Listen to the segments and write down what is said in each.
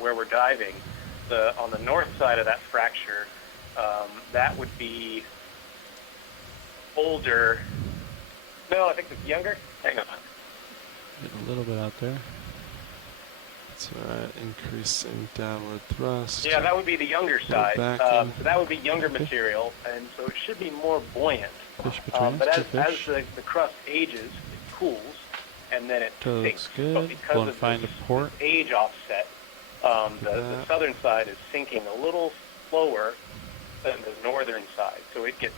where we're diving, on the north side of that fracture, that would be older. No, I think it's younger. Hang on. Getting a little bit out there. That's all right. Increasing downward thrust. Yeah, that would be the younger side. So that would be younger material, and so it should be more buoyant. But as the crust ages, it cools, and then it sinks. Good. But because of this age offset, the southern side is sinking a little slower than the northern side, so it gets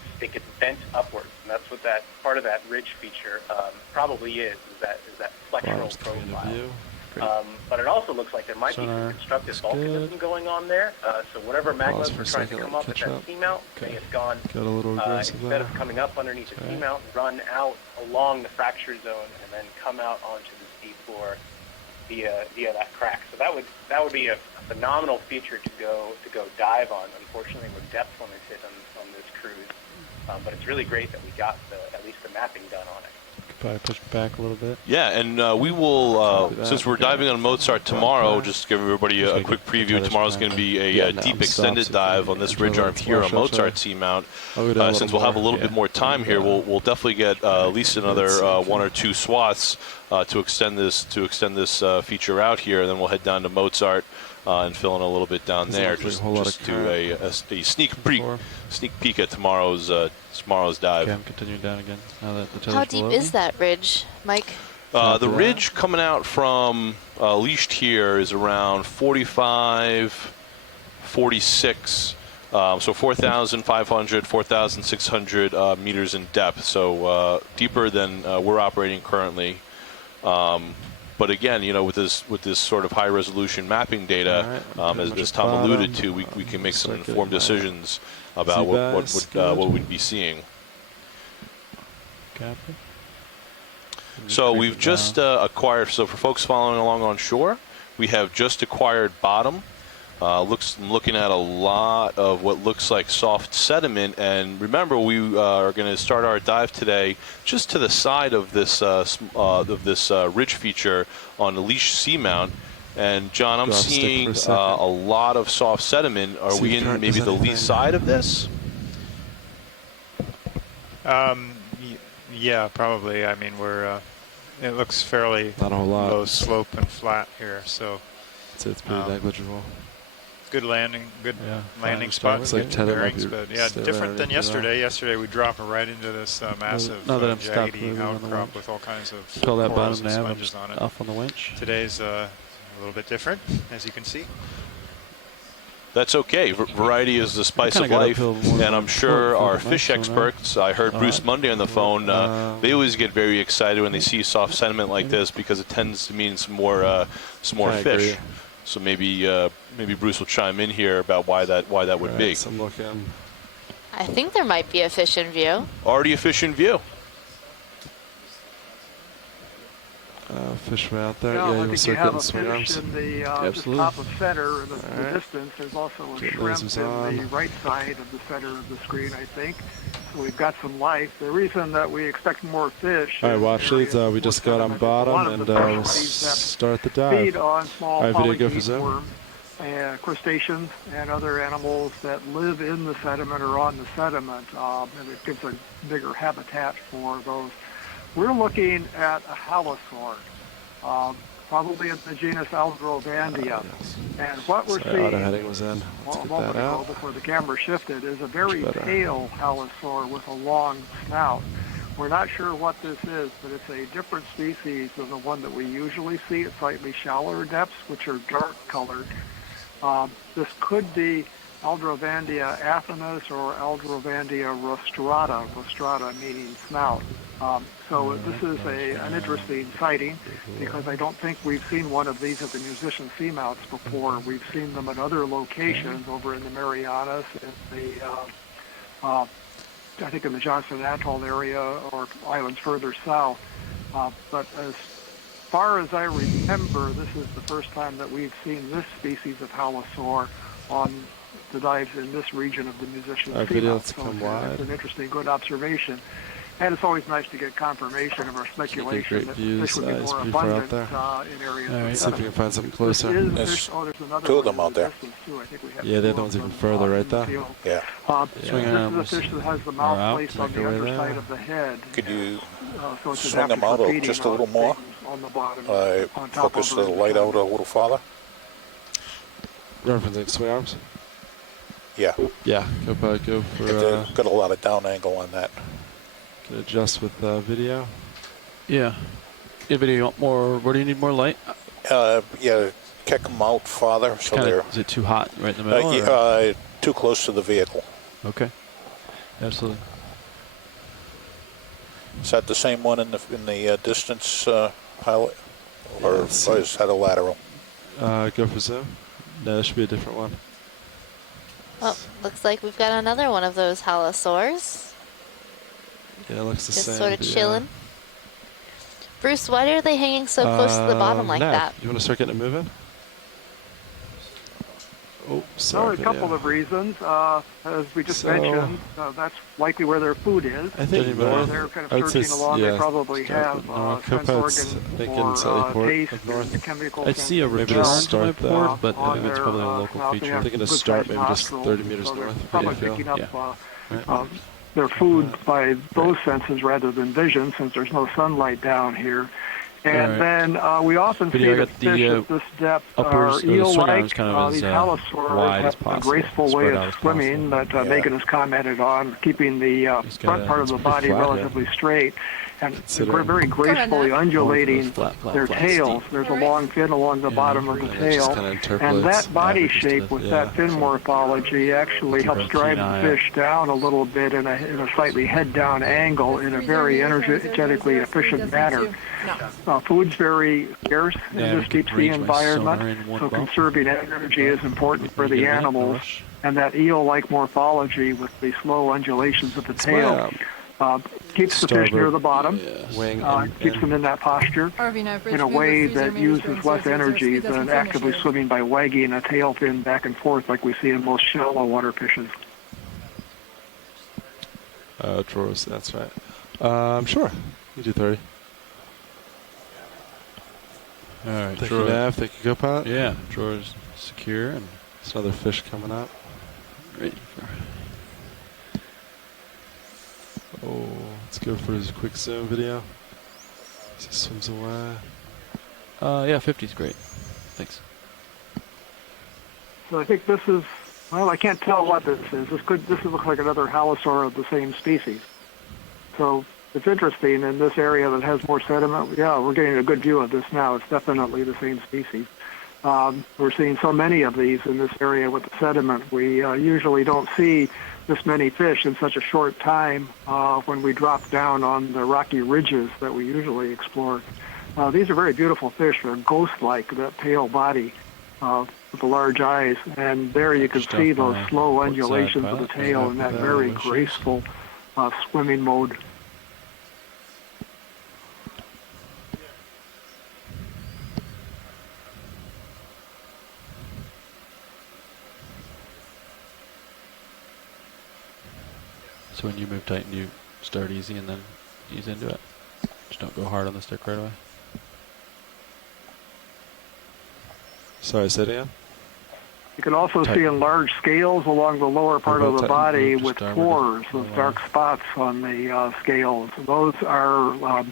bent upwards, and that's what that part of that ridge feature probably is that flexural profile. But it also looks like there might be some constructive volcanism going on there. So whatever magmas were trying to come up at that seamount, they have gone, instead of coming up underneath the seamount, run out along the fracture zone and then come out onto the seafloor via that crack. So that would be a phenomenal feature to go dive on. Unfortunately, we're depth limited on this cruise, but it's really great that we got at least the mapping done on it. Probably push back a little bit. Yeah, and we will, since we're diving on Mozart tomorrow, just to give everybody a quick preview, tomorrow's going to be a deep extended dive on this ridge arm here on Mozart Seamount. Since we'll have a little bit more time here, we'll definitely get at least another 1 or 2 swaths to extend this feature out here, and then we'll head down to Mozart and fill in a little bit down there. Just do a sneak peek at tomorrow's dive. Okay, I'm continuing down again. How deep is that ridge, Mike? The ridge coming out from Liszt here is around 45, 46, so 4,500, 4,600 meters in depth. So deeper than we're operating currently. But again, with this sort of high resolution mapping data, as Tom alluded to, we can make some informed decisions about what we'd be seeing. Copy. So we've just acquired, so for folks following along on shore, we have just acquired bottom. Looking at a lot of what looks like soft sediment, and remember we are going to start our dive today just to the side of this ridge feature on the Liszt Seamount. And John, I'm seeing a lot of soft sediment. Are we in maybe the lee side of this? Yeah, probably. I mean, it looks fairly low slope and flat here, so it's pretty negligible. Good landing spot, like bearings, but yeah, different than yesterday. Yesterday we dropped right into this massive jaggedy outcrop with all kinds of corals and sponges on it. Off on the winch. Today's a little bit different, as you can see. That's okay. Variety is the spice of life, and I'm sure our fish experts, I heard Bruce Monday on the phone, they always get very excited when they see soft sediment like this because it tends to mean some more fish. So maybe Bruce will chime in here about why that would be. I think there might be a fish in view. Already a fish in view. Fish way out there. Yeah, I think you have a fish in the just top of center in the distance. There's also a shrimp in the right side of the center of the screen, I think. So we've got some life. The reason that we expect more fish. All right, watch leads. We just got on bottom and we'll start the dive. Feed on small worms, crustaceans and other animals that live in the sediment or on the sediment, and it gives a bigger habitat for those. We're looking at a halosaur, probably in the genus Aldrovandia. And what we're seeing a moment ago before the camera shifted is a very pale halosaur with a long snout. We're not sure what this is, but it's a different species than the one that we usually see at slightly shallower depths, which are dark colored. This could be Aldrovandia affinis or Aldrovandia rostrata meaning snout. So this is an interesting sighting because I don't think we've seen one of these at the Musician Seamounts before. We've seen them at other locations over in the Marianas, in the I think in the Johnston Atoll area or islands further south. But as far as I remember, this is the first time that we've seen this species of halosaur on the dives in this region of the Musician Seamount. So it's an interesting, good observation. And it's always nice to get confirmation of our speculation that fish would be more abundant in areas. All right, see if we can find something closer. There's another two of them out there. Too. I think we have yeah, the other one's even further, right there. Yeah. This is a fish that has the mouth placed on the underside of the head. Could you so swing them out just a little more? On the bottom, Focus the light out a little farther? Referencing swing arms? Yeah. Yeah, go for... got a lot of down angle on that. Can adjust with video. Yeah. Yeah, video, you want more, where do you need more light? Yeah, kick them out farther so they're... Is it too hot right in the middle? Too close to the vehicle. Okay. Absolutely. Is that the same one in the distance pilot? Or is that a lateral? Go for zoom. No, that should be a different one. Oh, looks like we've got another one of those halosaurs. Yeah, it looks the same. Just sort of chilling. Bruce, why are they hanging so close to the bottom like that? You want to start getting it moving? Oh, sorry. A couple of reasons. As we just mentioned, that's likely where their food is. I think they're kind of searching along. They probably have sense organs for taste and chemical. I see a return to my port, but I think it's probably a local feature. I'm thinking to start maybe just 30 meters north. Probably picking up their food by those senses rather than vision, since there's no sunlight down here. And then we often see that fish at this depth are eel-like. These halosaurs have a graceful way of swimming that Megan has commented on, keeping the front part of the body relatively straight. And they're very gracefully undulating their tails. There's a long fin along the bottom of the tail. And that body shape with that fin morphology actually helps drive the fish down a little bit in a slightly head-down angle in a very energetically efficient manner. Food's very scarce in this deep-sea environment, so conserving energy is important for the animals. And that eel-like morphology with the slow undulations of the tail keeps the fish near the bottom, keeps them in that posture in a way that uses less energy than actively swimming by wagging a tail fin back and forth like we see in most shallow water fishes. Drawers, that's right. Sure, you do 30. All right, they can have, they can go pot. Yeah, drawers secure, and there's another fish coming up. Ready for. Oh, let's go for his quick zoom video. As he swims away. Yeah, 50 is great. Thanks. So I think this is, well, I can't tell what this is. This looks like another halosaur of the same species. So it's interesting in this area that has more sediment. Yeah, we're getting a good view of this now. It's definitely the same species. We're seeing so many of these in this area with the sediment. We usually don't see this many fish in such a short time when we drop down on the rocky ridges that we usually explore. These are very beautiful fish. They're ghost-like, that pale body with the large eyes. And there you can see those slow undulations of the tail in that very graceful swimming mode. So when you move tight and you start easy and then ease into it. Just don't go hard on the stick right away. Sorry, say it again. You can also see in large scales along the lower part of the body with pores, those dark spots on the scales. Those are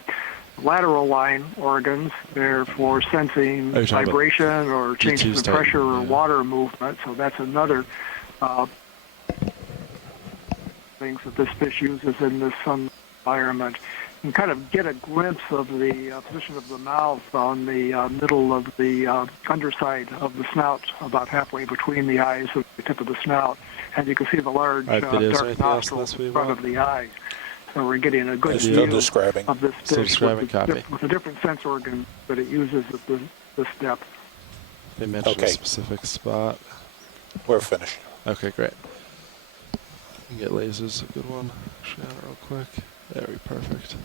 lateral line organs. They're for sensing vibration or changes in pressure or water movement. So that's another things that this fish uses in this sun environment. You can kind of get a glimpse of the position of the mouth on the middle of the underside of the snout, about halfway between the eyes and the tip of the snout. And you can see the large dark nostrils in front of the eye. So we're getting a good view of this fish with a different sense organ that it uses at this depth. They mentioned a specific spot. We're finished. Okay, great. You can get lasers, a good one. Shout out real quick. There we perfect.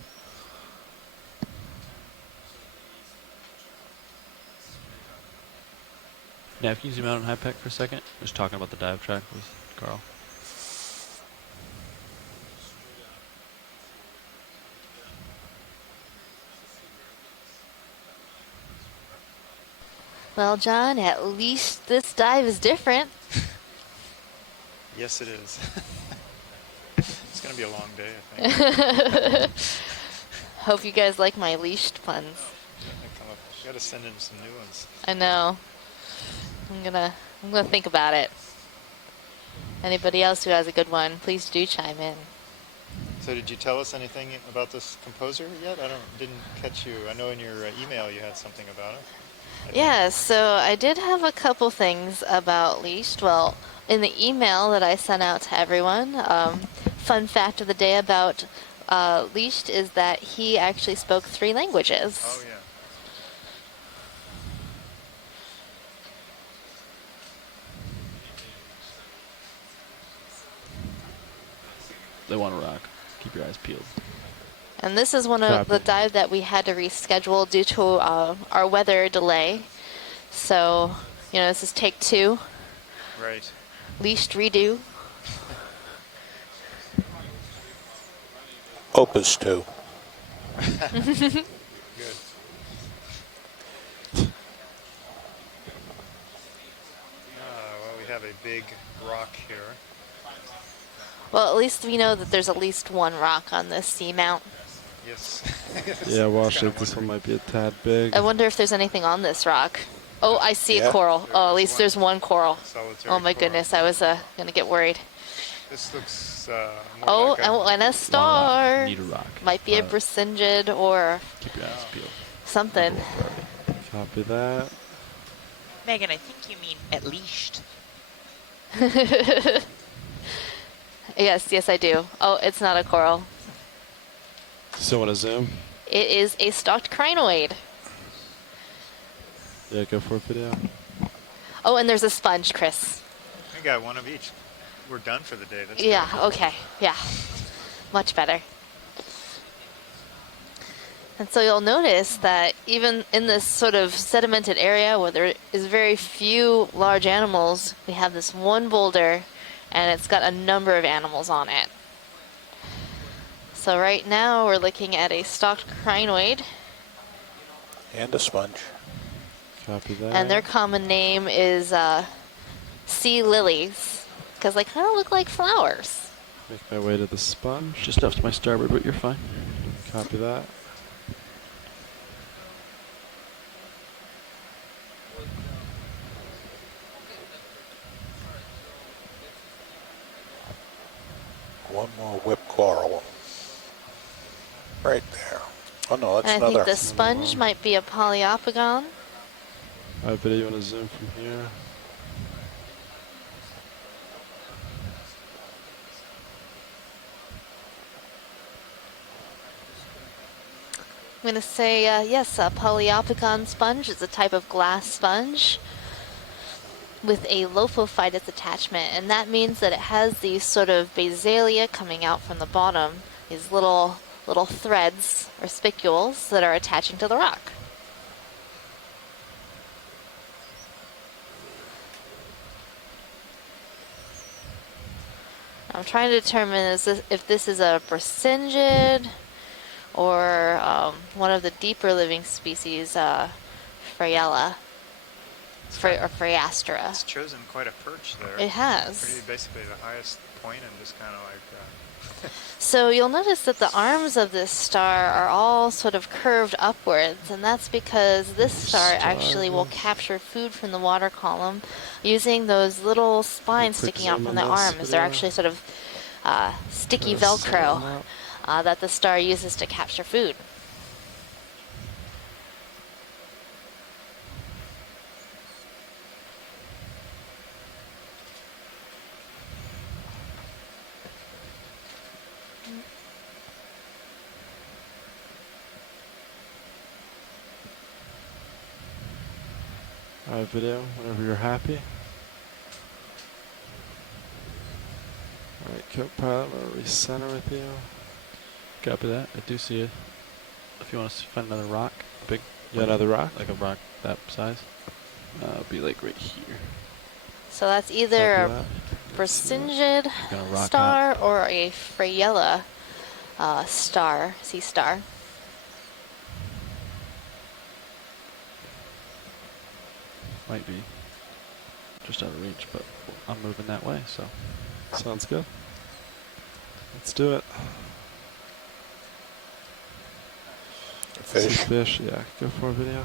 Now, if you zoom out on high pack for a second, just talking about the dive track with Carl. Well, John, at least this dive is different. Yes, it is. It's going to be a long day, I think. Hope you guys like my leashed puns. You got to send in some new ones. I know. I'm gonna think about it. Anybody else who has a good one, please do chime in. So did you tell us anything about this composer yet? Didn't catch you. I know in your email you had something about it. Yeah, so I did have a couple things about Liszt. Well, in the email that I sent out to everyone, fun fact of the day about Liszt is that he actually spoke 3 languages. Oh, yeah. They want to rock. Keep your eyes peeled. And this is one of the dive that we had to reschedule due to our weather delay. So, this is take 2. Right. Liszt redo. Opus 2. Good. Well, we have a big rock here. Well, at least we know that there's at least one rock on this seamount. Yes. Yeah, wash it. This one might be a tad big. I wonder if there's anything on this rock. Oh, I see a coral. Oh, at least there's one coral. Oh my goodness, I was gonna get worried. This looks more like and a star. Need a rock. Might be a Brisingid or Keep your eyes peeled. something. Copy that. Megan, I think you mean at least. Yes, I do. Oh, it's not a coral. Still want to zoom? It is a stalked crinoid. Yeah, go for a video. Oh, and there's a sponge, Chris. We got one of each. We're done for the day. That's Yeah, good. okay. Yeah. Much better. And so you'll notice that even in this sort of sedimented area where there is very few large animals, we have this one boulder and it's got a number of animals on it. So right now we're looking at a stalked crinoid. And a sponge. Copy that. And their common name is sea lilies, because they kind of look like flowers. Make my way to the sponge. Just off to my starboard, but you're fine. Copy that. One more whip coral. Right there. Oh no, that's And I another. think the sponge might be a Poliopogon. Alright, video, you want to zoom from here? I'm going to say, yes, a Poliopogon sponge is a type of glass sponge with a lophophytus attachment, and that means that it has these sort of basilia coming out from the bottom, these little threads or spicules that are attaching to the rock. I'm trying to determine if this is a Brisingid or one of the deeper living species, Freyella. Or Freyastra. It's chosen quite a perch there. It has. Pretty basically the highest point and just kind of like... So you'll notice that the arms of this star are all sort of curved upwards, and that's because this star actually will capture food from the water column using those little spines sticking out from the arms. They're actually sort of sticky Velcro that the star uses to capture food. Alright, video, whenever you're happy. Alright, co-pilot, I'm going to recenter with you. Copy that. I do see it. If you want to find another rock, big. Yeah, another rock? Like a rock that size. It'll be like right here. So that's either a Brisingid star or a Freyella star, sea star. might be just out of reach, but I'm moving that way, so. Sounds good. Let's do it. Fish. Fish, yeah. Go for a video.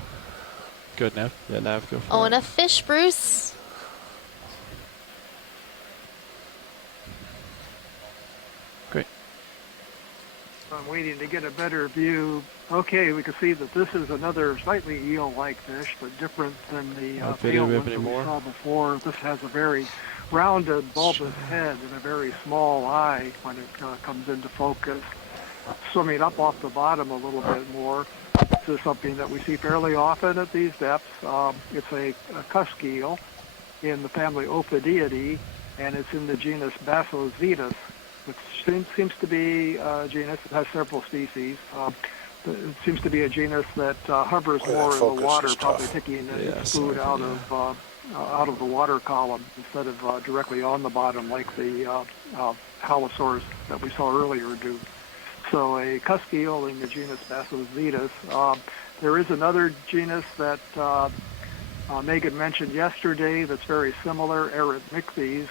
Good, Nav. Yeah, Nav, go for it. Oh, and a fish, Bruce. Great. I'm waiting to get a better view. Okay, we can see that this is another slightly eel-like fish, but different than the pale ones that we saw before. This has a very rounded, bulbous head and a very small eye when it comes into focus. Swimming up off the bottom a little bit more. This is something that we see fairly often at these depths. It's a cusk eel in the family Ophidiidae, and it's in the genus Basozetus, which seems to be a genus that has several species. It seems to be a genus that hovers more in the water, probably taking its food out of the water column instead of directly on the bottom like the halosaurs that we saw earlier do. So a cusk eel in the genus Basozetus. There is another genus that Megan mentioned yesterday that's very similar, Eretmixes.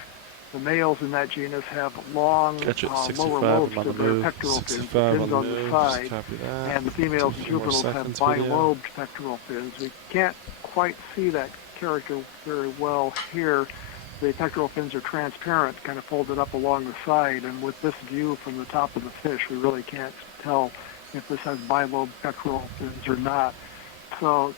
The males in that genus have long lower lobes to their pectoral fins, fins on the side, and the females and juveniles have bilobed pectoral fins. We can't quite see that character very well here. The pectoral fins are transparent, kind of folded up along the side, and with this view from the top of the fish, we really can't tell if this has bilobed pectoral fins or not. So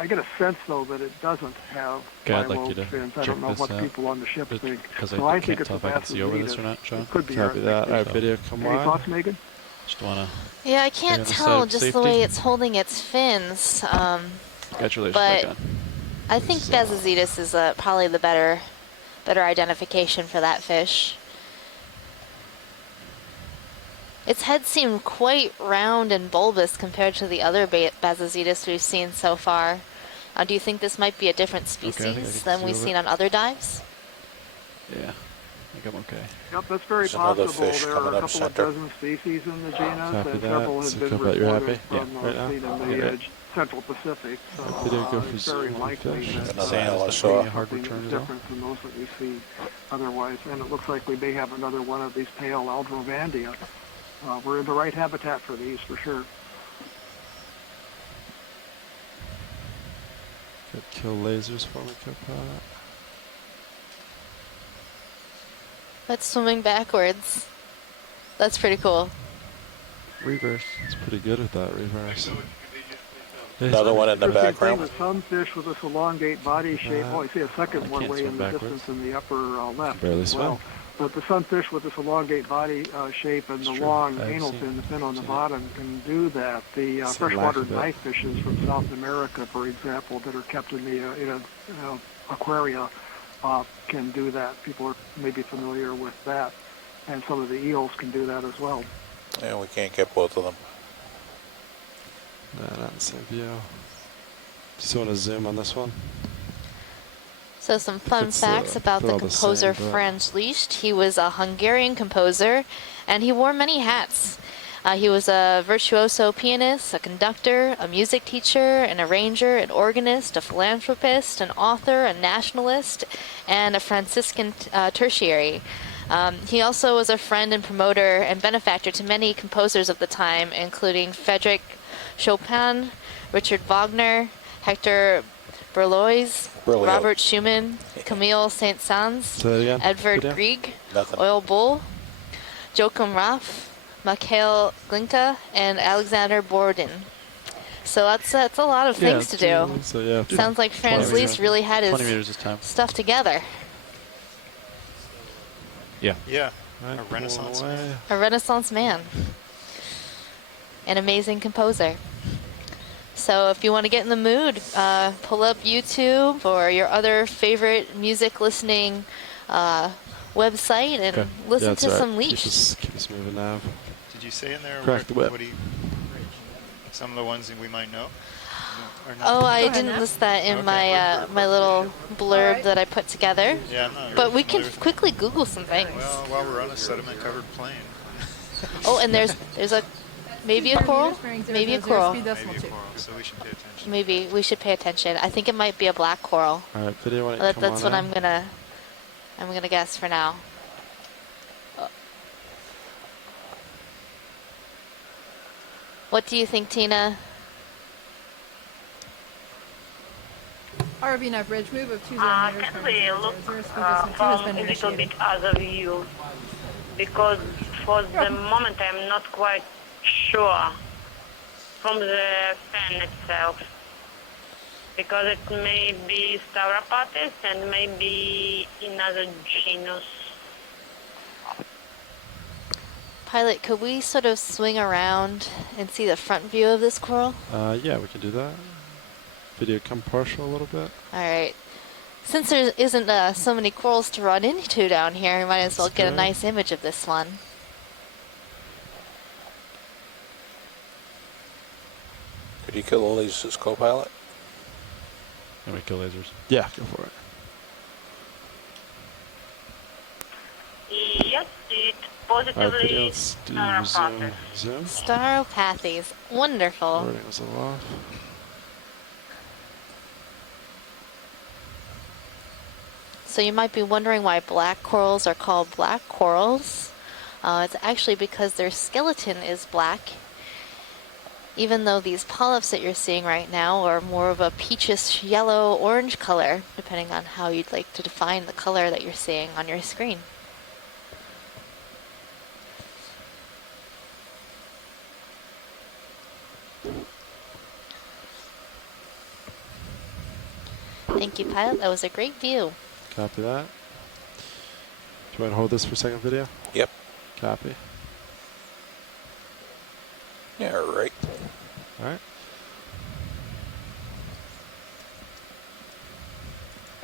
I get a sense, though, that it doesn't have bilobed fins. I don't know what people on the ship think. So I think it's a Basozetus. It could be Copy that. All right, video, come on. Any thoughts, Megan? Just wanna. Yeah, I can't tell just the way it's holding its fins. Congratulations, but I think Basozetus is probably the better identification for that fish. Its head seemed quite round and bulbous compared to the other Basozetus we've seen so far. Do you think this might be a different species than we've seen on other dives? Yeah, I think I'm okay. Yep, that's very possible. There are a couple of dozen species in the genus, and several have been reported from seen in the Central Pacific. So it's very likely that something is different than those that we see otherwise. And it looks like we may have another one of these pale Aldrovandia. We're in the right habitat for these, for sure. Good kill lasers for me, Copilot. That's swimming backwards. That's pretty cool. Reverse. It's pretty good with that reverse. Another one in the background. The sunfish with this elongate body shape. Oh, I see a second one way in the distance in the upper left as well. But the sunfish with this elongate body shape and the long anal fin, the fin on the bottom, can do that. The freshwater knife fishes from South America, for example, that are kept in the aquaria, can do that. People are maybe familiar with that. And some of the eels can do that as well. Yeah, we can't get both of them. No, not the same view. Just want to zoom on this one. So some fun facts about the composer Franz Liszt. He was a Hungarian composer, and he wore many hats. He was a virtuoso pianist, a conductor, a music teacher, an arranger, an organist, a philanthropist, an author, a nationalist, and a Franciscan tertiary. He also was a friend and promoter and benefactor to many composers of the time, including Frédéric Chopin, Richard Wagner, Hector Berlioz, Robert Schumann, Camille Saint-Saëns, Edvard Grieg, Oil Bull, Joachim Raff, Mikhail Glinka, and Alexander Borodin. So that's a lot of things to do. So sounds like Franz Liszt really had his stuff together. Yeah. A Renaissance man. A Renaissance man. An amazing composer. So if you want to get in the mood, pull up YouTube or your other favorite music listening website and listen to some Liszt. Just keep us moving now. Did you say in there Crack the whip. Some of the ones that we might know? Oh, I didn't list that in my my little blurb that I put together. Yeah, but we can quickly Google some things. Well, while we're on a sediment-covered plane. Oh, and there's a Maybe a coral? Maybe a coral. Maybe a coral, so we should pay attention. Maybe we should pay attention. I think it might be a black coral. All right, video. That's what I'm gonna guess for now. What do you think, Tina? RV nav bridge move of 20 meters. Can we look from a little bit other view? Because for the moment I'm not quite sure from the fan itself. Because it may be Stavropatis and maybe another genus. Pilot, could we sort of swing around and see the front view of this coral? Yeah, we can do that. Video come partial a little bit. All right. Since there isn't so many corals to run into down here, we might as well get a nice image of this one. Could you kill the lasers, co-pilot? Can we kill lasers? Yeah, go for it. Yes, it positively Zoom. Staropathes. Wonderful. Wording was a little off. So you might be wondering why black corals are called black corals. It's actually because their skeleton is black, even though these polyps that you're seeing right now are more of a peachish yellow-orange color, depending on how you'd like to define the color that you're seeing on your screen. Thank you, Pilot. That was a great view. Copy that. Do you want to hold this for second video? Yep. Copy. Yeah, right. All right.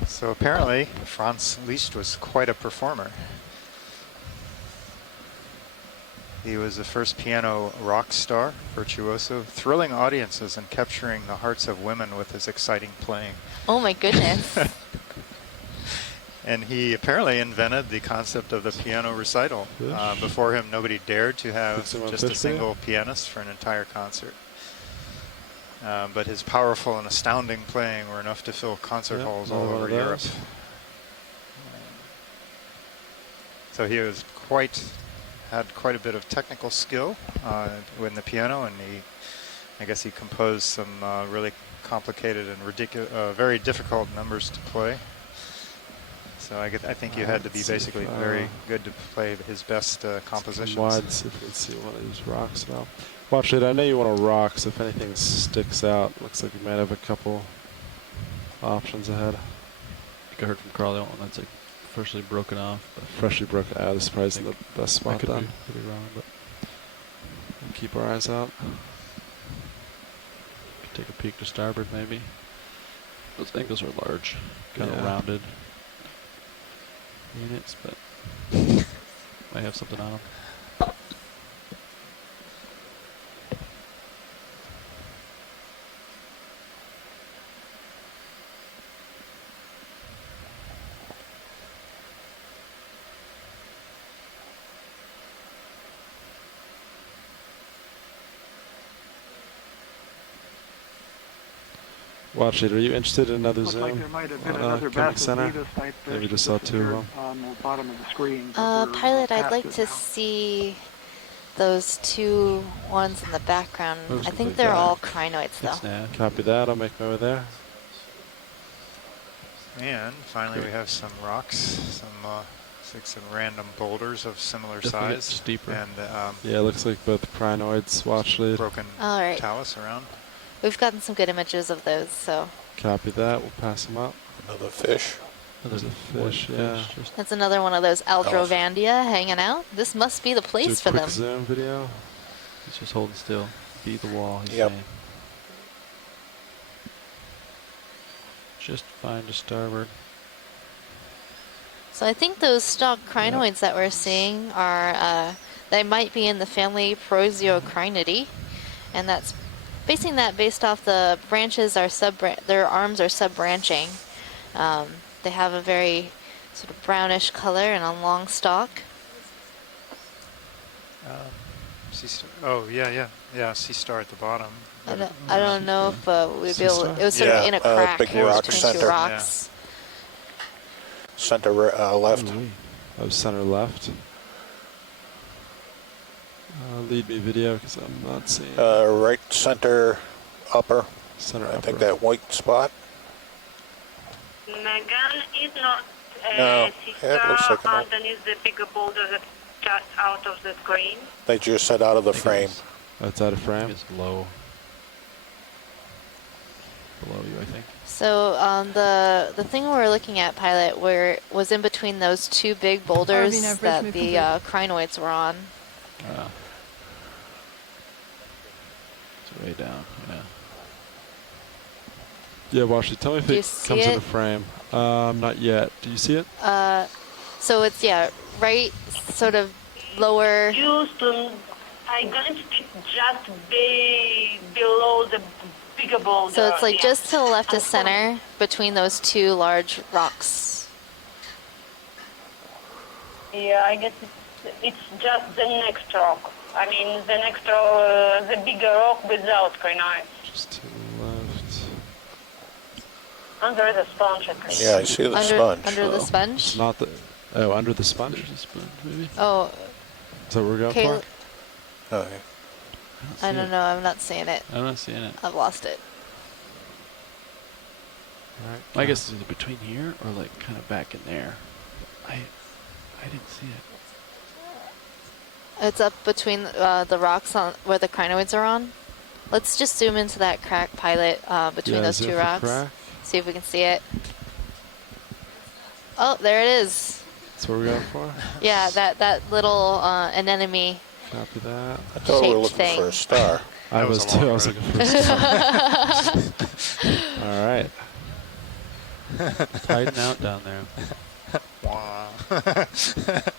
So apparently, Franz Liszt was quite a performer. He was the first piano rock star, virtuoso, thrilling audiences and capturing the hearts of women with his exciting playing. Oh my goodness. And he apparently invented the concept of the piano recital. Before him, nobody dared to have just a single pianist for an entire concert. But his powerful and astounding playing were enough to fill concert halls all over Europe. So he was had quite a bit of technical skill with the piano, and I guess he composed some really complicated and very difficult numbers to play. So I think you had to be basically very good to play his best compositions. Wide, see if we can see one of these rocks now. Watch it. I know you want a rock, so if anything sticks out, looks like you might have a couple options ahead. I think I heard from Carl that one that's like freshly broken off. Freshly broken out is probably the best spot could then. Be wrong, but we'll keep our eyes out. Could take a peek to starboard maybe. Those angles are large, kind of rounded units, but might have something on them. Watch it. Are you interested in another zoom? Like there might have been another center? type Maybe just saw two of them. On the bottom of the screen. Pilot, I'd like to see those two ones in the background. I think they're all crinoids, though. Copy that. I'll make my way there. And finally, we have some rocks, some random boulders of similar size, steeper. And yeah, it looks like both crinoids. Watch lead. Broken all right. talus around. We've gotten some good images of those, so. Copy that. We'll pass them up. Another fish. There's a fish, yeah. That's another one of those Aldrovandia hanging out. This must be the place for them. Zoom video. He's just holding still. Be the wall, he's Yep. saying. Just fine to starboard. So I think those stock crinoids that we're seeing are, they might be in the family Prosiocrinidae, and that's basing that based off the branches are their arms are sub-branching. They have a very sort of brownish color and a long stalk. Sea Star. Oh, yeah, Sea Star at the bottom. I don't know if we'd be able. It was sort of in a crack big rock between center. two rocks. Center left. Oh, center left. Lead me video because I'm not seeing. Right center upper. Center I upper. think that white spot. Megan is not No, Sea it looks Star like a no. underneath the bigger boulder that's just out of the screen. They just said out of the frame. That's out of frame. It's low. Below you, I think. So the thing we're looking at, pilot, was in between those two big boulders that the crinoids were on. It's way down. Yeah. Yeah, Washley, tell me if it comes in the frame. Not yet. Do you see it? So it's right, sort of lower. I'm going to be just below the bigger boulder. So it's like just to the left of center between those two large rocks. Yeah, I guess it's just the next rock. I mean, the next rock, the bigger rock without crinoids. Just to the left. Under the sponge, I think. Yeah, I see the sponge. Under the sponge? It's not the. Oh, under the sponge? There's a sponge, maybe? Oh. Is that what we're going for? Oh, I don't know. I'm not seeing it. I'm not seeing it. I've lost it. All right. I guess is it between here or like kind of back in there? I didn't see it. It's up between the rocks on where the crinoids are on. Let's just zoom into that crack, pilot, between those two rocks. Crack. See if we can see it. Oh, there it is. That's what we're going for? Yeah, that little anemone. Copy that. I thought we were looking for a star. I was too. I was looking for a star. All right. Tighten out down there.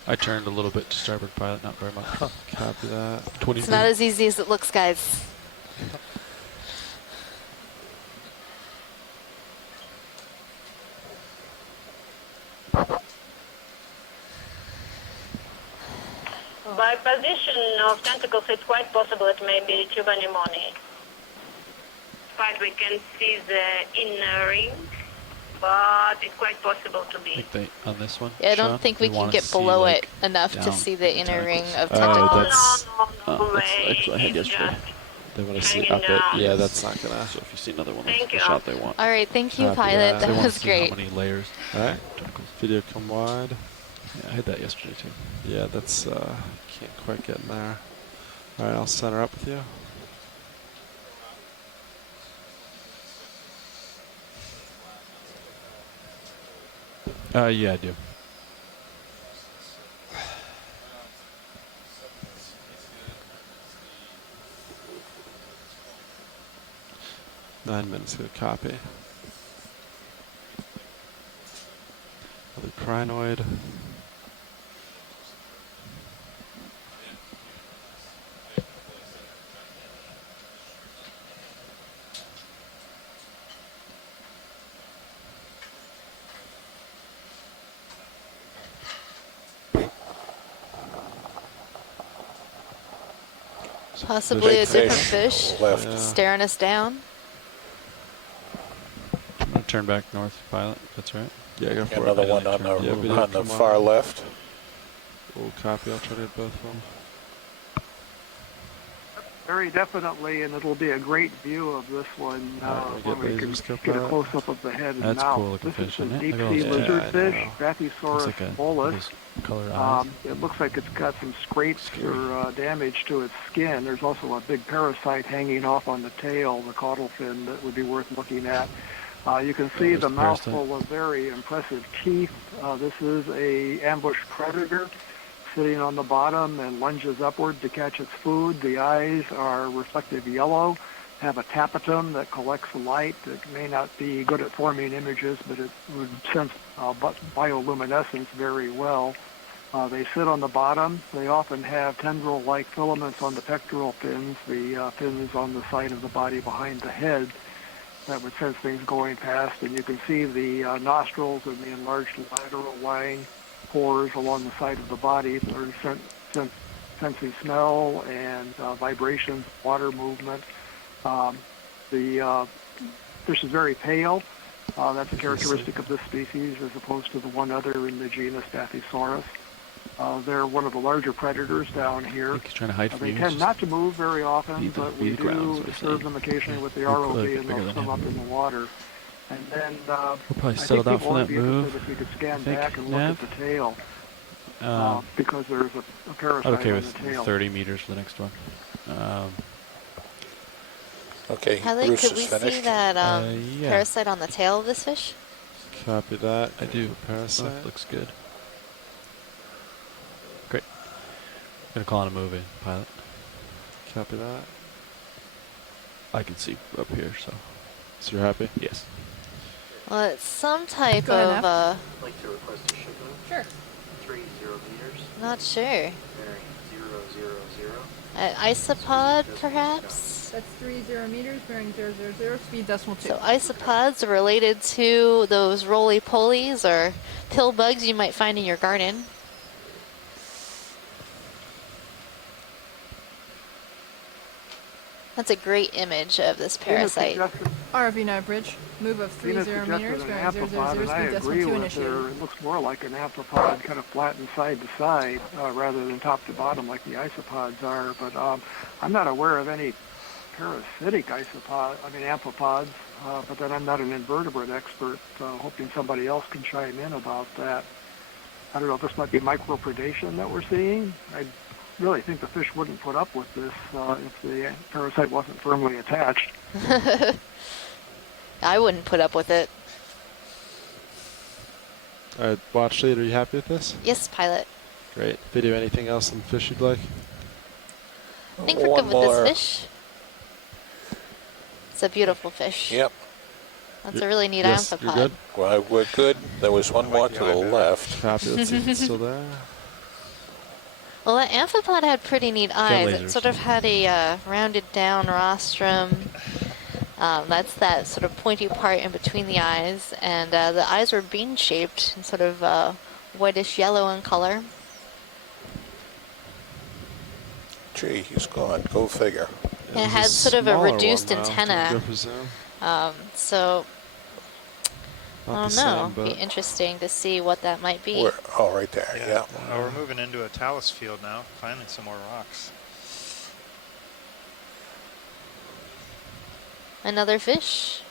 I turned a little bit to starboard, pilot, not very much. Copy that. 20 It's not as easy as it looks, guys. By position of tentacles, it's quite possible it may be tube anemone. But we can see the inner ring, but it's quite possible to be. On this one? Yeah, I don't think we can get below it enough to see the inner ring of tentacles. No way. That's what I had yesterday. They want to see up it. Yeah, that's not going to. So if you see another one, that's the shot they want. All right, thank you, pilot. That was great. How many layers? All right. Video come wide. Yeah, I had that yesterday too. Yeah, that's can't quite get in there. All right, I'll center up with you. Yeah, I do. Nine minutes to copy. Another crinoid. Possibly a different fish left. staring us down. I'm going to turn back north, pilot. That's right. Yeah, go for Another it. one on the far left. We'll copy. I'll try to get both of them. Very definitely, and it'll be a great view of this one when we can get a close-up of the head and That's mouth. cool looking This fish, is a isn't it? deep-sea lizard fish, Looks Bathysaurus like bolus. Color eyes. It looks like it's got some scrapes or damage to its skin. There's also a big parasite hanging off on the tail, the caudal fin, that would be worth looking at. You can see the mouthful of very impressive teeth. This is a ambush predator sitting on the bottom and lunges upward to catch its food. The eyes are reflective yellow, have a tapetum that collects light. It may not be good at forming images, but it would sense bioluminescence very well. They sit on the bottom. They often have tendril-like filaments on the pectoral fins, the fins on the side of the body behind the head that would sense things going past. And you can see the nostrils and the enlarged lateral line pores along the side of the body that are sense sensing smell and vibrations, water movement. The fish is very pale. That's a characteristic of this species as opposed to the one other in the genus Bathysaurus. They're one of the larger predators down here. He's trying to hide from They you. tend not to move very often, but we the ground, do so disturb them occasionally with the ROV, and they'll swim up in the water. And then We'll probably I settle think down people for ought to that be move. interested if we could scan I think, back and Nav? look at the tail, because there's a parasite I'm okay on with the tail. 30 meters for the next one. Okay, Hallie, Bruce could is we finished. see that Yeah. parasite on the tail of this fish? Copy that. I do. Parasite. Oh, looks good. Great. Gonna call on a movie, pilot. Copy that. I can see up here, so. So you're happy? Yes. Well, it's some type Go ahead, of, Nav. I'd like to request a ship move. Sure. 30 meters, not sure. bearing 000. Isopod, perhaps? That's 30 meters, bearing 000, speed decimal 2. So isopods are related to those roly-polies or pill bugs you might find in your garden. That's a great image of this parasite. RV nav bridge, move of 30 Venus meters, suggested an bearing 000, amphipod, and I speed decimal agree 2 with initiated. her. It looks more like an amphipod, kind of flattened side to side, rather than top to bottom like the isopods are. But I'm not aware of any parasitic amphipods. But then I'm not an invertebrate expert, hoping somebody else can chime in about that. I don't know if this might be micropredation that we're seeing. I really think the fish wouldn't put up with this if the parasite wasn't firmly attached. I wouldn't put up with it. All right, watch lead. Are you happy with this? Yes, pilot. Great. Video. Anything else on the fish you'd like? I think we're One good with more. this fish. It's a beautiful fish. Yep. That's a really neat Yes, you're amphipod. good. Well, we're good. There was one more to the left. Copy. Let's see if it's still there. Well, that amphipod had pretty neat eyes. It lasers. sort of had a rounded down rostrum. That's that sort of pointy part in between the eyes. And the eyes were bean-shaped and sort of whitish yellow in color. Gee, he's gone. Go figure. And it had sort of a smaller reduced one, though, antenna. I presume. So, I Not don't the know. same, It'd be but interesting to see what that might be. We're, oh, right there. Yeah. We're moving into a talus field now, finding some more rocks. Another fish.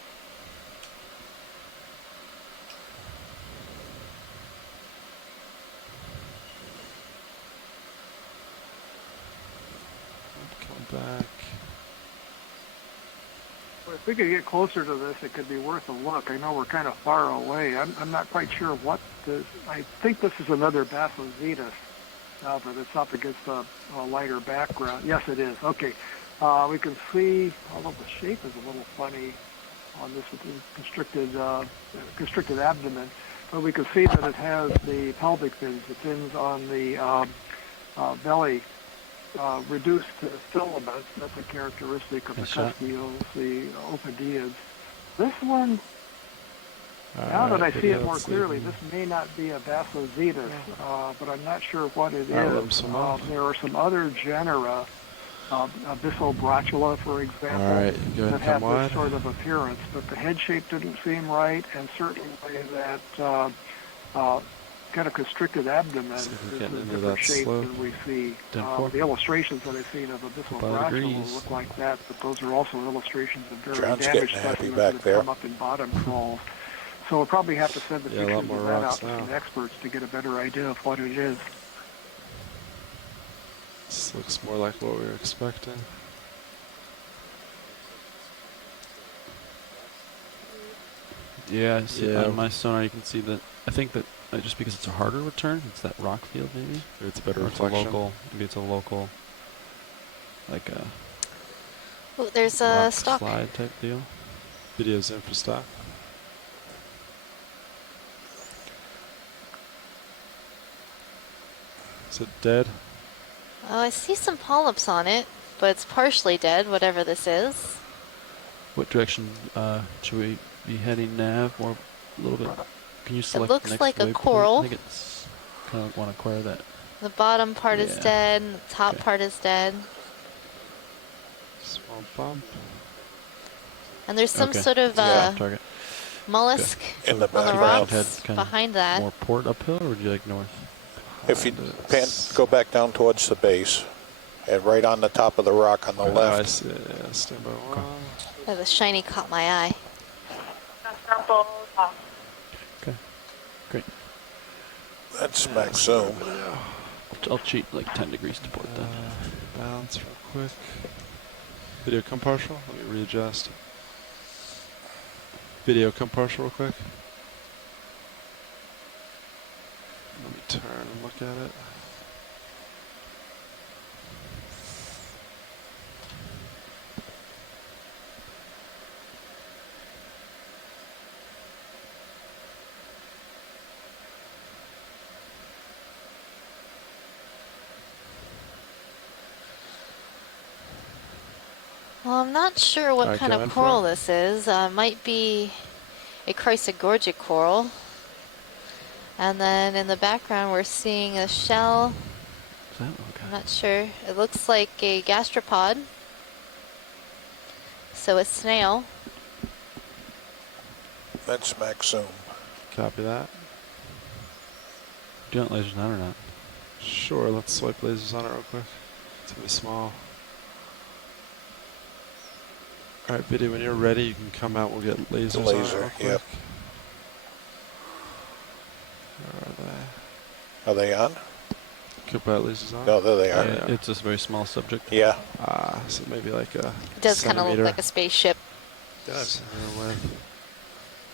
come back. If we could get closer to this, it could be worth a look. I know we're kind of far away. I'm not quite sure what this. I think this is another Basozetus, but it's up against a lighter background. Yes, it is. Okay. We can see, although the shape is a little funny on this with the constricted abdomen, but we can see that it has the pelvic fins, the fins on the belly reduced to filaments. That's a characteristic of the cuspios, the ophidiids. This one, now that I see it more clearly, this may not be a Basozetus, but I'm not sure what it is. There are some other genera, Abyssobrachula, for example, All right, go ahead that and have come wide. this sort of appearance, but the head shape didn't seem right, and certainly that kind of constricted abdomen See is if we're a getting into different that shape slope. than we see. 10-4. The illustrations that I've seen of Abyssobrachula degrees. look like that, but those are also illustrations of very John's damaged getting happy specimens back that there. have come up in bottom trawls. So we'll probably have to send the Yeah, a lot pictures more of that rocks out to now. some experts to get a better idea of what it is. This looks more like what we were expecting. Yeah, see, Yeah. on my sonar you can see that. I think that just because it's a harder return, it's that rock field maybe. Maybe it's a better Or it's a reflection. local. Maybe it's a local, like a Oh, there's a rock stock. slide type deal. Videos in for stock. Is it dead? Oh, I see some polyps on it, but it's partially dead, whatever this is. What direction should we be heading, Nav? Or a little bit? Can you select looks the next like a waypoint? coral. I think it's kind of want to acquire that. The bottom part is Yeah. dead, and the top part is dead. Small bump. And there's some Okay. sort of Soft target. mollusk In the on the background. rocks Kinda behind that. More port uphill, or would you like north? If you go back down towards the base, and right on the top of the rock on the I left. see. Yeah, stand by one. Oh, the shiny caught my eye. Okay. Great. That's max zoom. I'll cheat like 10 degrees to port then. Balance real quick. Video come partial. Let me readjust. Video come partial real quick. Let me turn and look at it. Well, I'm not sure what Alright, kind going of for coral it. this is. Might be a chrysogorgic coral. And then in the background, we're seeing a shell. Is that okay? I'm not sure. It looks like a gastropod. So a snail. That's max zoom. Copy that. Do you want lasers on or not? Sure, let's swipe lasers on it real quick. It's gonna be small. Alright, video, when you're ready, you can come out. We'll get lasers on it Laser, real quick. yep. Where are Are they on? they? Could put lasers on? No, there they are. Yeah. It's just a very small subject. Yeah. So maybe like a It does kind of look like a spaceship. Does.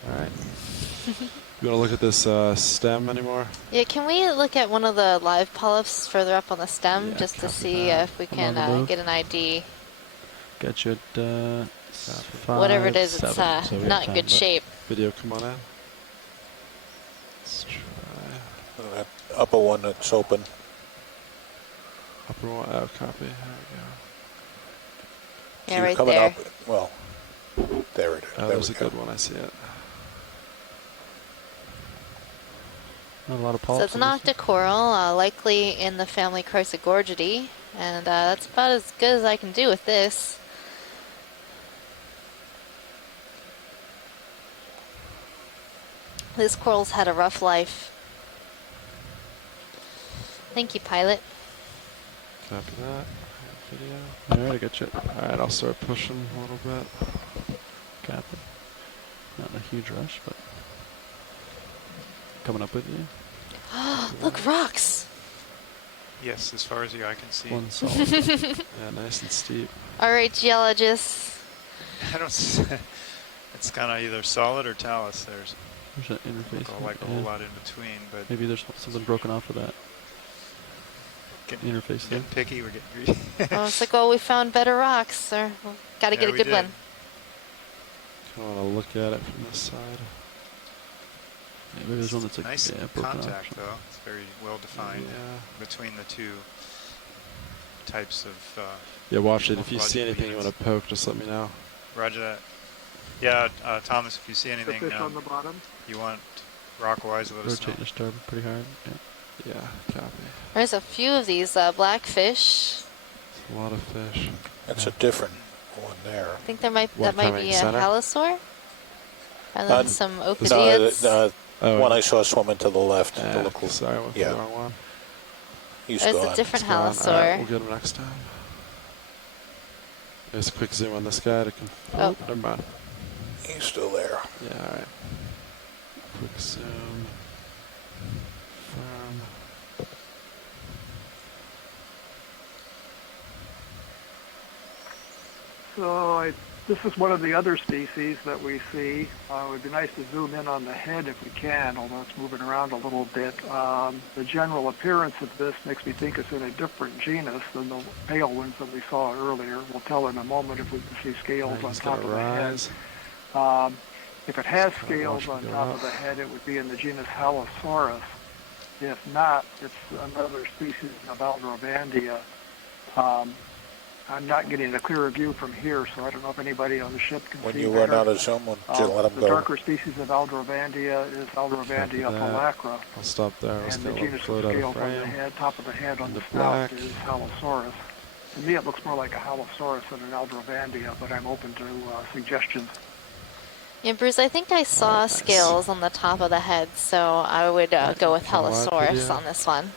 Alright. You want to look at this stem anymore? Yeah, can we look at one of the live polyps further up on the stem Yeah, just to copy see that. if we I'm can on the move. get an ID? Got you at 5, Whatever it is, it's 7, so we not have in time, good but- shape. Video, come on in. Let's try. That upper one that's open. Upper one. Oh, copy. There Yeah, Keep right coming there. up. Well, there it is. we go. Oh, there there's we a go. good one. I see it. Not a lot of So polyps. it's an in this one. octocoral, likely in the family Chrysogorgidae, and that's about as good as I can do with this. This coral's had a rough life. Thank you, pilot. Copy that. Video. Alright, I got you. Alright, I'll start pushing a little bit. Copy. Not in a huge rush, but coming up with you. Look, rocks! Yes, as far as the eye can see. One solid. Yeah, nice and steep. All right, geologists. I don't. It's kind of either solid or talus. There's There's an interface. like a whole lot in between, but Maybe there's something broken off of that getting, interface there. getting picky. We're getting greedy. Oh, it's like, well, we found better rocks, or got to Yeah, get a we good did. one. I want to look at it from this side. Yeah, maybe there's one that's like nice broken contact off. though. It's very well defined Yeah. between the two types of. Yeah, watch it. If you see morphological anything you units. want to poke, just let me know. Roger that. Yeah, Thomas, if you see The anything fish on the bottom. you want rock-wise, let us know. Rotate your starboard pretty hard. Yeah. Yeah, copy. There's a few of these blackfish. It's a lot of fish. That's a different one there. I think there might One that might coming be a center? halosaur, and then some No, okidiids. Oh, one I saw swimming to the left. yeah, Look, sorry, I went for yeah. the wrong one. he's There's gone. a different It's gone. All halosaur. right, we'll get him next time. There's a quick zoom on this guy to Oh. never mind. He's still there. Yeah, alright. Quick zoom. Firm. So this is one of the other species that we see. It would be nice to zoom in on the head if we can, although it's moving around a little bit. The general appearance of this makes me think it's in a different genus than the pale ones that we saw earlier. We'll tell in a moment if we can see scales on He's top gonna of the head. rise. If it has Kinda scales watch on me go top up. of the head, it would be in the genus Halosaurus. If not, it's another species of Aldrobandia. I'm not getting a clearer view from here, so I don't know if anybody on the ship can When see you better. run out of zoom, let them The go. darker species of Aldrovandia is Aldrovandia phalacra. I'll stop there. And the genus of scales on the head, top of the head on the snout is Halosaurus. To me, it looks more like a Halosaurus than an Aldrovandia, but I'm open to suggestions. Yeah, Bruce, I think I saw scales on the top of the head, so I would go with Halosaurus on this one.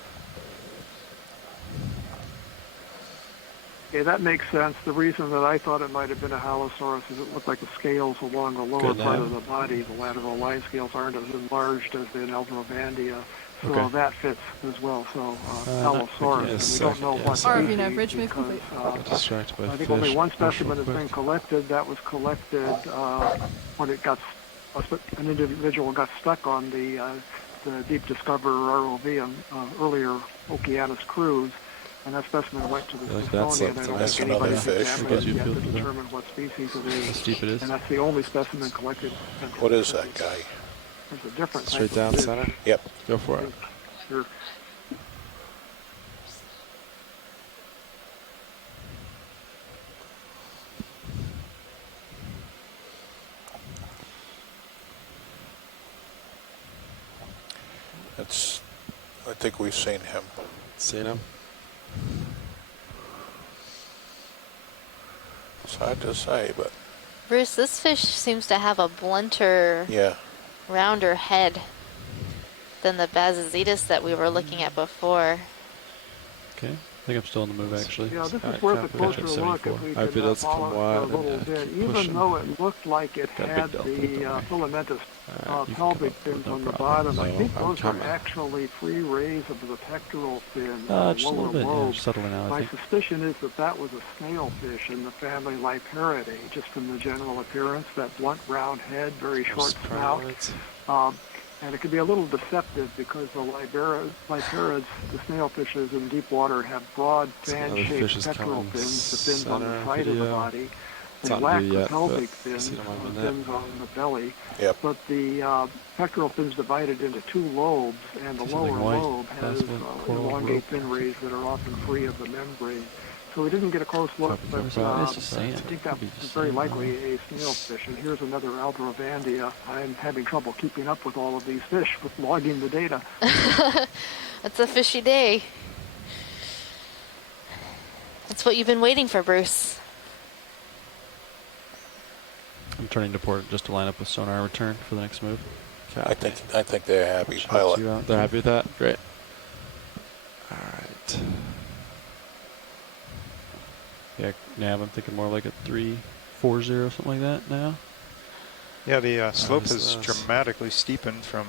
Okay, that makes sense. The reason that I thought it might have been a Halosaurus is it looked like the scales along the lower part of the body, the lateral line scales, aren't as enlarged as in Aldrovandia. So that fits as well. So Halosaurus, and we don't know what species because I think only one specimen has been collected. That was collected when it got an individual got stuck on the Deep Discoverer ROV on earlier Okeanos cruise. And that specimen went to the Smithsonian. I don't think anybody's examined it yet to determine what species it is. How steep it is. And that's the only specimen collected. What is that guy? There's a different Straight type down of center? Yep. Go for it. Sure. I think we've seen him. Seen him? It's hard to say, but... Bruce, this fish seems to have a blunter, rounder head than the Bazazetus that we were looking at before. Okay. I think I'm still on the move, actually. Yeah, this is worth a closer look if we can follow it for a little bit. Even though it looked like it had the filamentous pelvic fins on the bottom, I think those are actually free rays of the pectoral fin, just a lower little bit, lobe. settling out, My suspicion is that that was a snail fish in the family Liparidae, just from the general appearance, that blunt round head, very short snout. And it can be a little deceptive because the Liparids, the snailfishes in deep water, have broad fan-shaped pectoral fins, the fins on the side of the body. They lack the pelvic fins, fins on the belly. But the pectoral fins divided into two lobes, and the lower lobe has elongate fin rays that are often free of the membrane. So we didn't get a close look, but I think that was very likely a snailfish. And here's another Aldrovandia. I'm having trouble keeping up with all of these fish with logging the data. It's a fishy day. That's what you've been waiting for, Bruce. I'm turning to port just to line up with sonar return for the next move. I think they're happy, pilot. They're happy with that? Great. All right. Yeah, nav, I'm thinking more like a 340, something like that now. Yeah, the slope has dramatically steepened from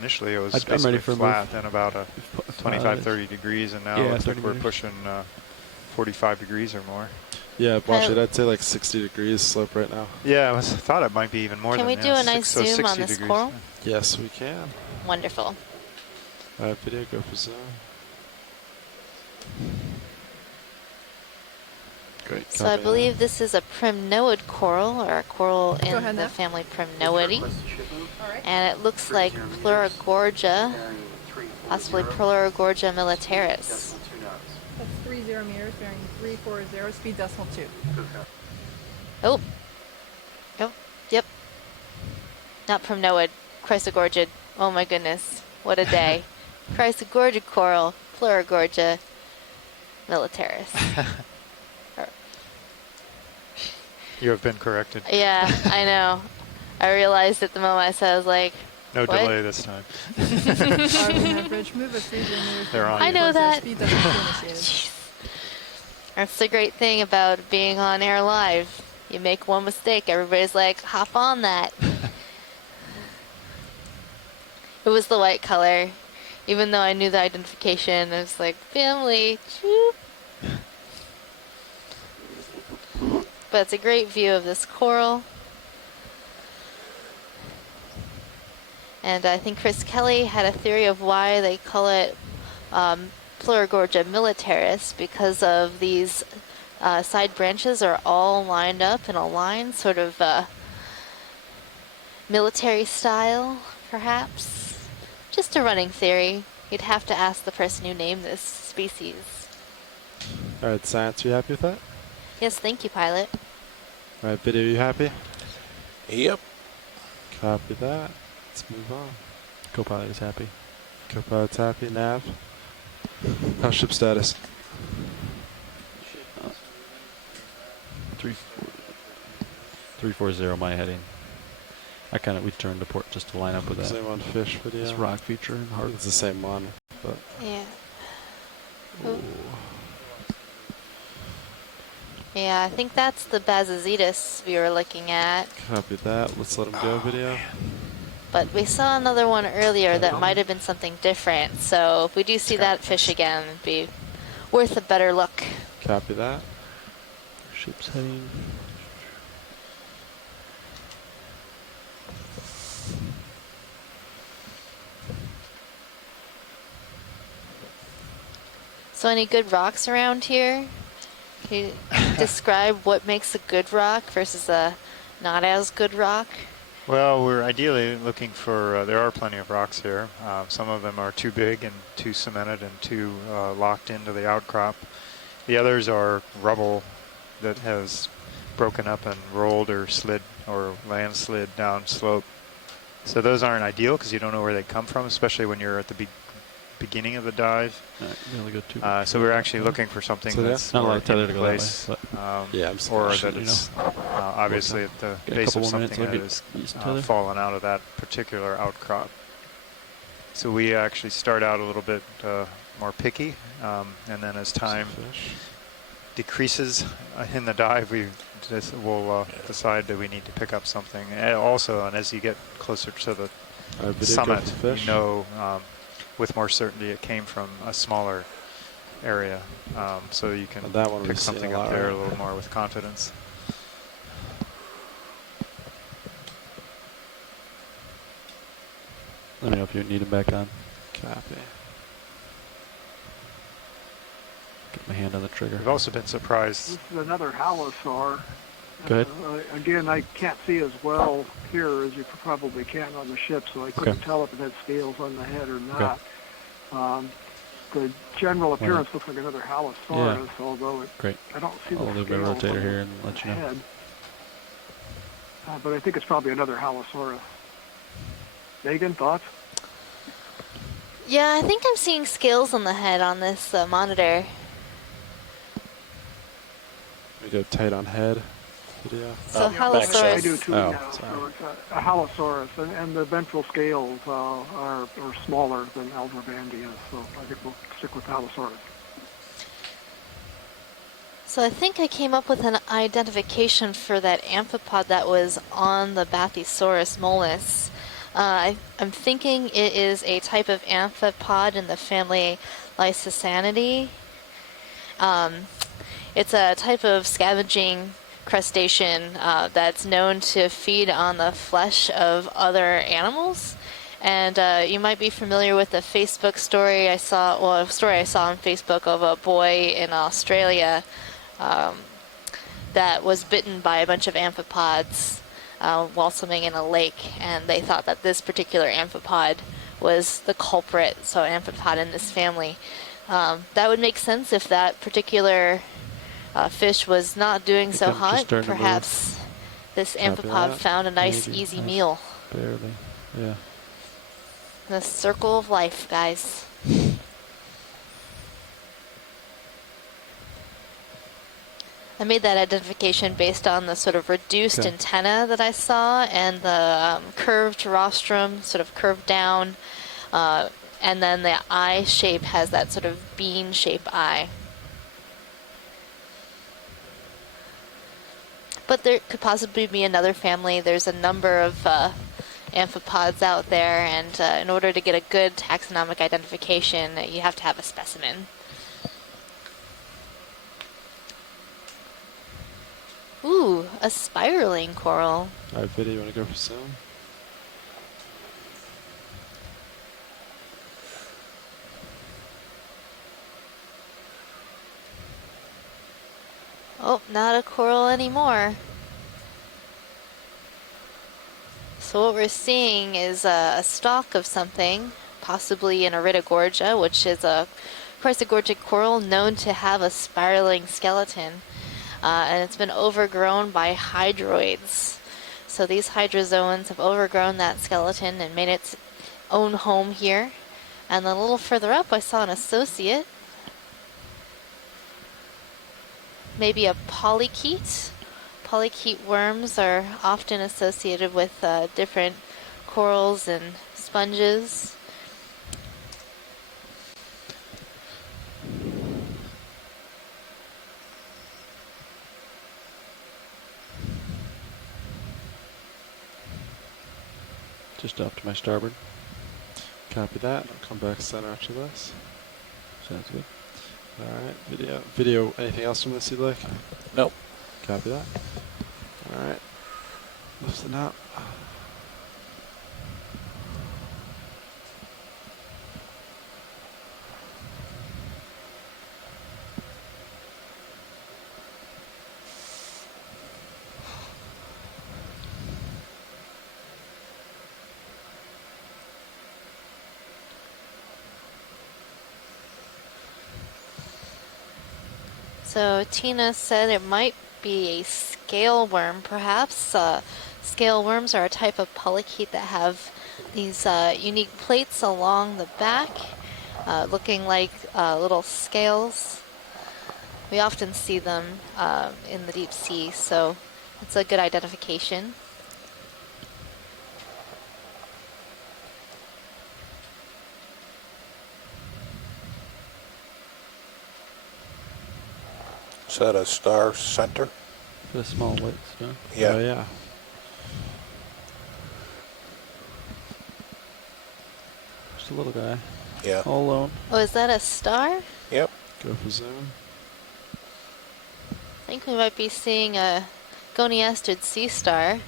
initially it was basically flat, then about 25-30 degrees, and now it looks like we're pushing 45 degrees or more. Yeah, Washington, I'd say like 60 degrees slope right now. Yeah, I thought it might be even more than that. Can we do a nice zoom on this coral? Yes, we can. Wonderful. Video, go for zoom. Great. So I believe this is a primnoid coral, or a coral in the family Primnoidae. And it looks like Pleurogorgia, possibly Pleurogorgia militaris. That's 30 meters, bearing 340, speed decimal 2. Oh. Oh, yep. Not Primnoid, Chrysogorgid. Oh my goodness, what a day. Chrysogorgid coral, Pleurogorgia militaris. You have been corrected. Yeah, I know. I realized at the moment, so I was like, no what? delay this time. Average move of 30 meters. They're on. I know that. Speed decimal 2 That's the great thing about being on air live. You make one mistake, everybody's like, hop on that. It was the white color. Even though I knew the identification, I was like, family, choop. But it's a great view of this coral. And I think Chris Kelly had a theory of why they call it Pleurogorgia militaris, because of these side branches are all lined up in a line, sort of military style, perhaps. Just a running theory. You'd have to ask the person who named this species. All right, science, you happy with that? Yes, thank you, pilot. All right, video, you happy? Yep. Copy that. Let's move on. Co-pilot is happy. Co-pilot's happy. Nav? How's ship status? 340 my heading. We turned to port just to line up with that. Same on fish video. This rock feature and hard. It's the same one, but Yeah. Yeah, I think that's the Bazazetus we were looking at. copy that. Let's let him go video. But we saw another one earlier that might have been something different. So if we do see that fish again, it'd be worth a better look. Copy that. Ship's heading. So any good rocks around here? Can you describe what makes a good rock versus a not as good rock? Well, we're ideally looking for, there are plenty of rocks here. Some of them are too big and too cemented and too locked into the outcrop. The others are rubble that has broken up and rolled or slid or landslid down slope. So those aren't ideal because you don't know where they come from, especially when you're at the beginning of the dive. So we're actually looking for something that's not more like tether to in go that place, way, or that it's obviously at the base of something that has fallen out of that particular outcrop. So we actually start out a little bit more picky, and then as time decreases in the dive, we'll decide that we need to pick up something. And also, and as you get closer to the summit, you know with more certainty it came from a smaller area, so you can pick something up there a little more with confidence. Let me know if you need him back on. Copy. Get my hand on the trigger. We've also been surprised. This is another halosaur. Go ahead. Again, I can't see as well here as you probably can on the ship, so I couldn't tell if it had scales on the head or not. The general appearance looks like another halosaurus, although I don't see the I'll leave my scales rotator on here and let the you know. head. But I think it's probably another halosaurus. Megan, thoughts? Yeah, I think I'm seeing scales on the head on this monitor. We go tight on head video. So halosaurus. I do too now. So it's a halosaurus, and the ventral scales are smaller than Aldrobandia, so I think we'll stick with halosaurus. So I think I came up with an identification for that amphipod that was on the Bathysaurus mollis. I'm thinking it is a type of amphipod in the family Lysosanidae. It's a type of scavenging crustacean that's known to feed on the flesh of other animals. And you might be familiar with the Facebook story I saw, a story I saw on Facebook of a boy in Australia that was bitten by a bunch of amphipods while swimming in a lake, and they thought that this particular amphipod was the culprit, so amphipod in this family. That would make sense if that particular fish was not doing so hot. Perhaps this amphipod found a nice, easy meal. Barely, yeah. The circle of life, guys. I made that identification based on the sort of reduced antenna that I saw and the curved rostrum, sort of curved down, and then the eye shape has that sort of bean-shaped eye. But there could possibly be another family. There's a number of amphipods out there, and in order to get a good taxonomic identification, you have to have a specimen. Ooh, a spiraling coral. Alright, video, you want to go for zoom? Oh, not a coral anymore. So what we're seeing is a stalk of something, possibly an Iridogorgia, which is a chrysogorgic coral known to have a spiraling skeleton. and it's been overgrown by hydroids. So these hydrozoans have overgrown that skeleton and made its own home here. And then a little further up, I saw an associate. Maybe a polychaete. Polychaete worms are often associated with different corals and sponges. Just off to my starboard. Copy that. I'll come back center after this. Sounds good. Alright, video. Anything else from this you'd like? Nope. Copy that. Alright. Listen up. So Tina said it might be a scale worm, perhaps. Scale worms are a type of polychaete that have these unique plates along the back, looking like little scales. We often see them in the deep sea, so it's a good identification. Is that a star center? The small white star. Yeah. Oh, yeah. Just a little guy. Yeah. All alone. Oh, is that a star? Yep. Go for zoom. I think we might be seeing a Goniastrid Sea Star.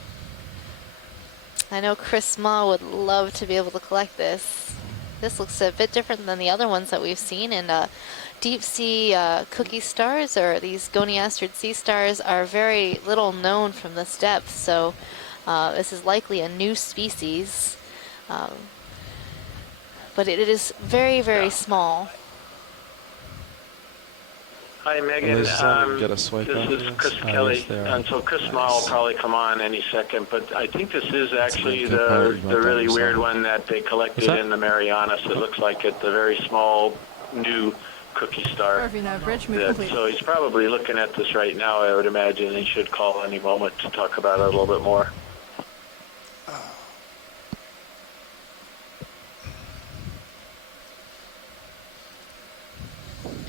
I know Chris Ma would love to be able to collect this. This looks a bit different than the other ones that we've seen, and deep sea cookie stars, or these Goniastrid Sea Stars, are very little known from this depth, so this is likely a new species. But it is very, very small. Hi, Megan. Get a swipe This is Chris Kelly, and so Chris Ma will probably come on any second. But I think this is actually the really weird one that they collected in the Marianas. It looks like it's a very small, new cookie star. So he's probably looking at this right now, I would imagine. He should call any moment to talk about it a little bit more.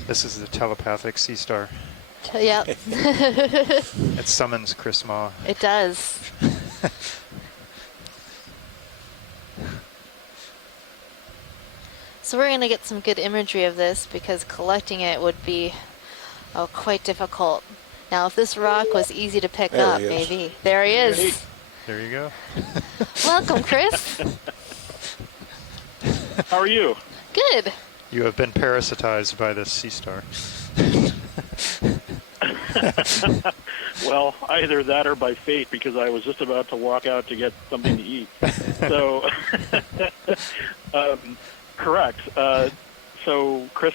This is the Telepathic Sea Star. Yep. It summons Chris Ma. It does. So we're going to get some good imagery of this because collecting it would be quite difficult. Now, if this rock was easy to pick up, maybe. There he is. There you go. Welcome, Chris. How are you? Good. You have been parasitized by this sea star. Well, either that or by fate, because I was just about to walk out to get something to eat. So, correct. So Chris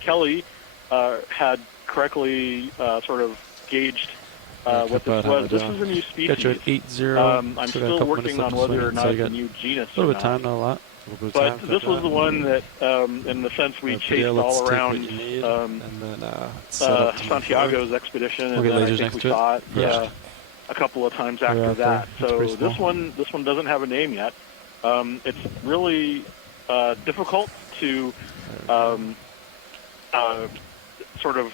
Kelly had correctly sort of gauged what this was. This is a new species. Got you at 8-0. I'm still working on whether or not it's a new genus a little or bit of time, not. not a lot. But this was the one that, in the sense, we chased all around Santiago's expedition, and then I think we saw it a couple of times after that. So this one doesn't have a name yet. It's really difficult to sort of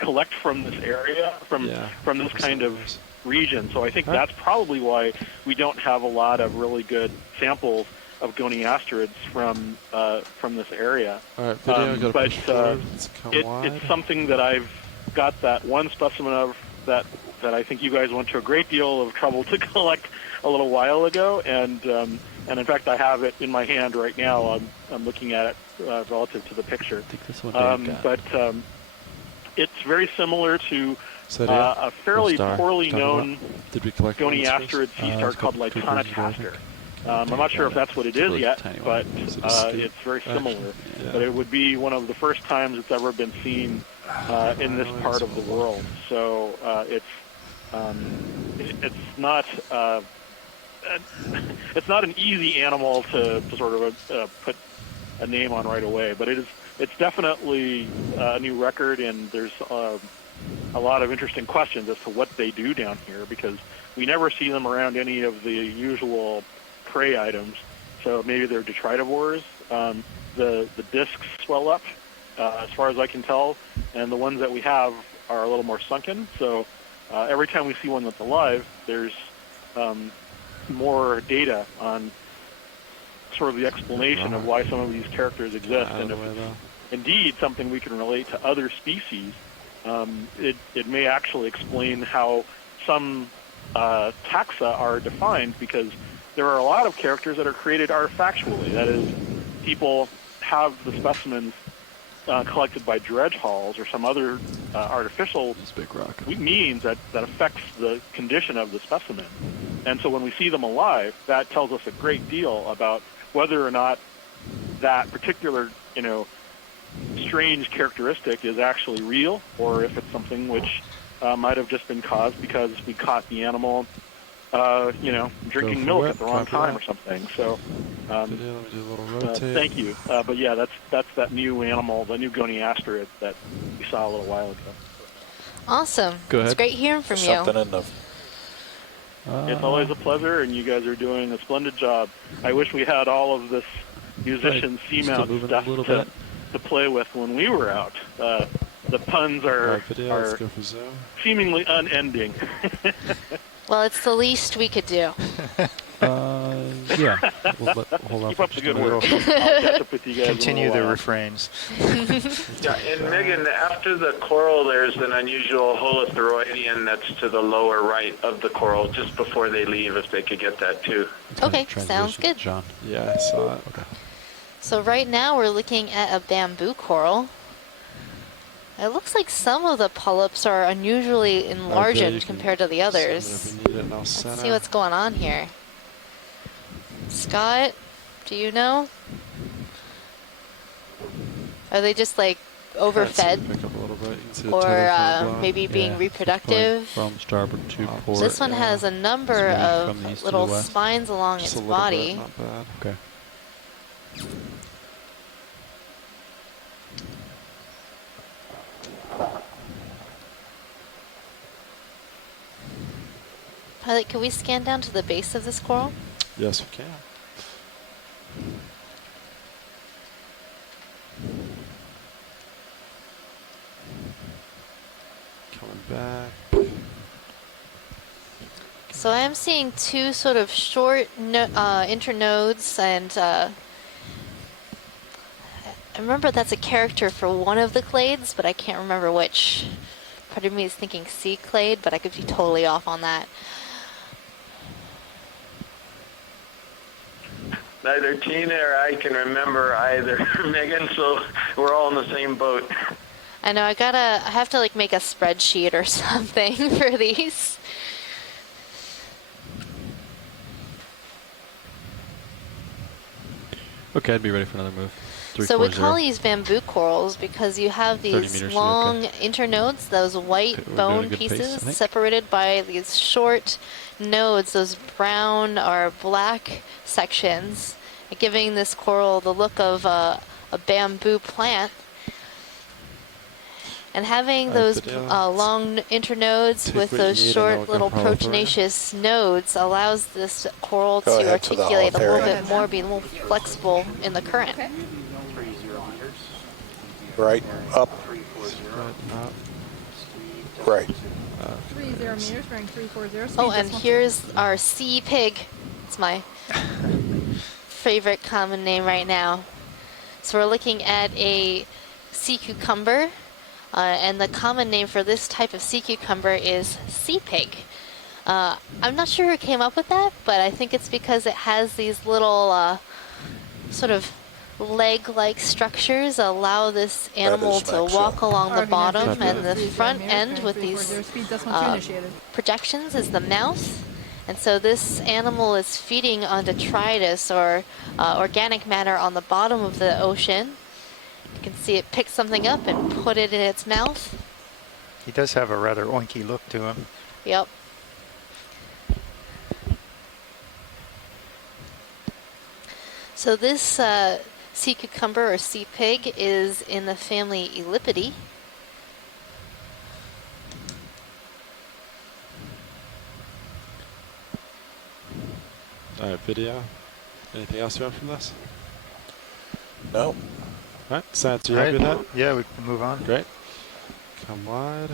collect from this area, from this kind of region. So I think that's probably why we don't have a lot of really good samples of goniastrids from this area. All right, video, but it's something that I've got that one specimen of that I think you guys went to a great deal of trouble to collect a little while ago, and in fact I have it in my hand right now. I'm looking at it relative to the picture. I think this one but it's very similar to a fairly poorly known goniastrid sea star called Lyconitaster. I'm not sure if that's what it is yet, but it's very similar. But it would be one of the first times it's ever been seen in this part of the world. So it's not it's not an easy animal to sort of put a name on right away, but it's definitely a new record, and there's a lot of interesting questions as to what they do down here, because we never see them around any of the usual prey items. So maybe they're detritivores. The discs swell up, as far as I can tell, and the ones that we have are a little more sunken. So every time we see one that's alive, there's more data on sort of the explanation of why some of these characters exist, and if it's indeed something we can relate to other species, it may actually explain how some taxa are defined, because there are a lot of characters that are created artifactually. That is, people have the specimens collected by dredge hauls or some other artificial means that affects the condition of the specimen. And so when we see them alive, that tells us a great deal about whether or not that particular, strange characteristic is actually real, or if it's something which might have just been caused because we caught the animal, drinking milk at the wrong time or something. So, thank you. But yeah, that's that new animal, the new goniaster that we saw a little while ago. Awesome. Go ahead. It's great hearing from you. Something in the... It's always a pleasure, and you guys are doing a splendid job. I wish we had all of this musician Seamount stuff to play with when we were out. The puns are seemingly unending. Well, it's the least we could do. Yeah. Keep up the good work. I'll catch up with you guys. Continue the refrains. Yeah, and Megan, after the coral, there's an unusual holothuroidian that's to the lower right of the coral, just before they leave, if they could get that too. Okay, sounds good. John. Yeah, I saw it. Okay. So right now we're looking at a bamboo coral. It looks like some of the polyps are unusually enlarged compared to the others. Let's see what's going on here. Scott, do you know? Are they just like overfed? Or maybe being reproductive? From starboard to port. This one has a number of little spines along its body. Not bad. Okay. Pilot, can we scan down to the base of this coral? Yes, we can. Coming back. So I am seeing two sort of short internodes, and I remember that's a character for one of the clades, but I can't remember which. Part of me is thinking sea clade, but I could be totally off on that. Neither Tina or I can remember either, Megan, so we're all in the same boat. I know, I have to like make a spreadsheet or something for these. Okay, I'd be ready for another move. So we call these bamboo corals because you have these long internodes, those white bone pieces separated by these short nodes, those brown or black sections, giving this coral the look of a bamboo plant. And having those long internodes with those short little proteinaceous nodes allows this coral to articulate a little bit more, be a little flexible in the current. Okay. Right, up, right. 30 meters, bearing 340. Oh, and here's our sea pig. It's my favorite common name right now. So we're looking at a sea cucumber, and the common name for this type of sea cucumber is sea pig. I'm not sure who came up with that, but I think it's because it has these little sort of leg-like structures allow this animal to walk along the bottom, and the front end with these projections is the mouth. And so this animal is feeding on detritus or organic matter on the bottom of the ocean. You can see it pick something up and put it in its mouth. He does have a rather oinky look to him. Yep. So this sea cucumber or sea pig is in the family Elliptidae. All right, video. Anything else you want from this? No. All right, Science, you happy with that? Yeah, we can move on. Great. Come wide.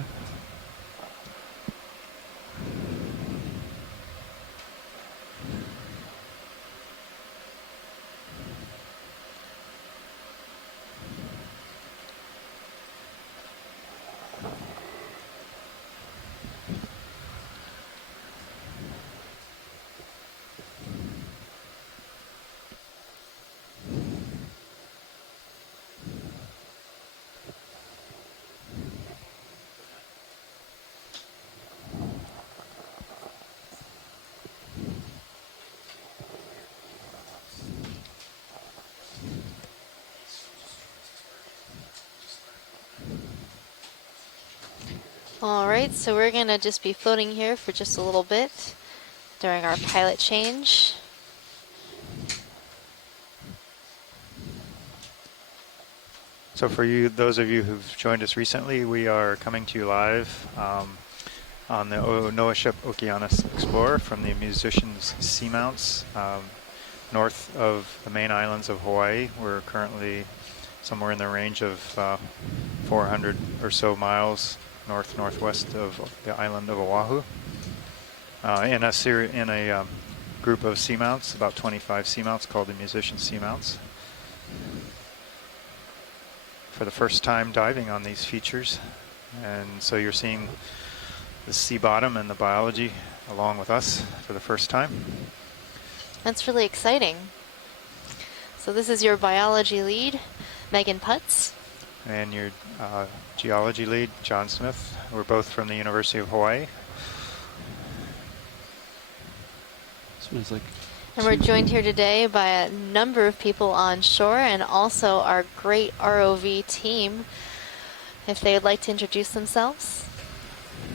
Alright, so we're going to just be floating here for just a little bit during our pilot change. So for you, those of you who've joined us recently, we are coming to you live on the NOAA ship Okeanos Explorer from the musicians Seamounts north of the main islands of Hawaii. We're currently somewhere in the range of 400 or so miles northwest of the island of Oahu. In a group of seamounts, about 25 seamounts called the musician seamounts. For the first time diving on these features, and so you're seeing the sea bottom and the biology along with us for the first time. That's really exciting. So this is your biology lead, Megan Putz. And your geology lead, John Smith. We're both from the University of Hawaii. Smells like. And we're joined here today by a number of people on shore and also our great ROV team. If they would like to introduce themselves.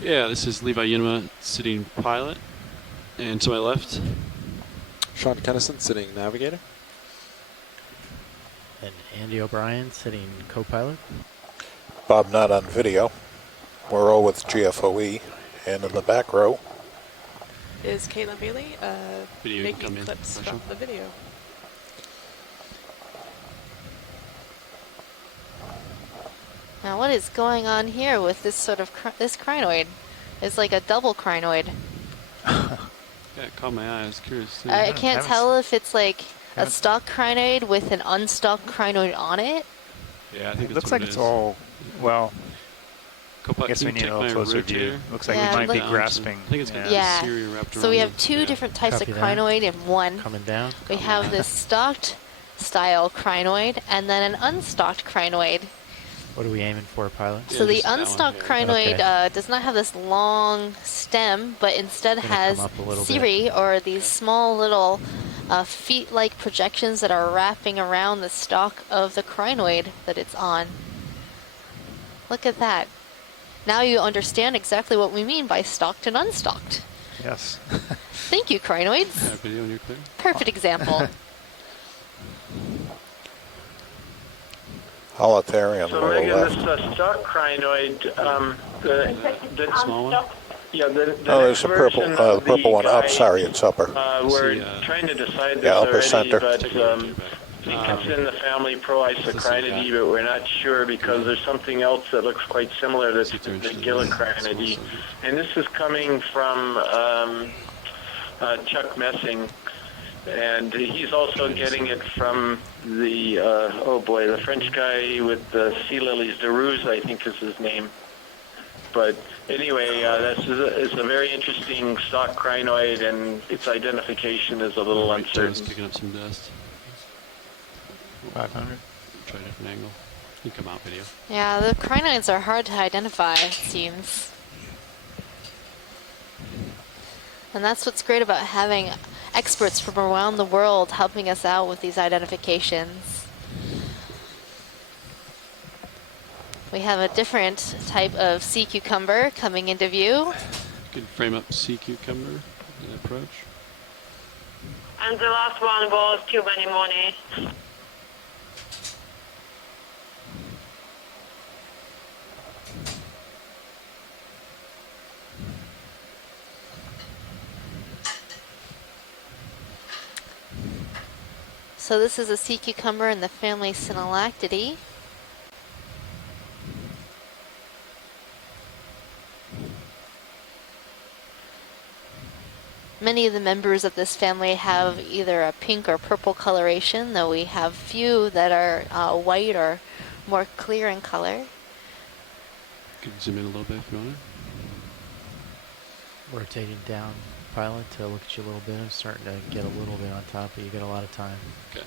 Yeah, this is Levi Yinema, sitting pilot. And to my left, Sean Kennison, sitting navigator. And Andy O'Brien, sitting co-pilot. Bob not on video. We're all with GFOE. And in the back row is Caitlin Bailey making clips from the video. Now what is going on here with this sort of this crinoid? It's like a double crinoid. Yeah, it caught my eye. I was curious too. I can't tell if it's like a stock crinoid with an unstocked crinoid on it. Yeah, I think it looks like it's all, well, I guess we need a little closer view. Looks like we might be grasping. I think it's got yeah. Siri wrapped around So we have it. two different types of crinoid in one. Coming down. We have this stocked style crinoid and then an unstocked crinoid. What are we aiming for, pilot? So the unstocked crinoid does not have this long stem, but instead has Siri, or these small little feet-like projections that are wrapping around the stalk of the crinoid that it's on. Look at that. Now you understand exactly what we mean by stocked and unstocked. Yes. Thank you, crinoids. Yeah, video when you're clear. Perfect example. Holotherian. So Megan, this stock crinoid, the small one? Yeah, the there's a purple one up. Sorry, it's upper. We're trying to decide this upper already, center. but it's in the family Proisocrinidae, but we're not sure because there's something else that looks quite similar that's the Gillicrinidae. And this is coming from Chuck Messing. And he's also getting it from the, the French guy with the sea lilies, Derouz, I think is his name. But anyway, this is a very interesting stock crinoid, and its identification is a little uncertain. Joe's picking up some dust. 500. Try a different angle. You can come out video. Yeah, the crinoids are hard to identify, it seems. And that's what's great about having experts from around the world helping us out with these identifications. We have a different type of sea cucumber coming into view. You can frame up sea cucumber and approach. And the last one was tube anemone. So this is a sea cucumber in the family Synallactidae. Many of the members of this family have either a pink or purple coloration, though we have few that are white or more clear in color. You can zoom in a little bit if you want. Rotating down, pilot, to look at you a little bit. I'm starting to get a little bit on top, but you get a lot of time. Okay.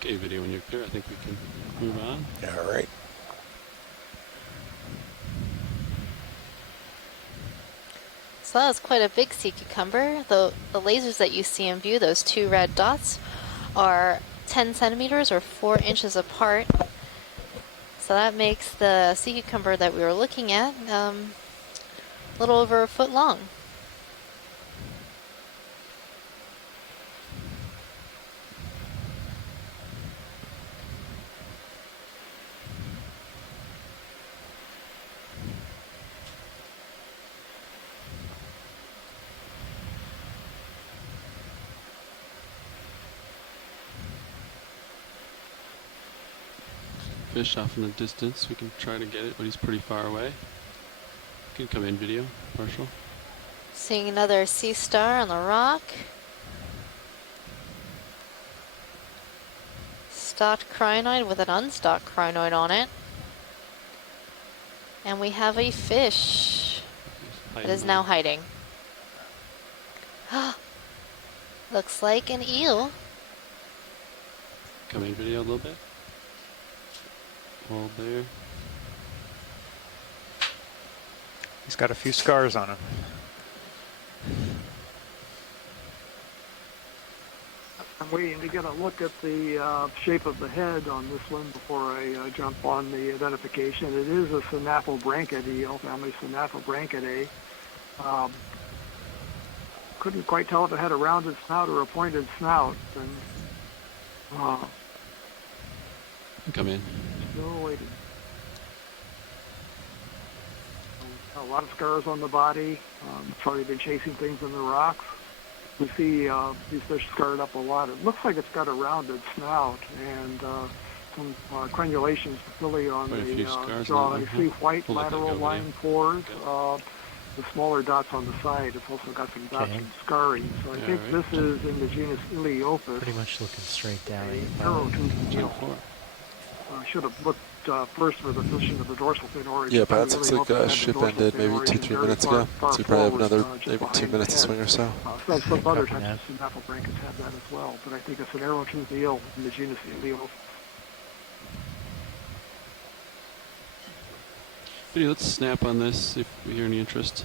Okay, video when you're clear, I think we can move on. All right. So that was quite a big sea cucumber. The lasers that you see in view, those two red dots, are 10 centimeters or 4 inches apart. So that makes the sea cucumber that we were looking at a little over a foot long. Fish off in the distance. We can try to get it, but he's pretty far away. You can come in video, partial. Seeing another sea star on the rock. Stocked crinoid with an unstocked crinoid on it. And we have a fish that is now hiding. Looks like an eel. Come in video a little bit. Hold there. He's got a few scars on him. I'm waiting to get a look at the shape of the head on this one before I jump on the identification. It is a Synaphobranchid eel, family Synaphobranchidae. Couldn't quite tell if it had a rounded snout or a pointed snout. And come in. still waiting. A lot of scars on the body. It's probably been chasing things in the rocks. We see these fish scarred up a lot. It looks like it's got a rounded snout and some crenulations, particularly on the jaw. You see white lateral line pores. The smaller dots on the side. It's also got some dots and scarring. So I think this is in the genus Iliophis. Pretty much looking straight down. Arrow-toothed eel. I should have looked first for the position of the dorsal fin origin. Yeah, but it looks like ship ended maybe 2-3 minutes ago. So you probably have another maybe 2 minutes to swing or so. Some other types of Synaphobranchids have that as well, but I think it's an arrow-toothed eel in the genus Iliophis. Video, let's snap on this if we hear any interest.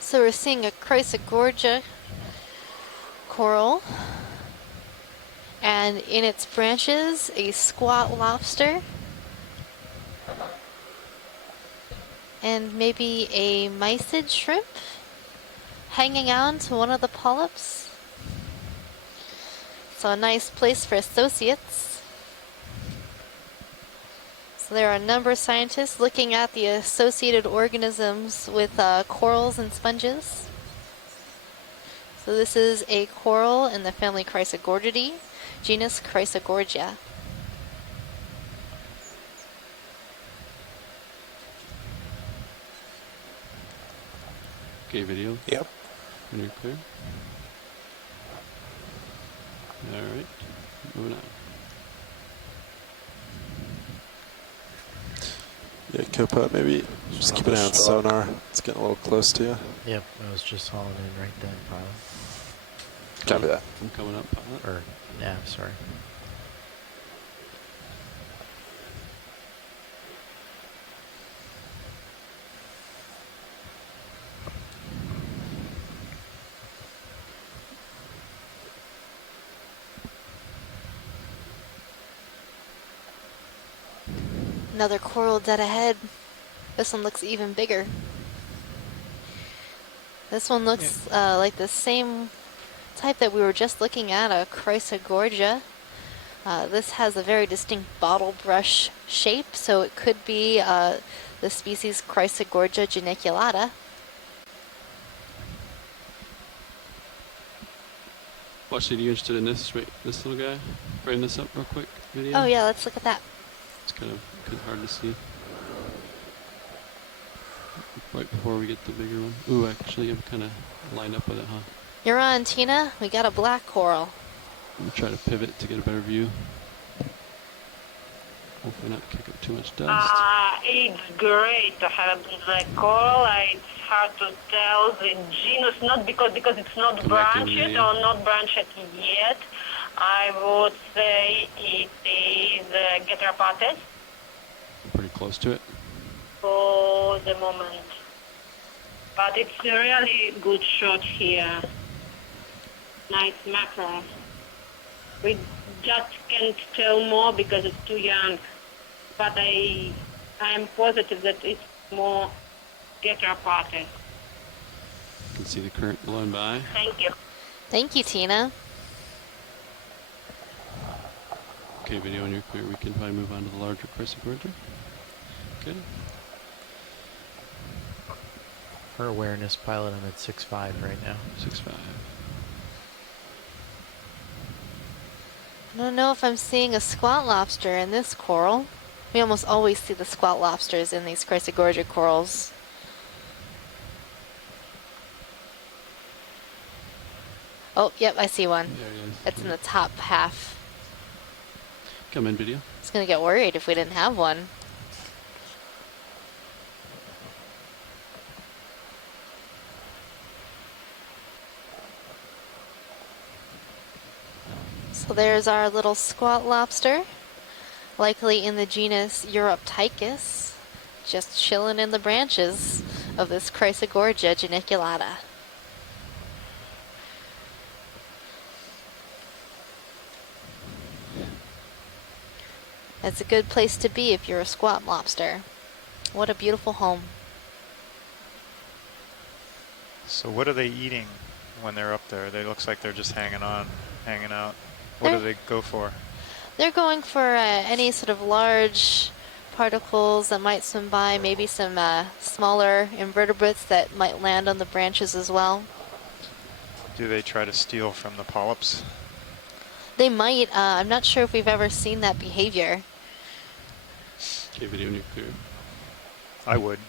So we're seeing a Chrysogorgia coral, and in its branches a squat lobster, and maybe a mysid shrimp hanging on to one of the polyps. So a nice place for associates. So there are a number of scientists looking at the associated organisms with corals and sponges. So this is a coral in the family Chrysogorgidae, genus Chrysogorgia. Okay, video. Yep. When you're clear. All right, moving on. Yeah, Copa, maybe just keep an eye on sonar. It's getting a little close to you. Yep, I was just hauling in right then, pilot. Copy that. I'm coming up, pilot. Or, yeah, sorry. Another coral dead ahead. This one looks even bigger. This one looks like the same type that we were just looking at, a Chrysogorgia. This has a very distinct bottle brush shape, so it could be the species Chrysogorgia geniculata. Watch, are you interested in this little guy? Bring this up real quick, video. Oh yeah, let's look at that. It's kind of hard to see. Right before we get the bigger one. Ooh, actually, I'm kind of lined up with it, huh? You're on, Tina. We got a black coral. I'm gonna try to pivot to get a better view. Hopefully not kick up too much dust. It's great to have a black coral. It's hard to tell the genus, not because it's not branched or not branched yet. I would say it is Geteropathes. Pretty close to it. For the moment. But it's a really good shot here. Nice mackerel. We just can't tell more because it's too young. But I am positive that it's more Geteropathes. You can see the current blowing by. Thank you. Thank you, Tina. Okay, video when you're clear, we can probably move on to the larger Chrysogorgia. Okay. For awareness pilot, I'm at 6.5 right now. 6.5. I don't know if I'm seeing a squat lobster in this coral. We almost always see the squat lobsters in these Chrysogorgia corals. Oh, yep, I see one. There he is. It's in the top half. Come in, video. I was going to get worried if we didn't have one. So there's our little squat lobster, likely in the genus Europtychus, just chilling in the branches of this Chrysogorgia geniculata. It's a good place to be if you're a squat lobster. What a beautiful home. So what are they eating when they're up there? They looks like they're just hanging out. What do they go for? They're going for any sort of large particles that might swim by, maybe some smaller invertebrates that might land on the branches as well. Do they try to steal from the polyps? They might. I'm not sure if we've ever seen that behavior. Okay, video when you're clear. I would.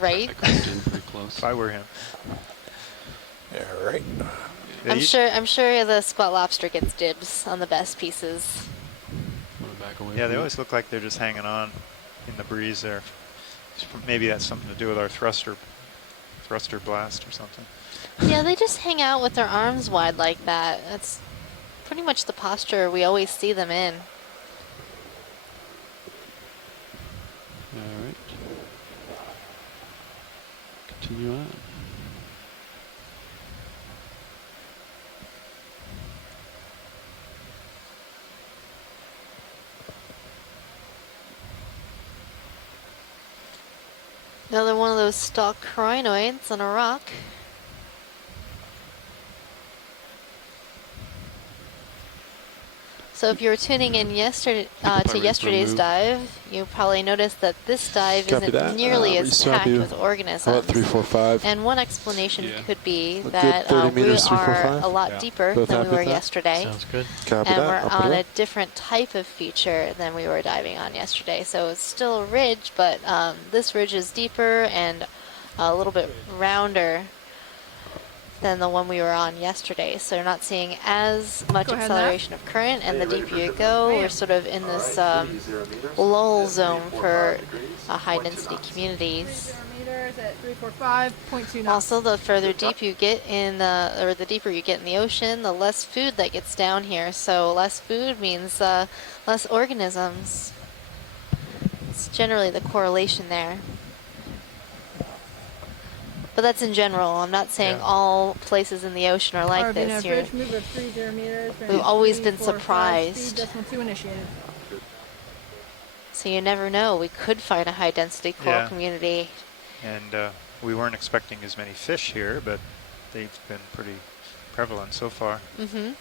Right? I cracked in pretty close. If I were him. Yeah, right. I'm sure the squat lobster gets dibs on the best pieces. Back away Yeah, they always look like they're just hanging on in the breeze there. Maybe that's something to do with our thruster blast or something. Yeah, they just hang out with their arms wide like that. That's pretty much the posture we always see them in. All right. Continue on. Another one of those stalk crinoids on a rock. So if you were tuning in yesterday to yesterday's dive, you probably noticed that this dive isn't nearly as packed with organisms. 345. And one explanation could be that we are a lot deeper than we were yesterday. Sounds good. And we're on a different type of feature than we were diving on yesterday. So it's still a ridge, but this ridge is deeper and a little bit rounder than the one we were on yesterday. So you're not seeing as much acceleration of current, and the deeper you go, we're sort of in this lull zone for high density communities. At 345.2 knots. Also, the further deep you get in the deeper you get in the ocean, the less food that gets down here. So less food means less organisms. It's generally the correlation there. But that's in general. I'm not saying all places in the ocean are like this. We've always been surprised. So you never know. We could find a high-density coral community. And we weren't expecting as many fish here, but they've been pretty prevalent so far. Mm-hmm.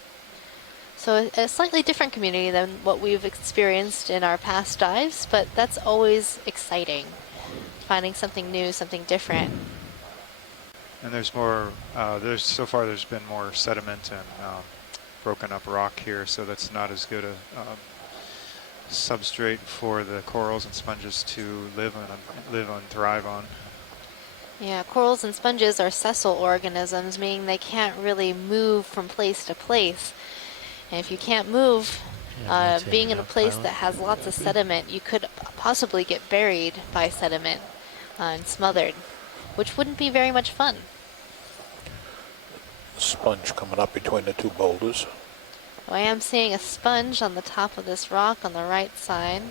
So a slightly different community than what we've experienced in our past dives, but that's always exciting. Finding something new, something different. And there's more, so far there's been more sediment and broken up rock here, so that's not as good a substrate for the corals and sponges to live and thrive on. Yeah, corals and sponges are sessile organisms, meaning they can't really move from place to place. And if you can't move, being in a place that has lots of sediment, you could possibly get buried by sediment and smothered, which wouldn't be very much fun. Sponge coming up between the two boulders. I am seeing a sponge on the top of this rock on the right side.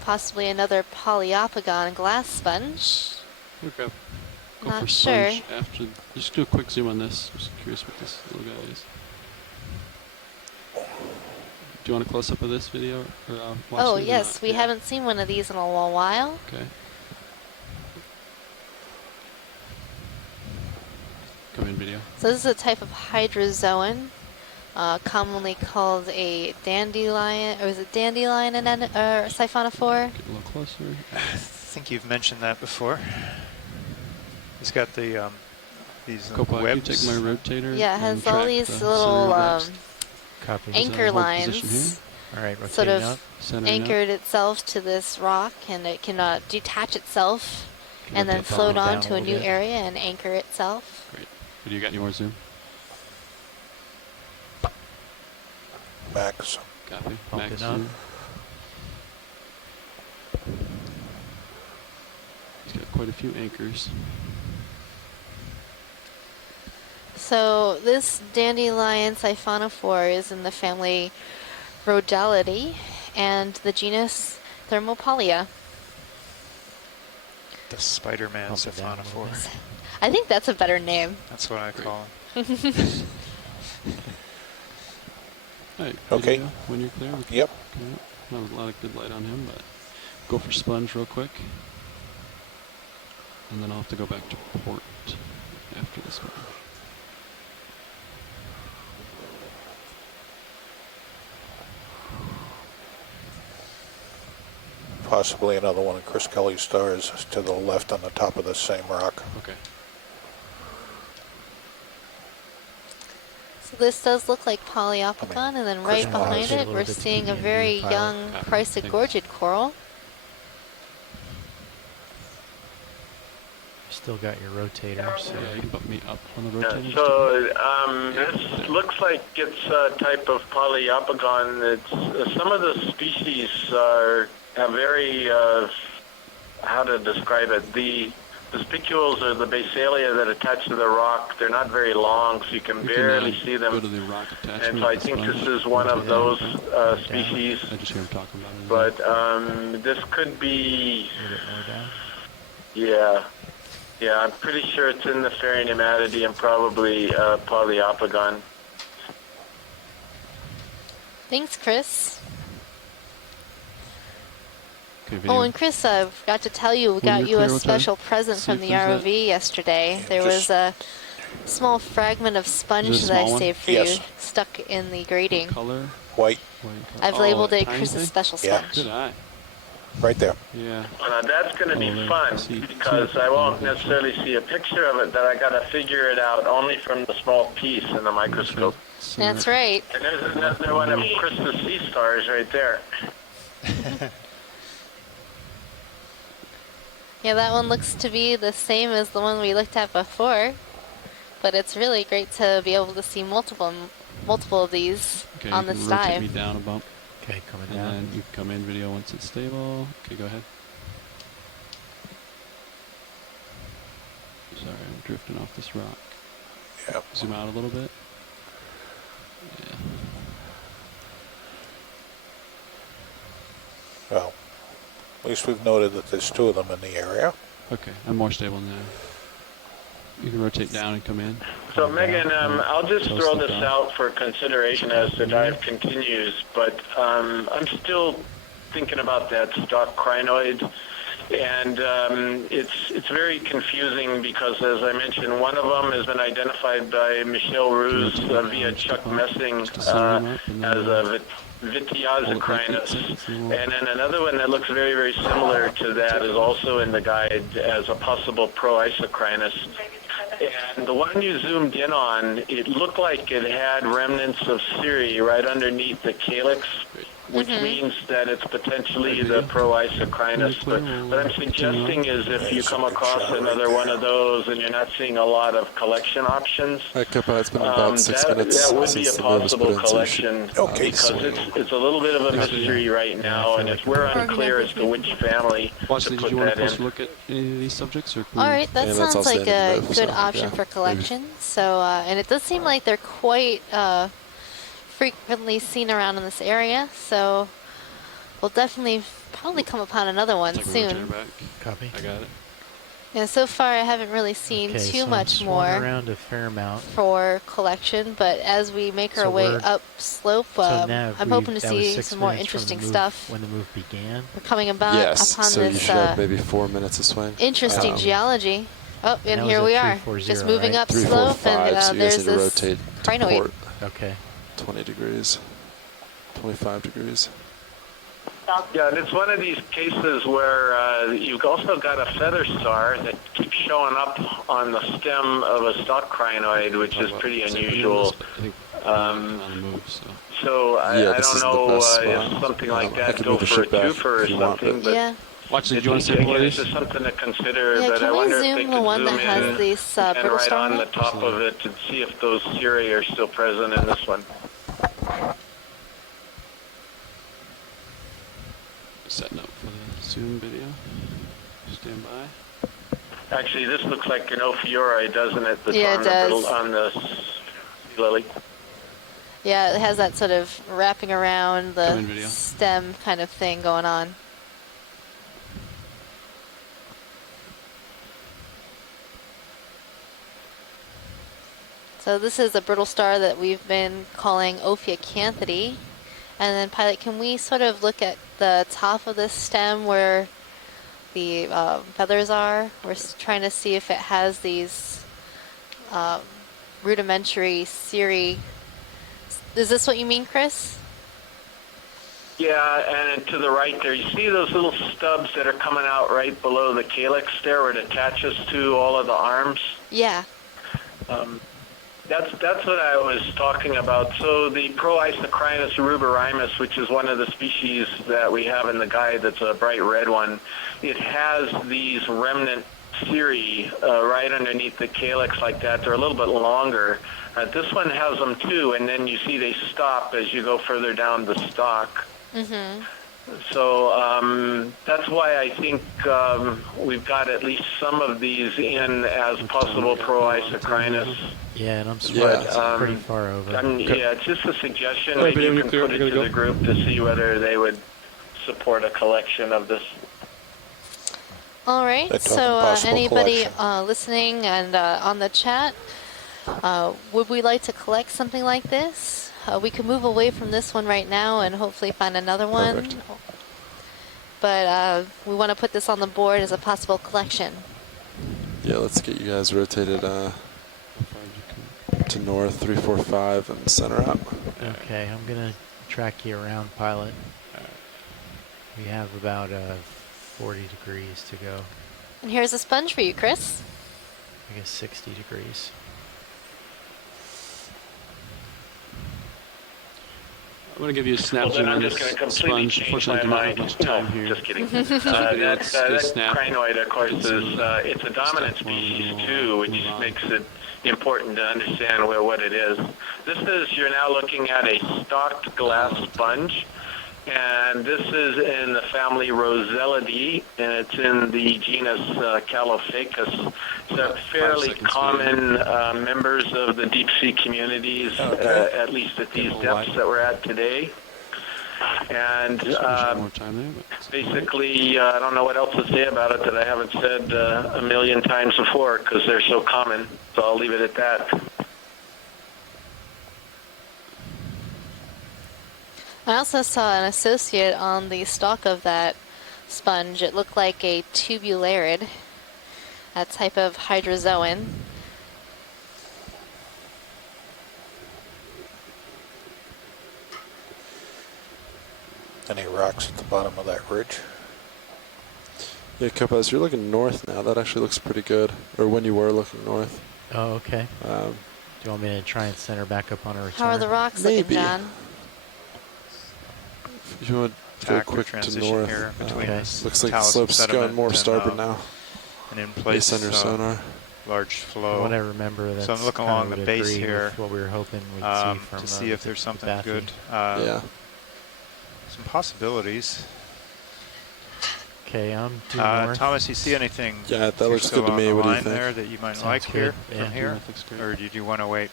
Possibly another Poliopogon glass sponge. Okay. Go Not for sure. sponge after. Just do a quick zoom on this. Just curious what this little guy is. Do you want a close up of this video? Or, watch Oh it or yes, not? we haven't seen one of these in a little while. Okay. Come in video. So this is a type of hydrozoan, commonly called a dandelion, or is it dandelion or siphonophore? Get a little closer. I think you've mentioned that before. He's got the these Copilot, webs. can you take my rotator? Yeah, it has and all track these the little anchor hold position lines. All right, Sort of up. anchored itself to this rock, and it can detach itself and then float on to a new area and anchor itself. Great. Do you got any more zoom? Max. Copy. Bump Max it up. zoom. He's got quite a few anchors. So this dandelion siphonophore is in the family Rhodelidae and the genus Thermopolia. The Spider-Man siphonophore. I think that's a better name. That's what I call him. Right, okay. Video, when you're clear. Yep. Not a lot of good light on him, but go for sponge real quick. And then I'll have to go back to port after the sponge. Possibly another one of Chris Kelly's stars to the left on the top of the same rock. Okay. So this does look like Poliopogon, and then right behind it, we're seeing a very young Chrysogorgid coral. Still got your rotator. So yeah, you can bump me up on the rotator. So this looks like it's a type of Poliopogon. It's some of the species have very how to describe it. The spicules or the basalia that attach to the rock, they're not very long, so you can barely see them. Go to the rock attachment. And so I think this is one of those species. I just hear him talking about it. But this could be. Yeah. Yeah, I'm pretty sure it's in the Pharenematidae and probably Poliopogon. Thanks, Chris. Okay, oh, and Chris, I forgot to tell you, we got you a special present from the ROV yesterday. There was a small fragment of sponge that I saved for you, stuck in the grating. Color? White. I've labeled it Chris's special sponge. Good eye. Right there. Yeah. That's going to be fun because I won't necessarily see a picture of it, but I got to figure it out only from the small piece in the microscope. That's right. And there's another one of Chris's sea stars right there. Yeah, that one looks to be the same as the one we looked at before, but it's really great to be able to see multiple of these on this dive. Rotate me down a bump. Okay, coming and down. And then you can come in video once it's stable. Okay, go ahead. Sorry, I'm drifting off this rock. Yep. Zoom out a little bit. Yeah. Well, at least we've noted that there's two of them in the area. Okay, I'm more stable now. You can rotate down and come in. So Megan, I'll just throw this out for consideration as the dive continues, but I'm still thinking about that stock crinoid, and it's very confusing because, as I mentioned, one of them has been identified by Michelle Ruse via Chuck Messing as a Vitiazocrinus, and then another one that looks very, very similar to that is also in the guide as a possible proisocrinus. And the one you zoomed in on, it looked like it had remnants of cirri right underneath the calyx, which means that it's potentially the proisocrinus. But what I'm suggesting is if you come across another one of those and you're not seeing a lot of collection options, it's been about 6 minutes that would be a since the nerve was put possible in, so collection because it's a little bit of a mystery right now, and if we're unclear as to which family to put did you want that to in. look at any of these subjects? Or All right, that sounds like a move, good so, option for collection. So, and it does seem like they're quite frequently seen around in this area. So, we'll definitely probably come upon another one soon. Copy. I got it. Yeah, so far I haven't really seen too much more around a fair amount for collection, but as we make our way up slope, I'm hoping to see some more interesting stuff. When the move began, we're coming about upon so this you should have maybe 4 minutes of swing. interesting geology. Oh, and here we are, just moving up 3, 4, slope, 5, and so you there's guys need to this rotate to crinoid. port. Okay. 20 degrees, 25 degrees. Yeah, and it's one of these cases where you've also got a feather star that keeps showing up on the stem of a stalk crinoid, which is pretty unusual. So I don't know if something like that go for a twofer or something, but yeah. Did you want to sample it's just something to consider. Yeah, but can I we wonder if zoom they the could one zoom that has in this and brittle right star on in the it? top of it and see if those cirri are still present in this one. Setting up for the Zoom video. Stand by. Actually, this looks like an ophiuroid, doesn't it? That's Yeah, on it does. On the sea lily. Yeah, it has that sort of wrapping around the stem kind of thing going on. So this is a brittle star that we've been calling Ophiacanthidae. And then, Pilot, can we sort of look at the top of this stem where the feathers are? We're trying to see if it has these rudimentary cirri. Is this what you mean, Chris? Yeah, and to the right there, you see those little stubs that are coming out right below the calyx there where it attaches to all of the arms? Yeah. That's what I was talking about. So the Proisocrinus ruberimus, which is one of the species that we have in the guide that's a bright red one, it has these remnant cirri right underneath the calyx like that. They're a little bit longer. This one has them too, and then you see they stop as you go further down the stalk. Mm-hmm. So that's why I think we've got at least some of these in as possible Proisocrinus. Yeah, and I'm sweating pretty far over. Yeah, it's just a suggestion. Maybe you can put it to the group to see whether they would support a collection of this. All right, so anybody listening and on the chat, would we like to collect something like this? We could move away from this one right now and hopefully find another one. Perfect. But we want to put this on the board as a possible collection. Yeah, let's get you guys rotated to north 345 and center out. Okay, I'm gonna track you around, Pilot. We have about 40 degrees to go. And here's a sponge for you, Chris. I guess 60 degrees. I'm going to give you a snap zoom on this sponge. Unfortunately, I do not have much time here. Just kidding. That crinoid, of course, is it's a dominant species too, which makes it important to understand what it is. This is, you're now looking at a stalked glass sponge, and this is in the family Roselidae, and it's in the genus Calophacus. They're fairly common members of the deep sea communities, at least at these depths that we're at today. And basically, I don't know what else to say about it that I haven't said a million times before because they're so common. So I'll leave it at that. I also saw an associate on the stalk of that sponge. It looked like a tubularid, a type of hydrozoan. Any rocks at the bottom of that ridge? Yeah, Kopaz, you're looking north now. That actually looks pretty good. Or when you were looking north. Oh, okay. Do you want me to try and center back up on a return? How are the rocks Maybe. looking, John? If you want to go quick to north, here between looks like the slope's going more starboard now. And in place, based on your sonar. Large flow. From what I remember, that's so I'm looking along the base here what we were hoping we'd see from to see if there's something good. Yeah. Some possibilities. Okay, I'm due north. Thomas, you see anything? Yeah, that looks good to me. What do you think? There that you might Sounds like good. here from here, or did you want to wait?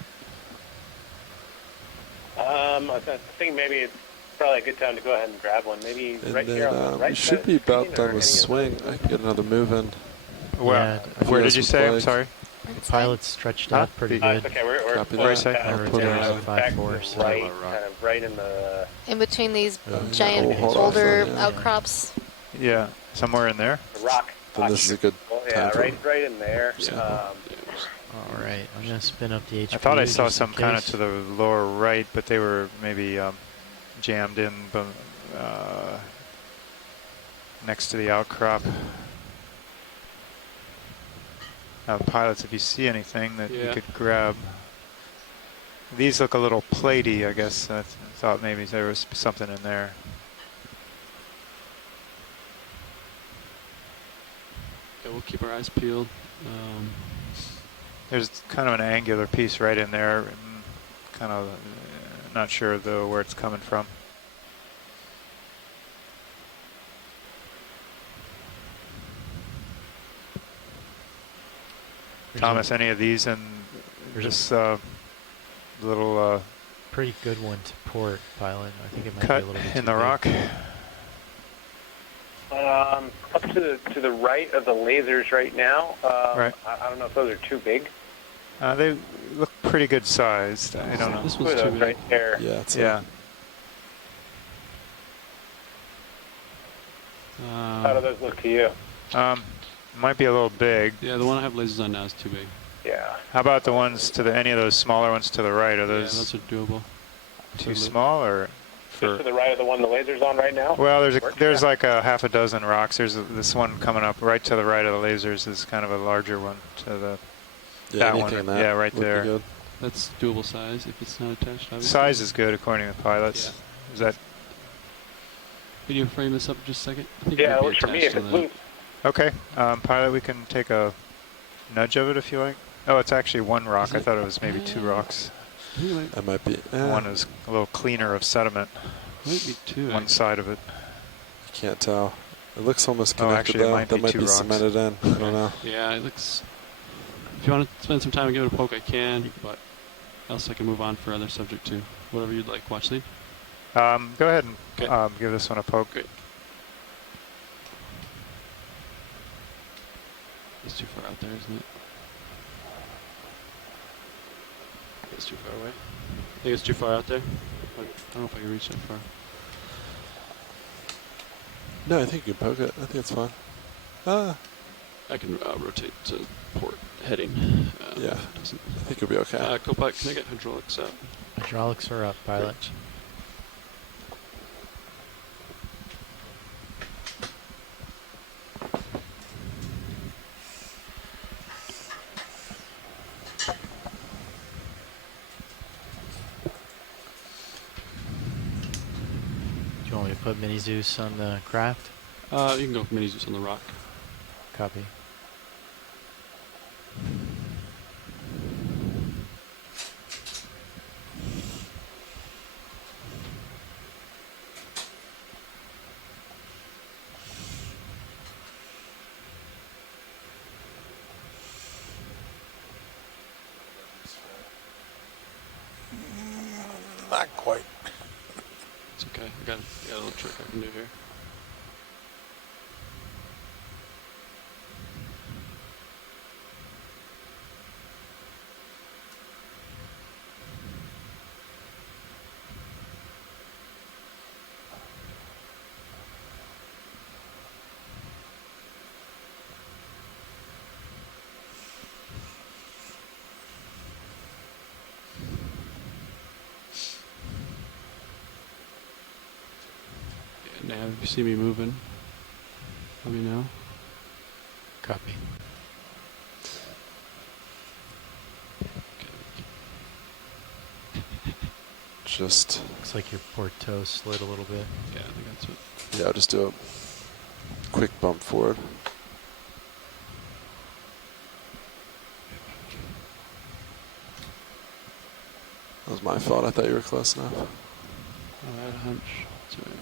I think maybe it's probably a good time to go ahead and grab one. Maybe And right then, here on the right you side should of be the screen, about done or with any of swing. I can get another move in. Well, where did you say? I'm sorry. The pilot's stretched out pretty good. Okay, we're Copy close that. kind I'll of put it back on. to 5-4, the so right, kind of right in the In between these Oh, giant hold on. boulder Yeah. outcrops. Yeah, somewhere in there. rock. Then this is a good Well, time yeah, for right in there. Yeah. All right, I'm going to spin up the HPU. I thought I saw just in some kind of case. to the lower right, but they were maybe jammed in next to the outcrop. Pilots, if you see anything that you could grab. These look a little platey, I guess. I thought maybe there was something in there. Yeah, we'll keep our eyes peeled. There's kind of an angular piece right in there. Kind of not sure though where it's coming from. Thomas, any of these in this little pretty good one to port, pilot. I think it might cut be a little bit in too the big. rock? Up to the right of the lasers right now. Right. I don't know if those are too big. They look pretty good sized. I don't know. This one's too big. Right there. Yeah, it's Yeah. How do those look to you? Might be a little big. Yeah, the one I have lasers on now is too big. Yeah. How about the ones to the any of those smaller ones to the right? Are Yeah, those those are doable. too small or? Just to the right of the one the laser's on right now? Well, there's like a half a dozen rocks. There's this one coming up right to the right of the lasers is kind of a larger one to the that one. Yeah, right there. Good. That's doable size if it's not attached, obviously. Size is good according to the pilots. Yeah. Is that? Can you frame this up just a second? I think Yeah, might it be works for me attached if to it's the- loose. Okay, pilot, we can take a nudge of it if you like. Oh, it's actually one rock. I thought it was maybe two rocks. That might be. One is a little cleaner of sediment. Might be two. One side of it. I can't tell. It looks almost Oh, connected actually, it though. might That be might two be rocks. cemented in. I don't know. Yeah, it looks... If you want to spend some time and give it a poke, I can, but else I can move on for other subject too. Whatever you'd like. Watch lead. Go ahead and give this one a poke. Great. It's too far out there, isn't it? It's too far away. I think it's too far out there. I don't know if I can reach that far. No, I think you can poke it. I think it's fine. I can rotate to port heading. Yeah, if it doesn't. I think you'll be okay. Copilot, can I get hydraulics out? Hydraulics are up, pilot. Great. Do you want me to put Mini Zeus on the craft? You can go with Mini Zeus on the rock. Copy. Not quite. It's Okay, I got a little trick I can do here. Nav, if you see me moving, let me know. Copy. Just. Looks like your port toe slid a little bit. Yeah, I think that's it. Yeah, I'll just do a quick bump forward. That was my fault. I thought you were close enough. I had a hunch. That's right.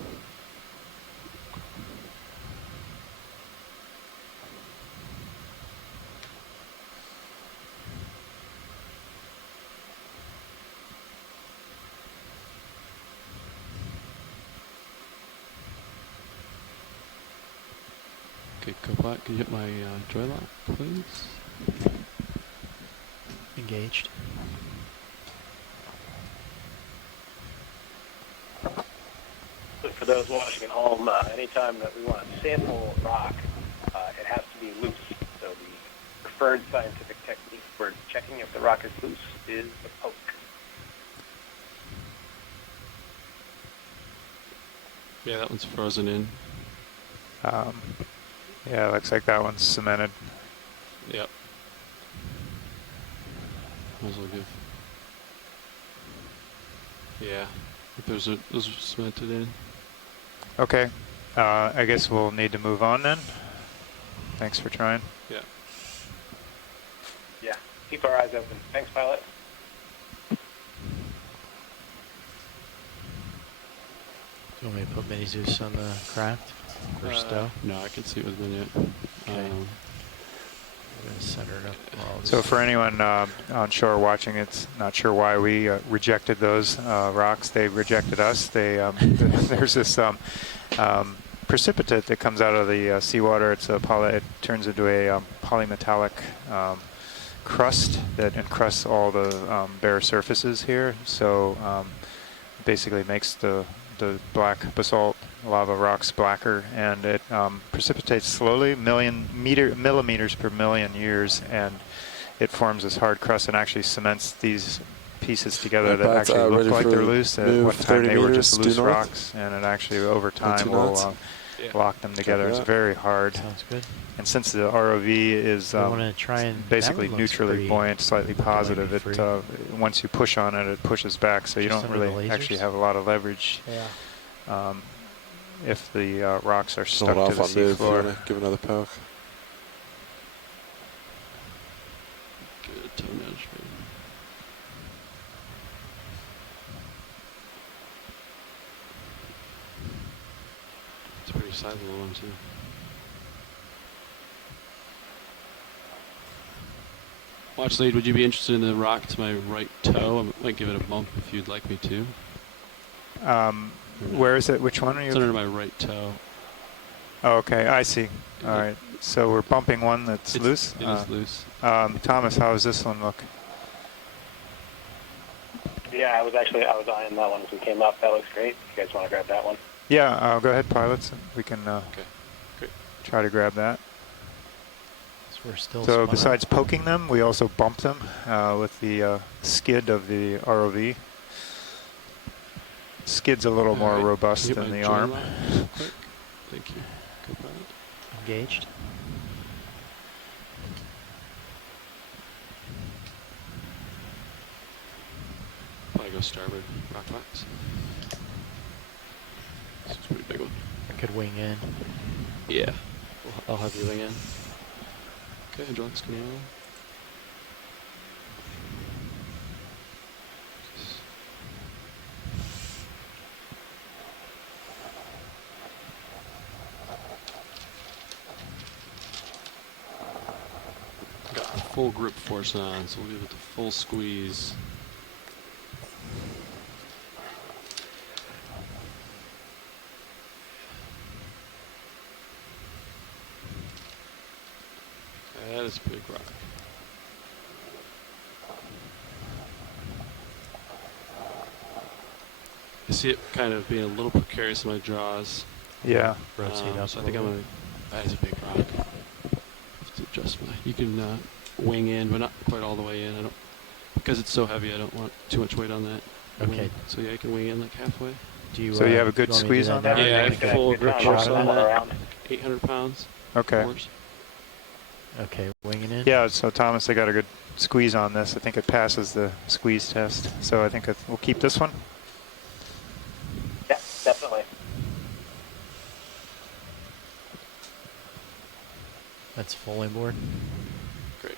Okay, Copilot, can you hit my joy lock, please? Engaged. For those watching at home, anytime that we want to sample a rock, it has to be loose. So the preferred scientific technique for checking if the rock is loose is a poke. Yeah, that one's frozen in. Yeah, looks like that one's cemented. Yep. Might as well give. Yeah, I think those are cemented in. Okay, I guess we'll need to move on then. Thanks for trying. Yeah. Yeah, keep our eyes open. Thanks, pilot. Do you want me to put Mini Zeus on the craft for stow? No, I can see it with Mini. Okay. I'm going to center it up. So for anyone on shore watching, it's not sure why we rejected those rocks. They rejected us. They there's this precipitate that comes out of the seawater. It turns into a polymetallic crust that encrusts all the bare surfaces here. So basically makes the black basalt lava rocks blacker, and it precipitates slowly, millimeters per million years, and it forms this hard crust and actually cements these pieces together that actually look like they're loose. At one time they were just loose rocks, and it actually over time will lock them together. It's very hard. Sounds good. And since the ROV is basically neutrally buoyant, slightly positive, it once you push on it, it pushes back, so you don't really actually have a lot of leverage. Yeah. If the rocks are stuck to the seafloor. Give another poke. Give it a toe nudge, maybe. It's a pretty sizable one, too. Watch lead, would you be interested in the rock to my right toe? I might give it a bump if you'd like me to. Where is it? Which one are you? It's under my right toe. Oh, okay, I see. All right, so we're bumping one that's loose? It is loose. Thomas, how does this one look? Yeah, I was eyeing that one as we came up. That looks great. You guys want to grab that one? Yeah, go ahead, pilots. We can great. Try to grab that. So we're still so besides poking them, we also bump them with the skid of the ROV. Skid's a little more robust than the arm. Thank you. Good pilot. Engaged. Probably go starboard, rock box. This is a pretty big one. I could wing in. Yeah, I'll have you wing in. Okay, hydraulics coming on. Full grip force on, so we'll give it the full squeeze. That is a big rock. I see it kind of being a little precarious in my jaws. Yeah. Rotate up. So I think I'm going to... That is a big rock. Have to adjust my... You can wing in, but not quite all the way in. I don't... Because it's so heavy, I don't want too much weight on that. Okay. Wing. So yeah, I can wing in like halfway. Do you, so you have a good squeeze on that? Yeah, I have full grip force on that. 800 pounds. Okay. Force. Okay, winging in. Yeah, so Thomas, I got a good squeeze on this. I think it passes the squeeze test. So I think we'll keep this one. Yeah, definitely. That's fully board. Great.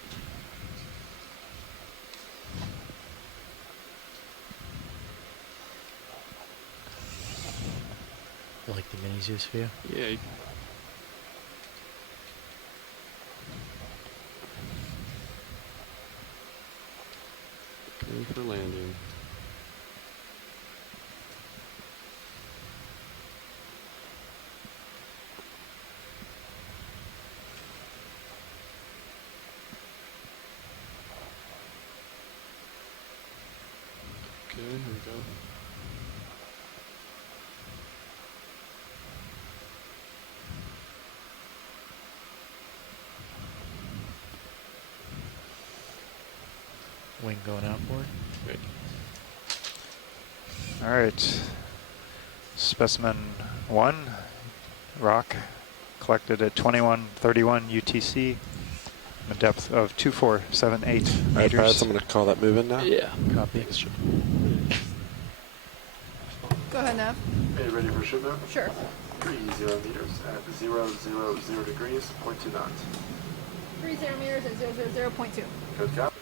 You like the mini Zeus view? Yeah. Going for landing. Okay, here we go. Wing going outboard. Great. All right. Specimen 1, rock, collected at 2131 UTC, a depth of 2478 meters. All right, Pat, I'm going to call that move in now. Yeah. Copy. Sure. Go ahead, Nav. Are you ready for shipment? Sure. 30 meters at 000 degrees, 0.2 knots. 30 meters at 000.2. Good job.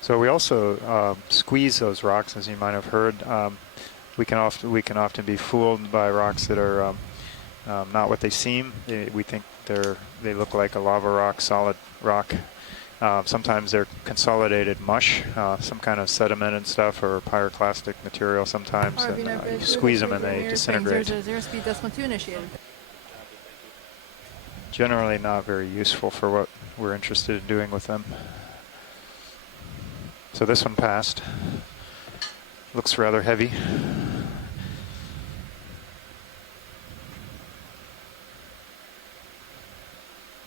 So we also squeeze those rocks, as you might have heard. We can often be fooled by rocks that are not what they seem. We think they look like a lava rock, solid rock. Sometimes they're consolidated mush, some kind of sediment and stuff, or pyroclastic material sometimes. You squeeze them and they disintegrate. 000 speed decimal 2 initiated. Generally not very useful for what we're interested in doing with them. So this one passed. Looks rather heavy.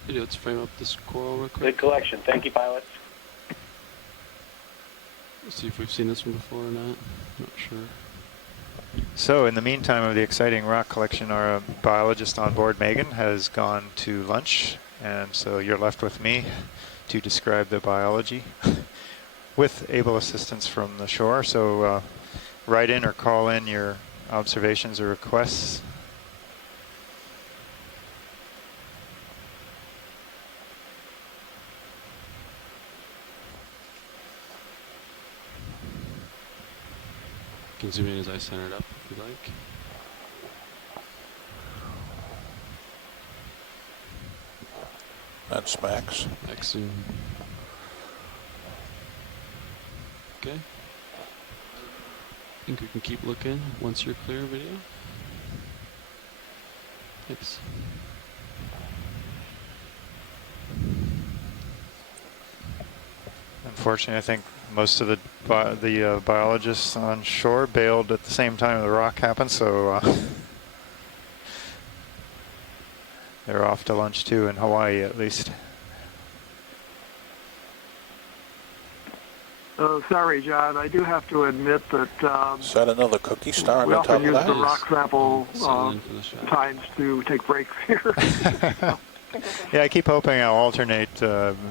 Hey, let's frame up this coral real quick. Good collection. Thank you, pilots. Let's see if we've seen this one before or not. Not sure. So in the meantime of the exciting rock collection, our biologist on board, Megan, has gone to lunch. And so you're left with me to describe the biology with able assistance from the shore. So write in or call in your observations or requests. You can zoom in as I center it up if you like. That's max. Max zoom. Okay. I think we can keep looking once you're clear, video. Thanks. Unfortunately, I think most of the biologists on shore bailed at the same time the rock happened, so they're off to lunch too, in Hawaii at least. Sorry, John, I do have to admit that Is that another cookie star on we the top often of use the that? rock sample times to take breaks here. Yeah, I keep hoping I'll alternate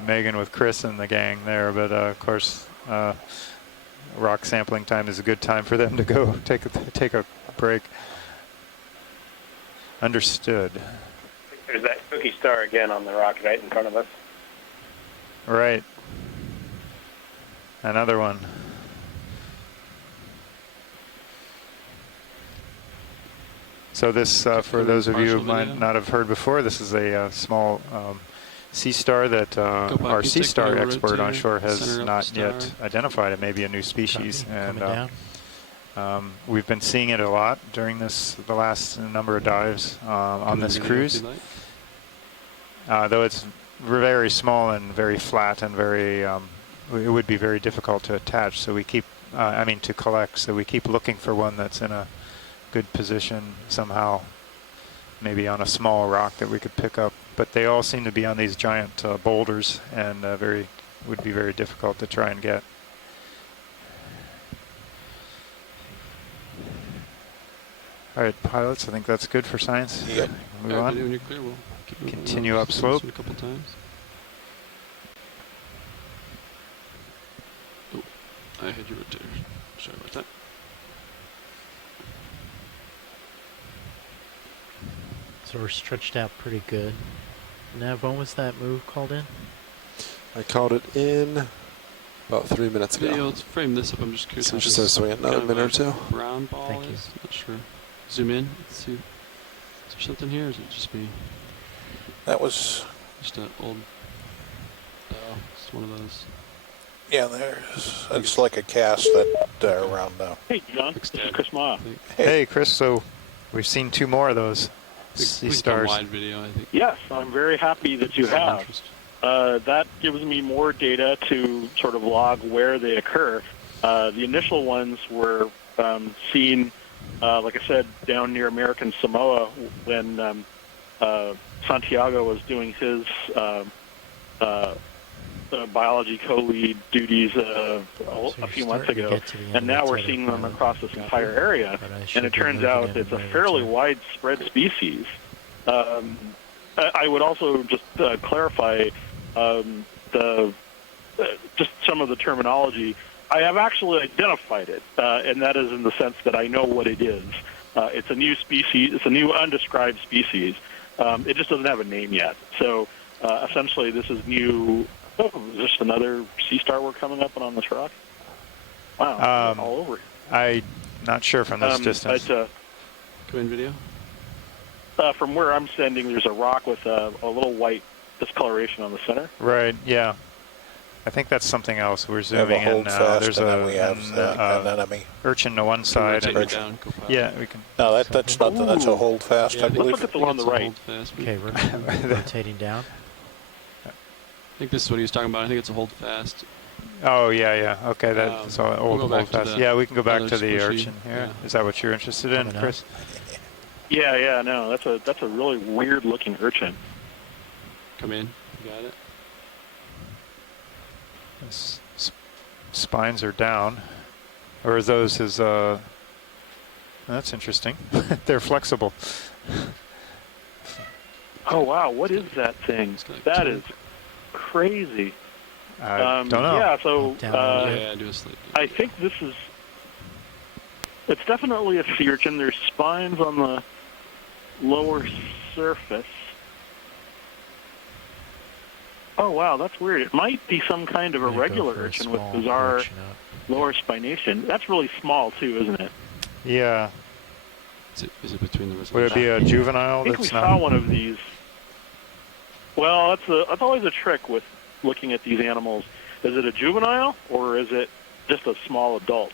Megan with Chris and the gang there, but of course, rock sampling time is a good time for them to go take a break. Understood. There's that cookie star again on the rock right in front of us. Right. Another one. So this, for those of you who might not have heard before, this is a small sea star that our sea star expert on shore has not yet identified. It may be a new species, and we've been seeing it a lot during the last number of dives on this cruise. Though it's very small and very flat and very, it would be very difficult to attach. So we keep, to collect. So we keep looking for one that's in a good position somehow, maybe on a small rock that we could pick up. But they all seem to be on these giant boulders, and would be very difficult to try and get. All right, pilots, I think that's good for science. Yep. Move on. When you're clear, we'll continue upslope. A couple times. Oh, I had your rotator. Sorry about that. So we're stretched out pretty good. Nav, when was that move called in? I called it in about 3 minutes ago. Video, let's frame this up. I'm just curious. So just a swing another minute or two. Brown ball Thank you. is? Not sure. Zoom in. Let's see. Is there something here? Or is it just me? That was... Just an old... Oh, it's one of those. Yeah, there's... It's like a cast that around now. Hey, John. This is Chris Ma. Hey, Chris. So we've seen 2 more of those sea stars. Wide video, I think. Yes, I'm very happy that you have. That gives me more data to sort of log where they occur. The initial ones were seen, like I said, down near American Samoa when Santiago was doing his biology co-lead duties a few months ago, and now we're seeing them across this entire area, and it turns out it's a fairly widespread species. I would also just clarify just some of the terminology. I have actually identified it, and that is in the sense that I know what it is. It's a new species. It's a new undescribed species. It just doesn't have a name yet. So essentially, this is new. Oh, is this another sea star we're coming up on this rock? Wow, all over. I'm not sure from this distance. Come in video. From where I'm standing, there's a rock with a little white discoloration on the center. Right, yeah. I think that's something else. We're zooming in now. There's an enemy. Urchin to one side. And yeah, we can. No, that's nothing. That's a hold fast, yeah, I believe. Let's look at the one on the right. Okay, we're rotating down. I think this is what he was talking about. I think it's a hold fast. Oh, yeah. Okay, that's old hold fast. Yeah, we can go back to the urchin here. Yeah. Is that what you're interested in, Chris? Yeah, no, that's a really weird looking urchin. Come in. You got it. Spines are down. Or is those his, that's interesting. They're flexible. Oh, wow, what is that thing? That is crazy. I don't know. Yeah, so I think this is, it's definitely a sea urchin. There's spines on the lower surface. Oh, wow, that's weird. It might be some kind of a regular urchin with bizarre lower spination. That's really small, too, isn't it? Yeah. Is it between the resolution? Would it be a juvenile? I think we saw one of these. Well, that's always a trick with looking at these animals. Is it a juvenile, or is it just a small adult?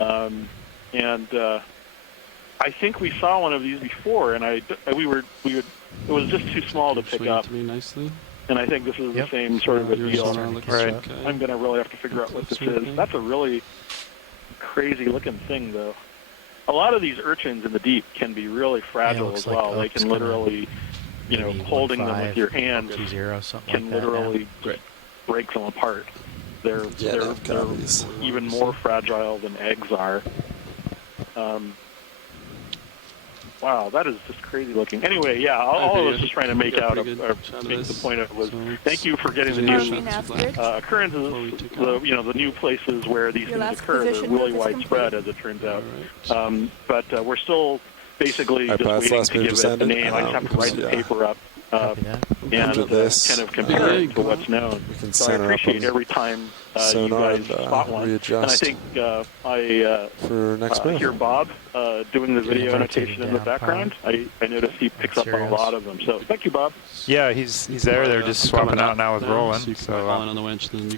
I think we saw one of these before, and it was just too small to pick up. Nicely. And I think this is the same sort of a deal. Right. I'm going to really have to figure out what this is. That's a really crazy-looking thing, though. A lot of these urchins in the deep can be really fragile as well. They can literally, holding them with your hand can literally break them apart. They're even more fragile than eggs are. Wow, that is just crazy looking. Anyway, yeah, all I was just trying to make out, make the point of was, thank you for getting the new occurrences, the new places where these things occur. They're really widespread, as it turns out. But we're still basically just waiting to give it the name. I just have to write the paper up and kind of compare it to what's known. So I appreciate every time you guys spot one. And I think I hear Bob doing the video annotation in the background. I notice he picks up on a lot of them. So thank you, Bob. Yeah, he's there. They're just swapping out now with Roland.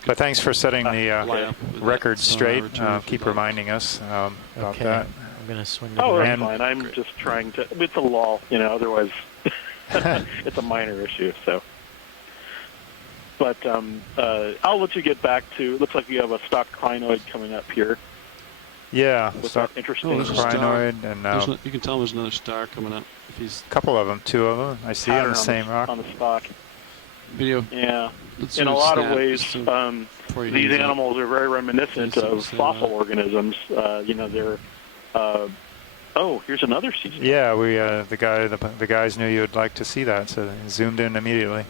But thanks for setting the record straight. Keep reminding us about that. I'm going to swing the that's fine. I'm just trying to. It's a lull, otherwise it's a minor issue. So, But I'll let you get back to. Looks like you have a stock crinoid coming up here. Yeah, With stock that interesting crinoid, and you can tell there's another star coming up. If he's a couple of them, 2 of them. I see on the same rock. On the stock. Video. Yeah. In a lot of ways, these animals are very reminiscent of fossil organisms. You know, they're. Oh, here's another sea star. Yeah, we the guys knew you would like to see that, so they zoomed in immediately.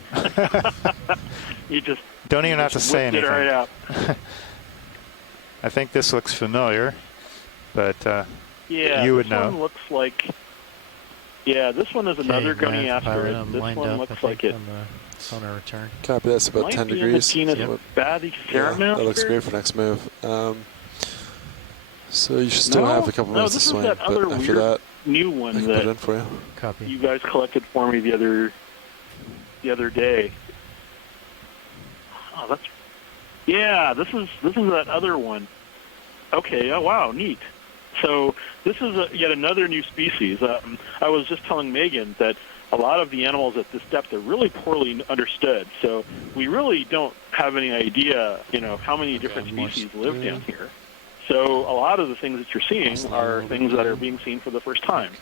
You just don't even have to say anything. It right out. I think this looks familiar, but yeah, you would this know. One looks like. Yeah, this one is another goniasterid. This one looks like it. On a return. Copy, that's about 10 degrees. Yeah, that looks great for next move. So you should still have a couple minutes to swing, but after that, new one I can that put in for you. Copy. You guys collected for me the other day. Oh, that's. Yeah, this is that other one. Okay. Oh, wow, neat. So this is yet another new species. I was just telling Megan that a lot of the animals at this depth are really poorly understood. So we really don't have any idea, you know, how many different species live down here. So a lot of the things that you're seeing are things that are being seen for the first time,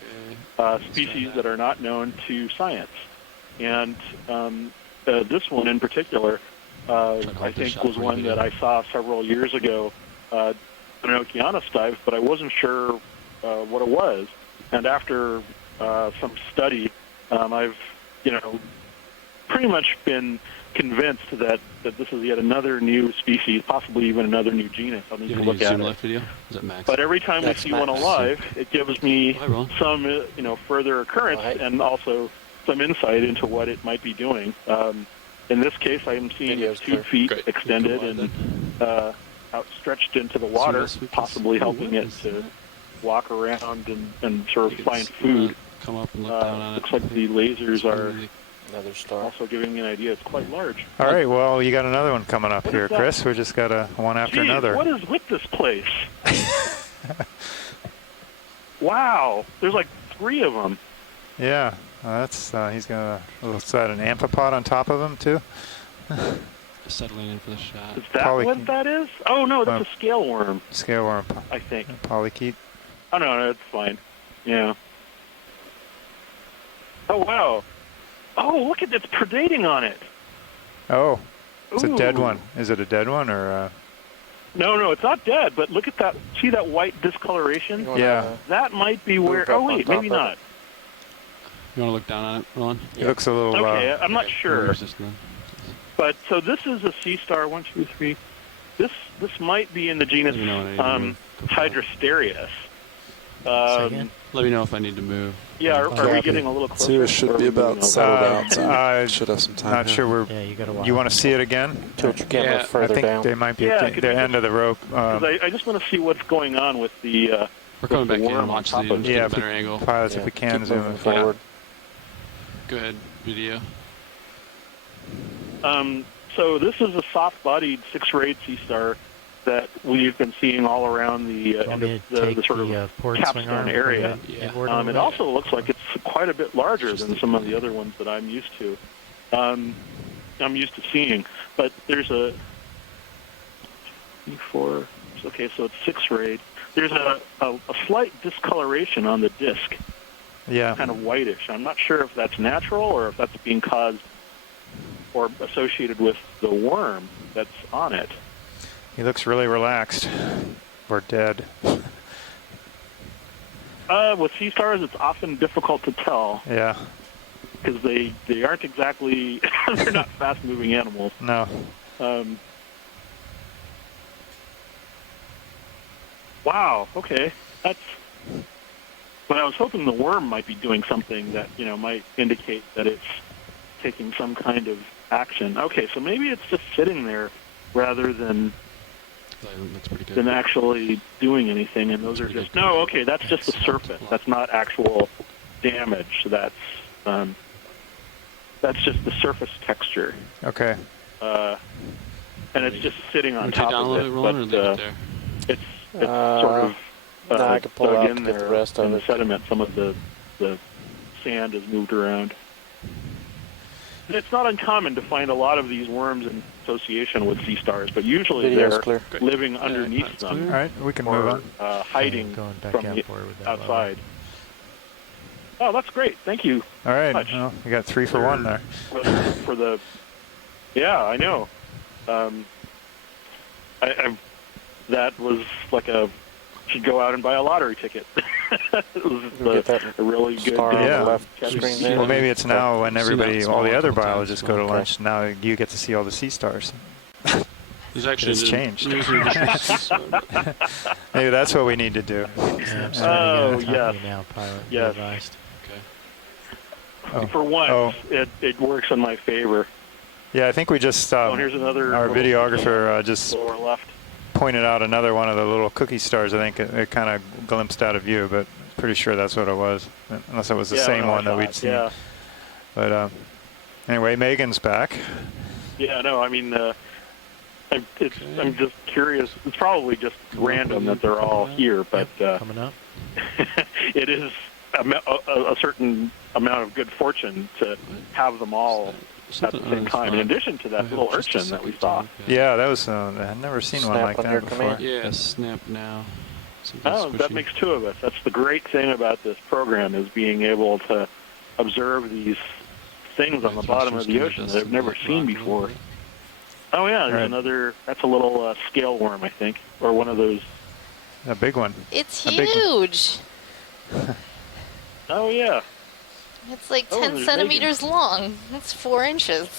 species that are not known to science. And this one in particular, I think, was one that I saw several years ago on an Okeanos dive, but I wasn't sure what it was. And after some study, I've, you know, pretty much been convinced that this is yet another new species, possibly even another new genus. I need to look at it. Video? Is that Max? But every time we see one alive, it gives me some, you know, further occurrence and also some insight into what it might be doing. In this case, I am seeing its 2 feet extended and outstretched into the water, possibly helping it to walk around and sort of find food. Come up and look down on it. Looks like the lasers are another star. Also giving me an idea. It's quite large. All right, well, you got another one coming up here, Chris. We just got one after another. What is with this place? Wow, there's like 3 of them. Yeah, that's he's got looks like an amphipod on top of him too. Settling in for the shot. Is that what that is? Oh no, that's a scale worm. Scale worm, I think. Polychaete. Oh no, it's fine. Yeah. Oh wow. Oh, look at it's predating on it. Oh, it's a dead one. Is it a dead one or? No, it's not dead. But look at that. See that white discoloration? Yeah. That might be where. Oh wait, maybe not. You want to look down on it, Ron? It looks a little. Okay, I'm not sure. But so this is a sea star. 1, 2, 3. This might be in the genus Hydrosterius. Let me know if I need to move. Yeah, are we getting a little closer? It should be about settled out. So should have some time. Not sure. Yeah, you got to watch. You want to see it again? Tilt your camera further I think down. they might be at the end of the rope. I just want to see what's going on with the. We're coming back in and watch watch the better angle. Pilots, if we can zoom in forward. Go ahead, video. So this is a soft-bodied 6-rayed sea star that we've been seeing all around the sort of capstone area. Yeah. It also looks like it's quite a bit larger than some of the other ones that I'm used to. I'm used to seeing, but there's a 4. Okay, so it's 6-rayed. There's a slight discoloration on the disc. Yeah. Kind of whitish. I'm not sure if that's natural or if that's being caused or associated with the worm that's on it. He looks really relaxed. Or dead. With sea stars, it's often difficult to tell. Yeah. Because they aren't exactly, they're not fast-moving animals. No. Wow, okay. But I was hoping the worm might be doing something that, you know, might indicate that it's taking some kind of action. Okay, so maybe it's just sitting there rather than actually doing anything, and those are just... No, okay, that's just the surface. That's not actual damage. That's just the surface texture. Okay. And it's just sitting on top of it, but it's sort of I can pull dug out in to get there the rest of in the it. sediment. Some of the sand has moved around. it's not uncommon to find a lot of these worms in association with sea stars, but usually they're living underneath them. All right, we can move on. Hiding from the outside. Oh, that's great. Thank you. All right, much. well, you got 3 for 1 there. For the, yeah, I know. That was like should go out and buy a lottery ticket. It was a really good day. Well, maybe it's now when all the other biologists go to lunch. Now you get to see all the sea stars. It's changed. Maybe that's what we need to do. Yeah, now, pilot. Yes. For once, it works in my favor. Yeah, I think we just here's another our videographer just lower left. Pointed out another one of the little cookie stars. I think it kind of glimpsed out of view, but pretty sure that's what it was, unless it was the same one that we'd seen. Yeah. But anyway, Megan's back. Yeah, no, I mean, I'm just curious. It's probably just random that they're all here, but coming up, it is a certain amount of good fortune to have them all at the same time, in addition to that little urchin that we saw. Yeah, that was, I've never seen one like that before. Yeah, snap now. That makes 2 of us. That's the great thing about this program, is being able to observe these things on the bottom of the ocean that I've never seen before. Oh, yeah, there's another, that's a little scale worm, I think, or one of those. A big one. It's huge. Oh, yeah. It's like 10 centimeters long. That's 4 inches.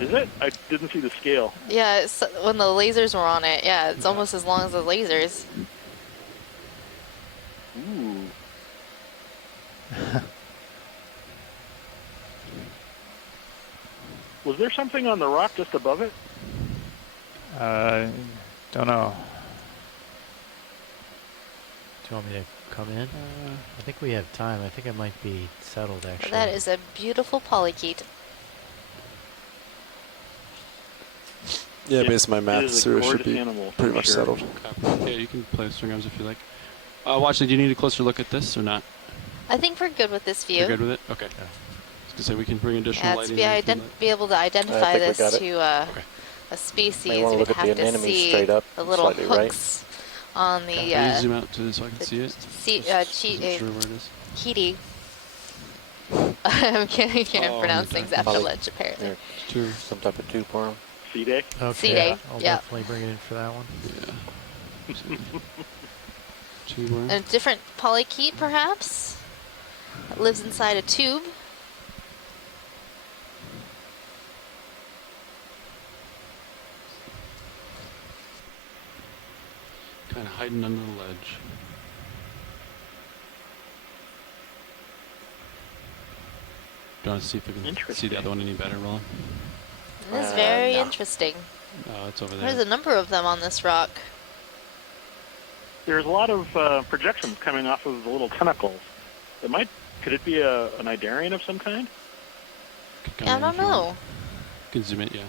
Is it? I didn't see the scale. Yeah, when the lasers were on it, yeah, it's almost as long as the lasers. Ooh. Was there something on the rock just above it? Don't know. Do you want me to come in? I think we have time. I think it might be settled, actually. That is a beautiful polychaete. Yeah, based on my math, so it should be pretty much settled. Yeah, you can play with string arms if you like. Watch, do you need a closer look at this or not? I think we're good with this view. You're good with it? Okay. Yeah. I was going to say, we can bring additional lighting. Be able to identify this to a species. You'd have to see the little hooks on the... Can you zoom out to so I can see it? Cheety. I can't pronounce things after lunch, apparently. Some type of tube worm. C-Day? Okay, C-Day, I'll definitely bring it in for that one. Yeah. A different polychaete, perhaps? That lives inside a tube. Kind of hiding under the ledge. Do you want to see if we can see the other one any better, Roland? It is very interesting. Oh, it's over there. There's a number of them on this rock. There's a lot of projections coming off of the little tentacles. Could it be an idarian of some kind? I don't know. You can zoom in, yeah.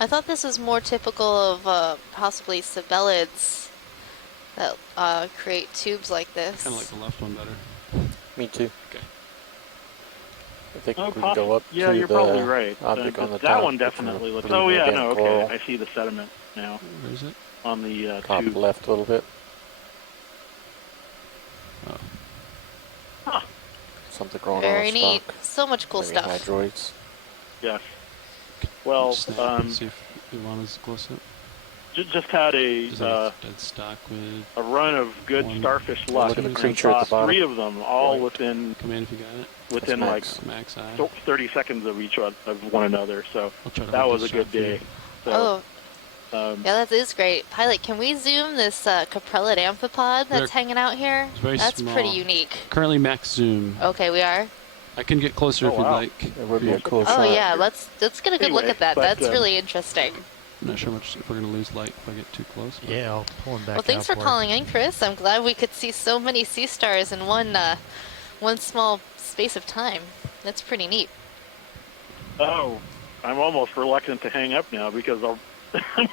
I thought this was more typical of possibly sabellids that create tubes like this. Kind of like the left one better. Me too. Okay. I think we can go up yeah, to you're the probably right. object on the that top. One definitely looks... Oh, yeah, no, okay. Coral. I see the sediment now. Where is it? On the top tube. left a little bit. Oh. Huh. Something growing Very on a neat. stalk. So much cool Maybe stuff. hydroids. Yes. Well, see if Ivana's close up. Just had a dead stock with a run of good starfish luck. Look at the and creature at the bottom. 3 of them, all within... Come in if you got it. Within like max eye. 30 seconds of each of one another, so that hold was a good day. So, yeah, that is great. Pilot, can we zoom this caprellid amphipod that's hanging out here? That's small. pretty unique. Currently max zoom. Okay, we are. I can get closer if you'd like. It would be a cool Oh shot. yeah, let's get a good look at that. That's really interesting. I'm not sure much if we're going to lose light if I get too close. But. Yeah, I'll pull him back. Well, thanks for calling in, Chris. I'm glad we could see so many sea stars in one small space of time. That's pretty neat. Oh, I'm almost reluctant to hang up now because I'm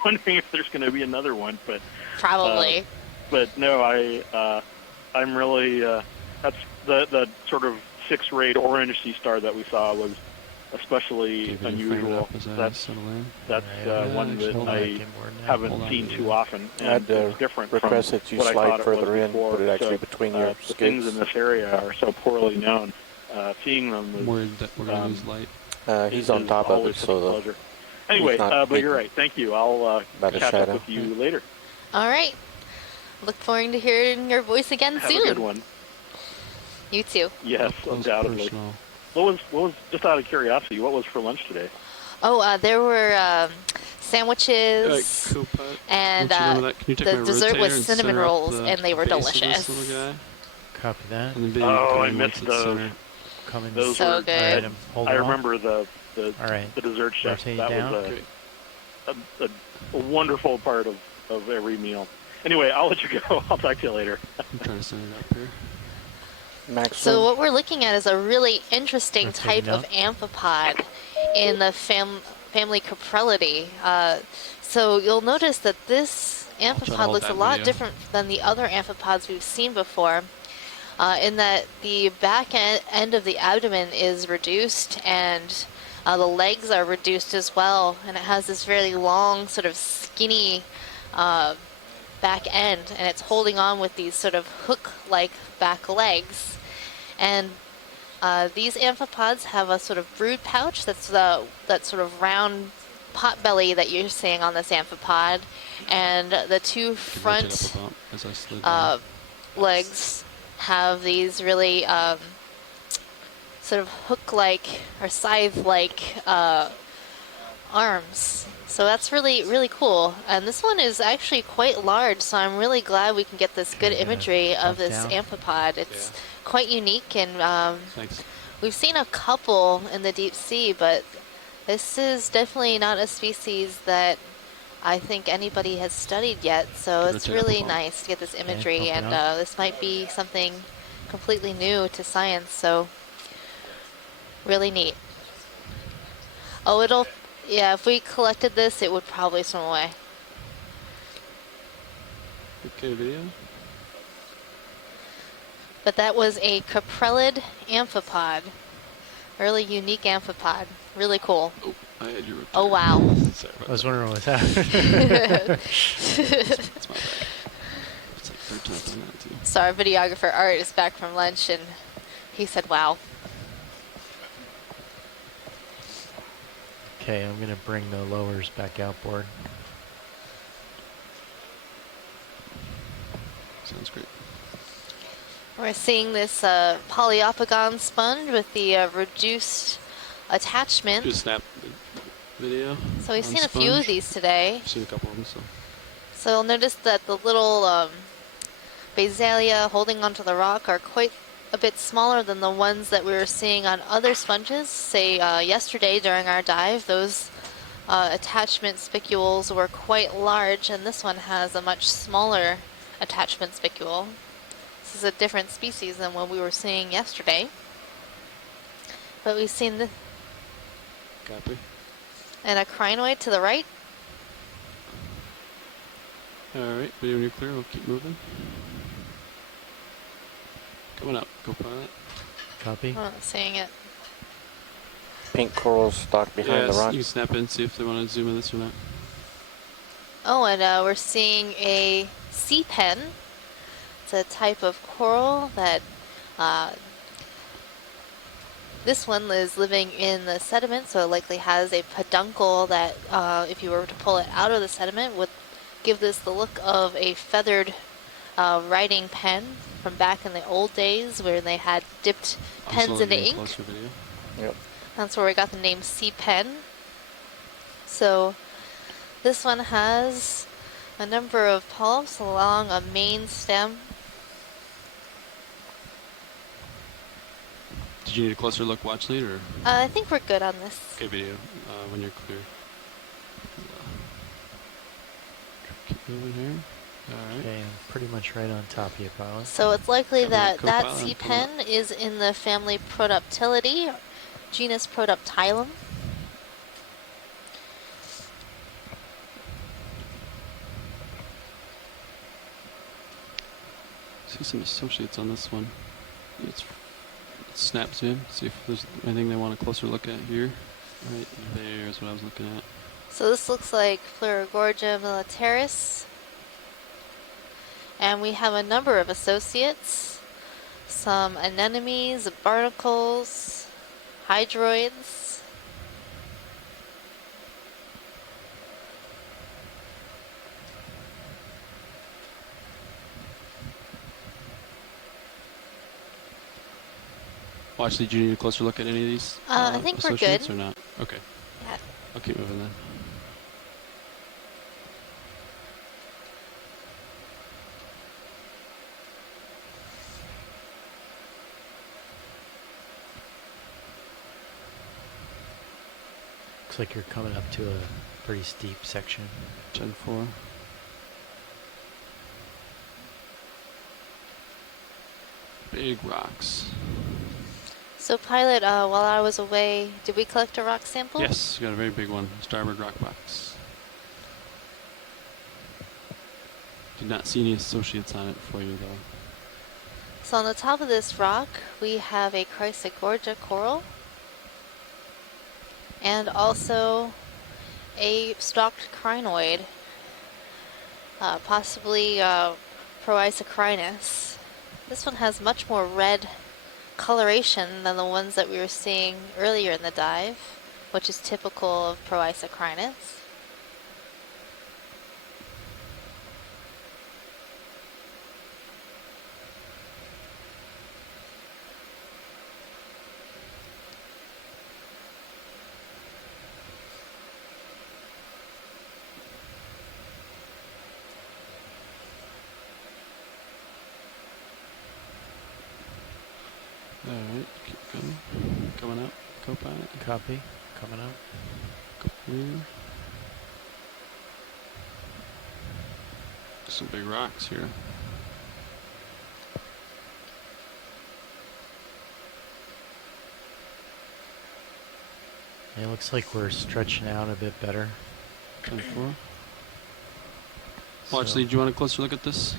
wondering if there's going to be another one, but probably. But no, I'm really That's the sort of 6-rayed orange sea star that we saw was especially unusual. That's one that I haven't seen too often, and it's different from request that you what I slide thought it further was in, before. put it actually So, between your the things skates. in this area are so poorly known. Seeing them I'm worried that we're going to lose light. He's on top of it, so pleasure. Anyway, but you're right. Thank you. I'll catch up with you later. All right. Look forward to hearing your voice again Have soon. a good one. You too. Yes, undoubtedly. What was just out of curiosity? What was for lunch today? Oh, there were sandwiches and the dessert was cinnamon rolls, and they were delicious. Copy that. Oh, I missed those. Those so were good. I remember the dessert chef. Rotate That down. was a wonderful part of every meal. Anyway, I'll let you go. I'll talk to you later. I'm trying to send it up here. So what we're looking at is a really interesting type of amphipod in the family Caprellidae. So you'll notice that this amphipod looks a lot different than the other amphipods we've seen before, in that the back end of the abdomen is reduced and the legs are reduced as well, and it has this very long, sort of skinny back end, and it's holding on with these sort of hook-like back legs. And these amphipods have a sort of brood pouch that's that sort of round pot belly that you're seeing on this amphipod, and the two front legs have these really sort of hook-like or scythe-like arms. So that's really, really cool. And this one is actually quite large, so I'm really glad we can get this good imagery of this amphipod. It's quite unique, and we've seen a couple in the deep sea, but this is definitely not a species that I think anybody has studied yet. So it's really nice to get this imagery, and this might be something completely new to science, so really neat. Oh, yeah, if we collected this, it would probably swim away. Okay, video. But that was a caprellid amphipod. Really unique amphipod. Really cool. Oh, I had your oh wow. I was wondering what that was. That's my bad. It's like third time on that too. So our videographer Art is back from lunch, and he said wow. Okay, I'm going to bring the lowers back outboard. Sounds great. We're seeing this Poliopogon sponge with the reduced attachment. Just snap video. So we've seen a few of these today. I've seen a couple of them. So you'll notice that the little Basalia holding onto the rock are quite a bit smaller than the ones that we were seeing on other sponges. Say yesterday during our dive, those attachment spicules were quite large, and this one has a much smaller attachment spicule. This is a different species than what we were seeing yesterday. But we've seen the Copy. And a crinoid to the right. Alright, video when you're clear, we'll keep moving. Coming up, go pilot. Copy. I'm not seeing it. Pink corals stocked behind the rock. You can snap in, see if they want to zoom in this or not. Oh, and we're seeing a sea pen. It's a type of coral that this one is living in the sediment, so it likely has a peduncle that, if you were to pull it out of the sediment, would give this the look of a feathered writing pen from back in the old days where they had dipped pens into ink. Yep. That's where we got the name sea pen. So this one has a number of polyps along a main stem. Did you need a closer look watch lead or? I think we're good on this. Okay, video when you're clear. Keep moving here. Alright. Okay, I'm pretty much right on top of you, pilot. So it's likely that that sea pen is in the family Protoptilidae, genus Protoptilum. See some associates on this one. let's snap zoom, see if there's anything they want a closer look at here. Right there's what I was looking at. So this looks like Pleurogorgia militaris. And we have a number of associates, some anemones, barnacles, hydroids. Well, actually, do you need a closer look at any of these I think we're good. associates or not? Okay. Yeah. I'll keep moving then. Looks like you're coming up to a pretty steep section. 10-4. Big rocks. So pilot, while I was away, did we collect a rock sample? Yes, you got a very big one. Starboard rock box. Did not see any associates on it for you though. So on the top of this rock, we have a Chrysogorgia coral. And also a stalked crinoid, possibly Proisocrinus. This one has much more red coloration than the ones that we were seeing earlier in the dive, which is typical of Proisocrinus. Alright, keep going. Coming up, co-pilot. Copy. Coming up. Go clear. Some big rocks here. It looks like we're stretching out a bit better. 10-4. Well, actually, do you want a closer look at this?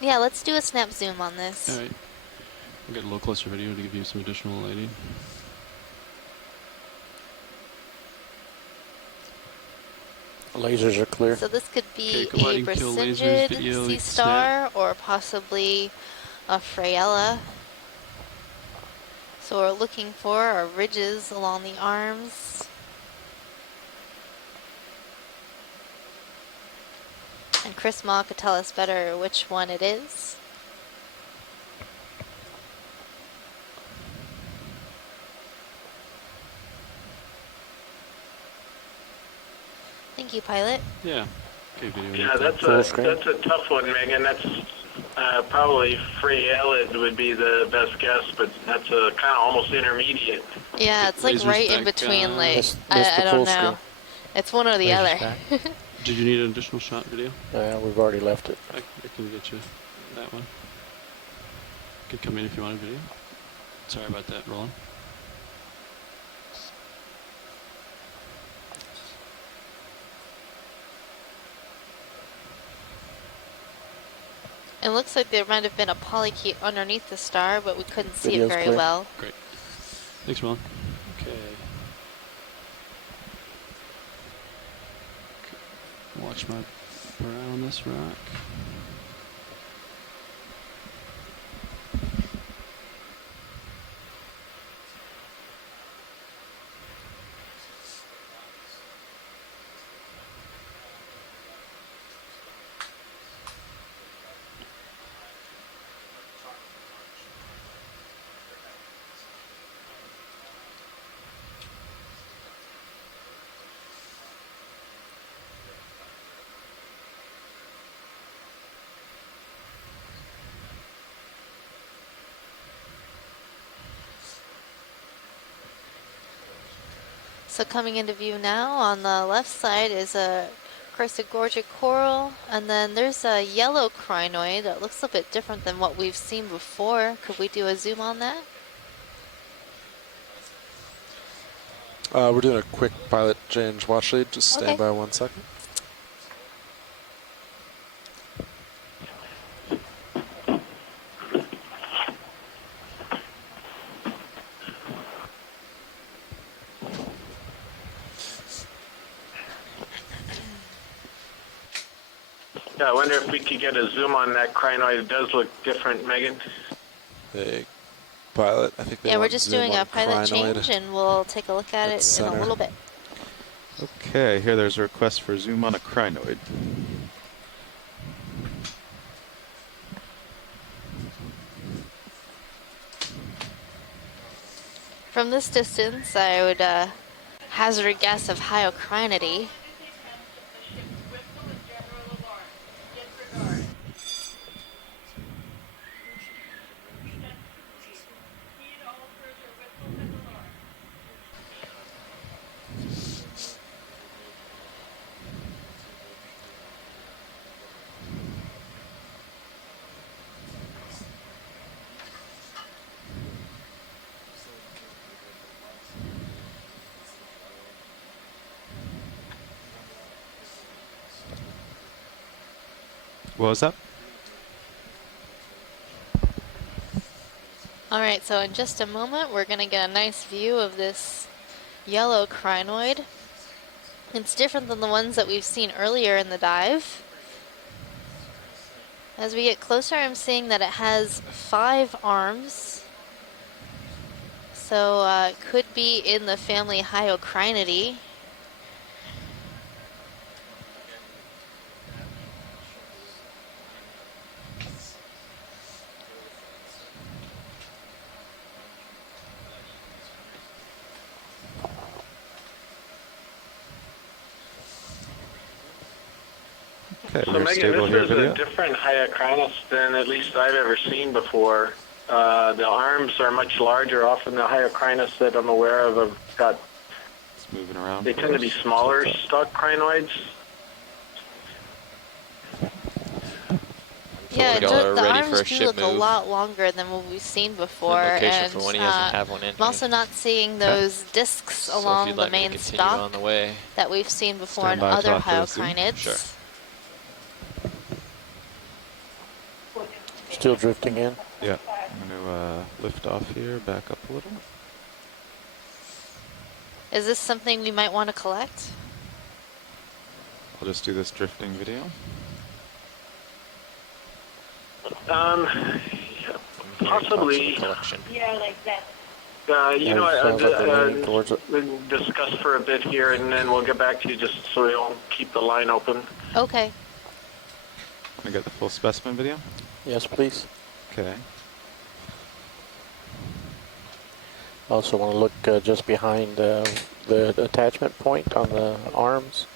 Yeah, let's do a snap zoom on this. Alright. We'll get a little closer video to give you some additional lighting. Lasers are clear. So this could be Okay, go ahead a and kill lasers, Brasingid video, Sea snap. Star or possibly a Frayella. So what we're looking for are ridges along the arms. And Chris Ma could tell us better which one it is. Thank you, pilot. Yeah. Okay, video. Yeah, that's a tough one, Megan. That's probably Frayella would be the best guess, but that's a kind of almost intermediate. Yeah, it's like Lasers right in back, between, like, Missed I the don't full know. screen. It's one or the Lasers other. back. Did you need an additional shot video? Yeah, we've already left it. I can get you that one. Could come in if you want a video. Sorry about that, Roland. It looks like there might have been a polychaete underneath the star, but we couldn't see it Video's very clear. well. Great. Thanks, Roland. Okay. Watch my brow on this rock. So coming into view now, on the left side is a Chrysogorgia coral, and then there's a yellow crinoid that looks a bit different than what we've seen before. Could we do a zoom on that? We're doing a quick pilot change watch lead. Just stand Okay. by 1 second. Yeah, I wonder if we could get a zoom on that crinoid. It does look different, Megan. Hey, pilot, I think they Yeah, we're want just zoom doing on a pilot crinoid change, and we'll take a look at it in center. a little bit. Okay, here there's a request for zoom on a crinoid. From this distance, I would hazard a guess of hyocrinity. What was that? All right, so in just a moment, we're going to get a nice view of this yellow crinoid. It's different than the ones that we've seen earlier in the dive. As we get closer, I'm seeing that it has 5 arms. So it could be in the family Hyocrinidae. Okay, So Megan, this is a different Hyacrinus than at least I've ever seen before. The arms are much larger. Often the Hyacrinus that I'm aware of have got, it's moving around. They tend to be smaller stalk crinoids. Yeah, the ready arms for a do ship look a move. lot longer than what we've seen before, location and for when he doesn't have one in I'm also not seeing those discs So if along you'd the like me to main continue stalk on the way. that we've seen before Stand in by till other after the zoom. hyocrinids. Sure. Still drifting in? Yeah, I'm going to lift off here, back up a little. Is this something we might want to collect? I'll just do this drifting video. Possibly. Yeah, like that. You know, we'll discuss for a bit here, and then we'll get back to you just so we don't keep the line open. Okay. Can I get the full specimen video? Yes, please. Okay. Also want to look just behind the attachment point on the arms.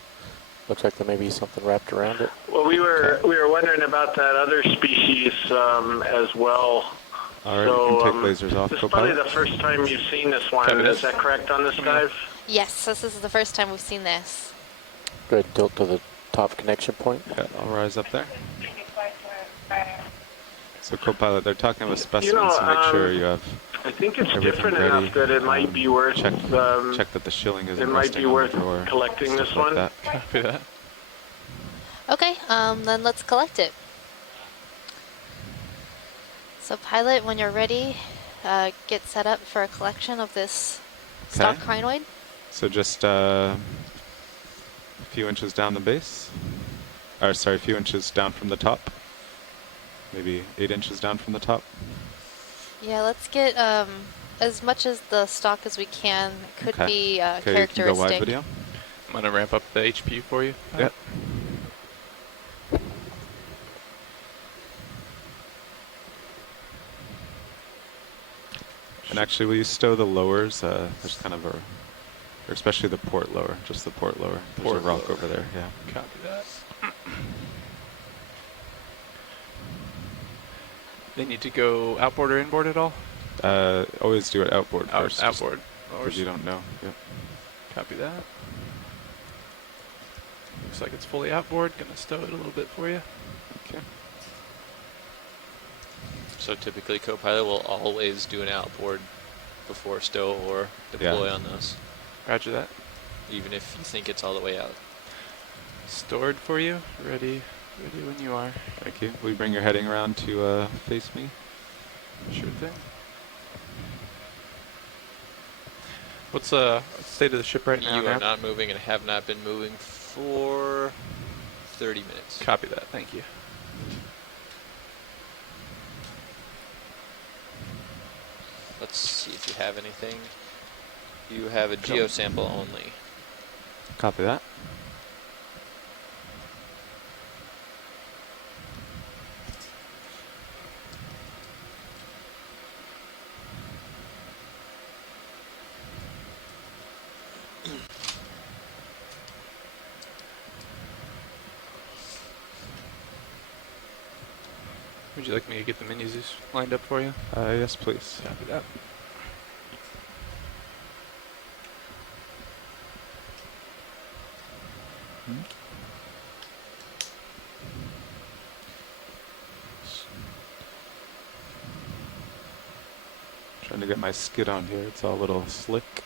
Looks like there may be something wrapped around it. Well, we were wondering about that other species as well. All right, so, we can take lasers off. This is probably the first time you've seen this one. Is that correct on this dive? Yes, this is the first time we've seen this. Go ahead and tilt to the top connection point. Yeah, I'll rise up there. So, co-pilot, they're talking about specimens to make sure you have. I think it's everything different ready. enough that it might be worth. Check that the shilling isn't it might resting be on worth the drawer, collecting this stuff like one. that. Copy that. Okay, then let's collect it. So pilot, when you're ready, get set up for a collection of this stock crinoid. So just a few inches down the base. Or sorry, a few inches down from the top. Maybe 8 inches down from the top. Yeah, let's get as much as the stock as we can. Could be okay, you can go wide characteristic. video. I'm going to ramp up the HP for you. Yep. And actually, will you stow the lowers? There's kind of a, or especially the port lower, just the port lower. There's a rock over there, yeah. Copy that. They need to go outboard or inboard at all? Always do it outboard first. Outboard. Because you don't know. Yep. Copy that. Looks like it's fully outboard. Gonna stow it a little bit for you. Okay. So typically, co-pilot will always do an outboard before stow or deploy on those. Roger that. Even if you think it's all the way out. Stored for you. Ready when you are. Thank you. Will you bring your heading around to face me? Sure thing. What's the state of the ship right now? You are not moving and have not been moving for 30 minutes. Copy that. Thank you. Let's see if you have anything. You have a geosample only. Copy that. Would you like me to get the minis lined up for you? Yes, please. Copy that. Trying to get my skid on here. It's all a little slick.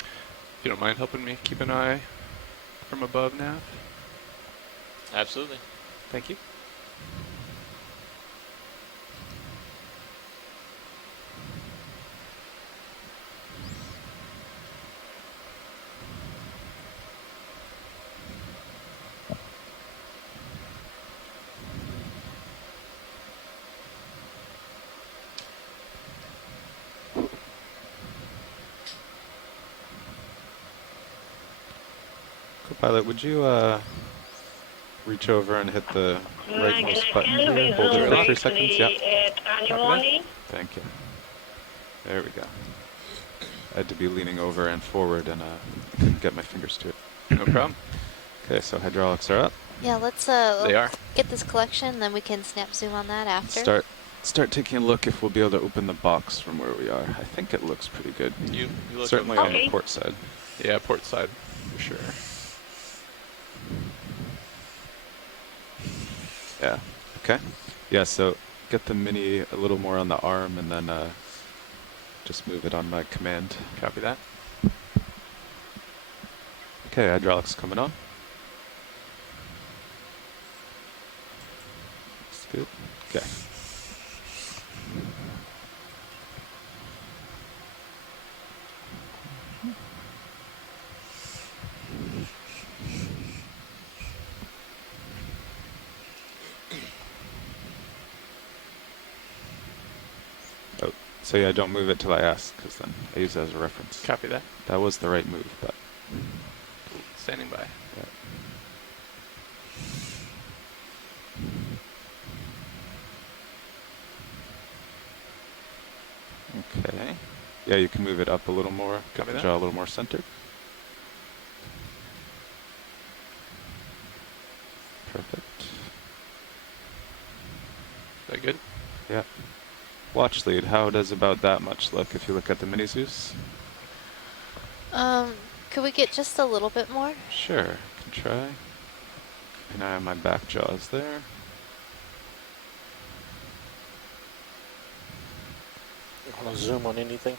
If you don't mind helping me keep an eye from above, Nav? Absolutely. Thank you. Co-pilot, would you reach over and hit the rightmost button here? Hold it for 3 seconds. Yep. Thank you. There we go. I had to be leaning over and forward, and couldn't get my fingers to it. No problem. Okay, so hydraulics are up. Yeah, let's They are. get this collection, then we can snap zoom on that after. Start taking a look if we'll be able to open the box from where we are. I think it looks pretty good. You look certainly okay. On the port side. Yeah, port side for sure. Yeah. Okay. Yeah. So get the mini a little more on the arm, and then just move it on my command. Copy that. Okay. Hydraulics coming on. That's good. Okay. Oh, so yeah, don't move it till I ask, because then I use it as a reference. Copy that. That was the right move, but... Standing by. Yeah. Okay. Yeah, you can move it up a little more. Get Copy the that. jaw a little more centered. Perfect. Is that good? Yeah. Watch lead, how does about that much look if you look at the mini Zeus? Could we get just a little bit more? Sure, can try. Keep an eye on my back jaws there. Want to zoom on anything?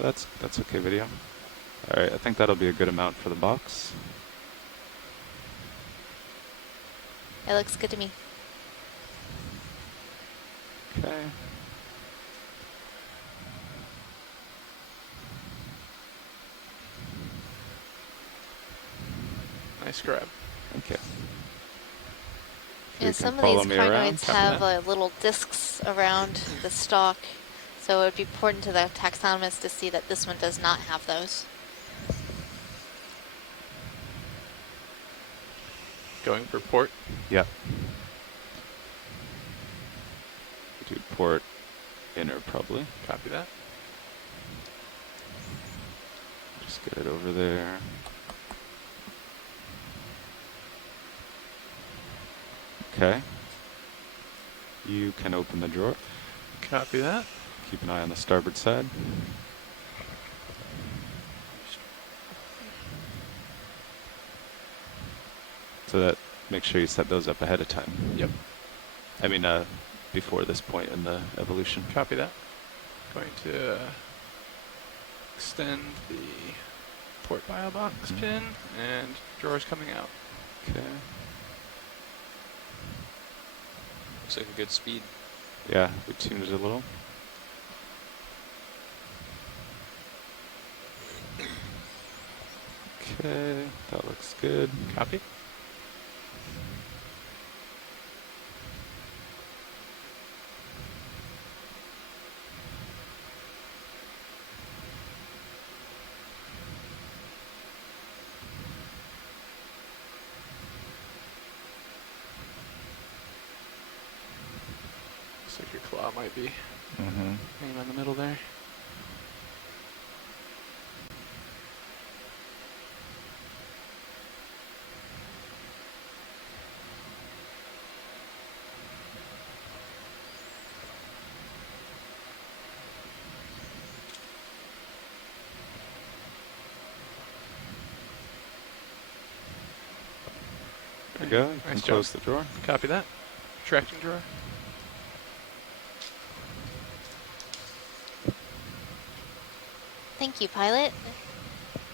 That's okay, video. All right, I think that'll be a good amount for the box. It looks good to me. Okay. Nice grab. Okay. Yeah, some of these carnoids have little discs around the stalk, so it would be important to the taxonomist to see that this one does not have those. Going for port? Yep. Do port inner probably. Copy that. Just get it over there. Okay. You can open the drawer. Copy that. Keep an eye on the starboard side. So that, make sure you set those up ahead of time. Yep. I mean, before this point in the evolution. Copy that. Going to extend the port bio box pin, and drawers coming out. Okay. Looks like a good speed. Yeah, we tuned it a little. Okay, that looks good. Copy. Looks like your claw might be hanging on the middle there. There you go. You can Nice close job. the drawer. Copy that. Retracting drawer. Thank you, pilot.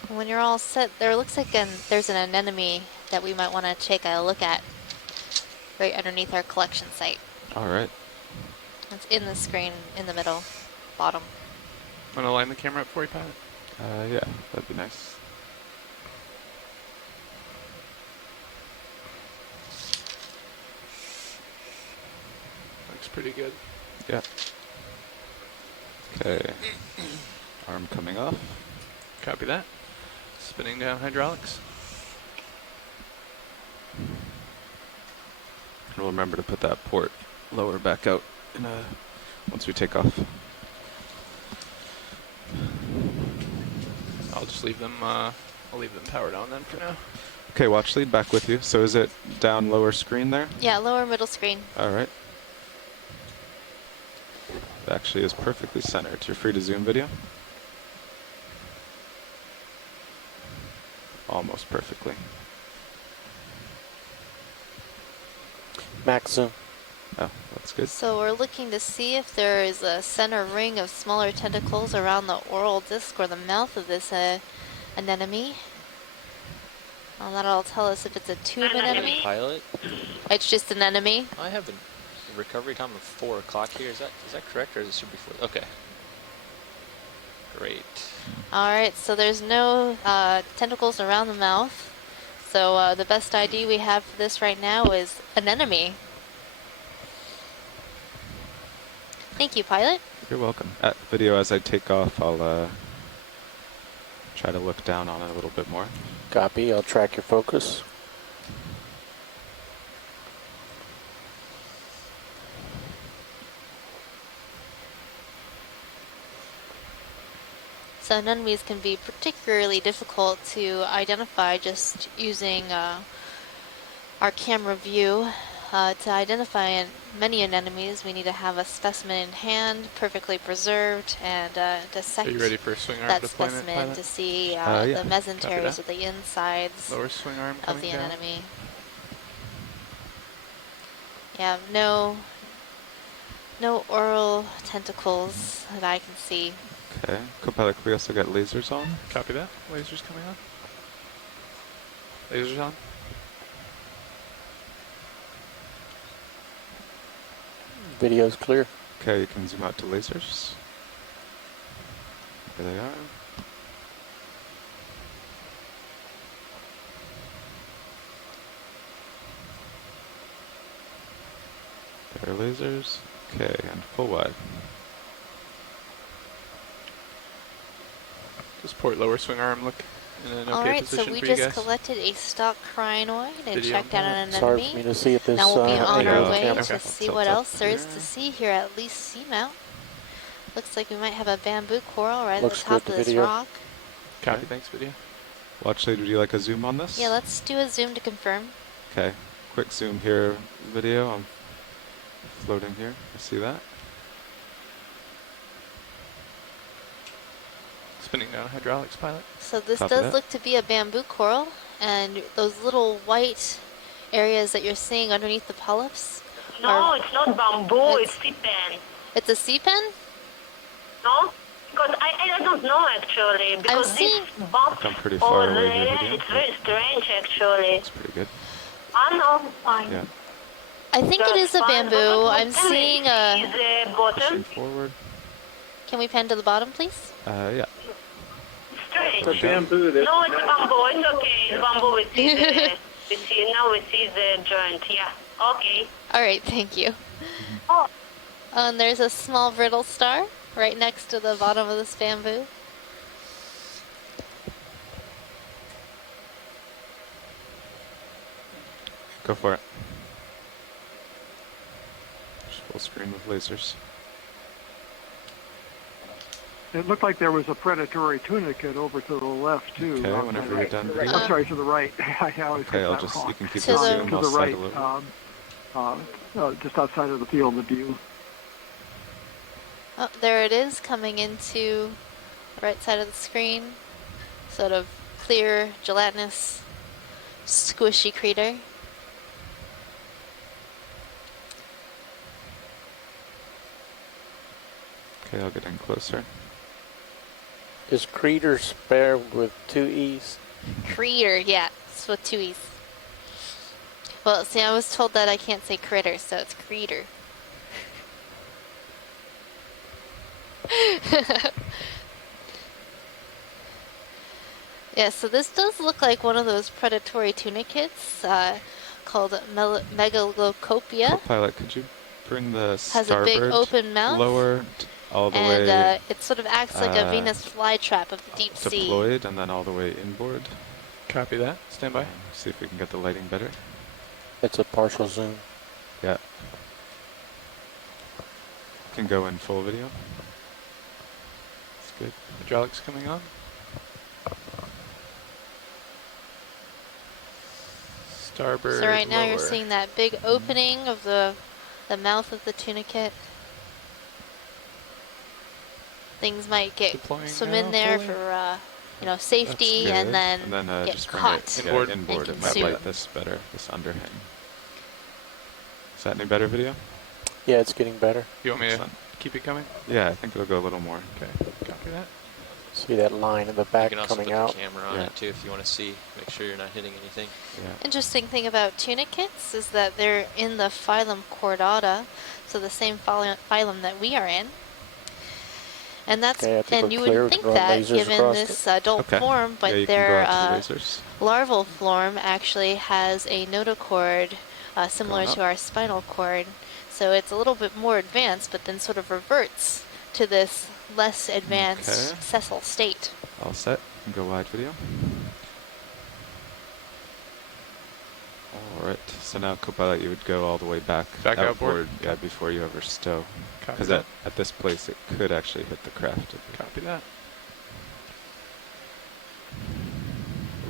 When you're all set, there looks like there's an anemone that we might want to take a look at right underneath our collection site. All right. It's in the screen in the middle, bottom. Want to line the camera up for you, pilot? Yeah, that'd be nice. Looks pretty good. Yeah. Okay. Arm coming off. Copy that. Spinning down hydraulics. And we'll remember to put that port lower back out in once we take off. I'll just leave them. I'll leave them powered on then for now. Okay, watch lead back with you. So is it down lower screen there? Yeah, lower middle screen. All right. It actually is perfectly centered. You're free to zoom video. Almost perfectly. Max zoom. Oh, that's good. So we're looking to see if there is a center ring of smaller tentacles around the oral disc or the mouth of this anemone. Well, that'll tell us if it's a tube anemone. Pilot? It's just an anemone. I have a recovery time of 4 o'clock here. Is that correct, or is it should be 4? Okay. Great. All right, so there's no tentacles around the mouth. So the best ID we have for this right now is anemone. Thank you, pilot. You're welcome. At video, as I take off, I'll try to look down on it a little bit more. Copy. I'll track your focus. So anemones can be particularly difficult to identify just using our camera view. To identify many anemones, we need to have a specimen in hand, perfectly preserved, and dissect Are you ready for swing arm that deployment, specimen pilot? to see Yeah. the mesenteries or the insides Lower swing arm of coming the down. anemone. Yeah, no oral tentacles that I can see. Okay. Copilot, we also got lasers on. Copy that. Lasers coming on. Lasers on. Video's clear. Okay, you can zoom out to lasers. There they are. There are lasers. Okay, and full wide. Does port lower swing arm look in an All okay right, so position we for you just guys? collected a stock crinoid and Video checked out an It's hard anemone. for me to see at this Now we'll be on angle our of way camera. to see what else there is to see here at Liszt Seamount. Looks like we might have a bamboo coral right Looks at the top good of to this video. rock. Copy, thanks video. Watch lead, would you like a zoom on this? Yeah, let's do a zoom to confirm. Okay, quick zoom here, video. I'm floating here. You see that? Spinning down hydraulics, pilot. So this Copy does that. look to be a bamboo coral, and those little white areas that you're seeing underneath the polyps. No, it's not bamboo, it's sea pen. It's a sea pen? No? Because I don't know actually. Because this box I'm pretty far over away here, there, video. it's very strange actually. That's pretty good. I know, fine. Yeah. I think it is a fine, bamboo. but I'm can we seeing see a... the bottom. Pushing forward. Can we pan to the bottom, please? Yeah. Strange. a bamboo. No, it's bamboo. It's okay. It's bamboo. Now we see the joint. Yeah. Okay. All right, thank you. Oh, and there's a small brittle star right next to the bottom of this bamboo. Go for it. Just full screen with lasers. It looked like there was a predatory tunicate over to the left too. Okay, whenever you're done. I'm sorry, to the right. I always Okay, get I'll that just wrong. you can keep to the zoom. the I'll right, cycle it. just outside of the field of view. Oh, there it is, coming into the right side of the screen. Sort of clear, gelatinous, squishy crater. Okay, I'll get in closer. Is crater spelled with 2 E's? Crater, yeah, it's with 2 E's. Well, see, I was told that I can't say critter, so it's crater. Yeah, so this does look like one of those predatory tunicates called Megalocopia. Pilot, could you bring the Has starboard a big open mouth lower all the and, way? And it sort of acts like a Venus flytrap of the deep sea. Deployed and then all the way inboard. Copy that. Stand by. See if we can get the lighting better. It's a partial zoom. Yeah. Can go in full video. That's good. Hydraulics coming on. Starboard. So right now lower. you're seeing that big opening of the mouth of the tunicate. Things might get swim in there for safety and then get just bring caught. it inboard. inboard. It might light this better, this underhang. Is that any better video? Yeah, it's getting better. You want me to keep it coming? Yeah, I think it'll go a little more. Okay, copy that. See that line in the back You can also coming put out? the camera on it too if you want to see. Make sure you're not hitting anything. Yeah. Interesting thing about tunicates is that they're in the phylum Chordata, so the same phylum that we are in. And that's and you wouldn't think that given this adult form, but their larval form actually has a notochord similar to our spinal cord. So it's a little bit more advanced, but then sort of reverts to this less advanced sessile state. All set. Go wide video. All right. So now, Copilot, you would go all the way back outboard, yeah, before you ever stow. Because at this place, it could actually hit the craft. Copy that.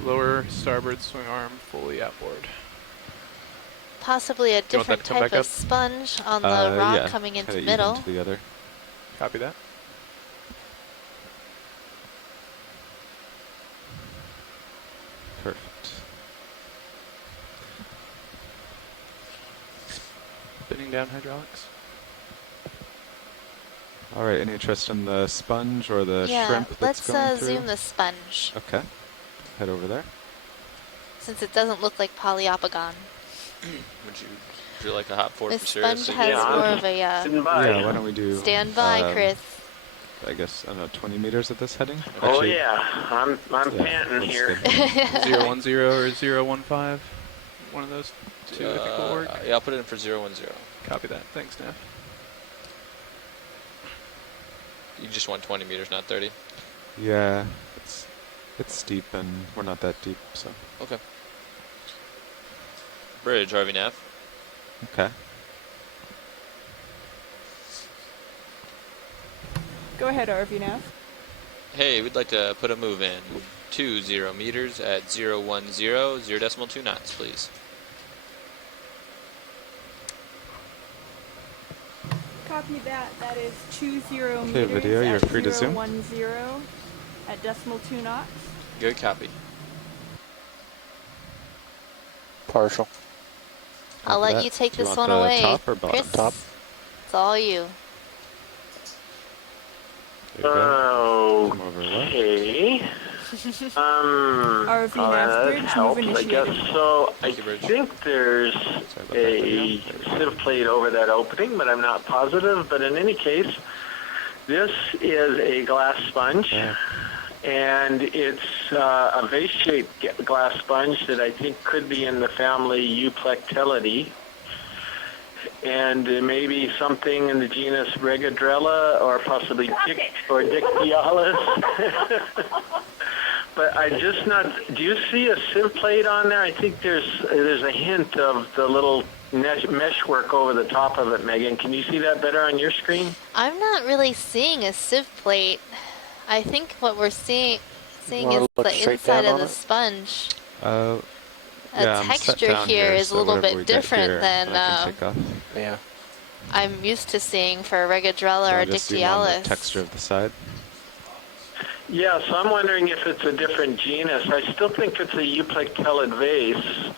Lower starboard swing arm fully outboard. Possibly a different type of sponge on the rock coming into the middle. Into the other. Copy that. Perfect. Spinning down hydraulics. All right. Any interest in the sponge or the shrimp that's going let's through? zoom the sponge. Okay. Head over there. Since it doesn't look like Poliopogon. Would you like a hot forward this for serious? Sponge has more of a yeah, why don't we do stand by, Chris. I guess, I don't know, 20 meters at this heading? Oh, Actually, yeah. I'm panting here. 010 or 015? One of those two, I think will work. Yeah, I'll put it in for 010. Copy that. Thanks, Neff. You just want 20 meters, not 30? Yeah, it's steep and we're not that deep, so. Okay. Bridge, RV nav. Okay. Go ahead, RV nav. Hey, we'd like to put a move in. 20 meters at 010, 0.2 knots, please. Copy that. That is 20 meters video, you're at free to zoom. 010 at 0.2 knots. Good copy. Partial. I'll let you take this one away, top or bottom? Chris. Top. It's all you. Okay. RV nav bridge helps, move I guess. initiated. So I think there's a sieve plate over that opening, but I'm not positive. But in any case, this is a glass sponge, and it's a vase-shaped glass sponge that I think could be in the family Euplectellidae, and maybe something in the genus Regadrella, or possibly Dictyalis. But I just not. Do you see a sieve plate on there? I think there's a hint of the little meshwork over the top of it, Megan. Can you see that better on your screen? I'm not really seeing a sieve plate. I think what we're seeing is the inside of the sponge. The texture here is a little bit different than I'm used to seeing for a Regadrella or Dictyalis. The texture of the side. Yeah, so I'm wondering if it's a different genus. I still think it's a Euplectellid vase,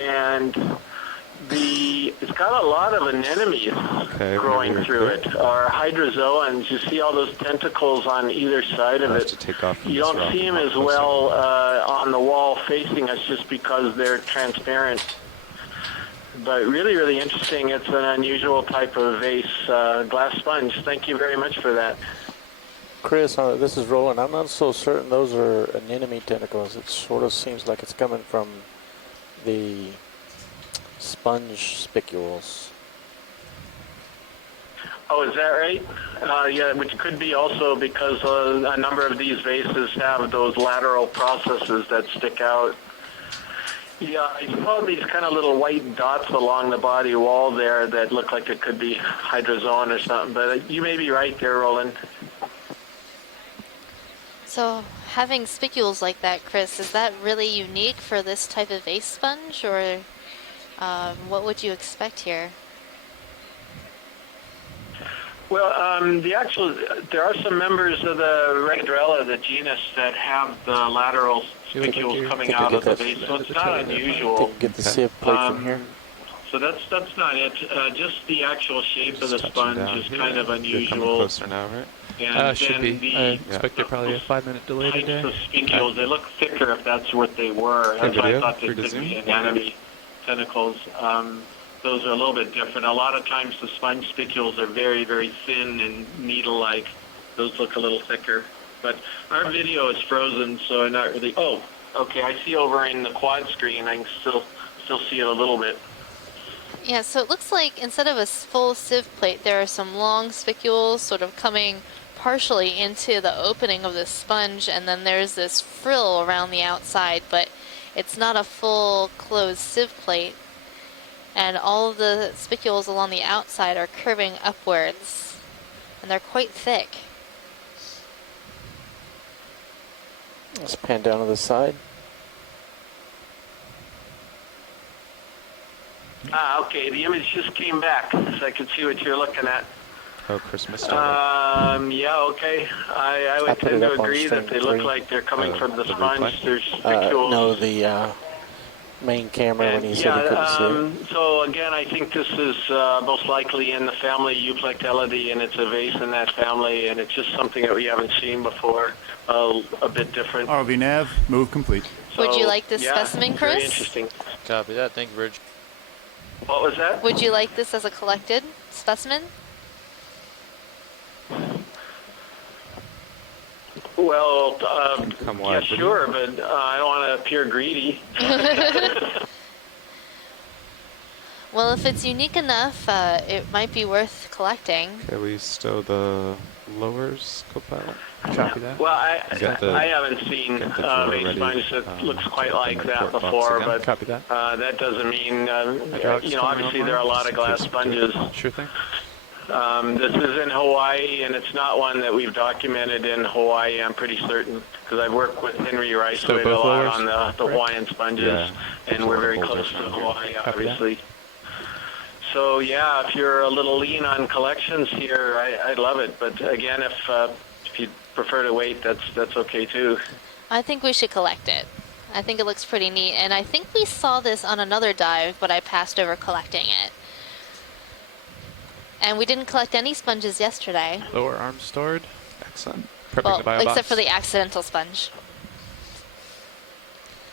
and it's got a lot of anemones growing through it, or hydrozoans. You see all those tentacles on either side of it. You don't see them as well on the wall facing us just because they're transparent. But really, really interesting. It's an unusual type of vase glass sponge. Thank you very much for that. Chris, this is Roland. I'm not so certain those are anemone tentacles. It sort of seems like it's coming from the sponge spicules. Oh, is that right? Yeah, which could be also because a number of these vases have those lateral processes that stick out. Yeah, I saw these kind of little white dots along the body wall there that look like it could be hydrozoan or something, but you may be right there, Roland. So having spicules like that, Chris, is that really unique for this type of vase sponge, or what would you expect here? Well, there are some members of the Regadrella, the genus, that have the lateral spicules coming out of the vase, so it's not unusual. Get the sieve plate from here. So that's not it. Just the actual shape of the sponge is kind of unusual. Closer now, right? And should be. I expect they're probably a 5-minute delay today. The spicules, they look thicker if that's what they were. That's why I thought they could be anemone tentacles. Those are a little bit different. A lot of times the sponge spicules are very, very thin and needle-like. Those look a little thicker. But our video is frozen, so I'm not really... Oh, okay, I see over in the quad screen. I can still see it a little bit. Yeah, so it looks like instead of a full sieve plate, there are some long spicules sort of coming partially into the opening of the sponge, and then there's this frill around the outside, but it's not a full closed sieve plate. And all of the spicules along the outside are curving upwards, and they're quite thick. Let's pan down to the side. Okay, the image just came back, so I can see what you're looking at. Oh, Christmas. Yeah, okay. I would tend to agree that they look like they're coming from the sponge. There's spicules. No, the main camera when he said he couldn't see it. So again, I think this is most likely in the family Euplectellidae, and it's a vase in that family, and it's just something that we haven't seen before, a bit different. RV nav, move complete. So, would you like this specimen, Chris? Very interesting. Copy that. Thank you, Bridge. What was that? Would you like this as a collected specimen? Well, yeah, sure, but I don't want to appear greedy. Well, if it's unique enough, it might be worth collecting. Okay, we stow the lowers, co-pilot. Copy that. Well, I haven't seen a sponge that looks quite like that before, but Copy that. That doesn't mean, obviously there are a lot of glass sponges. Sure thing. This is in Hawaii, and it's not one that we've documented in Hawaii, I'm pretty certain, because I've worked with Henry Rice a lot on the Hawaiian sponges, and we're very close to Hawaii, obviously. So, yeah, if you're a little lean on collections here, I'd love it. But again, if you prefer to wait, that's okay, too. I think we should collect it. I think it looks pretty neat, and I think we saw this on another dive, but I passed over collecting it. And we didn't collect any sponges yesterday. Lower arm stored. Excellent. Prepping Well, the bio box. except for the accidental sponge.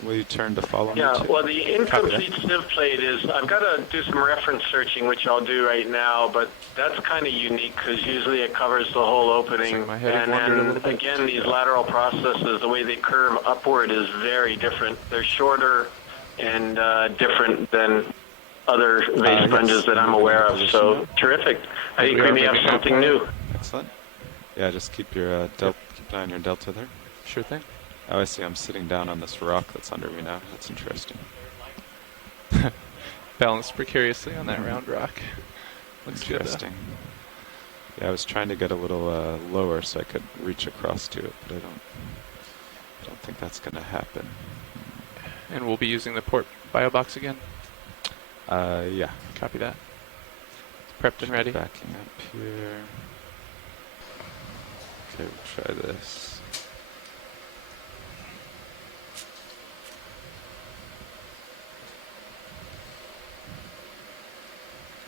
Will you turn to follow me? Yeah, too? well, the incomplete sieve plate is, I've got to do some reference searching, which I'll do right now, but that's kind of unique because usually it covers the whole opening. My head wandered a little bit. Again, these lateral processes, the way they curve upward is very different. They're shorter and different than other vase sponges that I'm aware of. So terrific. I think we may have something new. Excellent. Yeah, just keep your keep an eye on your delta there. Sure thing. Oh, I see. I'm sitting down on this rock that's under me now. That's interesting. Balanced precariously on that round rock. Looks interesting. Yeah, I was trying to get a little lower so I could reach across to it, but I don't think that's going to happen. And we'll be using the port bio box again? Yeah. Copy that. Prepped and ready. Backing up here. Okay, we'll try this.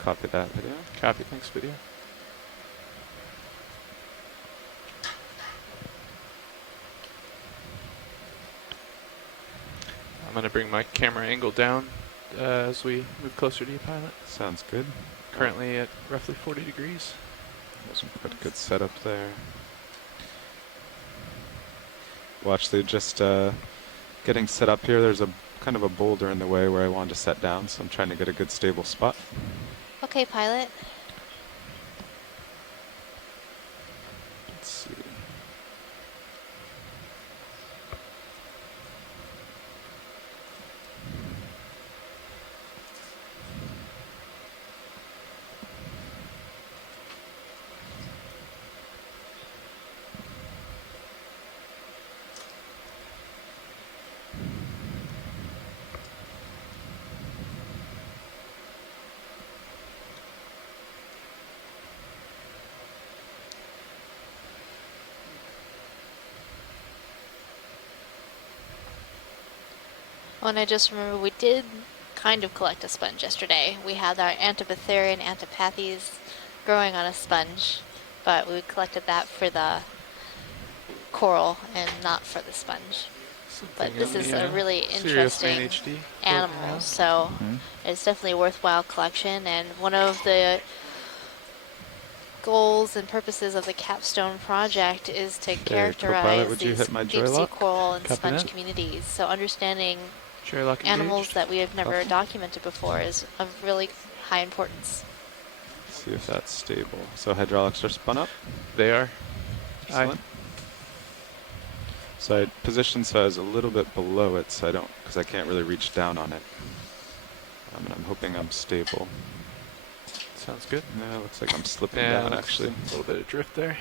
Copy that video. Copy, thanks video. I'm going to bring my camera angle down as we move closer to you, pilot. Sounds good. Currently at roughly 40 degrees. There's quite a good setup there. Watch, they're just getting set up here. There's a kind of a boulder in the way where I want to set down, so I'm trying to get a good stable spot. Okay, pilot. Let's see. Oh, and I just remember we did kind of collect a sponge yesterday. We had our Antipathes and Antipathes growing on a sponge, but we collected that for the coral and not for the sponge. But this is a really interesting animal, so it's definitely a worthwhile collection. And one of the goals and purposes of the capstone project is to characterize these deep sea coral and sponge communities. So understanding animals that we have never documented before is of really high importance. Let's see if that's stable. So hydraulics are spun up? They are. Excellent. So I positioned so I was a little bit below it, so I don't, because I can't really reach down on it. And I'm hoping I'm stable. Sounds good. Yeah, looks like I'm slipping down actually. A little bit of drift there.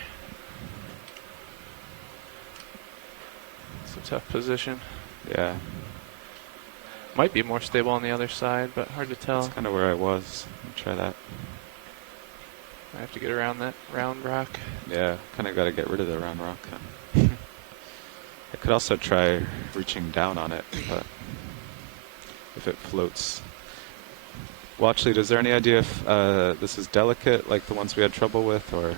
It's a tough position. Yeah. Might be more stable on the other side, but hard to tell. That's kind of where I was. Let me try that. I have to get around that round rock. Yeah, kind of got to get rid of the round rock. I could also try reaching down on it, but if it floats. Well, actually, is there any idea if this is delicate, like the ones we had trouble with, or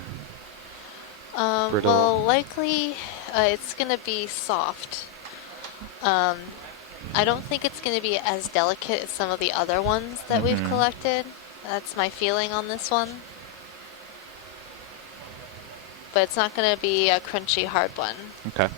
brittle? Well, likely it's going to be soft. I don't think it's going to be as delicate as some of the other ones that we've collected. That's my feeling on this one. But it's not going to be a crunchy, hard one. Okay.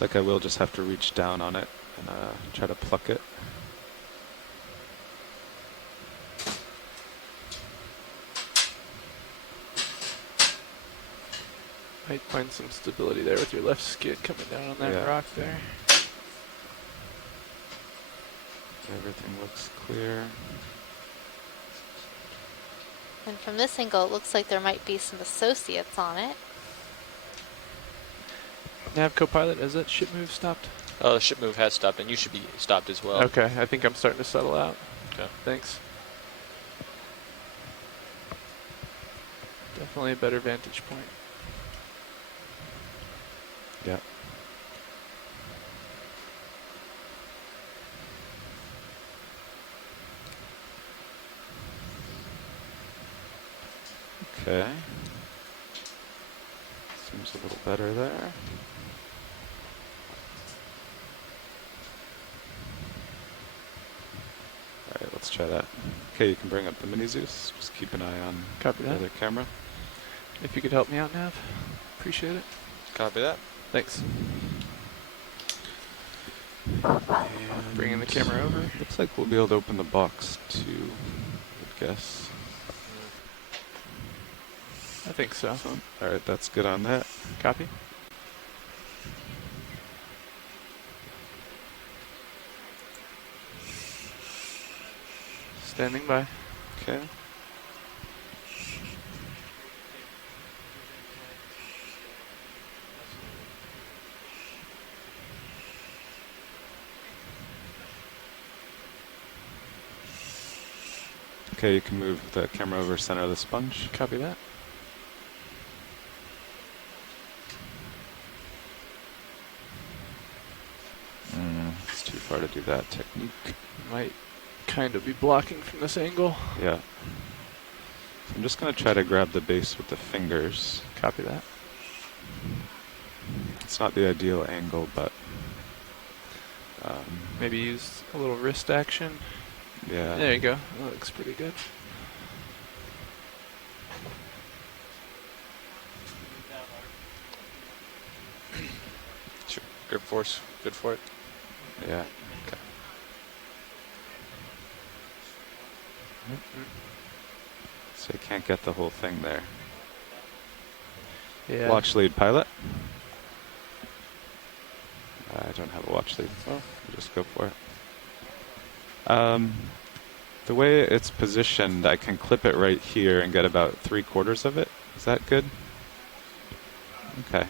Looks like I will just have to reach down on it and try to pluck it. Might find some stability there with your left skid coming down on that rock there. Everything looks clear. And from this angle, it looks like there might be some associates on it. Nav co-pilot, has that ship move stopped? Oh, the ship move has stopped, and you should be stopped as well. Okay, I think I'm starting to settle out. Okay. Thanks. Definitely a better vantage point. Yeah. Okay. Seems a little better there. Alright, let's try that. Okay, you can bring up the mini Zeus. Just keep an eye on Copy the that. other camera. If you could help me out, Nav, appreciate it. Copy that. Thanks. And bringing the camera over. Looks like we'll be able to open the box too, I would guess. I think so. Alright, that's good on that. Copy. Standing by. Okay. Okay, you can move the camera over center of the sponge. Copy that. It's too far to do that technique. Might kind of be blocking from this angle. Yeah. So I'm just going to try to grab the base with the fingers. Copy that. It's not the ideal angle, but... maybe use a little wrist action. Yeah. There you go. That looks pretty good. Sure. Grip force. Good for it. Yeah. Okay. So you can't get the whole thing there. Yeah. Watch lead pilot. I don't have a watch lead. Well, we'll just go for it. The way it's positioned, I can clip it right here and get about 3/4 of it. Is that good? Okay.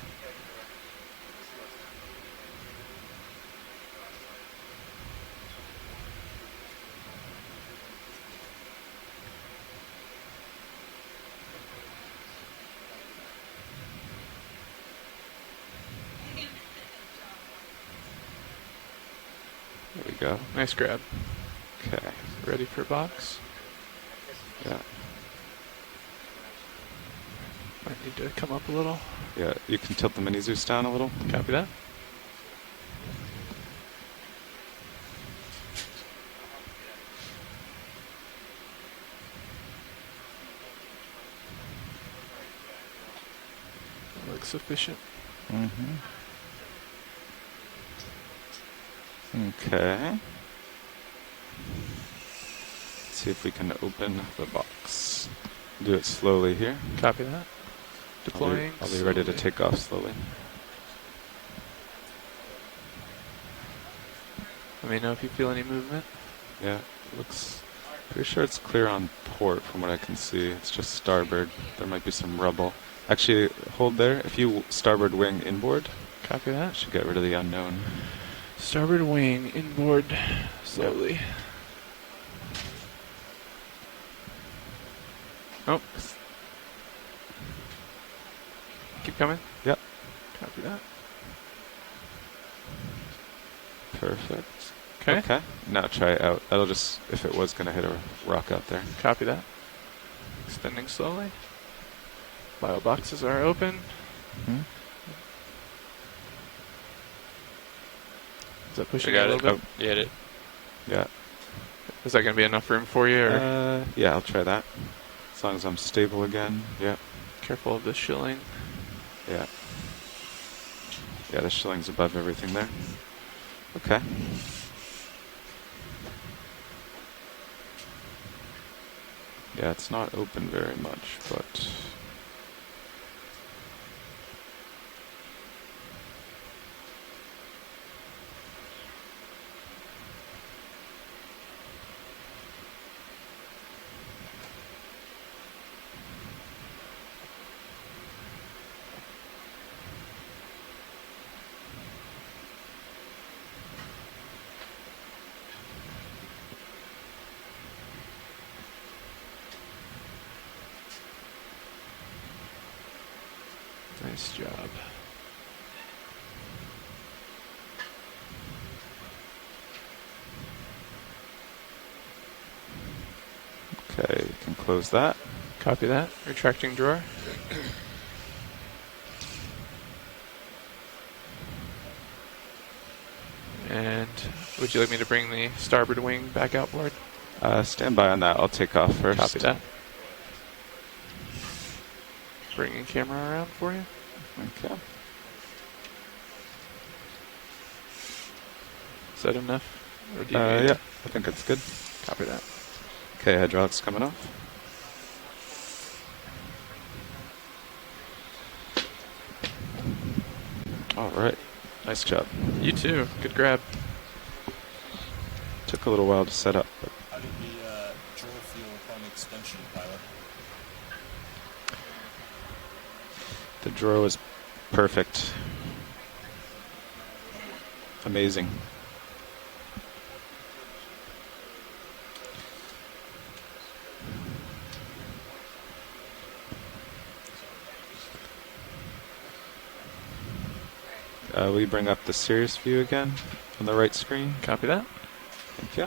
There we go. Nice grab. Okay. Ready for box? Yeah. Might need to come up a little. Yeah, you can tilt the mini Zeus down a little. Copy that. That looks sufficient. Okay. Let's see if we can open the box. Do it slowly here. Copy that. Deploying. I'll be ready to take off slowly. Let me know if you feel any movement. Yeah, looks pretty sure it's clear on port from what I can see. It's just starboard. There might be some rubble. Actually, hold there. If you starboard wing inboard, copy that. Should get rid of the unknown. Starboard wing inboard slowly. Yep. Oh. Keep coming. Yep. Copy that. Perfect. Okay. Okay. Now try it out. That'll just, if it was going to hit a rock out there. Copy that. Extending slowly. Bio boxes are open. Is that pushing it a little bit? Oh, you hit it. Yeah. Is that going to be enough room for you? Or? Yeah, I'll try that. As long as I'm stable again. Yeah. Careful of the shilling. Yeah. Yeah, the shilling's above everything there. Okay. Yeah, it's not open very much, but... Nice job. Okay, you can close that. Copy that. Retracting drawer. And would you like me to bring the starboard wing back outboard? Stand by on that. I'll take off first. Copy that. Bringing camera around for you. Okay. Is that enough? Or do you Yeah, I think it's good. Copy that. Okay, hydraulics coming off. All right. Nice job. You too. Good grab. Took a little while to set up. But How did the drawer feel upon extension, pilot? the drawer was perfect. Amazing. Will you bring up the Sirius view again on the right screen? Copy that. Thank you.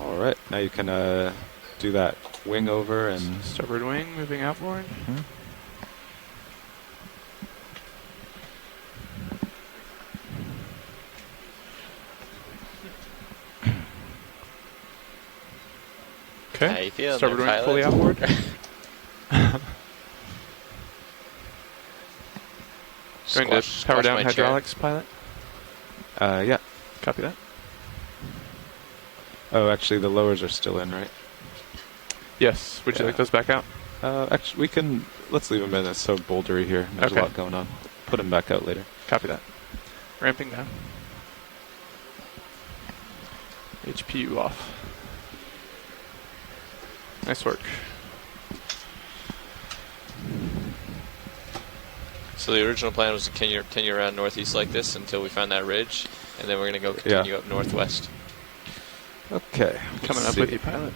All right, now you can do that wing over and starboard wing moving outboard. Mm-hmm. Okay. How you feeling starboard there, wing pilot? fully outboard. Going to power down hydraulics, pilot? Yeah. Copy that. Oh, actually, the lowers are still in, right? Yes. Would you like those back out? Actually, we can. Let's leave them in. It's so bouldery here. There's a lot going on. Put them back out later. Copy that. Ramping down. HPU off. Nice work. So the original plan was to continue around northeast like this until we find that ridge, and then we're going to go continue up northwest. Okay. Coming up with you, pilot.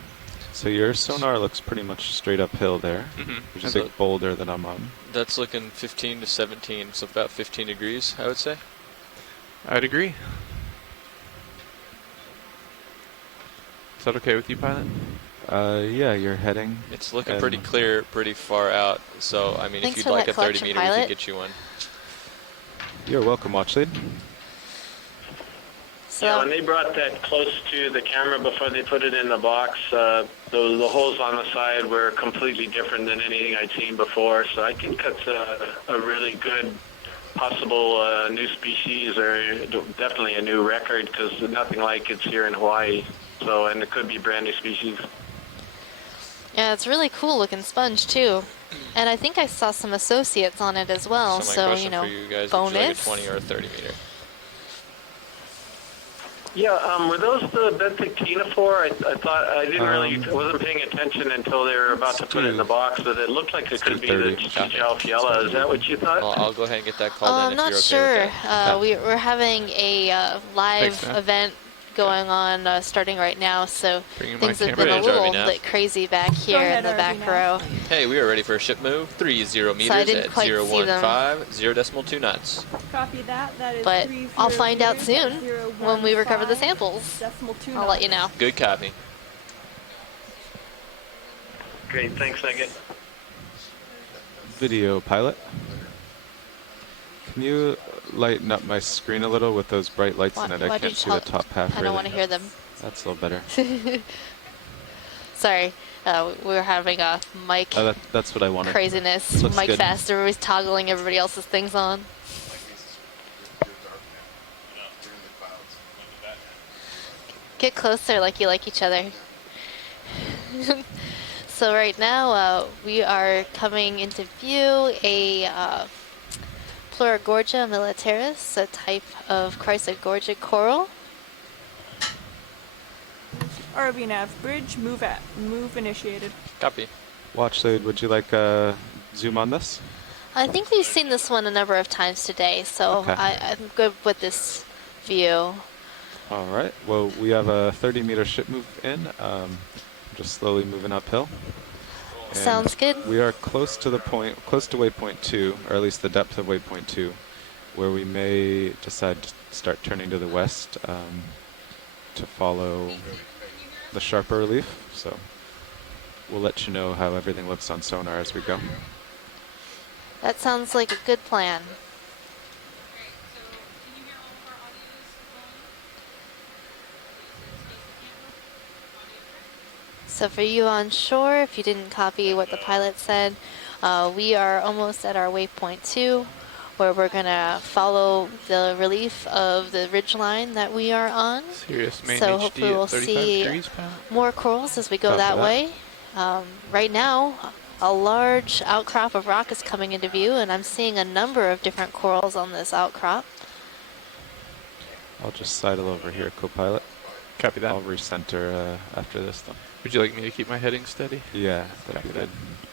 So your sonar looks pretty much straight uphill there. Mm-hmm. Which is a big boulder that I'm on. That's looking 15 to 17, so about 15 degrees, I would say. I'd agree. Is that okay with you, pilot? Yeah, you're heading. It's looking pretty clear, pretty far out. So, I mean, Thanks if for you'd like that a 30 collection, meter, we pilot. can get you one. You're welcome, Watch Lead. So yeah, when they brought that close to the camera before they put it in the box, the holes on the side were completely different than anything I'd seen before. So I think that's a really good possible new species, or definitely a new record, because nothing like it's here in Hawaii. So, and it could be a brand new species. yeah, it's a really cool looking sponge too. And I think I saw some associates on it as well. So my So, question you know, for you guys, bonus. would you like a 20 or a 30 meter? Yeah, were those the benthic ctenophore? I thought I wasn't paying attention until they were about to put it in the box, but it looked like it could be the Jalfiella. Is that what you thought? Well, I'll go ahead and get that called in I'm if not you're okay sure. with that. We're having a live Thanks, man. event going on starting right now, so Bringing things my have been a camera. little Ready, RV now? bit crazy back here in the back row. Hey, we are ready for a ship move. 30 meters didn't at quite see them. 015, 0.2 knots. Copy that. That is But 30 I'll find out meters soon at when we recover the 0.15 samples. decimal 2 I'll let you know. Good copy. Great, thanks, Megan. Video pilot. Can you lighten up my screen a little with those bright lights in it? I can't see the top half. I don't want to hear them. That's a little better. Sorry, we were having a mic that's what I wanted. craziness. Looks Mic good. faster, always toggling everybody else's things on. Get closer like you like each other. So right now we are coming into view a Pleurogorgia militaris, a type of Chrysogorgia coral. RV nav bridge move initiated. Copy. Watch Lead, would you like zoom on this? I think we've seen this one a number of times today, so Okay. I'm good with this view. All right. Well, we have a 30-meter ship move in. Just slowly moving uphill. And Sounds good. We are close to waypoint 2, or at least the depth of waypoint 2, where we may decide to start turning to the west to follow the sharper relief. So we'll let you know how everything looks on sonar as we go. That sounds like a good plan. So for you on shore, if you didn't copy what the pilot said, we are almost at our waypoint 2, where we're going to follow the relief of the ridgeline that we are on. Serious main so HD hopefully we'll at 35 see degrees, pilot. more corals as we go Copy that that. way. Right now, a large outcrop of rock is coming into view, and I'm seeing a number of different corals on this outcrop. I'll just sidle over here, co-pilot. Copy that. I'll recenter after this, though. Would you like me to keep my heading steady? Yeah, that'd be good.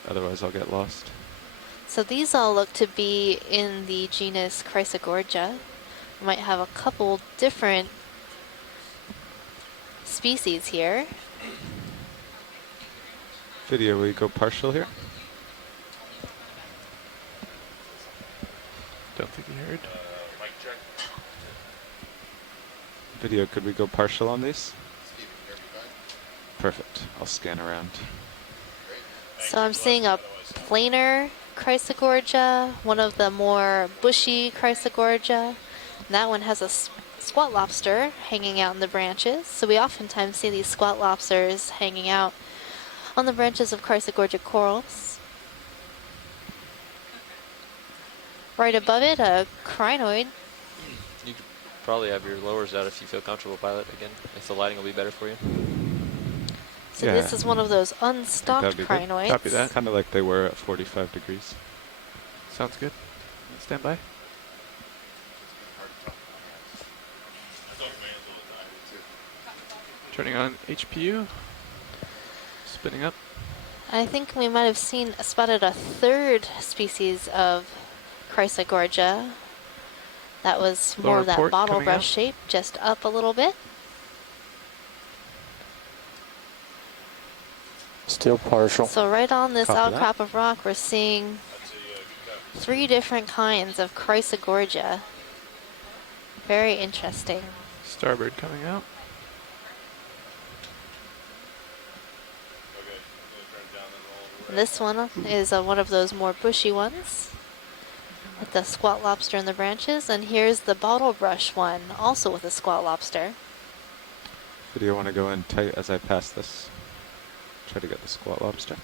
Otherwise, I'll get lost. So these all look to be in the genus Chrysogorgia. We might have a couple different species here. Video, will you go partial here? Don't think you heard. Video, could we go partial on these? Perfect. I'll scan around. So I'm seeing a planar Chrysogorgia, one of the more bushy Chrysogorgia. And that one has a squat lobster hanging out in the branches. So we oftentimes see these squat lobsters hanging out on the branches of Chrysogorgia corals. Right above it, a crinoid. You could probably have your lowers out if you feel comfortable, pilot. Again, if the lighting will be better for you. So this is one of those unstocked crinoids. Copy that. Kind of like they were at 45 degrees. Sounds good. Stand by. Turning on HPU. Spinning up. I think we might have spotted a third species of Chrysogorgia. That was more of that bottle brush shape, just up a little bit. Still partial. So right on this outcrop of rock, we're seeing 3 different kinds of Chrysogorgia. Very interesting. Starboard coming out. This one is one of those more bushy ones with the squat lobster in the branches. And here's the bottle brush one, also with a squat lobster. Video, want to go in tight as I pass this? Try to get the squat lobster.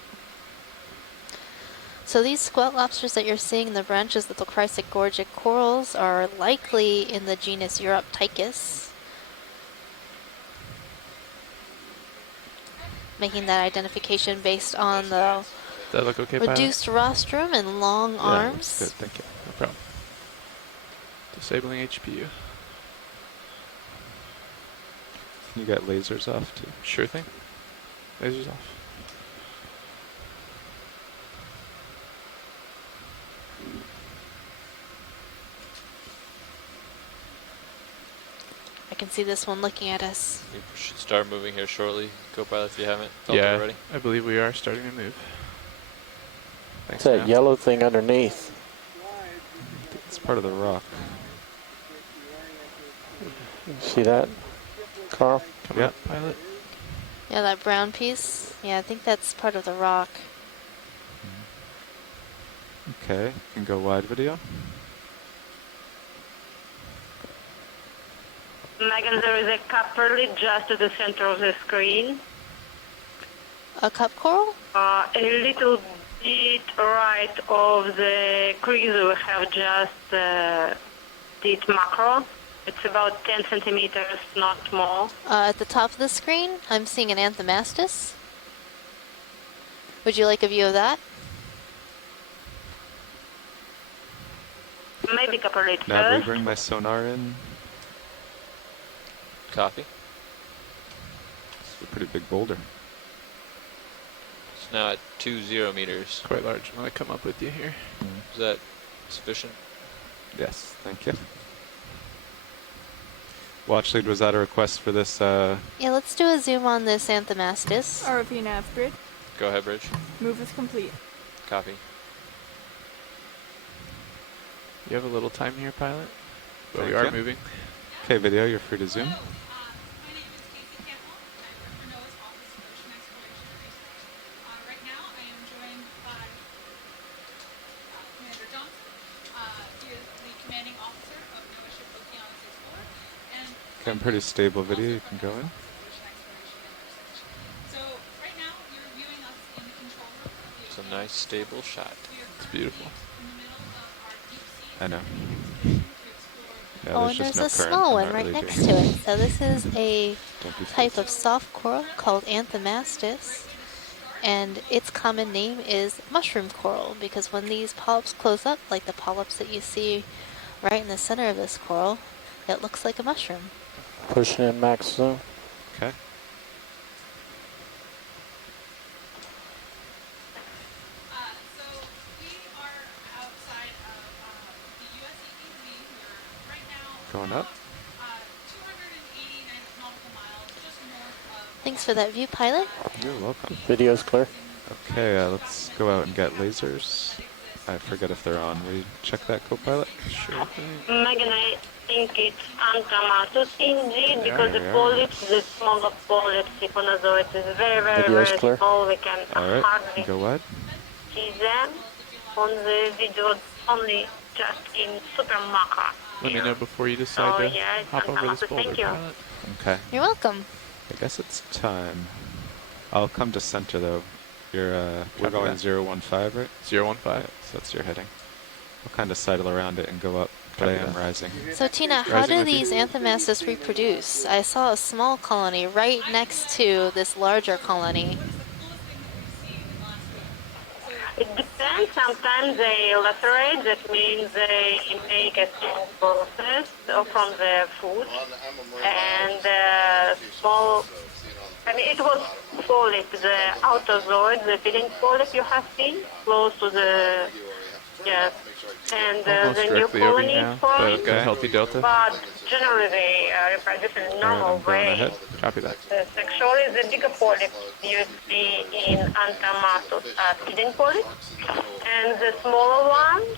So these squat lobsters that you're seeing in the branches of the Chrysogorgia corals are likely in the genus Europtychus, making that identification based on the that look okay, reduced rostrum and long arms. Good, thank you. No problem. Disabling HPU. Can you get lasers off too? Sure thing. Lasers off. I can see this one looking at us. You should start moving here shortly, co-pilot, if you haven't felt it already. I believe we are starting to move. What's that yellow thing underneath? It's part of the rock. See that, Carl? Come up, pilot. Yeah, that brown piece. Yeah, I think that's part of the rock. Okay, can go wide video. Megan, there is a copperlet just to the center of the screen. A cup coral? A little bit right of the crease we have just did macro. It's about 10 centimeters, not more. At the top of the screen, I'm seeing an Anthomastus. Would you like a view of that? Maybe copperlet Now we first. bring my sonar in. Copy. It's a pretty big boulder. It's now at 20 meters. Quite large. I'm going to come up with you here. Is that sufficient? Yes, thank you. Watch lead, was that a request for this? Yeah, let's do a zoom on this Anthomastus. ROV nav bridge. Go ahead, Bridge. Move is complete. Copy. You have a little time here, pilot, but we Thank are you. moving. Okay, video, you're free to zoom. Okay, I'm pretty stable video. You can go in. It's a nice, stable shot. It's beautiful. I know. Yeah, Oh, there's and just there's no a current. small I'm one not right really next doing to it. it. So this is a Don't be type filthy. of soft coral called Anthomastus. And its common name is mushroom coral because when these polyps close up, like the polyps that you see right in the center of this coral, it looks like a mushroom. Pushing in max zoom. Okay. Going up. Thanks for that view, pilot. You're welcome. Video's clear. Okay, let's go out and get lasers. I forget if they're on. Will you check that, co-pilot? Sure thing. Megan, I think it's Anthomastus indeed, because the There we are. polyps, the smaller polyps, Iconozoids, is very, very, Video's very clear. small. We can All right. hardly Go wide. see them on the video, only just in super macro. Let me know before you decide to yeah, it's hop over this Anthomastus. boulder, Thank you. pilot. Okay. You're welcome. I guess it's time. I'll come to center though. You're we're Copy going that. 015, right? 015. Yeah, so that's your heading. I'll kind of sidle around it and go up, but I am rising. So Tina, how Rising do with you. these Anthomastus reproduce? I saw a small colony right next to this larger colony. It depends. Sometimes they lacerate. That means they make a small process from the food. And small, I mean, it was polyp, the autozoid, the feeding polyp you have seen, close to the, yes. And Almost the new directly over colony you is now. forming. Got a healthy delta. But generally they reproduce in a normal I'm going way. ahead. Copy that. Sexually, the bigger polyps you see in Anthomastus are feeding polyps, and the smaller ones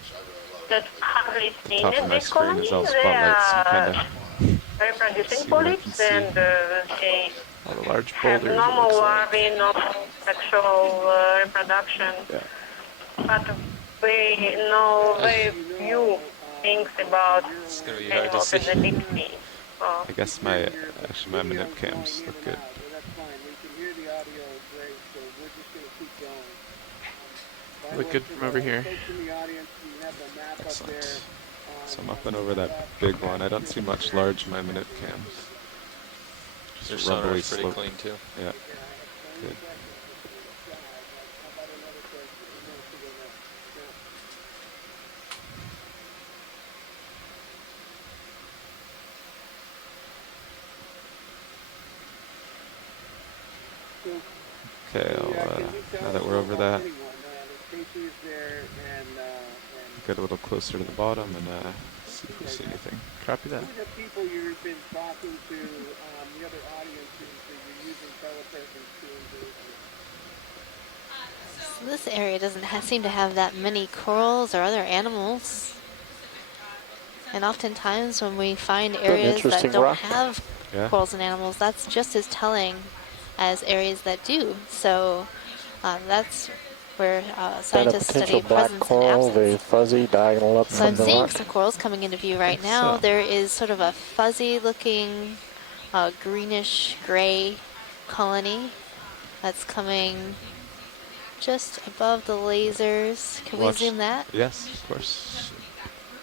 that hardly seen Top in of my this screen colony, is all they spotlights. I'm are kind of reproducing see what I can polyps, see. and they All the large have boulders. it normal looks like. larvae, normal sexual reproduction. Yeah. But we know very few things about It's going to be hard to animals see. in the deep sea. So, I guess my manip cams look good. Look good from over here. Excellent. So I'm up and over that big one. I don't see much large my manip cams. Your Just rubbly sonar's pretty slope. clean too. Yeah. Good. Okay, now that we're over that, get a little closer to the bottom and see if we see anything. Copy that. The people you've been talking to, the other audiences that you're using telepresence to engage with. So this area doesn't seem to have that many corals or other animals. And oftentimes when we find areas that interesting don't rock. have Yeah. corals and animals, that's just as telling as areas that do. So that's where Got a scientists potential study black presence and coral, absence. very fuzzy, diagonal up So from I'm the seeing rock. some corals coming into view right Yes, now. so. There is sort of a fuzzy looking greenish gray colony that's coming just above the lasers. Can we Watch. zoom that? Yes, of course.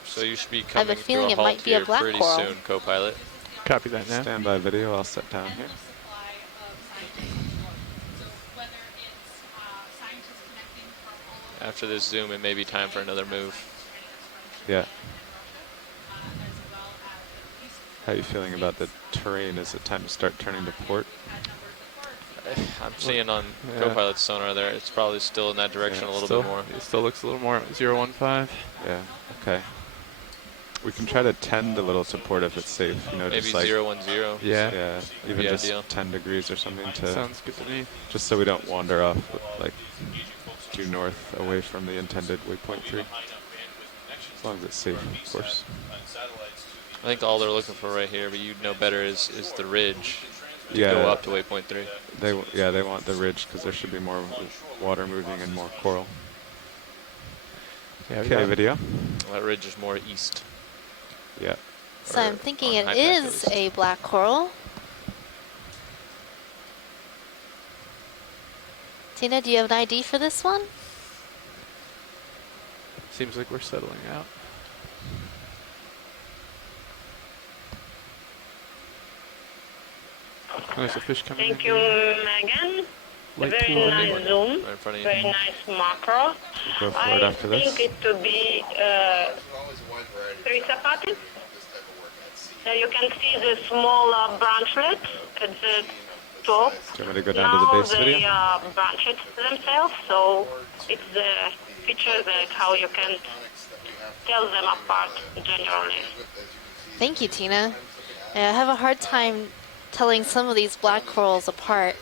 So you should be I have a coming to feeling a it might halt be a here black pretty coral. soon, co-pilot. Copy that now. Standby video. I'll set down here. After this zoom, it may be time for another move. Yeah. How are you feeling about the terrain? Is it time to start turning to port? I'm seeing on Yeah. co-pilot's sonar there, it's probably still in that direction a little Still, bit more. it still looks a little more 015. Yeah. Okay. We can try to tend a little to port if it's safe. You know, Maybe just like 010. Yeah. yeah, Would even be just ideal. 10 degrees or something to Sounds good to me. just so we don't wander off like due north away from the intended waypoint 3. As long as it's safe, of course. I think all they're looking for right here, but you'd know better, is the ridge to Yeah. go up to waypoint 3. They want the ridge because there should be more water moving and more coral. Yeah, we Okay, got video. That ridge is more east. Yeah. So I'm thinking it is a black coral. Tina, do you have an ID for this one? Seems like we're settling out. There's a fish coming in. Thank you, Megan. Light Very pool. nice zoom. Right in front of you. Very nice macro. Go for it after this. I think it to be Triceratops. So you can see the small branchlets at the top. Do you want me to go down to the base video? Now they branchlets themselves, so it's the feature that how you can tell them apart generally. Thank you, Tina. I have a hard time telling some of these black corals apart.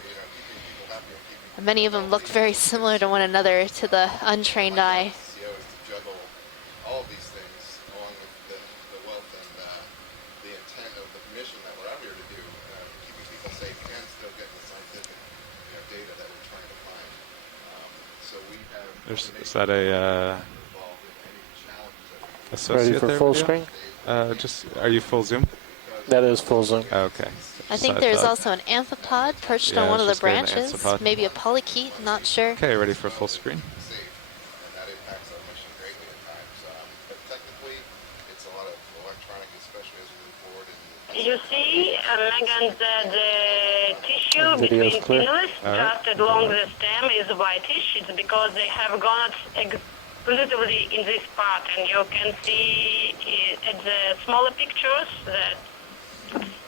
Many of them look very similar to one another to the untrained eye. All of these things, along with the wealth and the intent of the mission that we're out here to do, keeping people safe and still getting the scientific data that we're trying to find. So we have. Is that a associate ready for there full with you? screen? Are you full zoom? That is full zoom. Okay. I think there's also an amphipod perched on one of the branches, maybe a polychaete, not sure. Okay, ready for full screen? You see, Megan, the tissue Video's between clear. pinners just along the stem is whitish. It's because they have gone exclusively in this part, and you can see at the smaller pictures that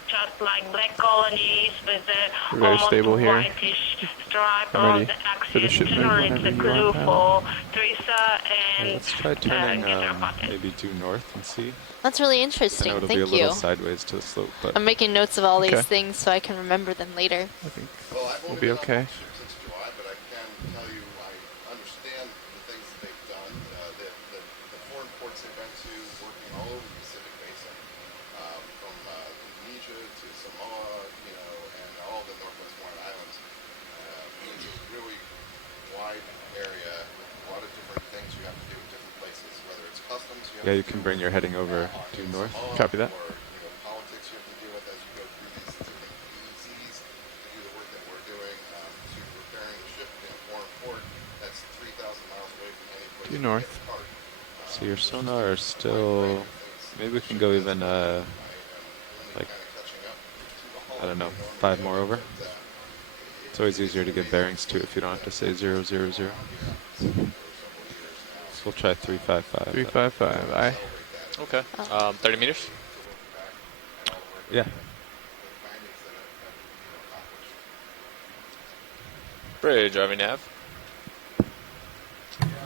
just like black colonies with the Very almost stable here. whitish stripe I'm around ready the for the axis. shipment Generally, it's a whenever you clue are, pal. for Teresa and Let's try turning Gator maybe due north and see. That's really I interesting. know it'll Thank be a little you. sideways to the slope, but I'm making notes of all Okay. these things so I can remember them later. I think we'll be okay. Since July, but I can tell you I understand the things that they've done. The foreign ports they've been to, working all over the Pacific Basin, from Indonesia to Samoa, and all the Northwest Hawaiian Islands. It's a really wide area with a lot of different things you have to do in different places, whether it's customs. yeah, you can bring your heading over due north. Copy that. Or politics you have to deal with as you go through these different seas to do the work that we're doing, to repairing the ship in a foreign port that's 3,000 miles away from any place. Due north. So your sonar are still. Maybe we can go even like I don't know, 5 more over. It's always easier to get bearings too if you don't have to say 000. So we'll try 355. 355. Aye. Okay. 30 meters. Yeah. Bridge, RV nav.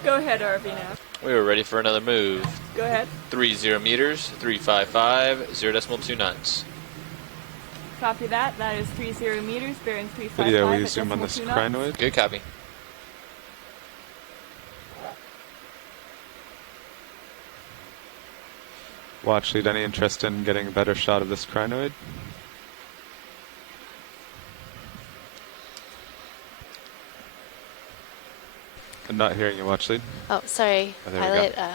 Go ahead, RV nav. We are ready for another move. Go ahead. 30 meters, 355, 0.2 knots. Copy that. That is 30 meters, bearing 355. Video, will you at zoom on decimal this 2 knots. crinoid? Good copy. Watch lead, any interest in getting a better shot of this crinoid? I'm not hearing you, watch lead. Oh, sorry, Oh, there we pilot. go.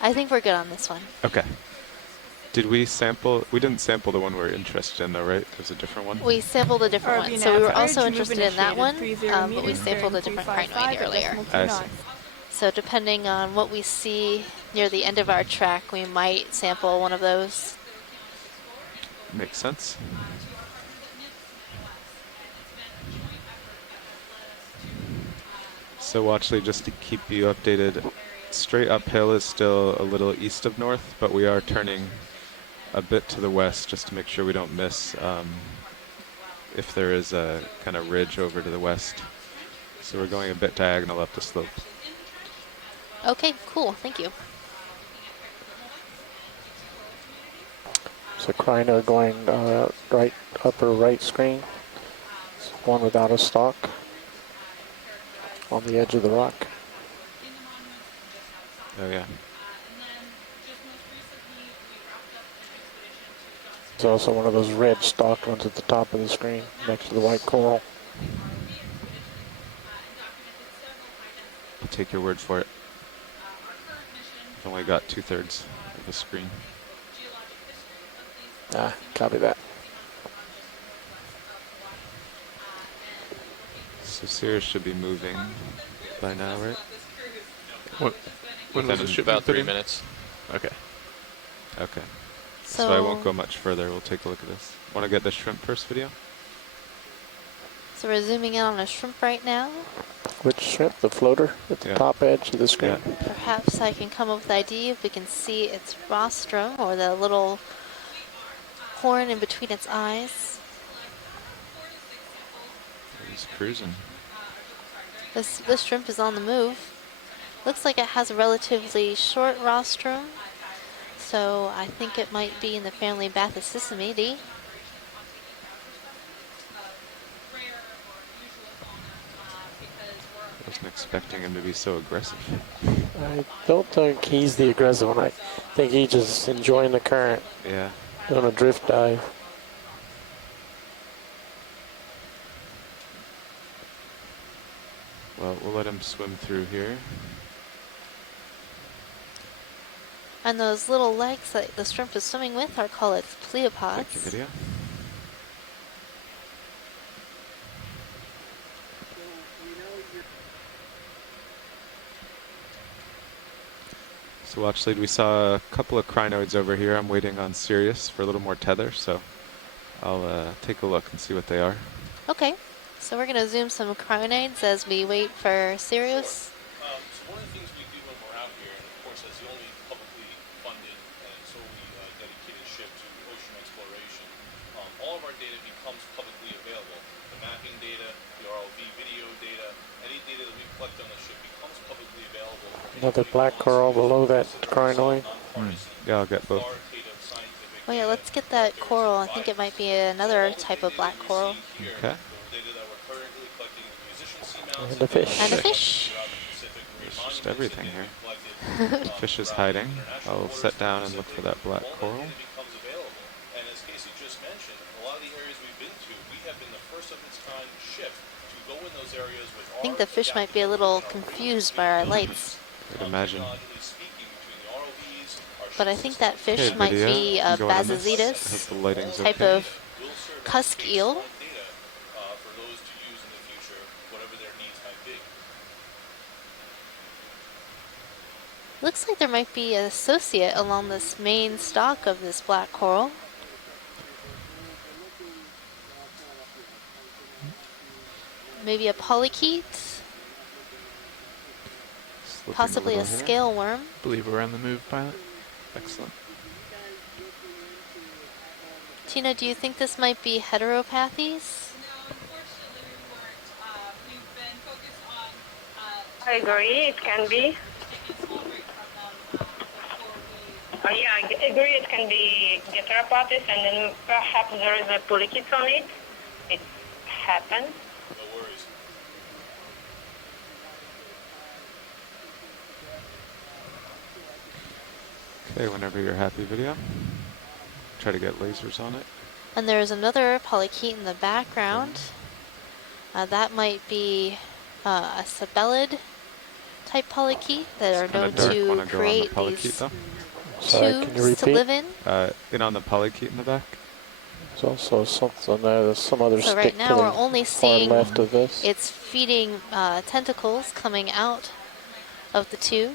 I think we're good on this one. Okay. Did we sample? We didn't sample the one we're interested in, though, right? There's a different one. We sampled a different RV one, so we were nav also bridge, interested move in that one, initiated, 30 but we meters, sampled a bearing different 355 crinoid at earlier. decimal 2 I see. knots. So depending on what we see near the end of our track, we might sample one of those. Makes sense. So watch lead, just to keep you updated, straight uphill is still a little east of north, but we are turning a bit to the west just to make sure we don't miss if there is a kind of ridge over to the west. So we're going a bit diagonal up the slope. Okay, cool. Thank you. So crino going right, upper right screen. It's one without a stalk on the edge of the rock. Oh yeah. There's also one of those red stalked ones at the top of the screen next to the white coral. I'll take your word for it. I've only got 2/3 of the screen. Copy that. So Sirius should be moving by now, right? When was the ship? About 3 minutes. Okay. Okay. So I won't go much further. We'll take a look at this. Want to get the shrimp first video? So we're zooming in on a shrimp right now. Which shrimp? The floater at the top edge of the screen? Yeah. Perhaps I can come up with an idea if we can see its rostrum or the little horn in between its eyes. He's cruising. This shrimp is on the move. Looks like it has a relatively short rostrum, so I think it might be in the family Bathysissimidae. I wasn't expecting him to be so aggressive. I don't think he's the aggressive one. I think he's just enjoying the current. Yeah. Doing a drift dive. Well, we'll let him swim through here. And those little legs that the shrimp is swimming with are called its pleopods. Take your video. So watch lead, we saw a couple of crinoids over here. I'm waiting on Sirius for a little more tether, so I'll take a look and see what they are. Okay, so we're going to zoom some crinoids as we wait for Sirius. So one of the things we do when we're out here, and of course as the only publicly funded and solely dedicated ship to ocean exploration, all of our data becomes publicly available. The mapping data, the ROV video data, any data that we collect on the ship becomes publicly available. Another black coral below that crinoid. Yeah, I'll get both. Oh yeah, let's get that coral. I think it might be another type of black coral. Okay. And a fish. And a fish. There's just everything here. The fish is hiding. I'll sit down and look for that black coral. I think the fish might be a little confused by our lights. I'd imagine. But I think that fish might be a Bazazetus type of cusk eel. Looks like there might be an associate along this main stalk of this black coral. Maybe a polychaete, possibly a scale worm. I believe we're on the move, pilot. Excellent. Tina, do you think this might be heteropathes? I agree, it can be. Yeah, I agree, it can be Heteropathes, and then perhaps there is a polychaete on it. It happens. No worries. Okay, whenever you're happy, video. Try to get lasers on it. And there's another polychaete in the background. That might be a sabellid type polychaete that are known to create these tubes to live in. In on the polychaete in the back. There's also something there. There's some other so stick right now we're only seeing left of this. It's feeding tentacles coming out of the tube.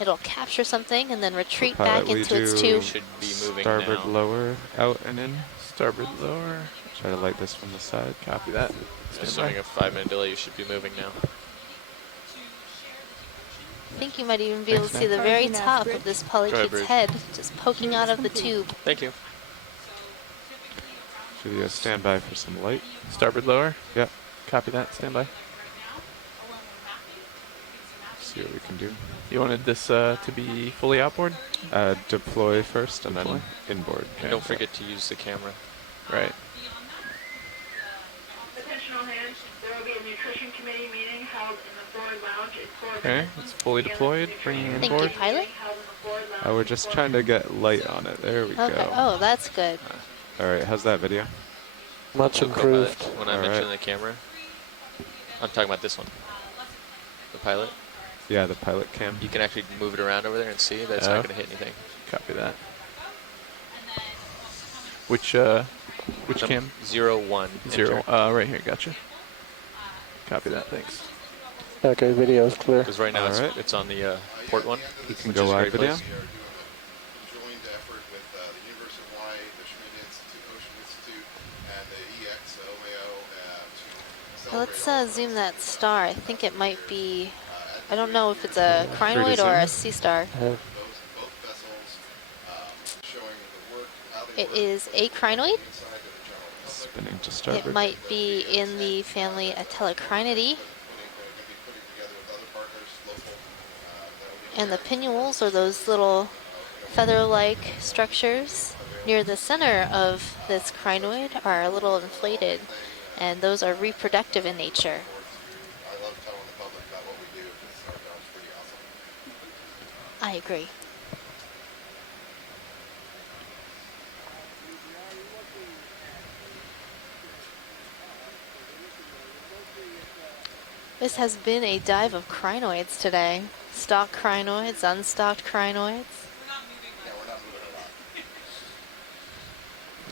It'll capture something and then retreat back into its tube. Should be moving starboard now. Lower, out and in. Starboard lower. Try to light this from the side. Copy that. Assuming a 5-minute delay, you should be moving now. I think you might even be able to see the very top of this polychaete's head just poking out of the tube. Thank you. Should you stand by for some light? Starboard lower? Yep. Copy that. Stand by. See what we can do. You wanted this to be fully outboard? Deploy first and then inboard. Okay. Don't forget to use the camera. Right. Attention all hands. There will be a nutrition committee meeting held in the forward lounge. Okay, it's fully deployed. Bringing in board. Thank you, pilot. We're just trying to get light on it. There we go. Oh, that's good. All right, how's that video? Much improved. When I mentioned the camera, I'm talking about this one. The pilot. Yeah, the pilot cam. You can actually move it around over there and see that it's not going to hit anything. Copy that. Which cam? 01. 0. Right here. Gotcha. Copy that. Thanks. Okay, video is clear. Because right now it's on the port one. You can go live video. Joined effort with the University of Hawaii, the Schmidt Institute, Ocean Institute, and the EX1708 Let's zoom that star. I think it might be, I don't know if it's a crinoid or a sea star. It is a crinoid. Spinning to starboard. It might be in the family Atelocrinidae. And the pinnules, or those little feather-like structures near the center of this crinoid, are a little inflated, and those are reproductive in nature. I love telling the public about what we do because our job's pretty awesome. I agree. This has been a dive of crinoids today. Stock crinoids, unstocked crinoids.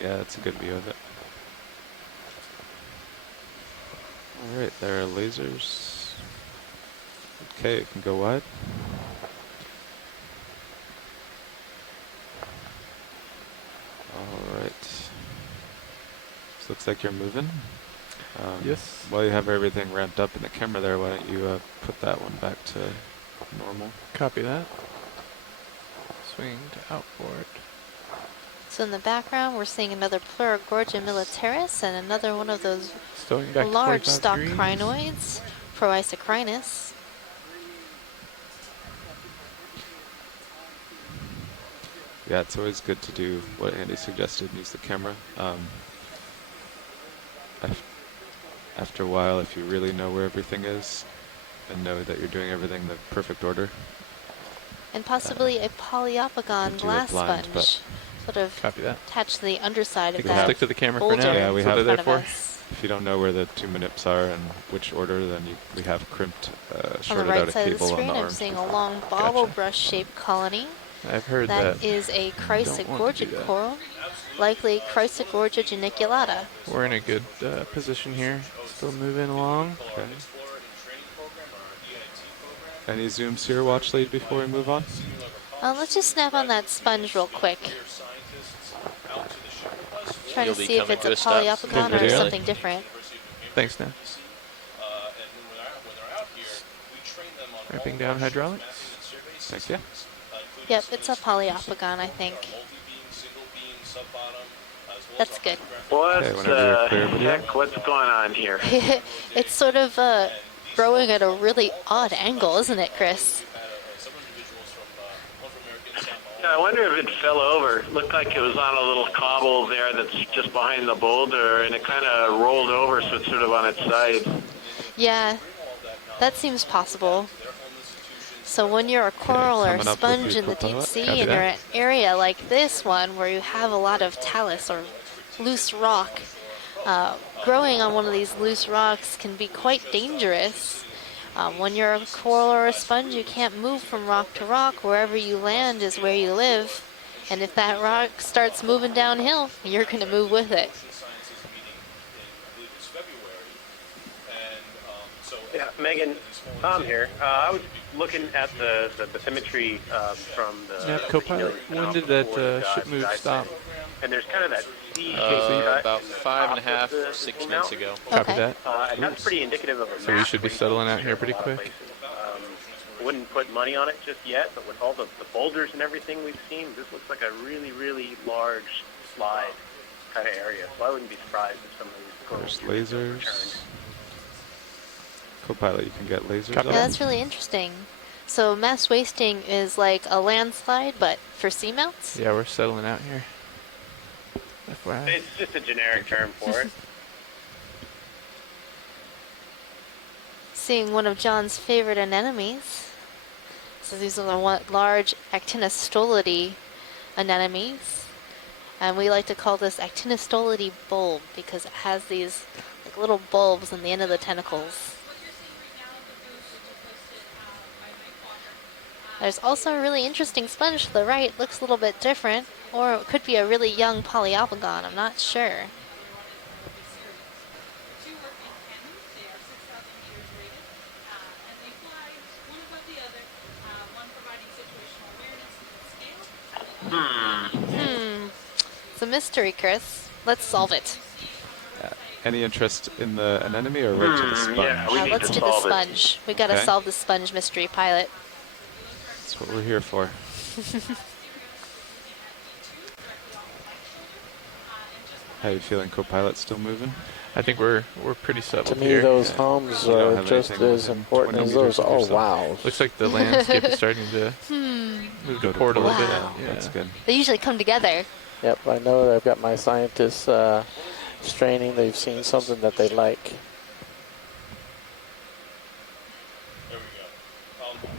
Yeah, that's a good view of it. Alright, there are lasers. Okay, it can go wide. Alright. This looks like you're moving. Yes. While you have everything ramped up in the camera there, why don't you put that one back to normal? Copy that. Swing to outboard. So in the background, we're seeing another Pleurogorgia militaris and another one of those back large to stock 45 crinoids, Proisocrinus. Yeah, it's always good to do what Andy suggested, use the camera. After a while, if you really know where everything is and know that you're doing everything in the perfect order. And possibly a Poliopogon glass blind, sponge. Sort of Copy that. attached to the underside of We'll that stick to the camera for boulder now. Yeah, we in have front there of for. us. If you don't know where the two manips are and which order, then we have crimped, On the shorted right out a side of the cable on screen, the I'm arm. seeing a long bobble brush-shaped colony. I've heard that. That is a Don't want to do Chrysogorgid that. coral, likely Chrysogorgia geniculata. We're in a good position here. Still moving along. Okay. Any zooms here, watch lead, before we move on? Let's just snap on that sponge real quick. Trying to see if it's a Poliopogon or something different. Thanks, Now. Ramping down hydraulics. Thanks, yeah. Yep, it's a Poliopogon, I think. That's good. What the heck? What's going on here? It's sort of growing at a really odd angle, isn't it, Chris? Yeah, I wonder if it fell over. Looked like it was on a little cobble there that's just behind the boulder, and it kind of rolled over, so it's sort of on its side. Yeah, that seems possible. So when you're a coral or a sponge in the deep sea and you're in an area like this one where you have a lot of talus or loose rock, growing on one of these loose rocks can be quite dangerous. When you're a coral or a sponge, you can't move from rock to rock. Wherever you land is where you live. And if that rock starts moving downhill, you're going to move with it. Yeah, Megan, Tom here. I was looking at the bathymetry from the... Yeah, co-pilot, when did that ship move stop? And there's kind of that sea about 5.5, 6 minutes ago. Copy that. and that's pretty indicative of a So we should be settling out here pretty quick. Wouldn't put money on it just yet, but with all the boulders and everything we've seen, this looks like a really, really large slide kind of area. So I wouldn't be surprised if some of these There's lasers. Co-pilot, you can get lasers. Yeah, that's really interesting. So mass wasting is like a landslide, but for seamounts? Yeah, we're settling out here. FYI. It's just a generic term for it. Seeing one of John's favorite anemones. So these are the large Actinostolidae anemones. And we like to call this Actinostolidae bulb because it has these like little bulbs on the end of the tentacles. There's also a really interesting sponge to the right. Looks a little bit different. Or it could be a really young polyopogon. I'm not sure. It's a mystery, Chris. Let's solve it. Any interest in the anemone or right to the sponge? Yeah, we need let's to do the solve it. sponge. We gotta Okay. solve the sponge mystery, pilot. That's what we're here for. How you feeling, co-pilot? Still moving? I think we're pretty settled To me, here. those homes are just as important as those. Oh, wow. Looks like the landscape is starting to move to port a little bit. Wow. Yeah. That's good. They usually come together. Yep, I know that I've got my scientists straining. They've seen something that they like.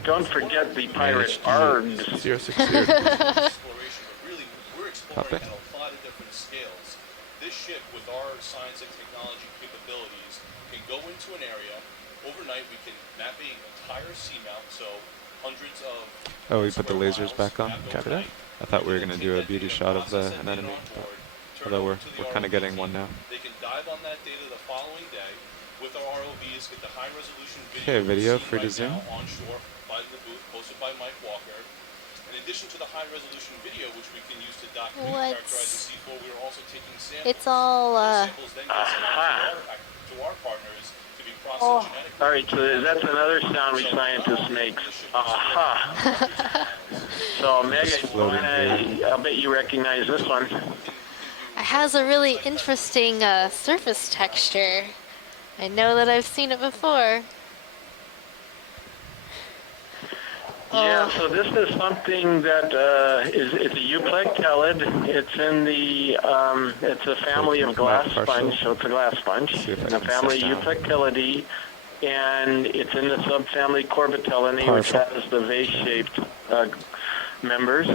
Don't forget the pirate ARGs. 060. Exploring at a lot of different scales. This ship, with our science and technology capabilities, can go into an area. Overnight, we can map an entire seamount, so hundreds of... Oh, we put the lasers back on? Copy that. I thought we were going to do a beauty shot of the anemone, but although we're kind of getting one now. They can dive on that data the following day with our ROVs, get the high-resolution Okay, video, free to right zoom. now onshore by the booth, posted by Mike Walker. In addition to the high-resolution video, which we can use to document and characterize the seafloor, we are also taking samples. It's all, samples then get sent out to our partners to be processed genetically. All right, so that's another sound we scientists make. Aha. So, Megan, I'll bet you recognize this one. It has a really interesting surface texture. I know that I've seen it before. Yeah, so this is something that it's a euplectellid. It's in the it's a family of glass sponge, so it's a glass sponge. In the family Euplectellidae, and it's in the subfamily Corbitellinae, which has the vase-shaped members.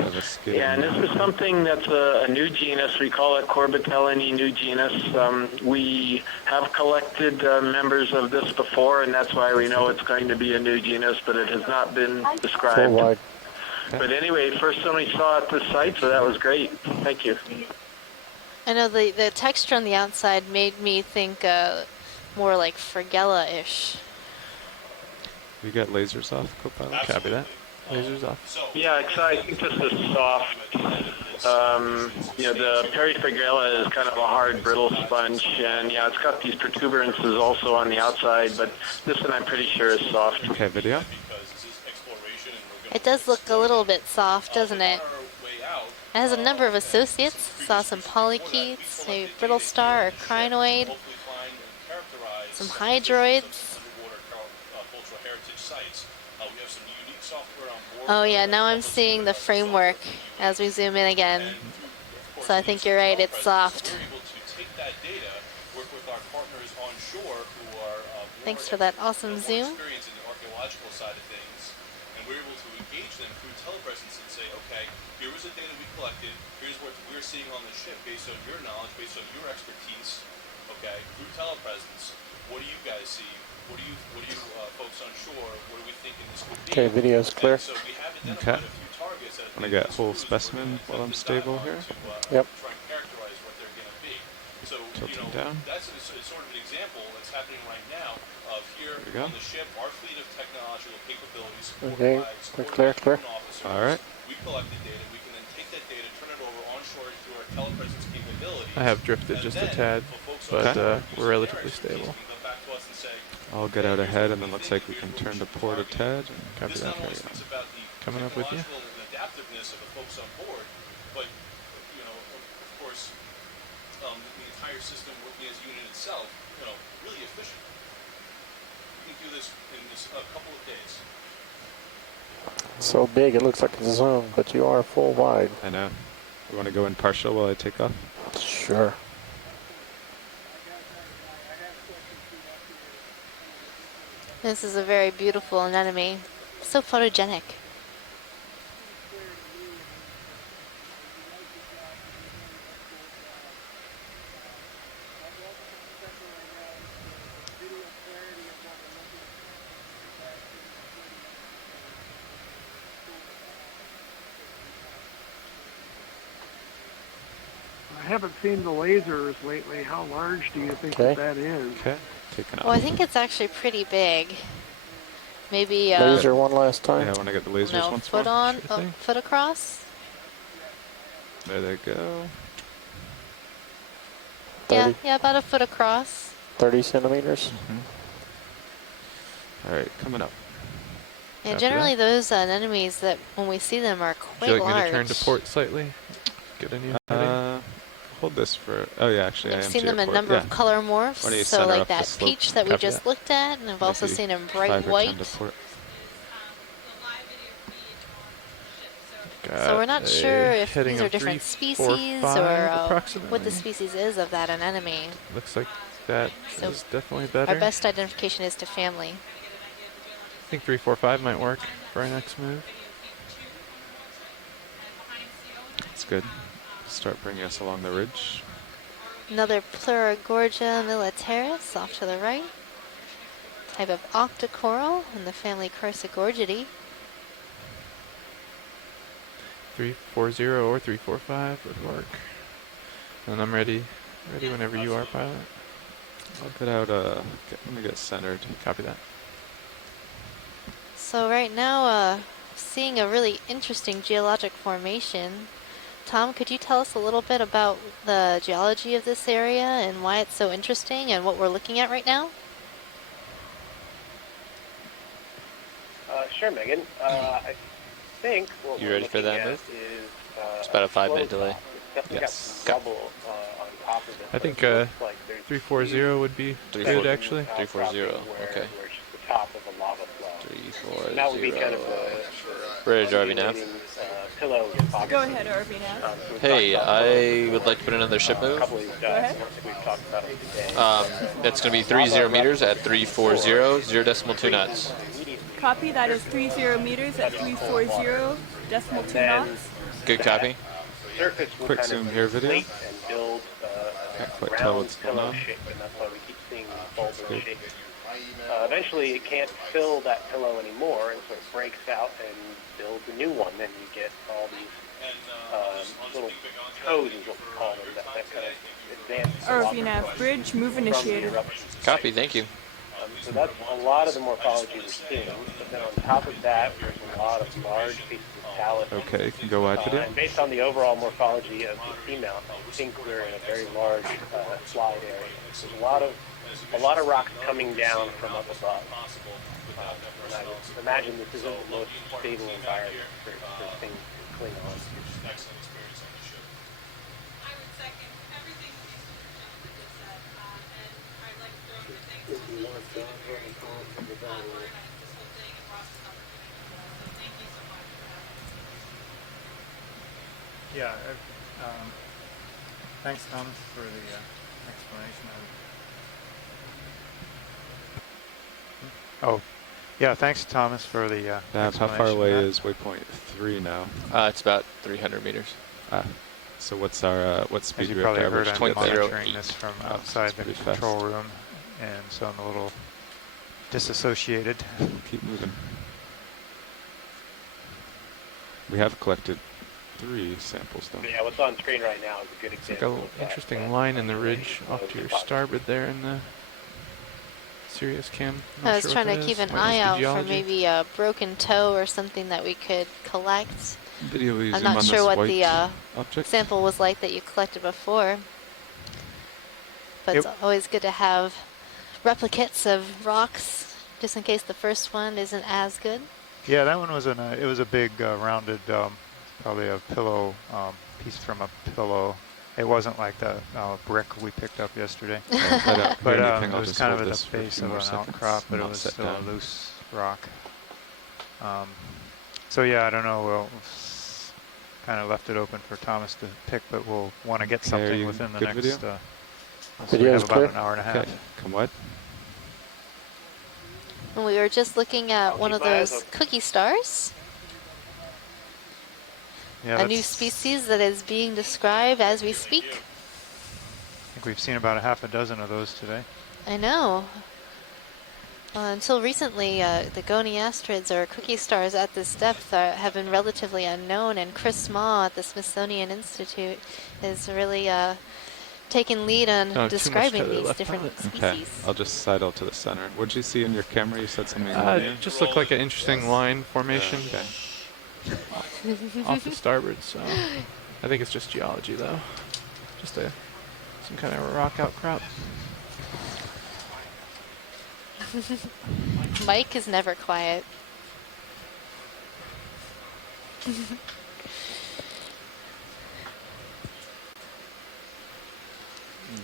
And this is something that's a new genus. We call it Corbitellinae new genus. We have collected members of this before, and that's why we know it's going to be a new genus, but it has not been described. But anyway, first one we saw at the site, so that was great. Thank you. I know the texture on the outside made me think more like Fragella-ish. We got lasers off, co-pilot? Copy that. Lasers off. Yeah, I think this is soft. The Perifragella is kind of a hard, brittle sponge, and yeah, it's got these protuberances also on the outside, but this one I'm pretty sure is soft. Okay, video. It does look a little bit soft, doesn't it? It has a number of associates. Saw some polychaetes, a brittle star or crinoid, some hydroids. Oh yeah, now I'm seeing the framework as we zoom in again. So I think you're right, it's soft. Thanks for that awesome zoom. Here was the data we collected. Here's what we're seeing on the ship based on your knowledge, based on your expertise. Okay, through telepresence. What do you guys see? What do you folks on shore? What are we thinking this could be? Okay, video's clear. So we have Okay. I'm gonna get whole specimen while I'm stable here. Yep. Try and characterize what they're going to be. So Tilting down. that's sort of an example that's happening right now of here on the ship. Our fleet of technological capabilities. Okay, clear. All right. We collect the data. We can then take that data, turn it over onshore through our telepresence capabilities. I have drifted just a tad, but we're relatively stable. I'll get out ahead, and then looks like we can turn to port a tad. Copy that. Coming up with you. Adaptiveness of the folks on board, but of course, the entire system working as a unit itself, really efficient. We can do this in a couple of days. So big, it looks like it's zoomed, but you are full wide. I know. You want to go in partial while I take off? Sure. This is a very beautiful anemone. So photogenic. I haven't seen the lasers lately. How large do you think that is? Okay, taking off. Well, I think it's actually pretty big. Maybe laser one last time. Yeah, I want to get the lasers no, once foot more. on, Sure thing. foot across. There they go. 30. Yeah, about a foot across. 30 centimeters. All right, coming up. And After generally those anemones that when we see them are quite Would you like large. me to turn to port slightly? Get any hold this for, oh yeah, actually I've I am seen to them your in a port. number Yeah. of color morphs, Why don't you so center like up the that slope? peach that we Copy just looked at, and I've also Maybe seen them bright 5 or 10 white. to port. So we're not sure if heading these are of different 3, species 4, 5 or approximately. what the species is of that anemone. Looks like that So is definitely better. Our best identification is to family. I think 3, 4, 5 might work for our next move. That's good. Start bringing us along the ridge. Another Pleurogorgia militaris off to the right. Type of octocoral in the family Chrysogorgidae. 340 or 345 would work. And I'm ready whenever you are, pilot. I'll get out, let me get centered. Copy that. So right now, seeing a really interesting geologic formation. Tom, could you tell us a little bit about the geology of this area and why it's so interesting and what we're looking at right now? Sure, Megan. I think what You we're ready for looking that at move? is It's about a 5-minute delay. It's definitely got some rubble on top of it. I think 340 would be good, actually. 340, okay. Where it's just the top of a lava flow. 340. And that would be kind of Bridge, RV nav. Pillow. Go ahead, RV nav. Hey, I would like to put another ship move. Go ahead. That's going to be 30 meters at 340, 0.2 knots. Copy, that is 30 meters at 340, decimal 2 knots. Good copy. Quick zoom here, video. And build Can't quite tell what's going on. shape, and that's why we keep seeing these bulbous shapes. Eventually, it can't fill that pillow anymore, and so it breaks out and builds a new one. Then you get all these little toes, is what we call them, that kind of advance. RV nav, bridge, move initiated. Copy, thank you. So that's a lot of the morphology we're seeing. But then on top of that, there's a lot of large pieces of talus. Okay, you can go wide video. And based on the overall morphology of the seamount, I think we're in a very large slide area. There's a lot of rocks coming down from up above. And I would imagine this isn't the most stable environment for things to cling on. Yeah, thanks, Thomas, for the explanation. Oh, yeah, thanks, Thomas, for the Nav, how far away is waypoint 3 now? It's about 300 meters. So what's our what speed As you do we have probably to heard, average? I'm monitoring this from outside the pretty control fast. room, and so I'm a little disassociated. Keep moving. We have collected 3 samples, though. Yeah, what's on screen right now is a good It's like example. an interesting line in the ridge off to your starboard there in the Sirius cam. I was trying to keep an eye out for maybe a broken toe or something that we could collect. Video, I'm not sure what the sample was like that you collected before. But it's always good to have replicates of rocks, just in case the first one isn't as good. Yeah, that one was it was a big rounded, probably a pillow piece from a pillow. It wasn't like the brick we picked up yesterday. But it was kind of at the base of an outcrop, but it was still a loose rock. So yeah, I don't know. We'll kind of left it open for Thomas to pick, but we'll want to get something within the next. Video? We have about an hour and a half. Okay, come wide. And we were just looking at one of those cookie stars. Yeah, a new species that is being described as we speak. I think we've seen about a half a dozen of those today. I know. Until recently, the goniastrids or cookie stars at this depth have been relatively unknown, and Chris Maw at the Smithsonian Institute is really taken lead on describing these different species. Okay, I'll just sidle to the center. What did you see in your camera? You said something. It just looked like an interesting line formation. Off the starboard, so I think it's just geology though. Just some kind of rock outcrop. Mike is never quiet.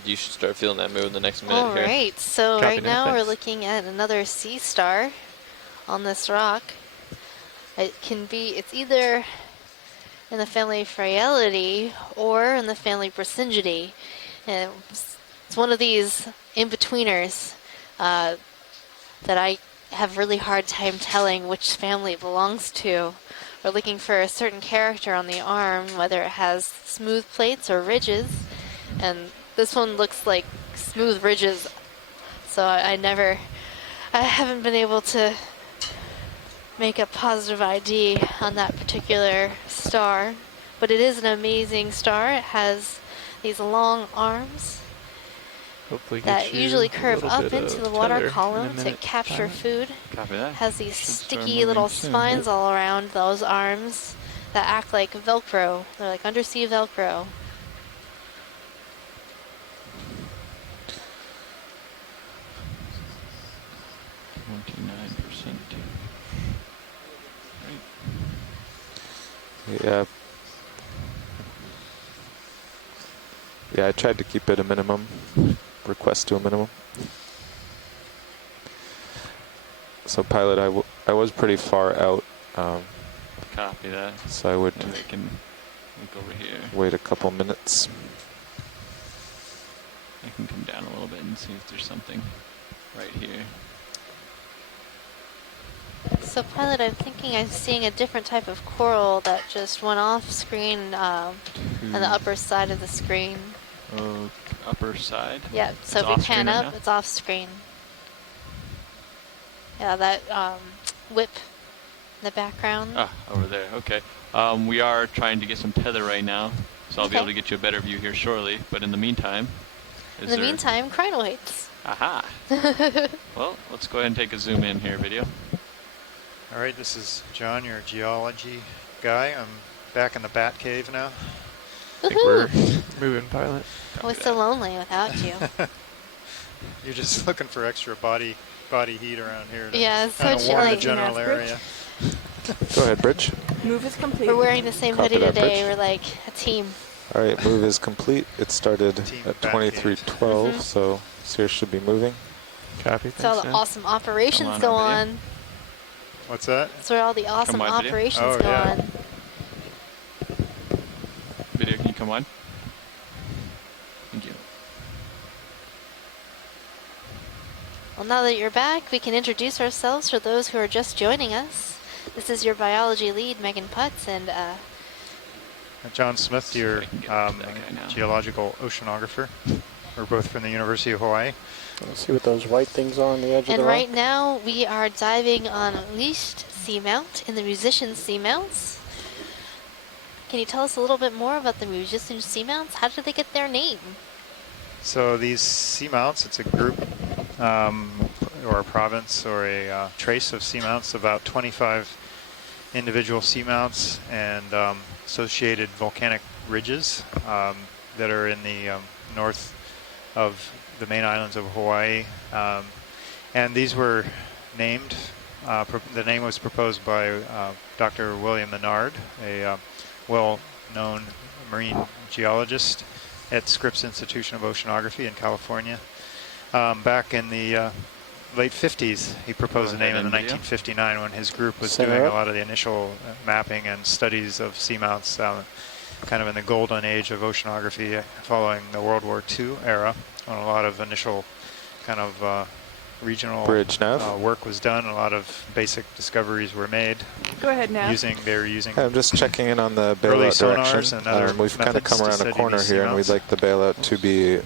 You should start feeling that move in the next minute All here. right, so right now we're looking at another sea star on this rock. It's either in the family Phragalidae or in the family Bracyngidae. And it's one of these in-betweeners that I have really hard time telling which family it belongs to. We're looking for a certain character on the arm, whether it has smooth plates or ridges, and this one looks like smooth ridges, so I haven't been able to make a positive ID on that particular star, but it is an amazing star. It has these long arms that usually curve up into the water column to capture food. Has these sticky little spines all around those arms that act like Velcro. They're like undersea Velcro. Yeah, I tried to keep it a minimum, request to a minimum. So pilot, I was pretty far out. Copy that. So I would they can look over here. Wait a couple minutes. I can come down a little bit and see if there's something right here. So pilot, I'm thinking I'm seeing a different type of coral that just went off screen on the upper side of the screen. Upper side? Yeah, so if we pan up, it's off screen. Yeah, that whip in the background. Ah, over there, okay. We are trying to get some tether right now, so I'll be able to get you a better view here shortly, but in the meantime... In the meantime, crinoids. Aha! Well, let's go ahead and take a zoom in here, video. All right, this is John, your geology guy. I'm back in the bat cave now. I think we're moving, pilot. I was so lonely without you. You're just looking for extra body heat around here to yeah, it's so kind of warm the chilly. general area. Go ahead, Bridge. Move is complete. We're wearing the same hoodie today. We're like a team. All right, move is complete. It started at 23:12, so Sears should be moving. Copy. That's all the awesome operations go on. What's that? That's where all the awesome operations go on. Video, can you come on? Thank you. Well, now that you're back, we can introduce ourselves for those who are just joining us. This is your biology lead, Megan Putz, and John Smith, your geological oceanographer. We're both from the University of Hawaii. Let's see what those white things are on the edge of the rock. And right now, we are diving on Liszt Seamount in the Musician Seamounts. Can you tell us a little bit more about the Musician Seamounts? How did they get their name? So these seamounts, it's a group or a province or a trace of seamounts, about 25 individual seamounts and associated volcanic ridges that are in the north of the main islands of Hawaii. And these were named, the name was proposed by Dr. William Menard, a well-known marine geologist at Scripps Institution of Oceanography in California. Back in the late 50s, he proposed the name in 1959 when his group was doing a lot of the initial mapping and studies of seamounts, kind of in the golden age of oceanography following the World War II era, when a lot of initial kind of regional Bridge nav. work was done. A lot of basic discoveries were made. Go ahead, Nav. They were using. I'm just checking in on the early bailout direction. sonars and other We've kind of come around a corner here, and we'd like the bailout to be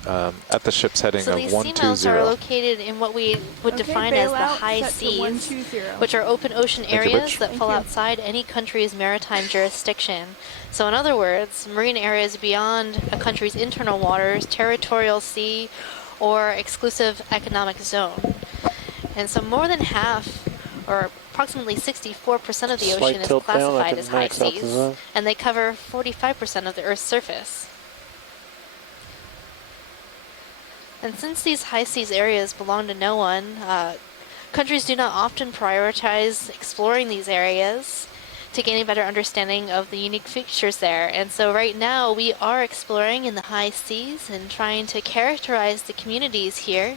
at the ship's heading So of these 120. seamounts are located in what we would define as the high seas, which are open ocean areas that fall outside any country's maritime jurisdiction. So in other words, marine areas beyond a country's internal waters, territorial sea, or exclusive economic zone. And so more than half, or approximately 64% of the ocean is classified as high seas, and they cover 45% of the Earth's surface. And since these high seas areas belong to no one, countries do not often prioritize exploring these areas to gain a better understanding of the unique features there. And so right now we are exploring in the high seas and trying to characterize the communities here.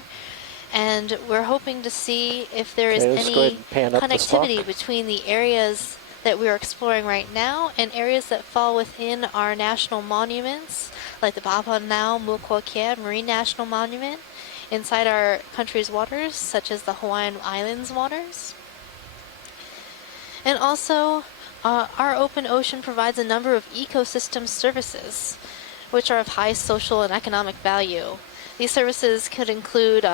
And we're hoping to see if there is any connectivity between the areas that we're exploring right now and areas that fall within our national monuments, like the Papahanaumokuakea Marine National Monument, inside our country's waters, such as the Hawaiian Islands waters. And also, our open ocean provides a number of ecosystem services, which are of high social and economic value. These services could include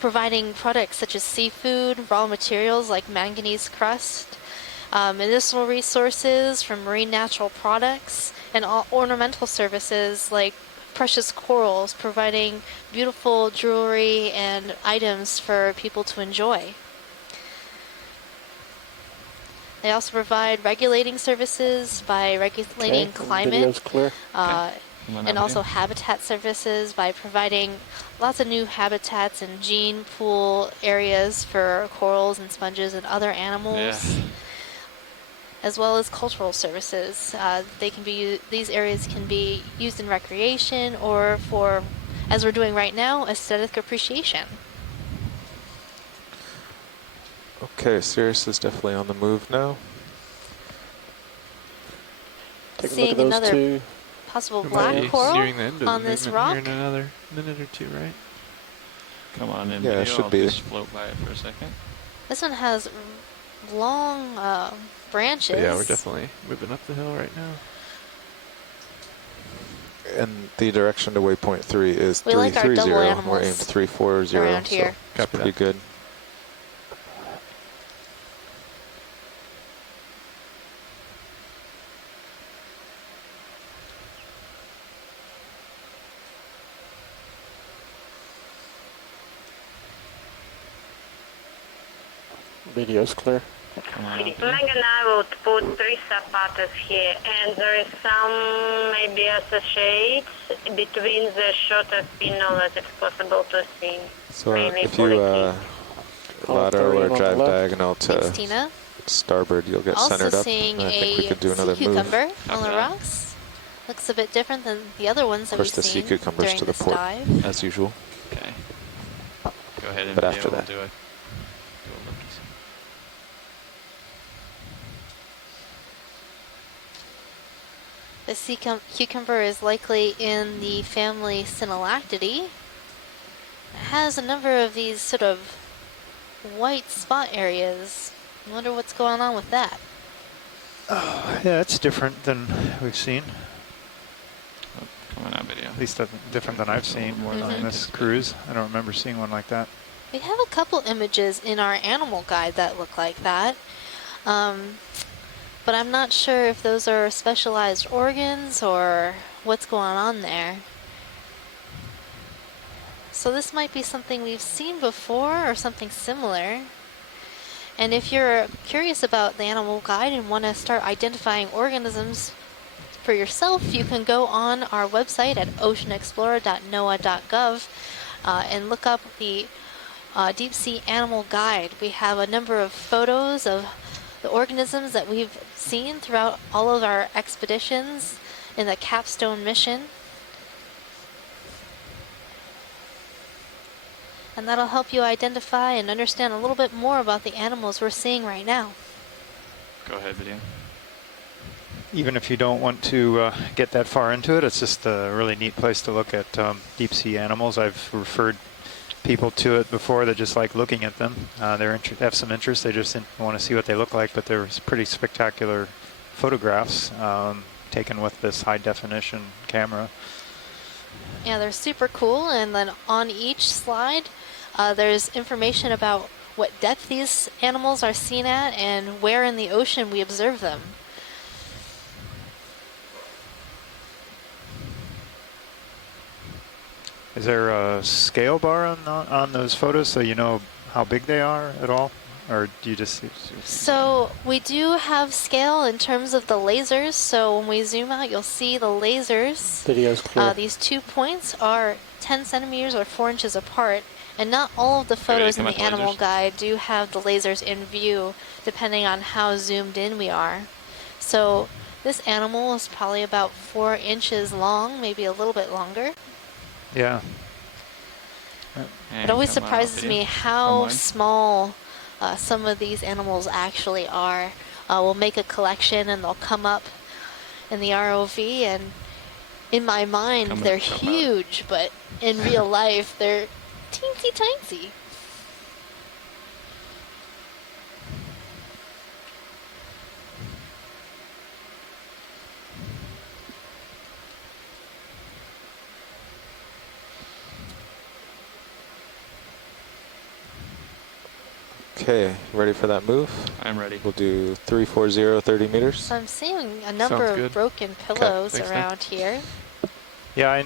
providing products such as seafood, raw materials like manganese crust, medicinal resources from marine natural products, and ornamental services like precious corals, providing beautiful jewelry and items for people to enjoy. They also provide regulating services by regulating climate, and also habitat services by providing lots of new habitats and gene pool areas for corals and sponges and other animals, as well as cultural services. These areas can be used in recreation or for, as we're doing right now, aesthetic appreciation. Okay, Sirius is definitely on the move now. Seeing another possible black coral on this rock. Here in another minute or two, right? Come on in. Yeah, it should be. Just float by it for a second. This one has long branches. But yeah, we're definitely moving up the hill right now. And the direction to waypoint 3 is 330. Like our double animals. We're aimed 340. Around here. So it's pretty good. Video's clear. Megan and I would put 3 subparters here, and there is some maybe associates between the shorter pinhole as it's possible to see. So if you lateral or drive diagonal to starboard, you'll get also centered up. Seeing I think we could do another sea cucumber move. on the rocks. Looks a bit different than the other ones that we've seen. Of course, the sea cucumbers during to the this port, dive. as usual. Okay. Go ahead and but after we'll that. do it. The sea cucumber is likely in the family Synallactidae. It has a number of these sort of white spot areas. I wonder what's going on with that. Oh, yeah, it's different than we've seen. Come on out, video. At least different than I've seen on this cruise. I don't remember seeing one like that. We have a couple images in our animal guide that look like that. But I'm not sure if those are specialized organs or what's going on there. So this might be something we've seen before or something similar. And if you're curious about the animal guide and want to start identifying organisms for yourself, you can go on our website at oceanexplorer.noaa.gov and look up the Deep Sea Animal Guide. We have a number of photos of the organisms that we've seen throughout all of our expeditions in the capstone mission. And that'll help you identify and understand a little bit more about the animals we're seeing right now. Go ahead, video. Even if you don't want to get that far into it, it's just a really neat place to look at deep sea animals. I've referred people to it before that just like looking at them. They have some interest. They just want to see what they look like, but they're pretty spectacular photographs taken with this high definition camera. Yeah, they're super cool, and then on each slide there's information about what depth these animals are seen at and where in the ocean we observe them. Is there a scale bar on those photos so you know how big they are at all? Or do you just... So we do have scale in terms of the lasers. So when we zoom out, you'll see the lasers. Video's clear. These 2 points are 10 centimeters or 4 inches apart. And not all of the photos in the animal guide do have the lasers in view, depending on how zoomed in we are. So this animal is probably about 4 inches long, maybe a little bit longer. Yeah. It always surprises me how small some of these animals actually are. We'll make a collection and they'll come up in the ROV, and in my mind they're huge, but in real life they're teensy tiny. Okay, ready for that move? I'm ready. We'll do 340, 30 meters. So I'm seeing a number of broken pillows around here. Yeah, I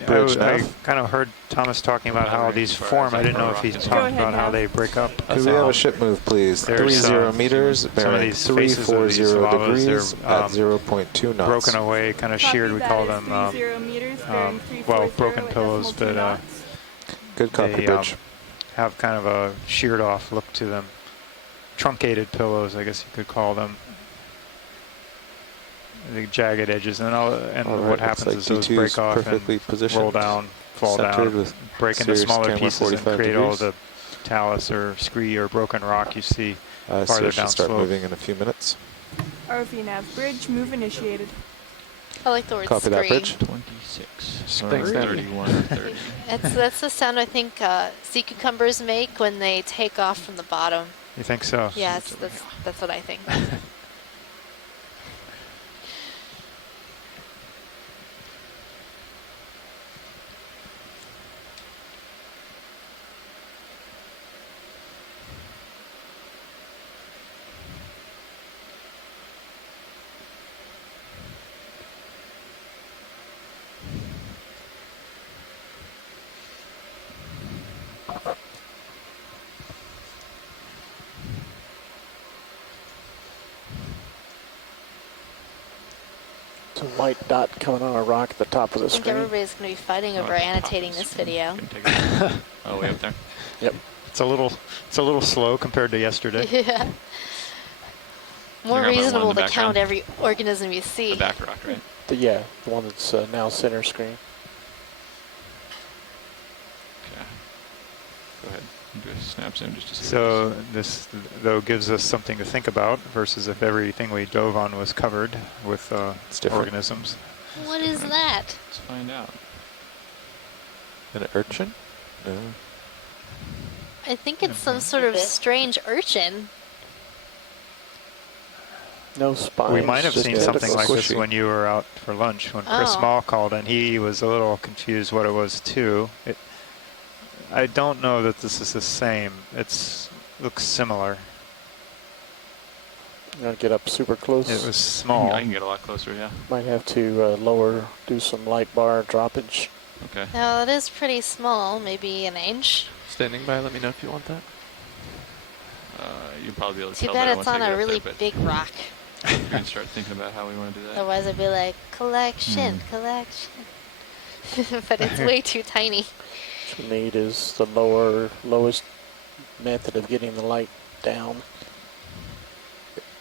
kind of heard Thomas talking about how these form. I didn't know if he's talking about how they break up. Could we have a ship move, please? 30 meters, bearing 340 degrees at 0.2 knots. Broken away, kind of sheared, we call them. Well, broken pillows, but good copy, Bridge. Have kind of a sheared off look to them. Truncated pillows, I guess you could call them. The jagged edges, and what happens is those break off and roll down, fall down, break into smaller pieces and create all the talus or scree or broken rock you see farther down start slope. moving in a few minutes. ROV nav bridge, move initiated. I like the word Copy that, Bridge. 26. Thanks, 31, 30. That's the sound I think sea cucumbers make when they take off from the bottom. You think so? Yeah, that's what I think. A white dot coming on a rock at the top of the screen. I think everybody's going to be fighting over annotating this video. Oh, way up there. Yep. It's a little slow compared to yesterday. Yeah. More reasonable to count every organism you see. The back rock, right? The one that's now center screen. Okay. Go ahead. Do a snap zoom just to see. So this, though, gives us something to think about versus if everything we dove on was covered with organisms. What is that? Let's find out. An urchin? No. I think it's some sort of strange urchin. No spines. We might have seen something like this when you were out for lunch, when Chris Small called, and he was a little confused what it was too. I don't know that this is the same. It looks similar. You want to get up super close? It was small. I can get a lot closer, yeah. Might have to do some light bar droppage. Okay. Well, it is pretty small, maybe an inch. Standing by, let me know if you want that. You'll probably be able to Too tell bad it's on a really big rock. We can start thinking about how we want to do that. Otherwise, I'd be like, collection. But it's way too tiny. What you need is the lowest method of getting the light down.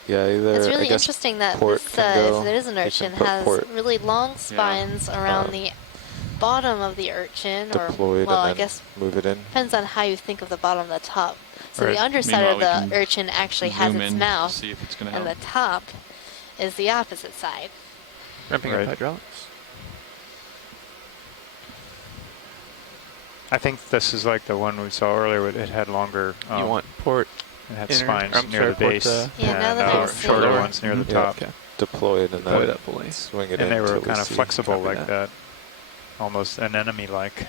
Yeah, either it's really interesting that this, if there is an urchin, has really long spines around the bottom of the urchin, or I guess move it in. Depends on how you think of the bottom and the top. So the underside of the urchin actually has its mouth, and the top is the opposite side. Ramping up hydraulics. I think this is like the one we saw earlier. It had longer. You want port. It had inner, spines near the base, Yeah, and shorter ones near the top. Okay. Deploy it and Deploy that pulley. Swing it in. And they were kind of flexible like that. Almost anemone-like.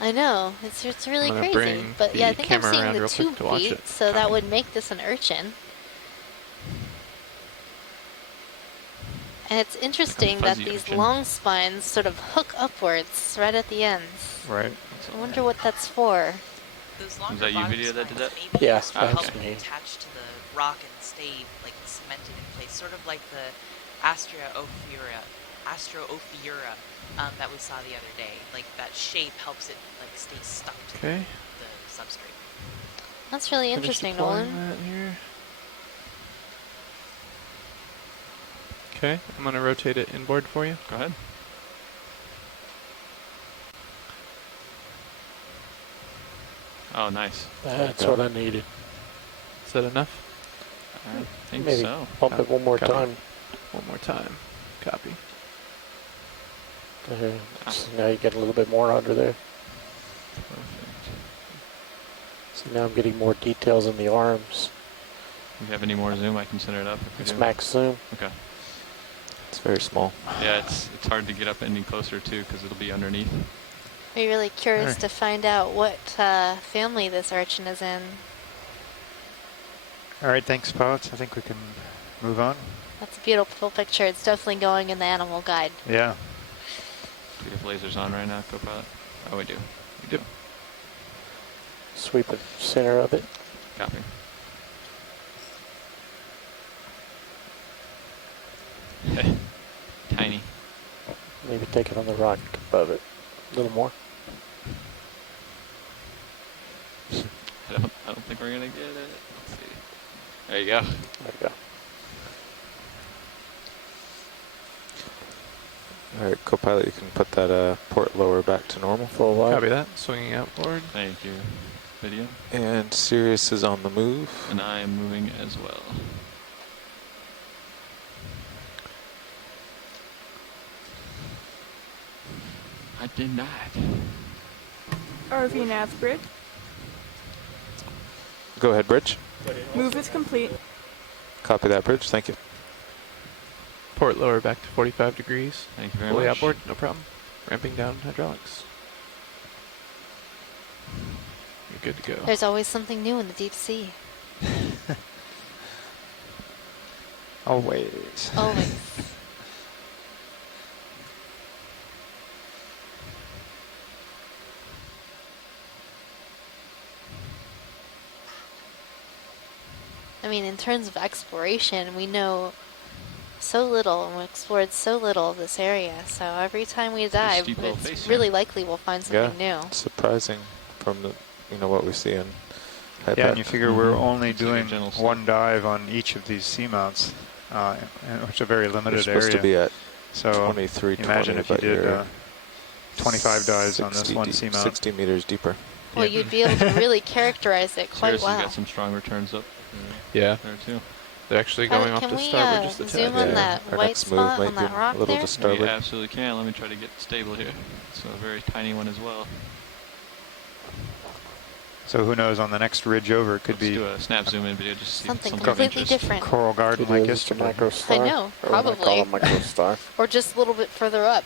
I know, it's really crazy. But yeah, I think I'm seeing the 2 feet, so that would make this an urchin. And it's interesting that these long spines sort of hook upwards right at the ends. Right. I wonder what that's for. Those longer Was that you barbed video that did that? maybe Yeah, help that's it me. attach to the rock and stay like cemented in place, sort of like the Astroophyra that we saw the other day. Like that shape helps it like stay stuck to the substrate. That's really interesting, Nolan. Okay, I'm going to rotate it inboard for you. Go ahead. Oh, nice. That's what I needed. Is that enough? I think Maybe so. bump it one more Copy. time. One more time. Copy. Okay. So now you get a little bit more under there. Perfect. So now I'm getting more details in the arms. If you have any more zoom, I can center it up. If It's we do. max zoom. Okay. It's very small. Yeah, it's hard to get up any closer too because it'll be underneath. I'd be really curious to find out what family this urchin is in. All right, thanks, pilots. I think we can move on. That's a beautiful picture. It's definitely going in the animal guide. Yeah. Do we have lasers on right now, Copilot? Oh, we do. We do. Sweep the center of it. Copy. Tiny. Maybe take it on the rock above it. A little more. I don't think we're gonna get it. Let's see. There you go. There you go. All right, Copilot, you can put that port lower back to normal. Full wide. Copy that. Swinging outboard. Thank you. Video. And Sirius is on the move. And I am moving as well. I did not. RV nav bridge. Go ahead, Bridge. Move is complete. Copy that, Bridge. Thank you. Port lower back to 45 degrees. Thank you very Fully much. outboard, no problem. Ramping down hydraulics. You're good to go. There's always something new in the deep sea. Always. Always. I mean, in terms of exploration, we know so little, and we explored so little of this area. So every time we dive, it's really likely we'll find something new. It's surprising from the, what we see in high Yeah, and you figure we're only doing one dive on each of these seamounts, which is a very limited You're supposed area. to be at so 23, imagine if you did 25 dives on this one seamount. 60 meters deeper. Well, you'd be able to really characterize it quite Seriously, well. got some strong returns up Yeah. there too. They're actually going off Can to we starboard just a tad. zoom on that white spot on that rock there? We absolutely can. Let me try to get stable here. It's a very tiny one as well. So who knows, on the next ridge over, it could Let's be do a snap zoom in video just to see Something something completely of interest. different. Coral garden like yesterday. I know, probably. Or just a little bit further up,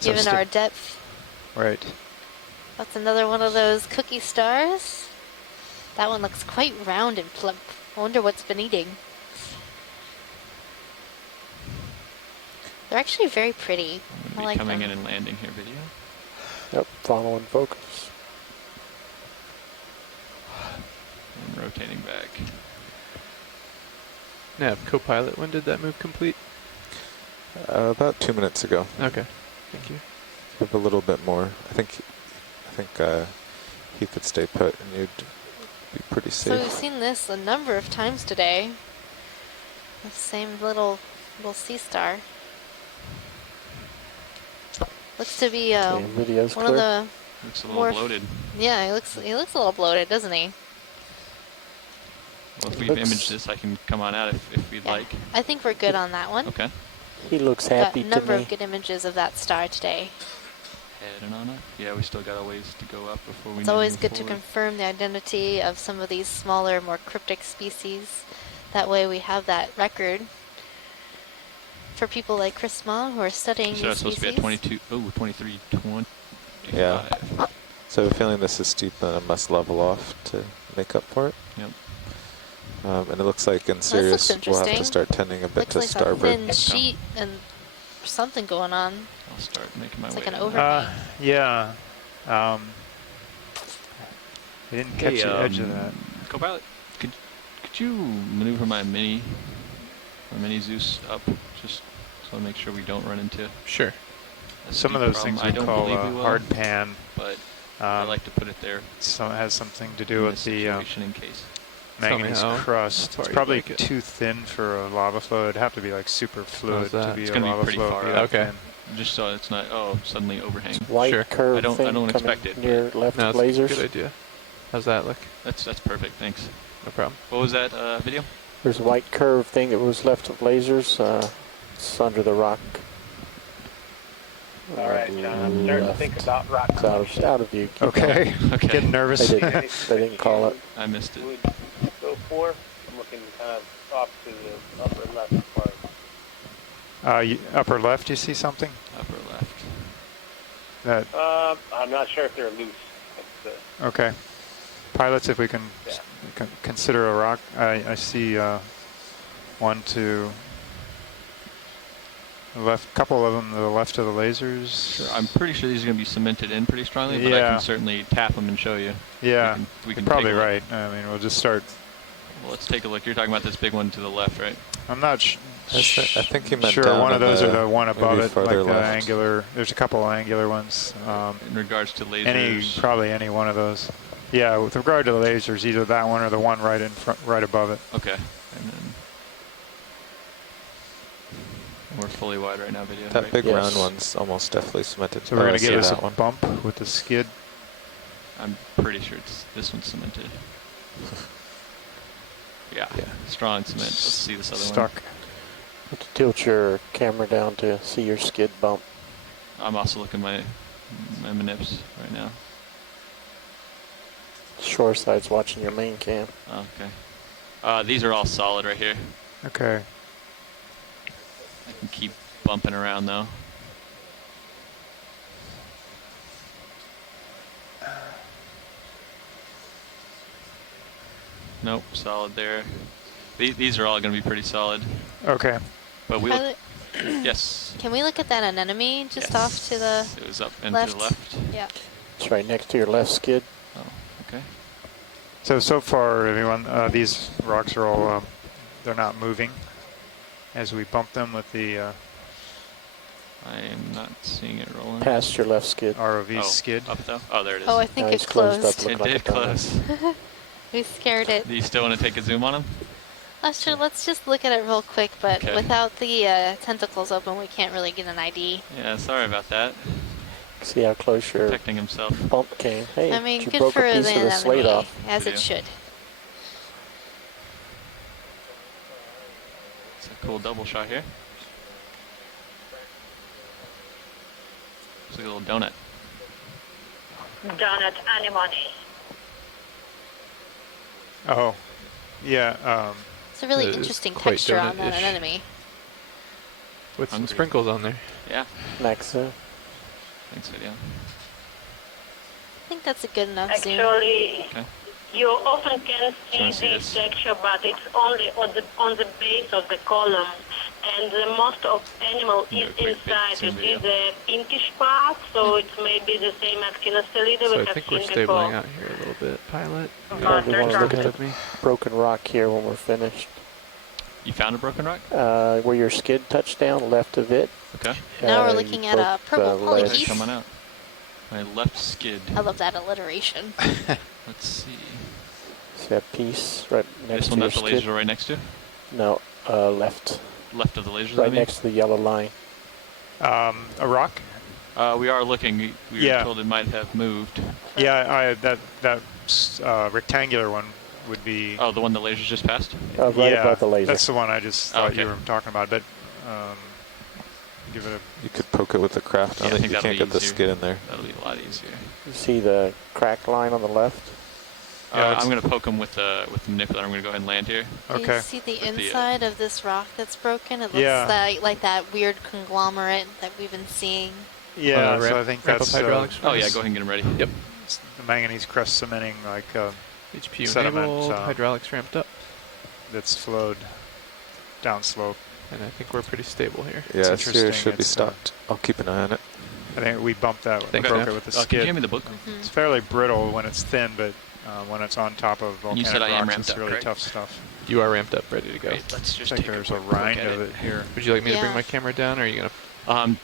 given our depth. Right. That's another one of those cookie stars. That one looks quite round and plump. I wonder what's been eating. They're actually very pretty. I like coming them. in and landing here video. Yep, following focus. And rotating back. Nav, Copilot, when did that move complete? About 2 minutes ago. Okay, thank you. With a little bit more. I think he could stay put and you'd be pretty So safe. we've seen this a number of times today. The same little sea star. Looks to be one of the looks a little bloated. Yeah, he looks a little bloated, doesn't he? Well, if we've imaged this, I can come on out if we'd like. I think we're good on that one. Okay. He looks Got happy a to number me. of good images of that star today. Heading on up. Yeah, we still got a ways to go up before we. It's always good to confirm the identity of some of these smaller, more cryptic species. That way we have that record for people like Chris Ma who are studying So these that's supposed species. to be at 22, 23, 25. Yeah. So I have a feeling this is steep and I must level off to make up for it. Yep. And it looks like in Sirius we'll have to start tending a bit looks to like starboard. a thin sheet and something going on. I'll start making my it's way. Like an overhang. Yeah. I didn't catch the edge of that. Co-pilot, could you maneuver my mini Zeus up just so I make sure we don't run into? Sure. Some of those things we call hard pan, but I like to put it there. So it has something to do with the in case. manganese crust. It's probably too thin for a lava flow. It'd have to be like super fluid to be it's a gonna lava be pretty flow. far up. Okay. Just so it's not suddenly overhang. White curve I don't thing expect it. Near left no, lasers. That's a good idea. How's that look? That's perfect. Thanks. No problem. What was that video? There's a white curve thing that was left of lasers. It's under the rock. All right, John. I'm starting to think about rock. It's out of view. Keep Okay. going. Okay. Getting nervous. They didn't call it. I missed it. Go for. I'm looking kind of off to the upper left part. Upper left, you see something? Upper left. That. I'm not sure if they're loose. Okay. Pilots, if we can consider a rock. I see one, two, left, couple of them to the left of the lasers. Sure. I'm pretty sure these are going to be cemented in pretty strongly, but I can certainly tap them and show you. Yeah, we can you're probably take a right. I mean, we'll just start. Well, let's take a look. You're talking about this big one to the left, right? I'm not I think he meant sure. down One of those are the one above maybe it, like further the left. angular. There's a couple of angular ones. In regards to lasers. Probably any one of those. Yeah, with regard to the lasers, either that one or the one right in front, right above it. Okay. And then we're fully wide right now, video. That right? big round one's almost definitely cemented. So we're going to give us a one. bump with the skid. I'm pretty sure this one's cemented. Yeah. Strong cement. Let's see this other one. Stuck. Have to tilt your camera down to see your skid bump. I'm also looking my manips right now. Shore side's watching your main cam. Okay. These are all solid right here. Okay. I can keep bumping around though. Nope, solid there. These are all going to be pretty solid. Okay. But we yes. Can we look at that anemone just off to the It was up and left? to the left. Yeah. It's right next to your left skid. Oh, okay. So far, everyone, these rocks are all, they're not moving as we bump them with the I am not seeing it rolling. Past your left skid. ROV skid. Up though? Oh, there it is. Oh, I think it closed. It did close. We scared it. Do you still want to take a zoom on him? Sure, let's just look at it real quick, but Okay. without the tentacles open, we can't really get an ID. Yeah, sorry about that. See how close your Protecting himself. bump came. Hey, I mean, you good broke for a the piece of the slate anemone, off. as Video. it should. It's a cool double shot here. It's like a little donut. Donut anemone. Oh, yeah. It's a really It is interesting quite texture on that donut-ish. anemone. With some Hungry. sprinkles on there. Yeah. Max, Thanks, video. I think that's a good enough zoom. Actually, Okay. you often can Can I see see this this? texture, but it's only on the base of the column. And the most of animal is inside. zoom It is video. a pinkish part, so it may be the same actinostelida So we I have think we're seen stabling before. out here a little bit, pilot. Okay. probably want to look at With the me. broken rock here when we're finished. You found a broken rock? Where your skid touched down, left of it. Okay. Now we're you looking at a broke purple the polyhedron. ledge. Come on out. My left skid. I love that alliteration. Let's see. See that piece right next This to one your that the skid? lasers are right next to? No, left. Left of the lasers, I Right mean? next to the yellow line. A rock? We are looking. We Yeah. were told it might have moved. Yeah, that rectangular one would be. Oh, the one the lasers just passed? Right above the laser. That's the one I just thought okay. you were talking about. But give it a... You could poke it with the craft on it. You can't get the skid in there. That'll be a lot easier. You see the crack line on the left? I'm going to poke him with the manipulator. I'm going to go ahead and land here. Do you see the inside of this rock that's broken? It looks like that weird conglomerate that we've been seeing. Yeah, so I think that's... hydraulics. Oh yeah, go ahead and get him ready. Yep. The manganese crust cementing, like HPU sediment. enabled, hydraulics ramped up. That's flowed downslope. And I think we're pretty stable here. Yeah, it should be stopped. I'll keep an eye on it. I think we bumped that, broke it with the skid. Can you hand me the book? It's fairly brittle when it's thin, but when it's on top of volcanic you said I am rocks, ramped it's up, really correct? tough stuff. You are ramped up, ready to go. Great, let's just I think take there's a a quick look rind at of it here. Would you like me to bring Yeah. my camera down, or are you gonna?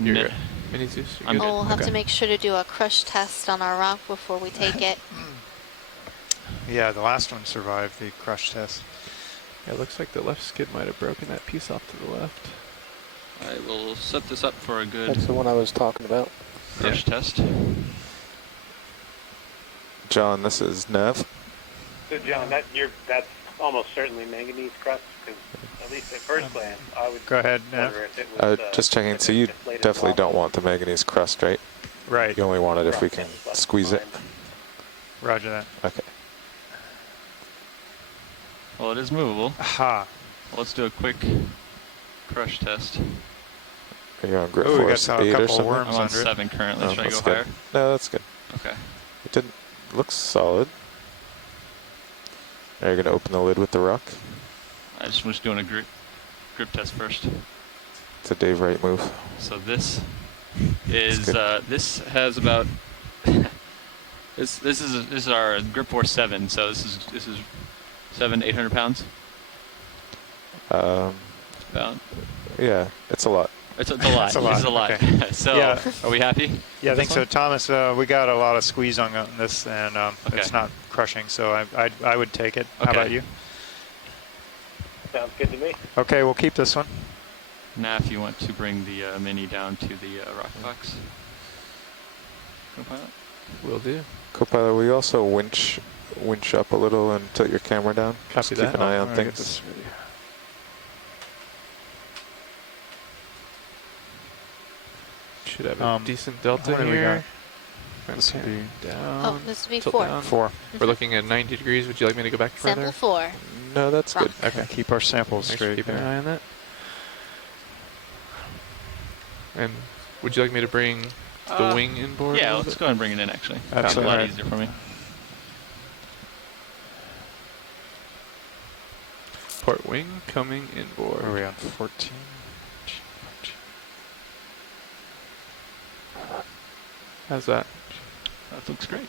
You're Mini Zeus. You're good? We'll have to make sure to do a crush test on our rock before we take it. Yeah, the last one survived the crush test. Yeah, it looks like the left skid might have broken that piece off to the left. I will set this up for a good That's the one I was talking about. crush test. John, this is Nev. So John, that's almost certainly manganese crust, because at least at first glance, I would Go ahead, Nev. wonder if it was... Just checking. So you definitely don't want the manganese crust, right? Right. You only want it if we can squeeze it. Roger that. Okay. Well, it is movable. Aha. Let's do a quick crush test. Are you on grip we force got a 8 or couple something? worms I'm on under it. 7 currently. Should I go that's good. higher? No, that's good. Okay. It didn't looks solid. Are you going to open the lid with the rock? I just was doing a grip test first. It's a Dave Wright move. So this is this has about this is our grip force 7. So this is 800 pounds. About. Yeah, it's a lot. It's a lot. It's a lot. This is a lot. Okay. So Yeah. are we happy? Yeah, I think This so. one? Thomas, we got a lot of squeeze on this, and it's not crushing, so I would take it. How about you? Sounds good to me. Okay, we'll keep this one. Now, if you want to bring the mini down to the rock box. Co-pilot? Will do. Co-pilot, will you also winch up a little and tilt your camera down? Copy Just that. keep an eye on I'll get things. this ready. Should have a decent delta what do we here. got? This would be down. Oh, this would be tilt 4. down. 4. We're looking at 90 degrees. Would you like me to go back further? Sample 4. No, that's Rock. good. Okay, keep our samples Thanks for straight. keeping an there. eye on that. And would you like me to bring the wing inboard? Yeah, let's go ahead and bring it in, actually. Absolutely. It's a lot Right. easier for me. Port wing coming inboard. Where are we on? 14? How's that? That looks great.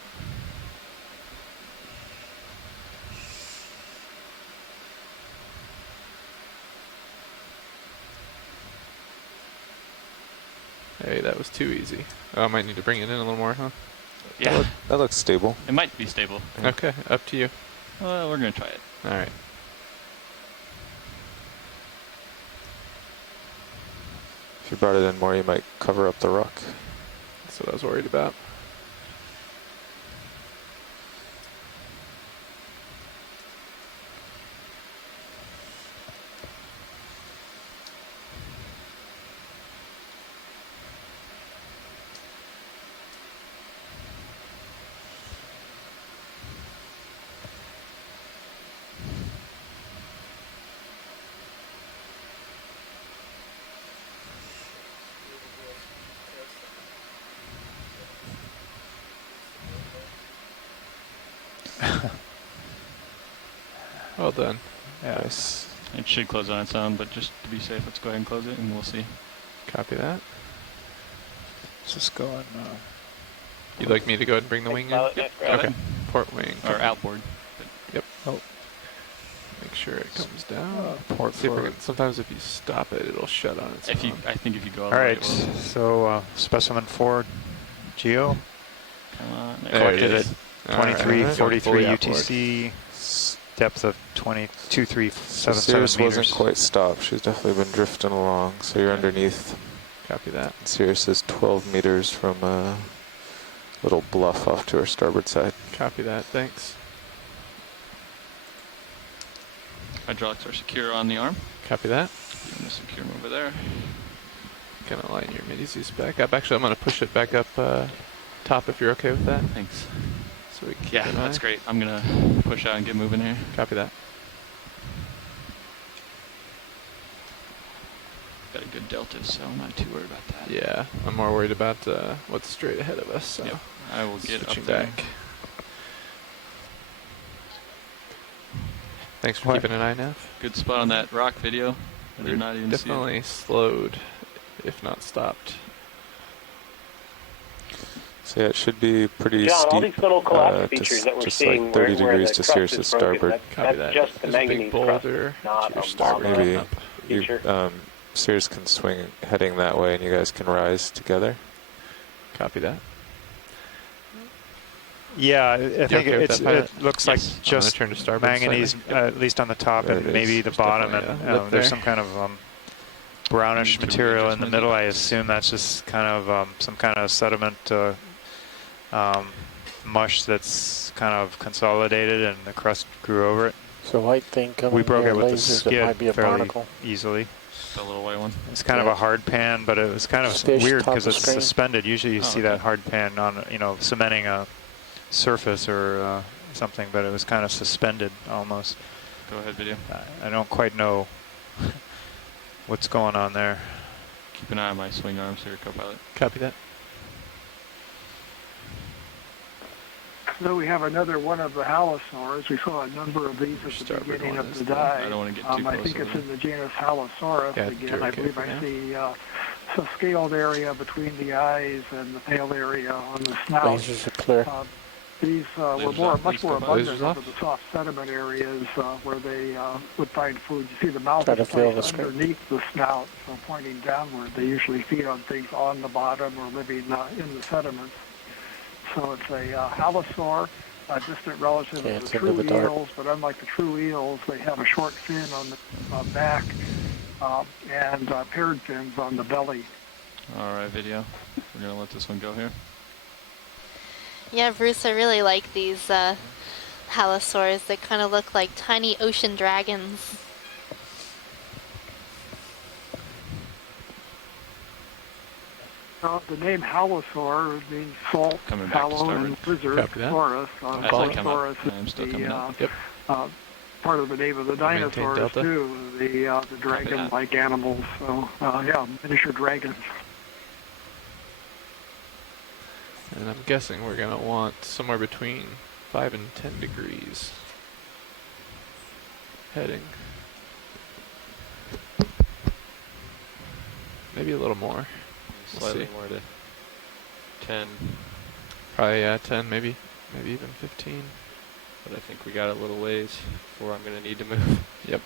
Hey, that was too easy. Oh, I might need to bring it in a little more, huh? Yeah. That looks stable. It might be stable. Okay, up to you. Well, we're going to try it. All right. If you brought it in more, you might cover up the rock. That's what I was worried about. Well done. Yeah. Nice. It should close on its own, but just to be safe, let's go ahead and close it, and we'll see. Copy that. Let's just go on. You'd like me to go ahead and bring the wing in? Yep. Okay. Port wing. Or outboard. Yep. Oh. Make sure it comes down. Port See if we forward. can, sometimes if you stop it, it'll shut on its If own. you, I think if you go all All the way, right, it will. so specimen 4, Geo, Come on. There collected it at is. 2343 Fully outboard. UTC, depth of So 2377 Sirius meters. wasn't quite stopped. She's definitely been drifting along. So you're underneath. Copy that. Sirius is 12 meters from a little bluff off to her starboard side. Copy that. Thanks. Hydraulics are secure on the arm. Copy that. Doing a secure over there. Gonna line your mini Zeus back up. Actually, I'm gonna push it back up top if you're okay with that. Thanks. So we keep Yeah, an that's eye. great. I'm gonna push out and get moving here. Copy that. Got a good delta, so I'm not too worried about that. Yeah, I'm more worried about what's straight ahead of us. So Yep. I will get switching up there. back. Thanks for keeping an eye, Nev. Good spot on that rock video. I did not even see it. Definitely slowed, if not stopped. So yeah, it should be pretty John, steep. all these little collapse features that we're just seeing, like 30 where degrees the to crust Sirius is starboard. broken, Copy that's that. just the There's a big manganese crust, boulder not to your a starboard. bomb Maybe feature. Sirius can swing heading that way, and you guys can rise together. Copy that. Yeah, I think okay with that, it looks like I'm just gonna turn to starboard manganese, slightly. at least on the top There and it maybe is. the There's bottom, definitely and a lip there's there. some kind of brownish Need to material in the readjust middle. my I assume that's just kind of some kind of sediment mush that's kind of consolidated, and the crust grew over it. So white thing coming We broke here, it with the lasers, it might be skid a fairly barnacle. easily. The little white one. It's kind of a hard pan, but it was kind of Fish, weird top because of it's screen. suspended. Usually you Oh, see okay. that hard pan on, cementing a surface or something, but it was kind of suspended almost. Go ahead, video. I don't quite know what's going on there. Keep an eye on my swing arms here, co-pilot. Copy that. So we have another one of the halosaurs. We saw a number of these at the Starboard beginning one of is the the- dive. I don't want to get too I close think over it's there. in the genus Halosaurus Yeah, again. you're I okay believe for I now. see a scaled area between the eyes and the pale area on the snout. Lasers are clear. These were Lasers more, off, much please, more go by. abundant Lasers over off. the soft sediment areas would they would find food. You see the mouth Try is to feel the placed screen. underneath the snout, so pointing downward. They usually feed on things on the bottom or living in the sediments. So it's a halosaur, a distant relative Okay, of it's the into the true dark. eels, but unlike the true eels, they have a short fin on the back and paired fins on the belly. All right, video. We're gonna let this one go here. Yeah, Bruce, I really like these halosaurs. They kind of look like tiny ocean dragons. The name halosaur means salt, Coming back to hallow, and lizard, Copy that. saurus. As I come up, Halosaurus I am still is coming up. the part of the name of the Maintain dinosaurs delta. too, the dragon-like animals. So yeah, miniature dragons. And I'm guessing we're gonna want somewhere between 5 and 10 degrees heading. Maybe a little more. We'll Slightly see. more to 10, Probably 10, maybe even 15. but I think we got a little ways before I'm going to need to move. Yep.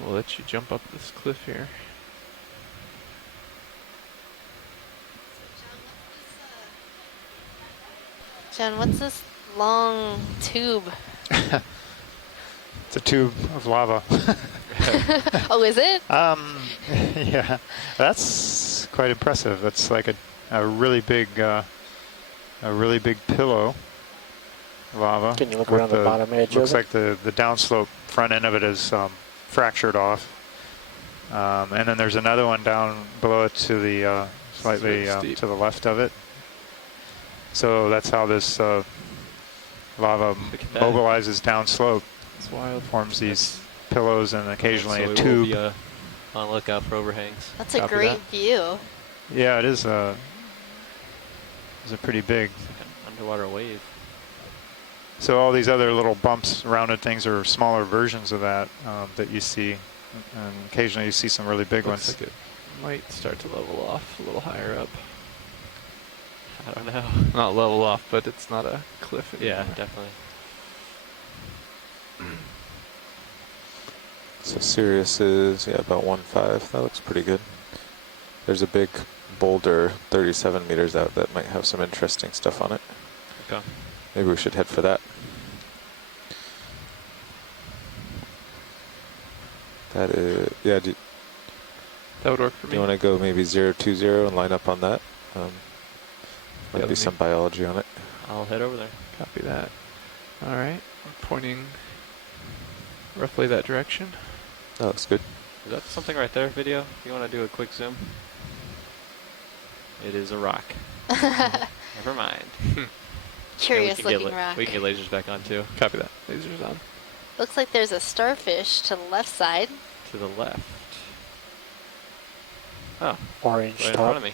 We'll let you jump up this cliff here. John, what's this long tube? It's a tube of lava. Oh, is it? Yeah, that's quite impressive. That's like a really big pillow of lava. Can you look with around the bottom edge Looks of like the downslope front end of it is fractured off. And then there's another one down below it to the slightly steep. to the left of it. So that's how this lava Look at that. mobilizes downslope. It's wild. Forms these pillows and occasionally So a we tube. will be on lookout for overhangs. That's a Copy great that. view. Yeah, it is a pretty big. Underwater wave. So all these other little bumps, rounded things, are smaller versions of that that you see, and occasionally you see some really big Looks ones. like it might start to level off a little higher up. I don't know. Not level off, but it's not a cliff anymore. Yeah, definitely. So Sirius is, about 1.5. That looks pretty good. There's a big boulder 37 meters out that might have some interesting stuff on it. Okay. Maybe we should head for that. That is, yeah, That would work for do me. you want to go maybe 020 and line up on that? Might Yeah, be some biology on it. I'll head over there. Copy that. All right, we're pointing roughly that direction. That looks good. Is that something right there, video? If you want to do a quick zoom. It is a rock. Never mind. Curious looking rock. We can get lasers back on too. Copy that. Lasers on. Looks like there's a starfish to the left side. To the left. Oh. Orange right in top. front of me.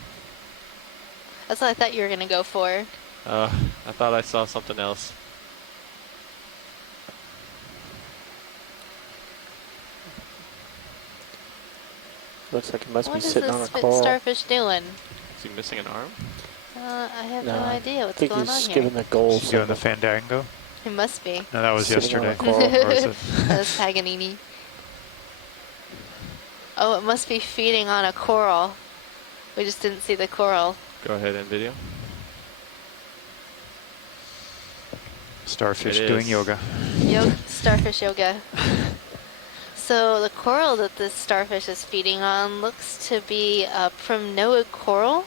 That's what I thought you were going to go for. I thought I saw something else. Looks like it must What be is sitting on a this coral. starfish doing? Is he missing an arm? I have no idea what's I think going he's on here. giving the goal. Is he doing the Fandango? It must be. No, that was Sitting on yesterday. a coral. Or was it? That was Paganini. Oh, it must be feeding on a coral. We just didn't see the coral. Go ahead and video. Starfish doing yoga. Starfish yoga. So the coral that this starfish is feeding on looks to be a primnoid coral.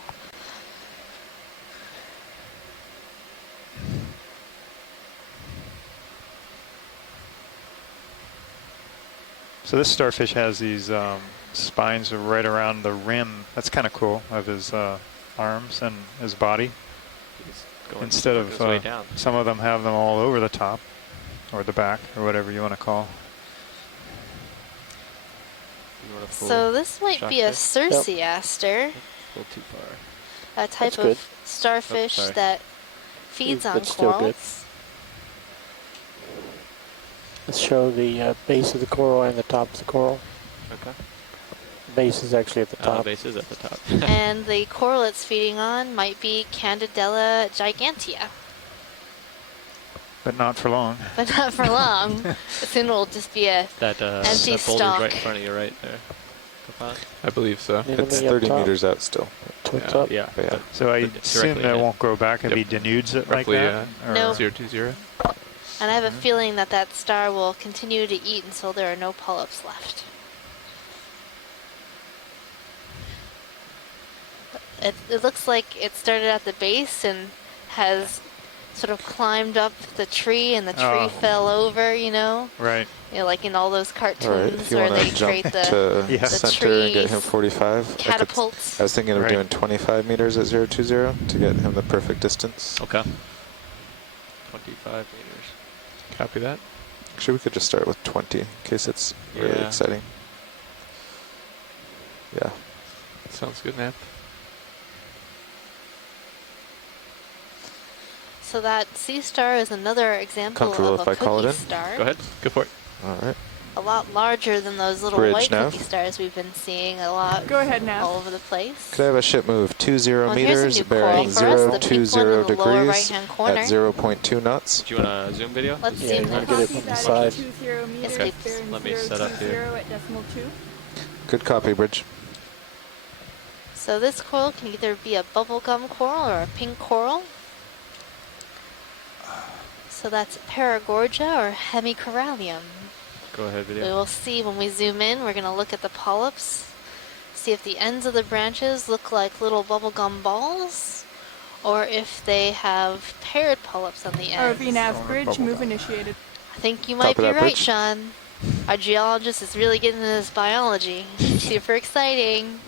So this starfish has these spines right around the rim. That's kind of cool, of his arms and his body. Instead of way down. some of them have them all over the top or the back or whatever you want to call. So this might be a Circeaster, A little too far. a type That's good. of starfish sorry. that feeds on That's still good. corals. Let's show the base of the coral and the top of the coral. Okay. The base is actually at the top. Base is at the top. And the coral it's feeding on might be Candidella gigantea, But not for long. but not for long. Soon it'll just be a That empty that boulder's stalk. right in front of you, right there. Kapot? I believe so. It's Enemy up 30 top. meters out still. Tilt up. Yeah. But yeah. So I But assume directly that in it. won't grow back if he denudes it like Roughly, that? Or- No. 020. And I have a feeling that that star will continue to eat until there are no polyps left. It looks like it started at the base and has sort of climbed up the tree, and the tree Oh. fell over, you know? Right. You know, like in all those All right, cartoons if you where want they to jump create the, to Yeah. the center and get him tree 45, catapults. I was thinking of Right. doing 25 meters at 020 to get him the perfect distance. Okay. 25 meters. Copy that. Actually, we could just start with 20 in case it's really Yeah. exciting. Yeah. Sounds good, man. So that sea star is another example Comfortable of if a I call it cookie in? star. Go ahead. Go for it. All right. A lot larger than those little Bridge white nav. cookie stars we've been seeing a lot. Go ahead now. All over the place. Could I have a ship move 20 Well, here's a meters, new coral bearing for us, the pink 020 one in the lower degrees right-hand corner. at 0.2 knots? Do you want a zoom video? Let's Yeah, zoom you want this. to get it from the side. 20 meters, please. bearing Let me set up here. 020 at decimal 2. Good copy, Bridge. So this coral can either be a bubblegum coral or a pink coral. So that's Paragorgia or Hemicorallium. Go ahead, We video. will see when we zoom in. We're going to look at the polyps, see if the ends of the branches look like little bubblegum balls, or if they have paired polyps on the ends. RV nav bridge, move initiated. I think you might Copy be that, right, Bridge. Sean. Our geologist is really getting into this biology. Super exciting.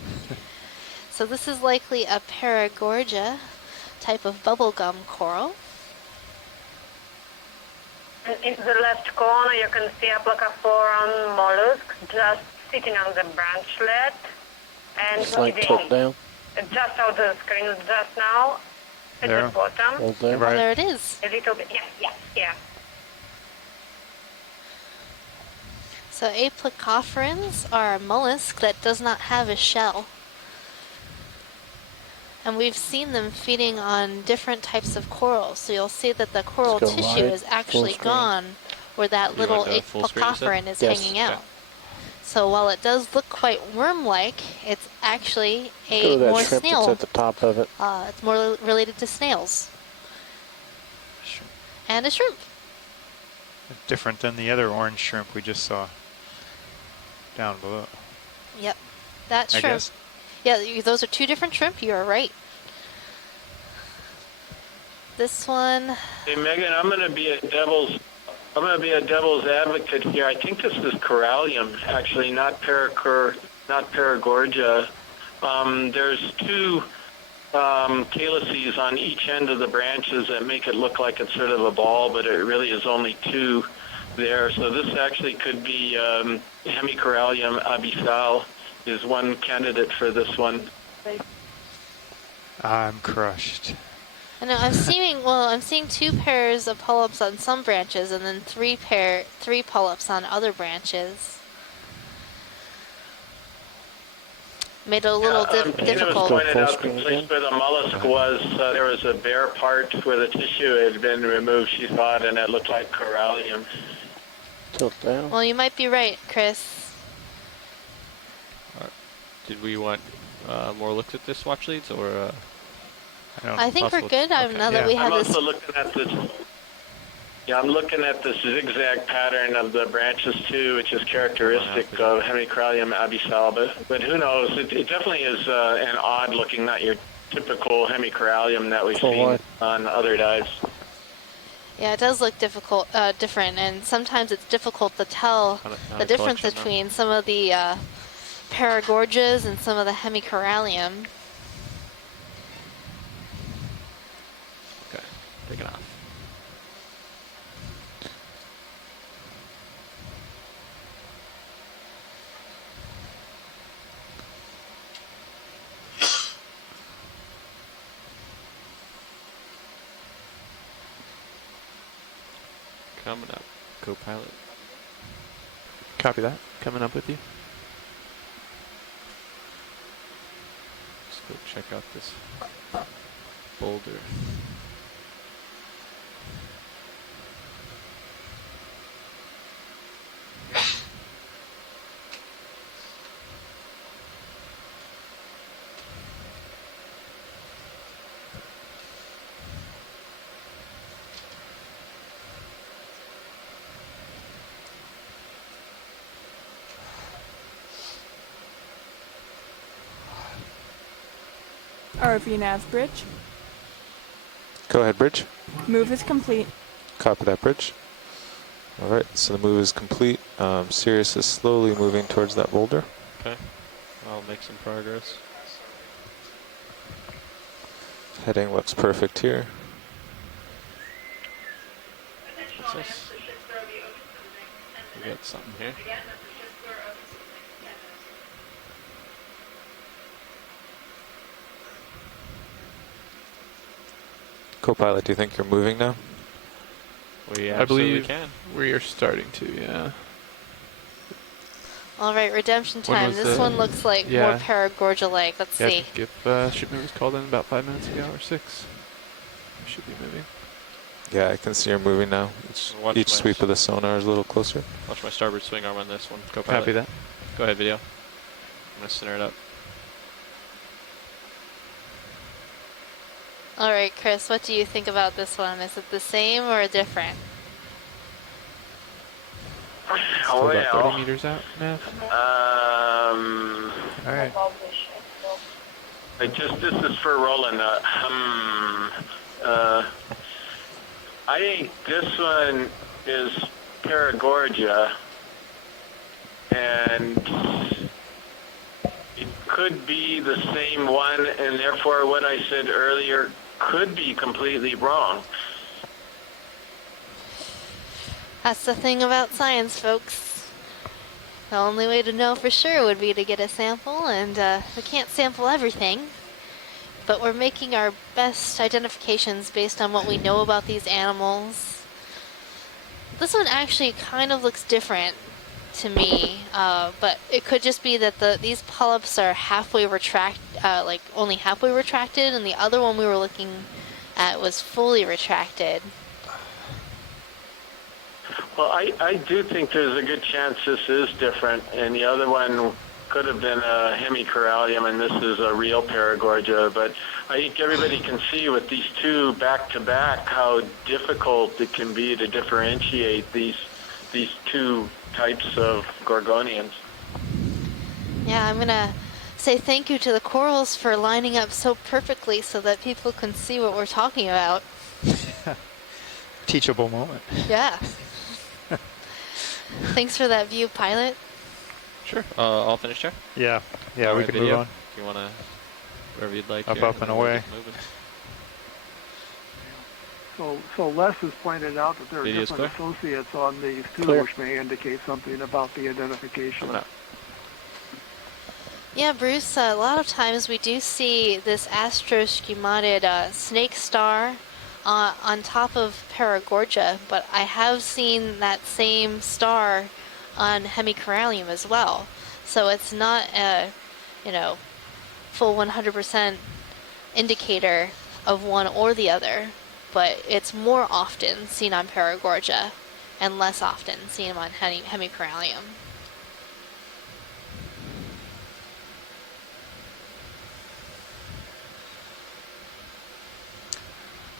So this is likely a Paragorgia type of bubblegum coral. In the left corner, you can see a placophorus mollusk just sitting on the branchlet and It's like eating. tilt down. Just out the screen just now at There. the bottom. Hold there. Oh, there it is. A little bit, yeah. So aplacophorans are a mollusk that does not have a shell. And we've seen them feeding on different types of corals. So you'll see that the coral Let's go tissue wide, is full actually screen. gone where that You little want, full screen, you said? apacophoran is Yes. hanging out. Okay. So while it does look quite worm-like, it's actually Go a to that more shrimp that's snail. at the top of it. It's more related to snails. And a shrimp. Different than the other orange shrimp we just saw down below. Yep, that I shrimp. guess. Yeah, those are two different shrimp. You are right. This one. Hey, Megan, I'm going to be a devil's I'm going to be a devil's advocate here. I think this is corallium, actually, not Paragorgia. There's two calyces on each end of the branches that make it look like it's sort of a ball, but it really is only two there. So this actually could be Hemicorallium abyssal is one candidate for this one. I'm crushed. I know, I'm seeing 2 pairs of polyps on some branches and then 3 polyps on other branches. Made it a little difficult. Pointed out the place where the mollusk was, there was a bare part where the tissue had been removed, she thought, and it looked like corallium. Tilt down. Well, you might be right, Chris. Did we want more looks at this watch leads, or? I think we're good now that we have I'm this. also looking at this. Yeah, I'm looking at this zigzag pattern of the branches too, which is characteristic of Hemicorallium abyssal. But who knows? It definitely is an odd-looking, not your typical Hemicorallium that we've seen on other dives. Yeah, it does look different, and sometimes it's difficult to tell the difference between some of the Paragorgias and some of the Hemicorallium. Okay, take it off. Coming up, co-pilot. Copy that. Coming up with you. Let's go check out this boulder. RV nav bridge. Go ahead, bridge. Move is complete. Copy that, bridge. All right, so the move is complete. Sirius is slowly moving towards that boulder. Okay, I'll make some progress. Heading looks perfect here. What's this? We got something here. Co-pilot, do you think you're moving now? We I believe can. We are starting to, yeah. All right, redemption time. This one looks like more Paragorgia-like. Let's see. I think if shipment was called in about 5 minutes ago or 6, we should be moving. Yeah, I can see you're moving now. Each sweep of the sonar is a little closer. Watch my starboard swing arm on this one. Co-pilot. Copy that. Go ahead, video. I'm going to center it up. All right, Chris, what do you think about this one? Is it the same or different? Still about 30 meters out, Matt? All right. This is for Roland. I think this one is Paragorgia, and it could be the same one, and therefore what I said earlier could be completely wrong. That's the thing about science, folks. The only way to know for sure would be to get a sample, and we can't sample everything. But we're making our best identifications based on what we know about these animals. This one actually kind of looks different to me, but it could just be that these polyps are halfway like only halfway retracted, and the other one we were looking at was fully retracted. Well, I do think there's a good chance this is different, and the other one could have been a Hemicorallium, and this is a real Paragorgia. But I think everybody can see with these two back-to-back how difficult it can be to differentiate these two types of Gorgonians. Yeah, I'm gonna say thank you to the corals for lining up so perfectly so that people can see what we're talking about. Teachable moment. Yeah. Thanks for that view, pilot. Sure. All finished here? Yeah. Yeah, All we right, can video. move on. Do you want to, wherever you'd like. Up, here, up, and then we'll away. get moving. So Les has pointed out that there are Video's different clear? associates on these too, Clear. which may indicate something about the identification. Coming up. Yeah, Bruce, a lot of times we do see this astro-schematid snake star on top of Paragorgia, but I have seen that same star on Hemicorallium as well. So it's not a, full 100% indicator of one or the other, but it's more often seen on Paragorgia and less often seen on Hemicorallium.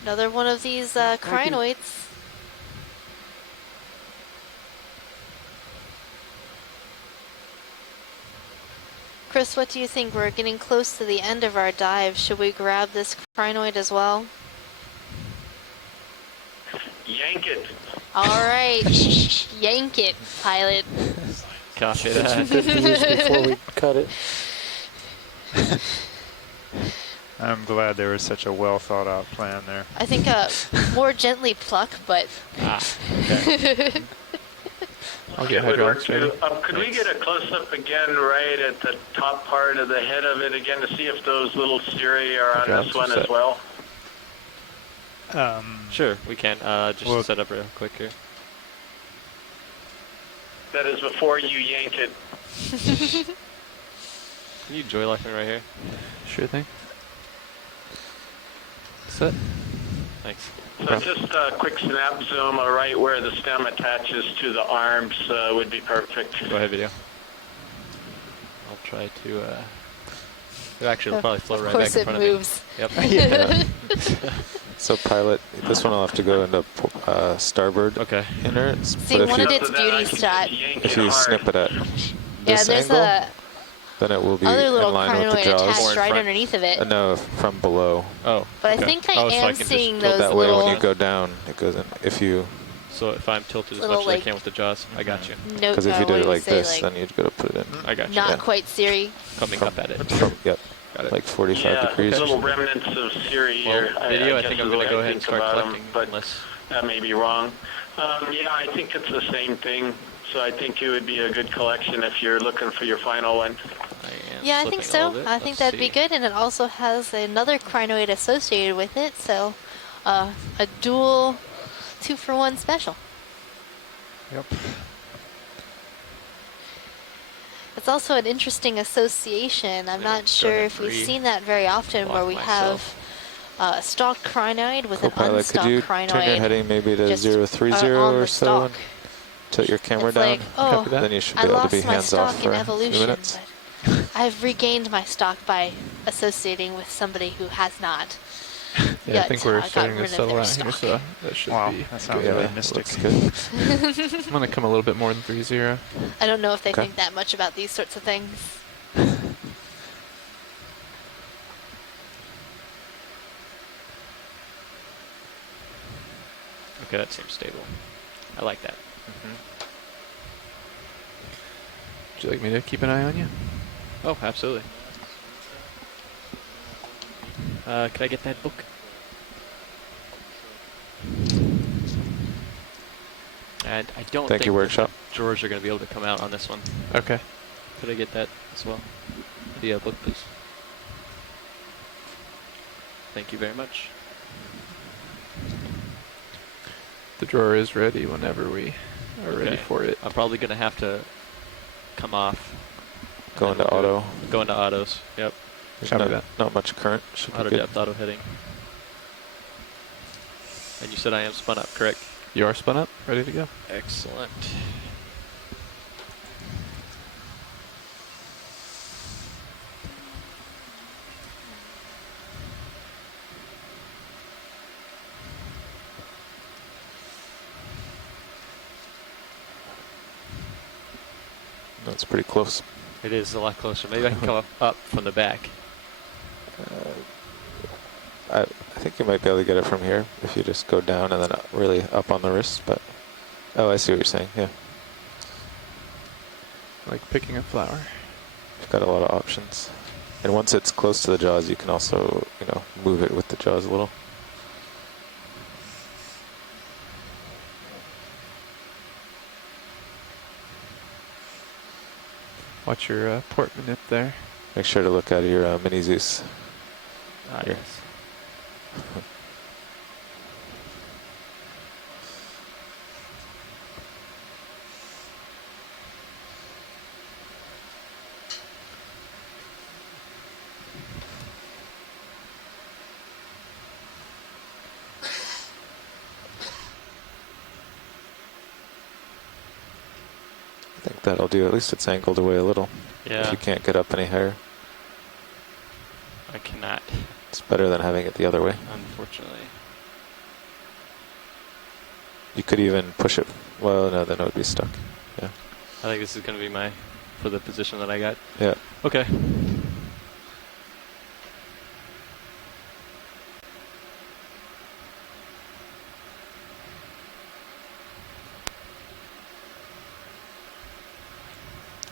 Another one of these crinoids. Chris, what do you think? We're getting close to the end of our dive. Should we grab this crinoid as well? Yank it. All right, yank it, pilot. Copy that. Before we cut it. I'm glad there was such a well thought out plan there. I think more gently pluck, but. Okay. I'll get hydraulics ready. Could we get a close-up again right at the top part of the head of it again to see if those little cirri are on this one as well? Sure, we can. Just set up real quick here. That is before you yank it. Can you joy lock me right here? Sure thing. Set. Thanks. So just a quick snap zoom right where the stem attaches to the arms would be perfect. Go ahead, video. I'll try to. Actually, it'll probably float right back in front of me. Yep. Yeah. So pilot, this one will have to go into starboard inner. See, wanted its beauty shot. If you snip it at this there's angle, a then it will be other in little line with the crinoid jaws. attached right underneath of it. No, from below. Oh. But I think I am seeing those that little. way when you go down, it goes in. If you. So if I'm tilted as Little, much as I like, can with the jaws, I got you. Because if you did it like this, then you'd go to put it in. I got you. Not quite Siri. Coming up at it. Yep. Got it. Like 45 degrees. Little remnants of cirri here. Video, I think I'm going to go ahead and start collecting. But that may be wrong. Yeah, I think it's the same thing. So I think it would be a good collection if you're looking for your final one. Yeah, I think so. I think that'd be good, and it also has another crinoid associated with it, so a dual 2-for-1 special. Yep. It's also an interesting association. I'm not sure if we've seen that very often, where we have a stalked crinoid with an Co-pilot, could unstalked you crinoid. turn your heading maybe to just, 030 on the or so? stalk. And tilt your camera It's down. like, oh, Then you should I be able to lost be my hands stock off in for a evolution, few minutes. but I've regained my stock by associating with somebody who has not. Yeah, I think we're got starting to rid of settle their out here, stock. so that should be that sounds good. really mystic. Looks good. I'm going to come a little bit more than 30. I don't know if they Okay. think that much about these sorts of things. Okay, that seems stable. I like that. Would you like me to keep an eye on you? Oh, absolutely. Could I get that book? And I don't Thank think you, workshop. George are going to be able to come out on this one. Okay. Could I get that as well? The book, please. Thank you very much. The drawer is ready whenever we are ready for it. I'm probably going to have to come off. Go into auto. Go into autos. Yep. There's not much current. Should be Auto good. depth, auto heading. And you said I am spun up, correct? You are spun up, ready to go. Excellent. That's pretty close. It is a lot closer. Maybe I can come up from the back. I think you might be able to get it from here if you just go down and then really up on the wrist. But oh, I see what you're saying. Yeah. Like picking a flower. You've got a lot of options. And once it's close to the jaws, you can also, you know, move it with the jaws a little. Watch your port manip there. Make sure to look at your mini Zeus. Ah, Here. yes. I think that'll do. At least it's angled away a little. Yeah. If you can't get up any higher. I cannot. It's better than having it the other way. Unfortunately. You could even push it. Well, no, then it would be stuck. Yeah. I think this is going to be for the position that I got. Yeah. Okay.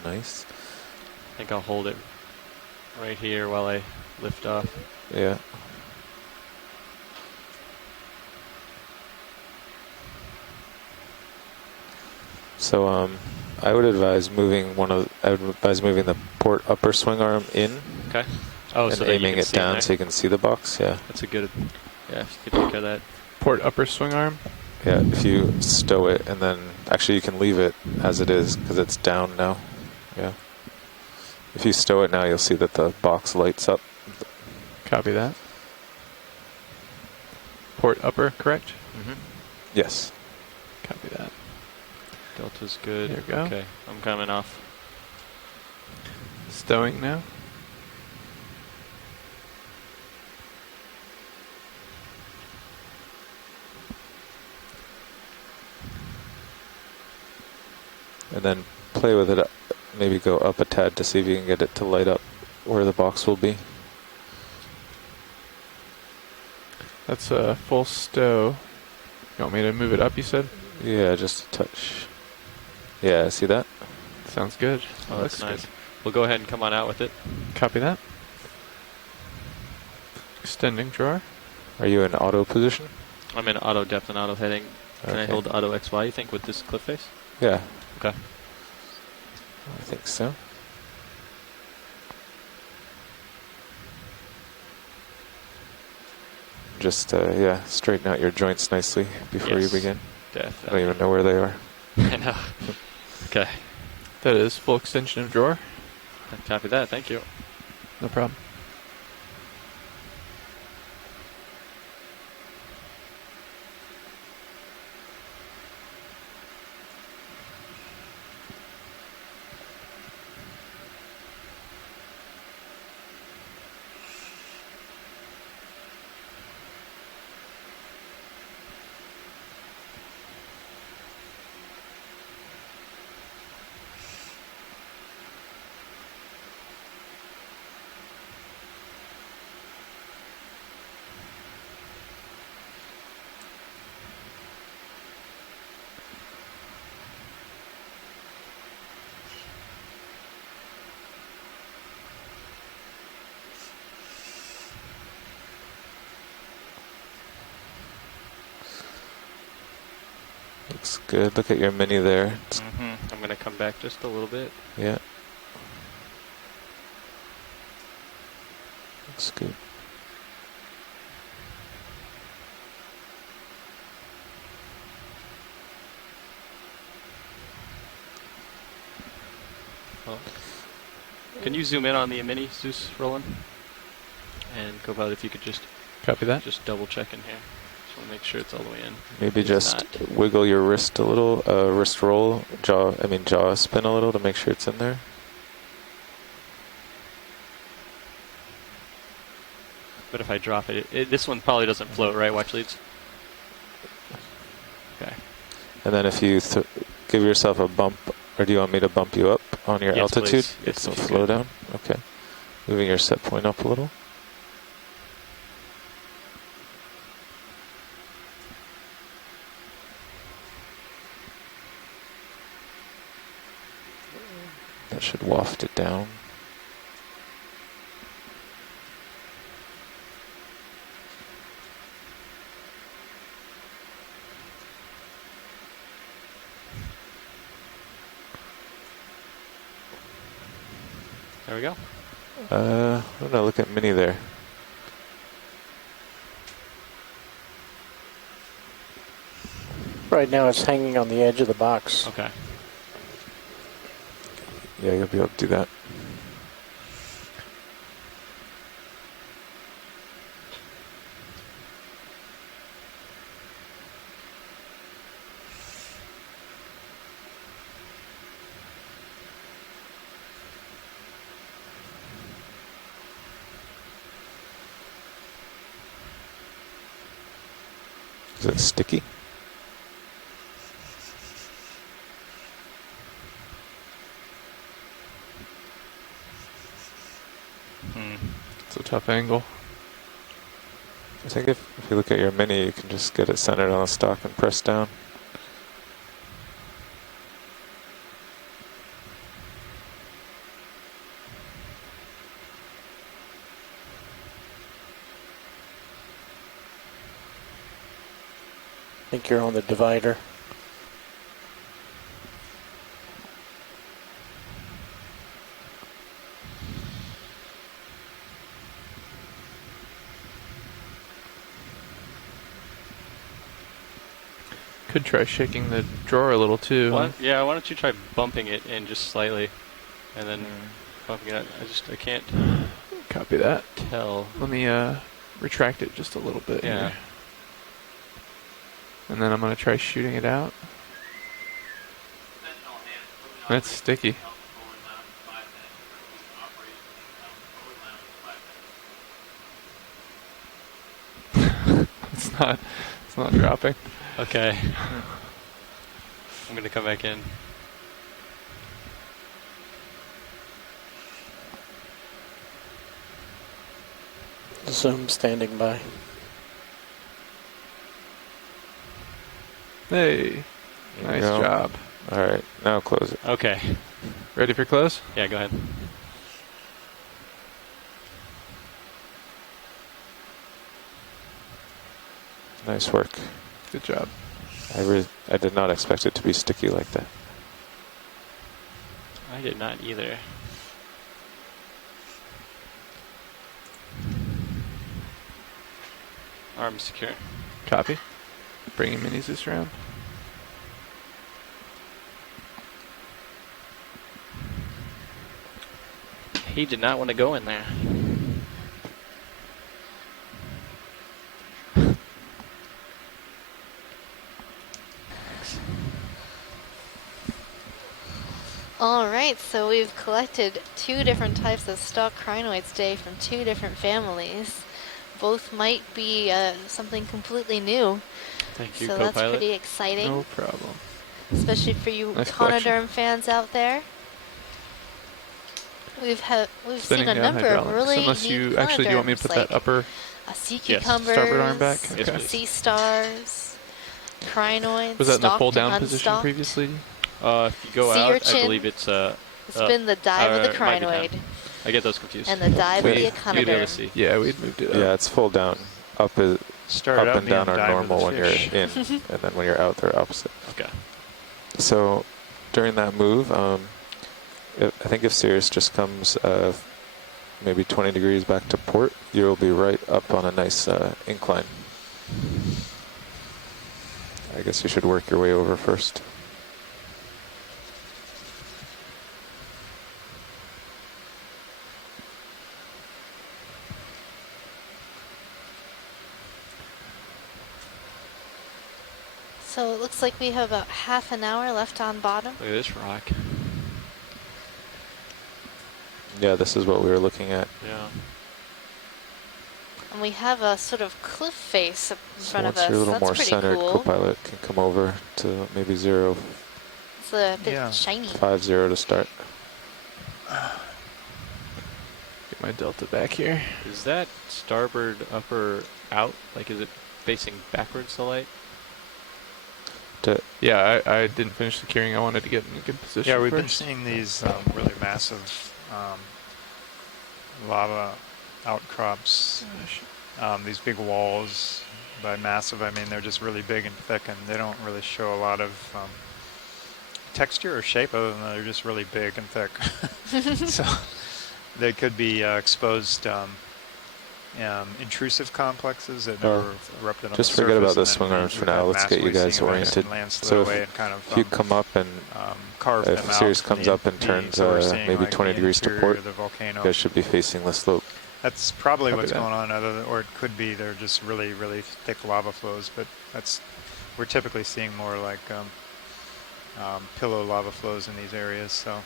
Nice. I think I'll hold it right here while I lift off. Yeah. So I would advise moving the port upper swing arm in. Okay. Oh, and so that you aiming can it see in down there. so you can see the box. Yeah. That's a good. Yeah, if you could take care of that. Port upper swing arm. Yeah. If you stow it and then actually you can leave it as it is because it's down now. Yeah. If you stow it now, you'll see that the box lights up. Copy that. Port upper, correct? Mm-hmm. Yes. Copy that. Delta's good. There you go. Okay, I'm coming off. Stowing now. And then play with it. Maybe go up a tad to see if you can get it to light up where the box will be. That's a full stow. You want me to move it up, you said? Yeah, just a touch. Yeah, see that? Sounds good. Oh, that's Looks nice. good. We'll go ahead and come on out with it. Copy that. Extending drawer. Are you in auto position? I'm in auto depth and auto heading. Can I Okay. hold auto XY, you think, with this cliff face? Yeah. Okay. I think so. Just, yeah, straighten out your joints nicely before you Yes, begin. definitely. I don't even know where they are. I know. Okay. That is full extension of drawer. Copy that. Thank you. No problem. Looks good. Look at your mini there. I'm going to come back just a little bit. Yeah. Looks good. Oh. Can you zoom in on the mini, Zeus, Roland? And Copilot, if you could just Copy that. Just double check in here. Just want to make sure it's all the way in. Maybe It's just not. wiggle your wrist a little, wrist roll, jaw spin a little to make sure it's in there. But if I drop it, this one probably doesn't float, right? Watch leads. Okay. And then if you give yourself a bump, or do you want me to bump you up on your Yes, altitude? please. Get Yes, some if you flow could. down. Okay. Moving your set point up a little. That should waft it down. There we go. I don't know, look at Minnie there. Right now it's hanging on the edge of the box. Okay. Yeah, you'll be able to do that. Is it sticky? It's a tough angle. I think if you look at your Mini, you can just get it centered on the stock and press down. I think you're on the divider. Could try shaking the drawer a little too. Yeah, why don't you try bumping it in just slightly, and then bumping it out. I can't Copy that. tell. Let me retract it just a little bit Yeah. here. And then I'm going to try shooting it out. That's sticky. It's not dropping. Okay. I'm gonna come back in. Zoom standing by. Hey, nice job. All right, now close it. Okay. Ready for close? Yeah, go ahead. Nice work. Good job. I did not expect it to be sticky like that. I did not either. Arm secure. Copy. Bringing minis this round. He did not want to go in there. Alright, so we've collected 2 different types of stock crinoids today from 2 different families. Both might be something completely new. Thank you, so co-pilot. that's pretty exciting. No problem. Especially for you Nice Conoderm fans out there. We've Spinning seen a down number of hydraulics. really Unless neat you actually, do you want me to put like that upper sea Yes. cucumbers, starboard arm back? Yes, Okay. please. sea stars, crinoids, Was that in the stocked pull down and position unstocked. previously? If you go Sea out, urchin. I believe it's It's been the dive of the it might be down. crinoid I get those confused. and the dive of the You'd be able to Econoderm. see. Yeah, we'd moved it up. Yeah, it's full down. Up is Started up out and down being are dive of normal the when you're fish. in, and then when you're out, they're opposite. Okay. So during that move, I think if Sirius just comes maybe 20 degrees back to port, you'll be right up on a nice incline. I guess you should work your way over first. So it looks like we have about half an hour left on bottom. Look at this rock. Yeah, this is what we were looking at. Yeah. And we have a sort of cliff face in So front of once us. you're a little That's more pretty centered, cool. co-pilot can come over to maybe 0, It's a bit shiny. 5-0 to start. Get my delta back here. Is that starboard upper out? Like, is it facing backwards, the light? Yeah, I didn't finish securing. I wanted to get in a good position. Yeah, we've first. been seeing these really massive lava outcrops. These big walls. By massive, I mean they're just really big and thick, and they don't really show a lot of texture or shape other than they're just really big and thick. So they could be exposed intrusive complexes that never erupted on just the forget surface, about the and swing then arms for now. Let's get you guys oriented. So if you come up and if Sirius comes up and turns maybe 20 degrees to port, you guys should be facing the slope. That's probably what's going on, or it could be they're just really, really thick lava flows. But we're typically seeing more like pillow lava flows in these areas. So.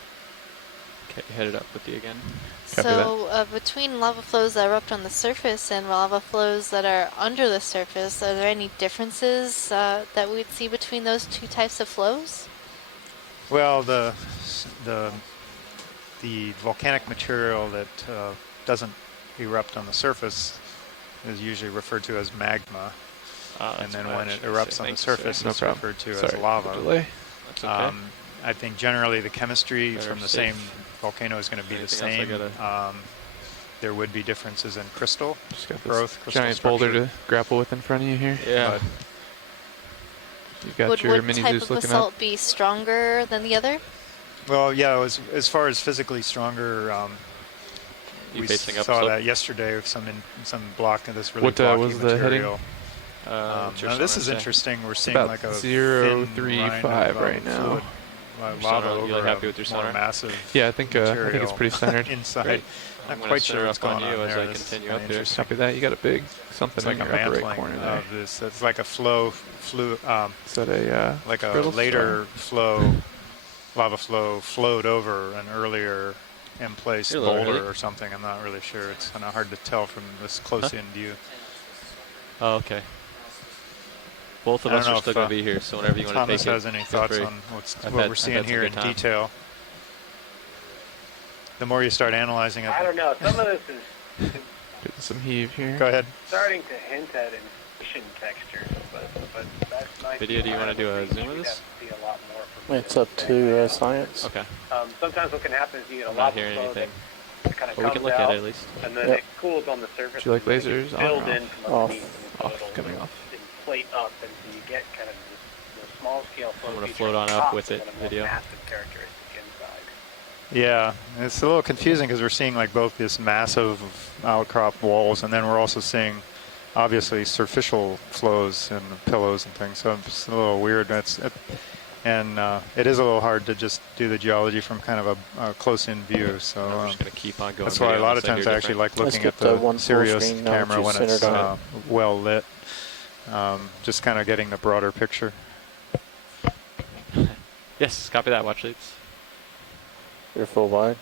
Okay, headed up with you again. So between lava flows that erupt on the surface and lava flows that are under the surface, are there any differences that we'd see between those two types of flows? Well, the volcanic material that doesn't erupt on the surface is usually referred to as magma, and then when it erupts on the surface, it's referred to as lava. That's okay. I think generally the chemistry from the same volcano is going to be the same. There would be differences in crystal growth, crystal giant structure. boulder to grapple with in front of you here. Yeah. You got Would your one mini type Zeus of looking basalt up. be stronger than the other? Well, yeah, as far as physically stronger, we saw that yesterday with some block of this really blocky was the material. heading? Now this is interesting. We're seeing about like a 0.035 right now. Lava you over happy with your more center? massive Yeah, I think it's pretty centered. inside. Great. Not I'm quite sure center what's up on going you on as there. I This is continue kinda up here. interesting. Copy that. You got a big something It's like in a your upper right mantling corner there. of this. It's like a Is that a like a brittle later lava flow flowed over an earlier in place boulder or something. I'm not really sure. It's kind of hard to tell from this close-in view. Oh, okay. Both of us are still going to be here, so whenever you want to take it. Thomas has any thoughts on what we're seeing here in detail? The more you start analyzing it. I don't know. Some of this is Getting some heave here. Go ahead. starting to hint at inflation textures, but that's nice. Video, do you want to do a zoom of this? See a lot more from It's up to science. Okay. Sometimes what can happen is you get a I'm lot not hearing anything. kind of But we can look out, at it at least. and then it cools on the surface. Do you like and then it lasers? gets On or filled in from off? underneath, Off. Coming off. inflate up, and so you get kind of the small scale flow. I'm going to feature float on top up with it, and then a more video. massive characteristic inside. Yeah, it's a little confusing because we're seeing like both this massive outcrop walls, and then we're also seeing obviously superficial flows and pillows and things. So it's a little weird. And it is a little hard to just do the geology from kind of a close-in view. So I'm just going to keep on going. that's why a lot of times I actually like looking at the Sirius camera when it's well lit, just kind of getting the broader picture. Yes, copy that. Watch leads. You're full wide.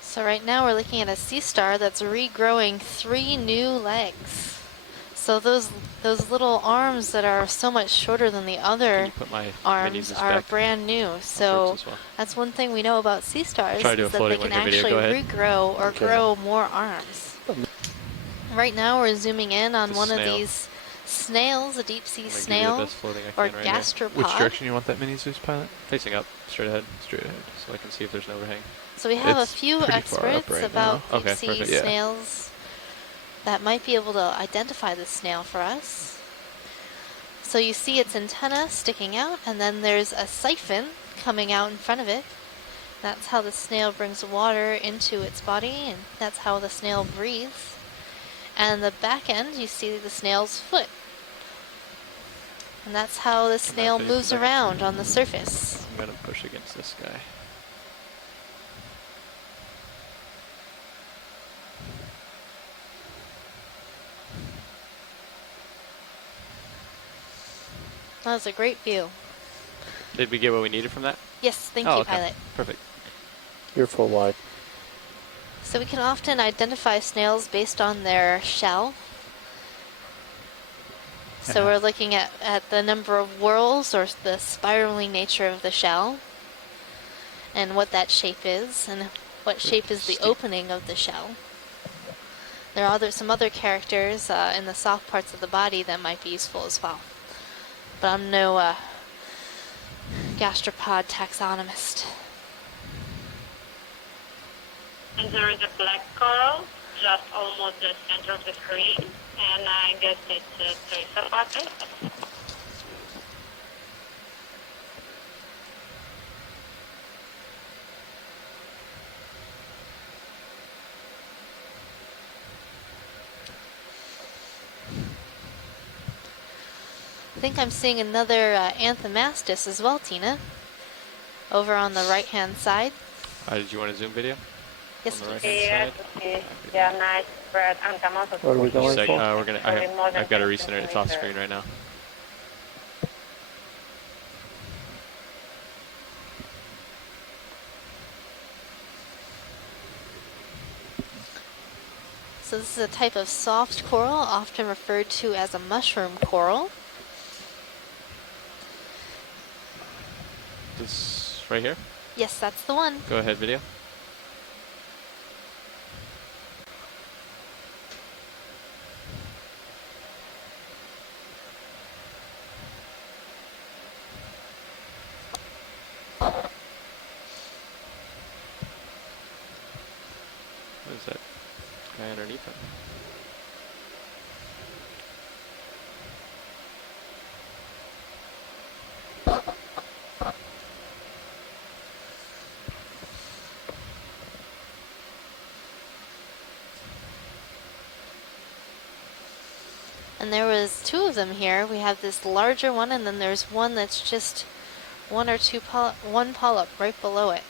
So right now we're looking at a sea star that's regrowing 3 new legs. So those little arms that are so much shorter than the other arms are brand new. So that's one thing we know about sea stars, is that they can actually regrow or grow more arms. Right now we're zooming in on one of these snails, a deep sea snail or gastropod. Which direction you want that mini Zeus pilot? Facing up, straight ahead. Straight ahead. So I can see if there's an overhang. So we have a few experts about deep sea Yeah. snails that might be able to identify the snail for us. So you see its antenna sticking out, and then there's a siphon coming out in front of it. That's how the snail brings water into its body, and that's how the snail breathes. And the back end, you see the snail's foot. And that's how the snail moves around on the surface. I'm going to push against this guy. That was a great view. Did we get what we needed from that? Yes, thank you, pilot. Perfect. You're full wide. So we can often identify snails based on their shell. So we're looking at the number of whorls or the spiraling nature of the shell and what that shape is and what shape is the opening of the shell. There are some other characters in the soft parts of the body that might be useful as well. But I'm no gastropod taxonomist. And there is a black coral just almost the center of the screen, and I guess it's a Telepathic. I think I'm seeing another Anthomastus as well, Tina. Over on the right-hand side. Did you want to zoom video? Yes, on the right please. hand Okay. Yeah, nice. But What are we going for? We're gonna. I've got to recenter it. It's off screen right now. So this is a type of soft coral, often referred to as a mushroom coral. This right here? Yes, that's the one. Go ahead, video. What is that guy underneath him? And there was two of them here. We have this larger one, and then there's one that's just one polyp right below it.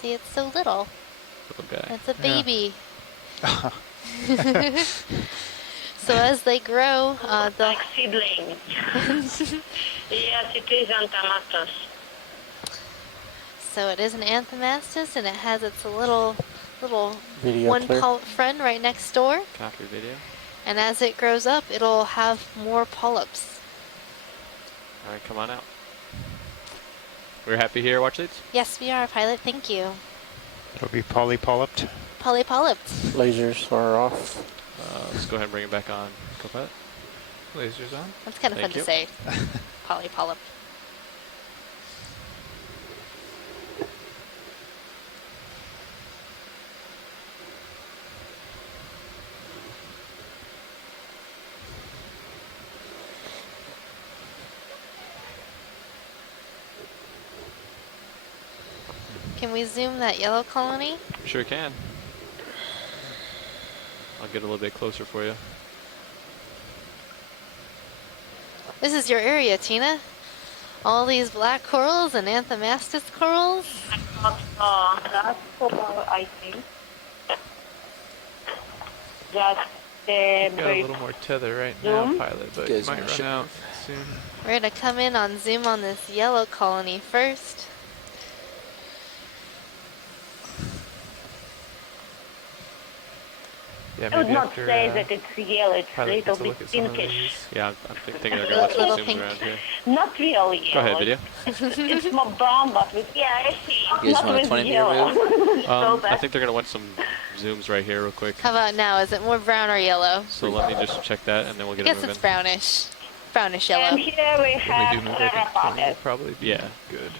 See, it's so little. Little guy. It's a baby. So as they grow, they'll... Like seedlings. Yes, it is Anthomastus. So it is an Anthomastus, and it has its little Video one clear. polyp friend right next door. Copy video. And as it grows up, it'll have more polyps. All right, come on out. We're happy here, watch leads? Yes, we are, pilot. Thank you. It'll be polypolyped. Polypolyped. Lasers are off. Let's go ahead and bring it back on. Copilot. Lasers on. That's kind of fun Thank you. to say. Polypolyp. Can we zoom that yellow colony? Sure can. I'll get a little bit closer for you. This is your area, Tina. All these black corals and Anthomastus corals. That's coral, I think. Just the Got a little more tether right now, pilot, but it might run out soon. We're gonna come in on zoom on this yellow colony first. Yeah, I would maybe not after, say that it's yellow, it's a pilot little gets a bit look at some of pinkish. these. Yeah, I'm thinking they're going to let some Little zooms pink. around here. Not really yellow. Go ahead, video. It's more brown, but with, yeah, I see. You guys Not want a with 20 meter yellow. So I think they're going to want some zooms right here real quick. How about now? Is it more brown or yellow? So let me just check that and then we'll I get a guess move it's in. brownish. Brownish yellow. And here we have do move, I think 20 Telepathic. will probably be good.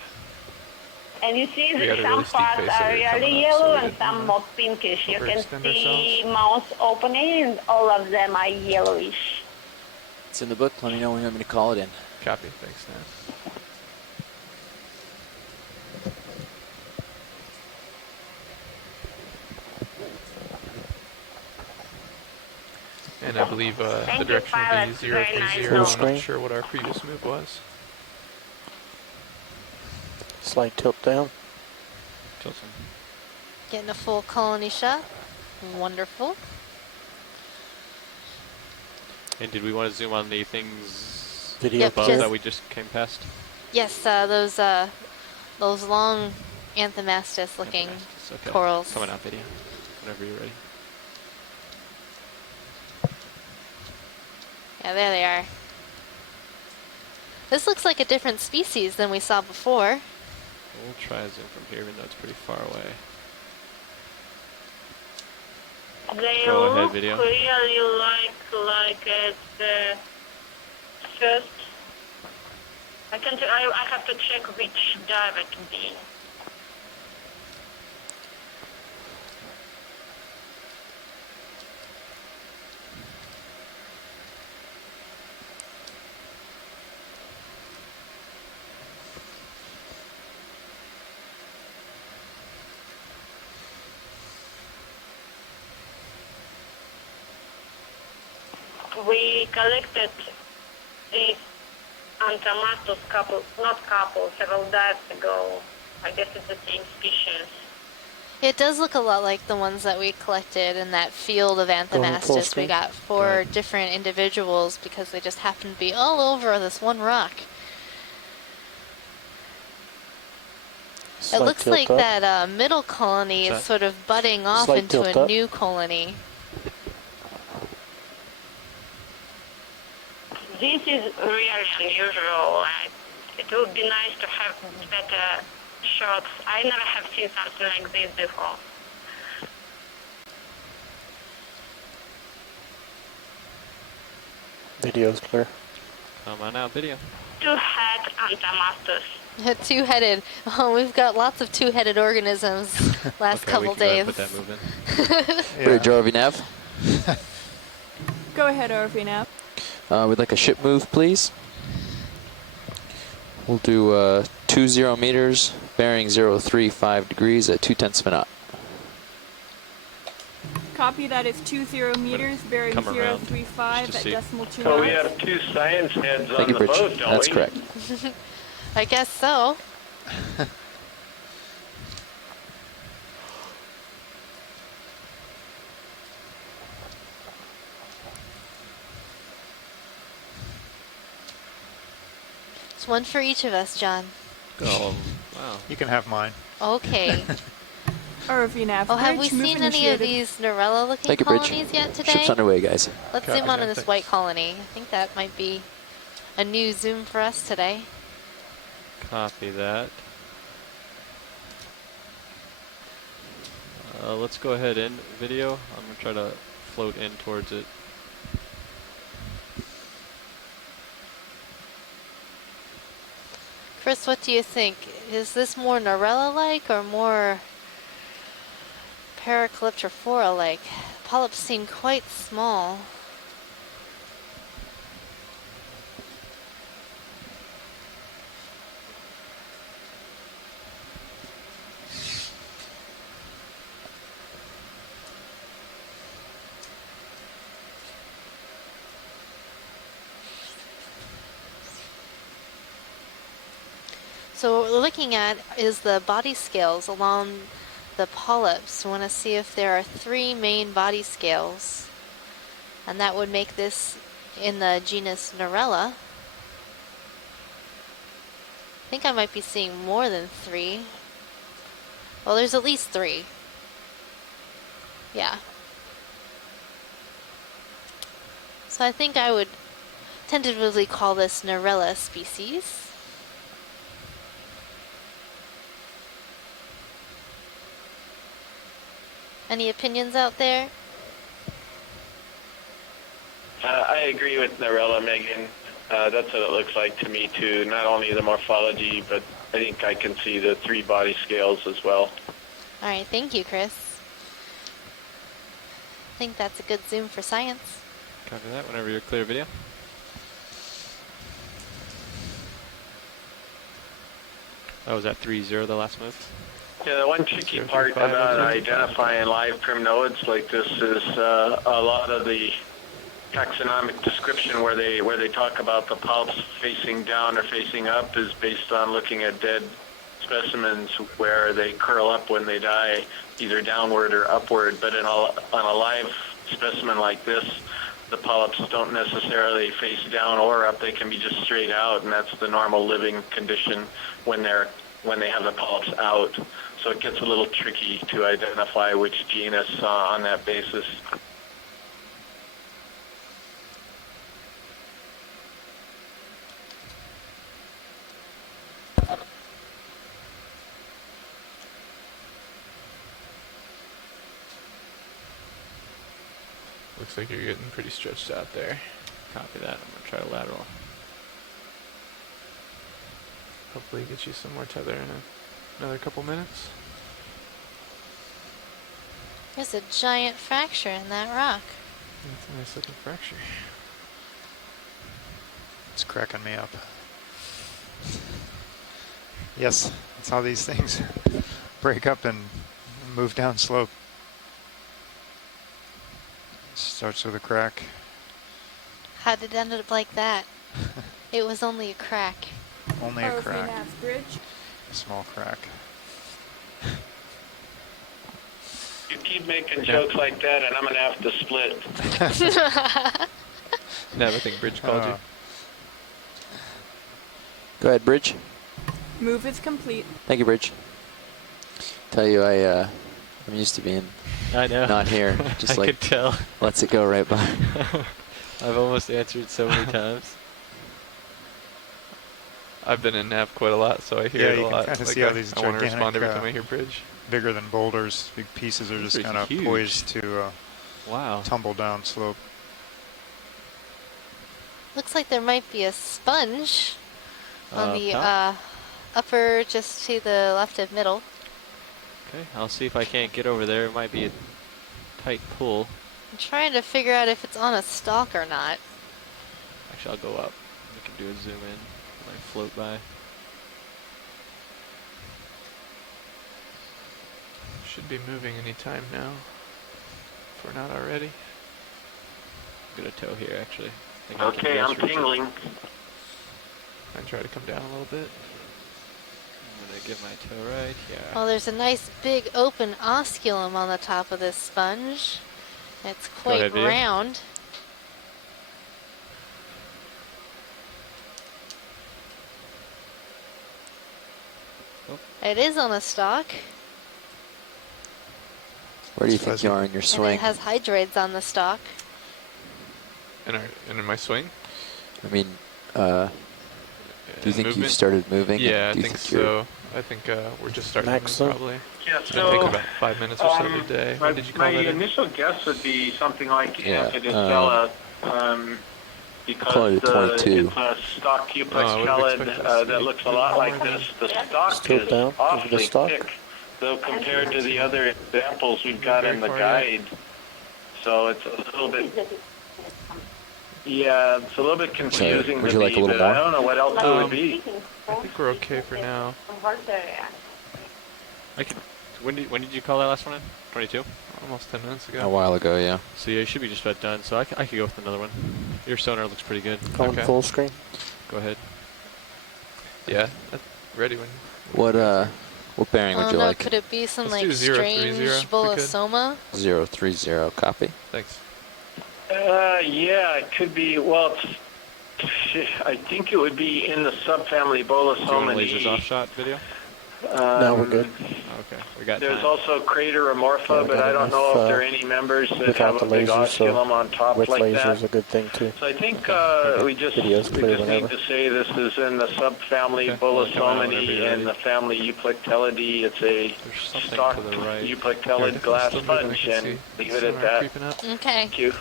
And you see We that got a some really steep parts face are area coming really up, so yellow we and didn't some more pinkish. You can overextend see mouths opening and all of them are yellowish. It's in the book. Let me know when you want me to call it in. Copy. Thanks, Nat. And I believe the Thank you, direction will pilot. be 0 Very through nice 0. I'm screen. not sure what our previous move was. Slight tilt down. Tilt some. Getting a full colony shot. Wonderful. And did we want to zoom on the things Video above just- that we just came past? Yes, those long Anthomastus looking Okay. corals. Coming out video. Whenever you're ready. Yeah, there they are. This looks like a different species than we saw before. We'll try a zoom from here even though it's pretty far away. They Go ahead, look video. really like the first. I have to check which dive it would be. We collected a Antamastos several dives ago. I guess it's the same species. It does look a lot like the ones that we collected in that field of Anthomastus. We got 4 different individuals because they just happened to be all over this one rock. It looks like that middle colony is sort of budding off into a new colony. This is really unusual. It would be nice to have better shots. I never have seen something like this before. Video's clear. Come on out, video. Two-head Antamastus. Two-headed. Oh, we've got lots of two-headed organisms last couple days. Put that move in. Bridge RV nav. Go ahead, RV nav. We'd like a ship move, please. We'll do 20 meters, bearing 035 degrees at 2/10 of a knot. Copy that is 20 meters, bearing 035 at decimal 2 knots. So we have 2 science heads on the Bridge. boat, don't That's we? correct. I guess so. It's one for each of us, John. Oh, wow. You can have mine. Okay. RV nav. Oh, have we seen any of these Norella-looking colonies yet today? Ship's underway, guys. Let's zoom on this white colony. I think that might be a new zoom for us today. Copy that. Let's go ahead in video. I'm going to try to float in towards it. Chris, what do you think? Is this more Norella-like or more Paracalyptrophora-like? Polyps seem quite small. So what we're looking at is the body scales along the polyps. We want to see if there are 3 main body scales, and that would make this in the genus Norella. I think I might be seeing more than 3. Well, there's at least 3. Yeah. So I think I would tentatively call this Norella species. Any opinions out there? I agree with Norella, Megan. That's what it looks like to me too. Not only the morphology, but I think I can see the 3 body scales as well. All right, thank you, Chris. I think that's a good zoom for science. Copy that whenever you're clear, video. That was at 3-0, the last move. Yeah, the one tricky part about identifying live primnoids like this is a lot of the taxonomic description where they talk about the polyps facing down or facing up is based on looking at dead specimens where they curl up when they die, either downward or upward. But on a live specimen like this, the polyps don't necessarily face down or up. They can be just straight out, and that's the normal living condition when they have the polyps out. So it gets a little tricky to identify which genus on that basis. Looks like you're getting pretty stretched out there. Copy that. I'm gonna try to lateral. Hopefully get you some more tether in another couple minutes. There's a giant fracture in that rock. That's a nice looking fracture. It's cracking me up. Yes, that's how these things break up and move down slope. Starts with a crack. How did it end up like that? It was only a crack. Only a crack. Bridge. A small crack. You keep making jokes like that, and I'm going to have to split. Nav, I think Bridge called you. Go ahead, Bridge. Move is complete. Thank you, Bridge. Tell you, I'm used to being not here. Just I could tell. Lets it go right by. I've almost answered so many times. I've been in Nav quite a lot, so I hear it a lot. Yeah, you can kind of see how these I want to respond every gigantic, time I hear Bridge. bigger than boulders. Big pieces are just kind of poised to tumble down slope. Looks like there might be a sponge on the top? upper, just to the left of middle. Okay, I'll see if I can't get over there. It might be a tight pull. I'm trying to figure out if it's on a stalk or not. Actually, I'll go up. We can do a zoom in. Might float by. Should be moving any time now, if we're not already. I'm gonna tow here, actually. Okay, I'm tingling. And try to come down a little bit. I'm gonna give my tow right here. Well, there's a nice big open osculum on the top of this sponge. It's quite round. Oh. It is on a stalk. Where do you think you are in your swing? And it has hydroids on the stalk. And in my swing? I mean, do you think you've started moving? Yeah, I think so. I think we're just starting to move, probably. Yeah, it's going to take about 5 minutes or so a day. When did you call my that initial guess would be something like Amphidistella, because it's a stock cuplex pellet that looks a lot like this. The stock is awfully thick, though, compared to the other examples we've got in the guide. So it's a little bit... Yeah, it's a little bit confusing to me, but I don't know what else it would be. I think we're okay for now. When did you call that last one in? 22? Almost 10 minutes ago. A while ago, yeah. So yeah, you should be just about done. So I could go with another one. Your sonar looks pretty good. Calling full screen. Go ahead. Yeah, ready when. What bearing would you like? Could it be some Let's like do 030 strange bolosoma? 030, copy. Thanks. Yeah, it could be. Well, I think it would be in the subfamily Bolosoma. Lasers off shot video. No, we're good. Okay, we got. There's also Crater Amorpha, but I don't know if there are any members that have a big osculum on top with like lasers that. Is a good thing too. So I think we just need to say this is in the subfamily Bolosomini and the family Euplectellidae. It's a stock Euplectellid glass sponge, and leave it at that. Okay. Thank you.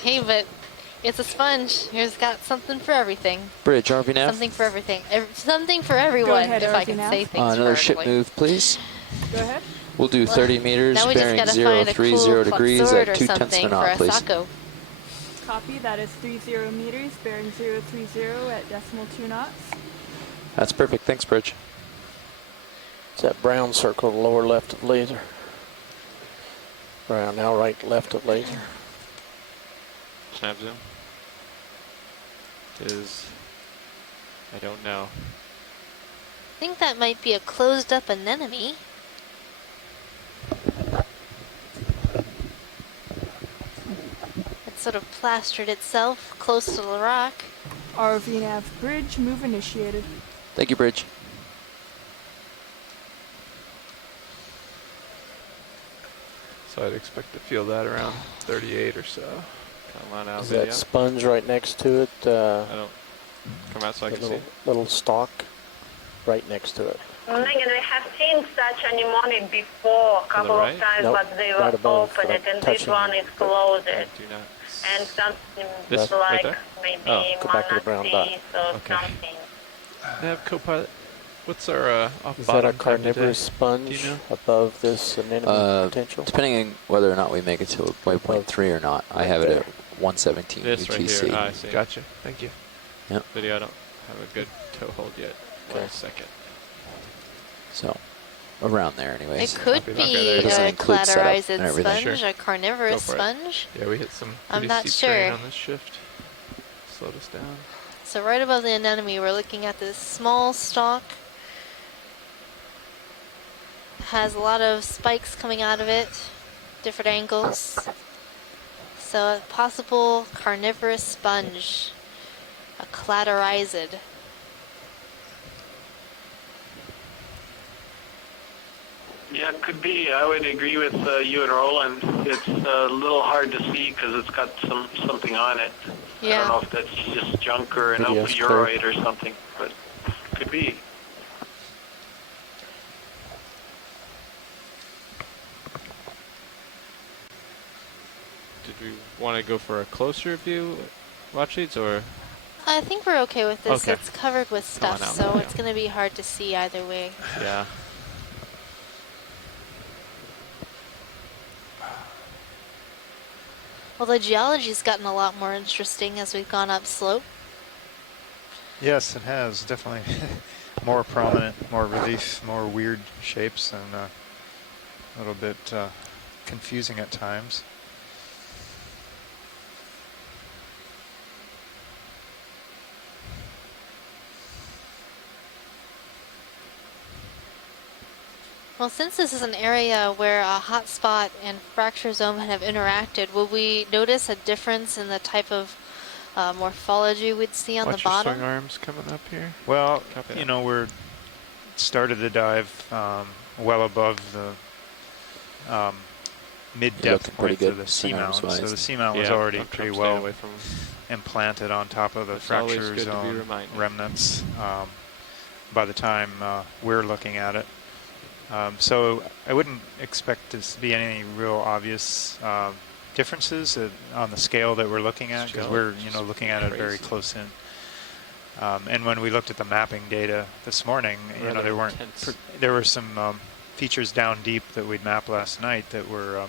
Hey, but it's a sponge. Here's got something for everything. Bridge, RVNAV. Something for everything. Something for everyone, ahead, if I can RVNAV. say things Another ship correctly. move, please. Go ahead. We'll do 30 meters, now we bearing just gotta find a 030 cool degrees sword at or 2/10 something of a knot, for please. Asako. Copy. That is 30 meters, bearing 030 at decimal 2 knots. That's perfect. Thanks, Bridge. It's that brown circle, lower left of laser. Brown, now right left of laser. Snap zoom. I don't know. I think that might be a closed up anemone. It sort of plastered itself close to the rock. RVNAV bridge, move initiated. Thank you, Bridge. So I'd expect to feel that around 38 or so. Come on out, Is video. that sponge right next to it? I don't. Come out so I can see. Little stalk right next to it. Megan, we have seen such anemone before a couple of times, but they were open, and this one is closed. And something like maybe manatees or something. Nav co-pilot, what's our off Is that bottom a carnivorous sponge above this anemone potential? Depending on whether or not we make it to waypoint 3 or not, I have it at 117 this UTC. Right here. I see. Gotcha. Thank you. Yep. Video, I don't have a good toe hold yet. Okay. 1 second. So, around there anyways. It could be a collateralized sponge, a carnivorous sponge. Yeah, we hit some I'm not steep terrain sure. on this shift. Slowed us down. So right above the anemone, we're looking at this small stalk. Has a lot of spikes coming out of it, different angles. So a possible carnivorous sponge, a collateralized. Yeah, it could be. I would agree with you and Roland. It's a little hard to see because it's got something on it. Yeah. I don't know if that's just junk or an ophiuroid or something, but it could be. Did we want to go for a closer view, watch leads, or? I think we're okay with this. Okay. It's covered with stuff, so it's going to be hard to see either way. Yeah. Well, the geology's gotten a lot more interesting as we've gone up slope. Yes, it has, definitely. More prominent, more relief, more weird shapes, and a little bit confusing at times. Well, since this is an area where a hotspot and fracture zone have interacted, will we notice a difference in the type of morphology we'd see on the bottom? Watch your swing arms coming up here. Well, you know, we're started the dive well above the mid-depth point of the seamount. So the seamount was already pretty well implanted on top of the fracture zone remnants by the time we're looking at it. So I wouldn't expect to be any real obvious differences on the scale that we're looking at, because we're looking at it very close in. And when we looked at the mapping data this morning, there were some features down deep that we'd mapped last night that were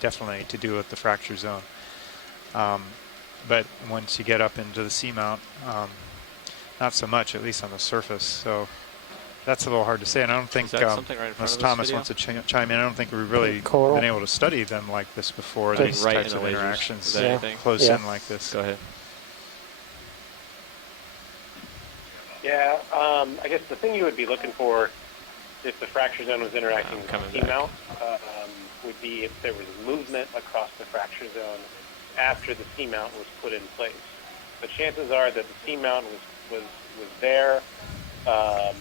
definitely to do with the fracture zone. But once you get up into the seamount, not so much, at least on the surface. So that's a little hard to say, and I don't think, unless Thomas wants to chime in, I don't think we've really been able to study them like this before, these types of interactions close in like this. Go ahead. Yeah, I guess the thing you would be looking for if the fracture zone was interacting with the seamount would be if there was movement across the fracture zone after the seamount was put in place. The chances are that the seamount was there, and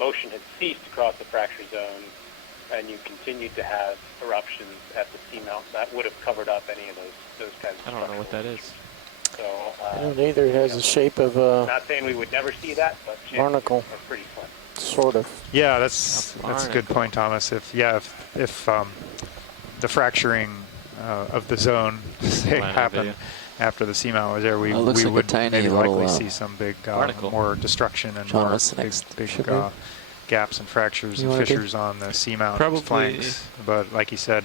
motion had ceased across the fracture zone, and you continued to have eruptions at the seamount. That would have covered up any of those kinds of I don't know what that is. So, I don't either. It has the shape of a not saying we would never see that, but barnacle. are pretty slim. Sort of. Yeah, that's a good point, Thomas. If the fracturing of the zone happened after the seamount was there, we would maybe likely see some big more destruction and more big gaps and fractures and fissures on the seamount flanks. But like you said,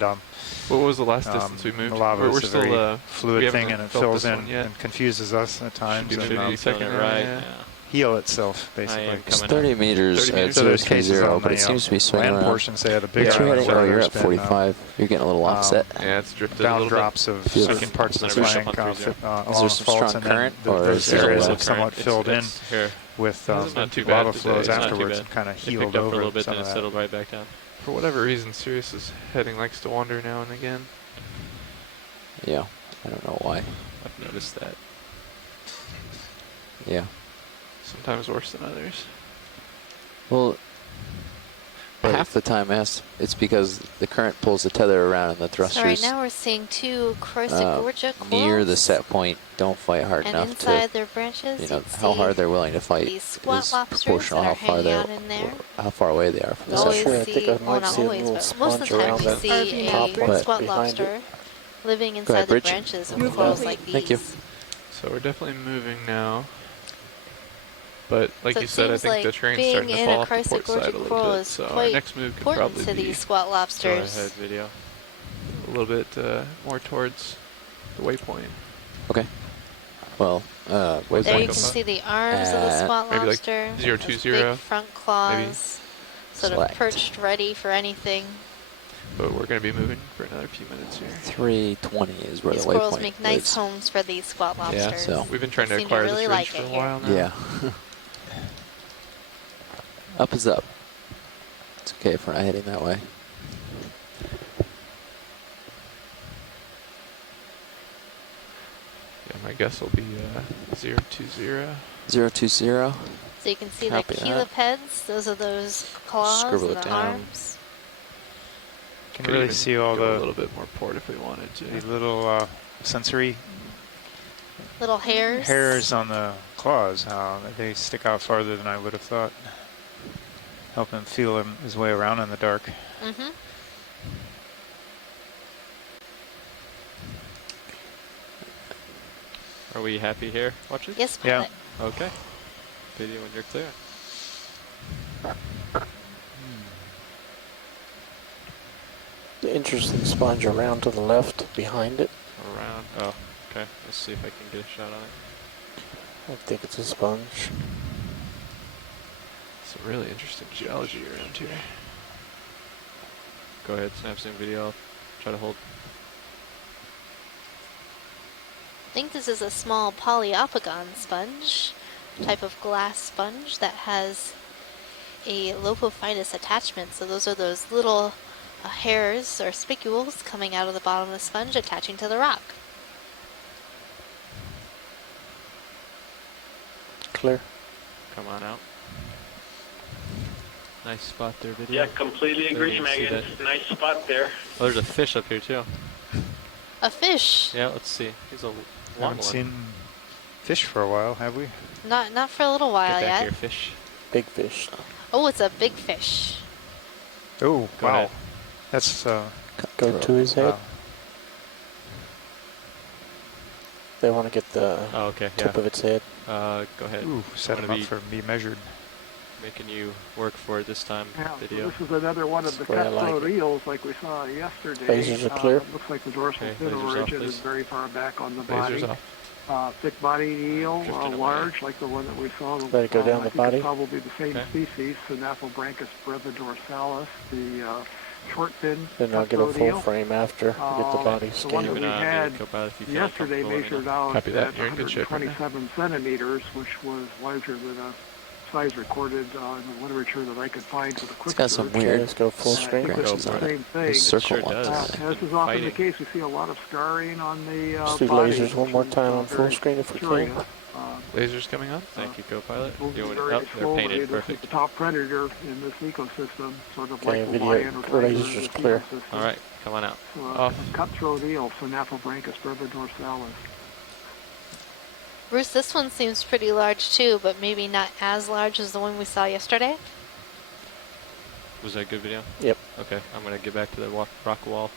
what was the last distance we moved? The lava is a very fluid thing, and it fills in yet. and confuses us at times. And, heal itself, basically. It's 30 meters at 030, but it seems to be swinging around. Portions, they had the big you're at 45. You're getting a little offset. Yeah, it's drifted down a little drops of certain parts of the flank along faults, and then those areas have somewhat filled in with lava flows afterwards and kind of healed over a little bit, some and of that. settled right back down. For whatever reason, Sirius's heading likes to wander now and again. Yeah, I don't know why. I've noticed that. Yeah. Sometimes worse than others. Well, half the time, yes. It's because the current pulls the tether around and the thrusters. So right now we're seeing two Crossagorgia corals. Near the set point, don't fight hard and enough inside to, their branches, you know, how hard they're willing to fight is proportional how far how far away they are from the set point. I think I might see a little sponge around that a squat lobster living inside the branches of corals like these. Thank you. So we're definitely moving now. But like So you said, I think like the terrain's starting to fall off the port side a little bit. So our next move could probably to be these squat lobsters. go ahead video. A little bit more towards the waypoint. Okay. Well, there you can see the arms of the squat maybe lobster. Like 020. Big front claws, sort of perched, ready for anything. But we're going to be moving for another few minutes here. 320 is where these the waypoint is. corals make nice homes for these squat lobsters. Yeah, so we've been trying to acquire really this ridge for a while now. Yeah. Up is up. It's okay if we're not heading that way. Yeah, my guess will be 020. 020. So you can see the cheilipeds. Those are those claws and the arms. You can really see all the a little bit more port if we wanted to. The little sensory little hairs. Hairs on the claws. They stick out farther than I would have thought. Help him feel his way around in the dark. Mm-hmm. Are we happy here? Watch it? Yes, pilot. Yeah. Okay. Video when you're clear. The interesting sponge around to the left behind it. Around. Oh, okay. Let's see if I can get a shot on it. I think it's a sponge. Some really interesting geology around here. Go ahead, snap some video. I'll try to hold. I think this is a small Poliopogon sponge, type of glass sponge that has a lopophytus attachment. So those are those little hairs or spicules coming out of the bottom of the sponge attaching to the rock. Clear. Come on out. Nice spot there, video. Yeah, completely agree, Megan. Nice spot there. Oh, there's a fish up here too. A fish? Yeah, let's see. He's a long one. Haven't seen fish for a while, have we? Not for a little while Get back yet. here, fish. Big fish. Oh, it's a big fish. Oh, Go wow. ahead. That's go to his head. Wow. They want to get the tip of its head. Go ahead. Ooh, set him up for be measured. Making you work for it this time. Yeah, Video. so this is another one of the cutthroat eels like we saw yesterday. Lasers are clear. Looks like the dorsal fin origin is very far back on the Lasers body. off. Thick-bodied eel, large, like the one that we saw. Let it go down the body. It's probably the same species, Synaphobrancus brevidorsalis, the short fin. Then I'll get a full frame after. Get the body The one that scanned. we had yesterday measured out at 127 centimeters, which was larger than a size recorded in the literature that I could find with a quick It's got some search. weird Let's go full screen. This is the same thing. Circle Sure does. As is often the case, we see a lot of scarring on the Let's do body. lasers one more time on full screen if we can. Lasers coming up. Thank you, co-pilot. Doing it Very up. They're slowly. painted. This is Perfect. the top predator in this ecosystem, sort of Okay, like the video. lion or tiger in Lasers this is clear. ecosystem. All right, come on out. So, cutthroat eel, Synaphobrancus brevidorsalis. Bruce, this one seems pretty large too, but maybe not as large as the one we saw yesterday. Was that a good video? Yep. Okay, I'm going to get back to the rock wall.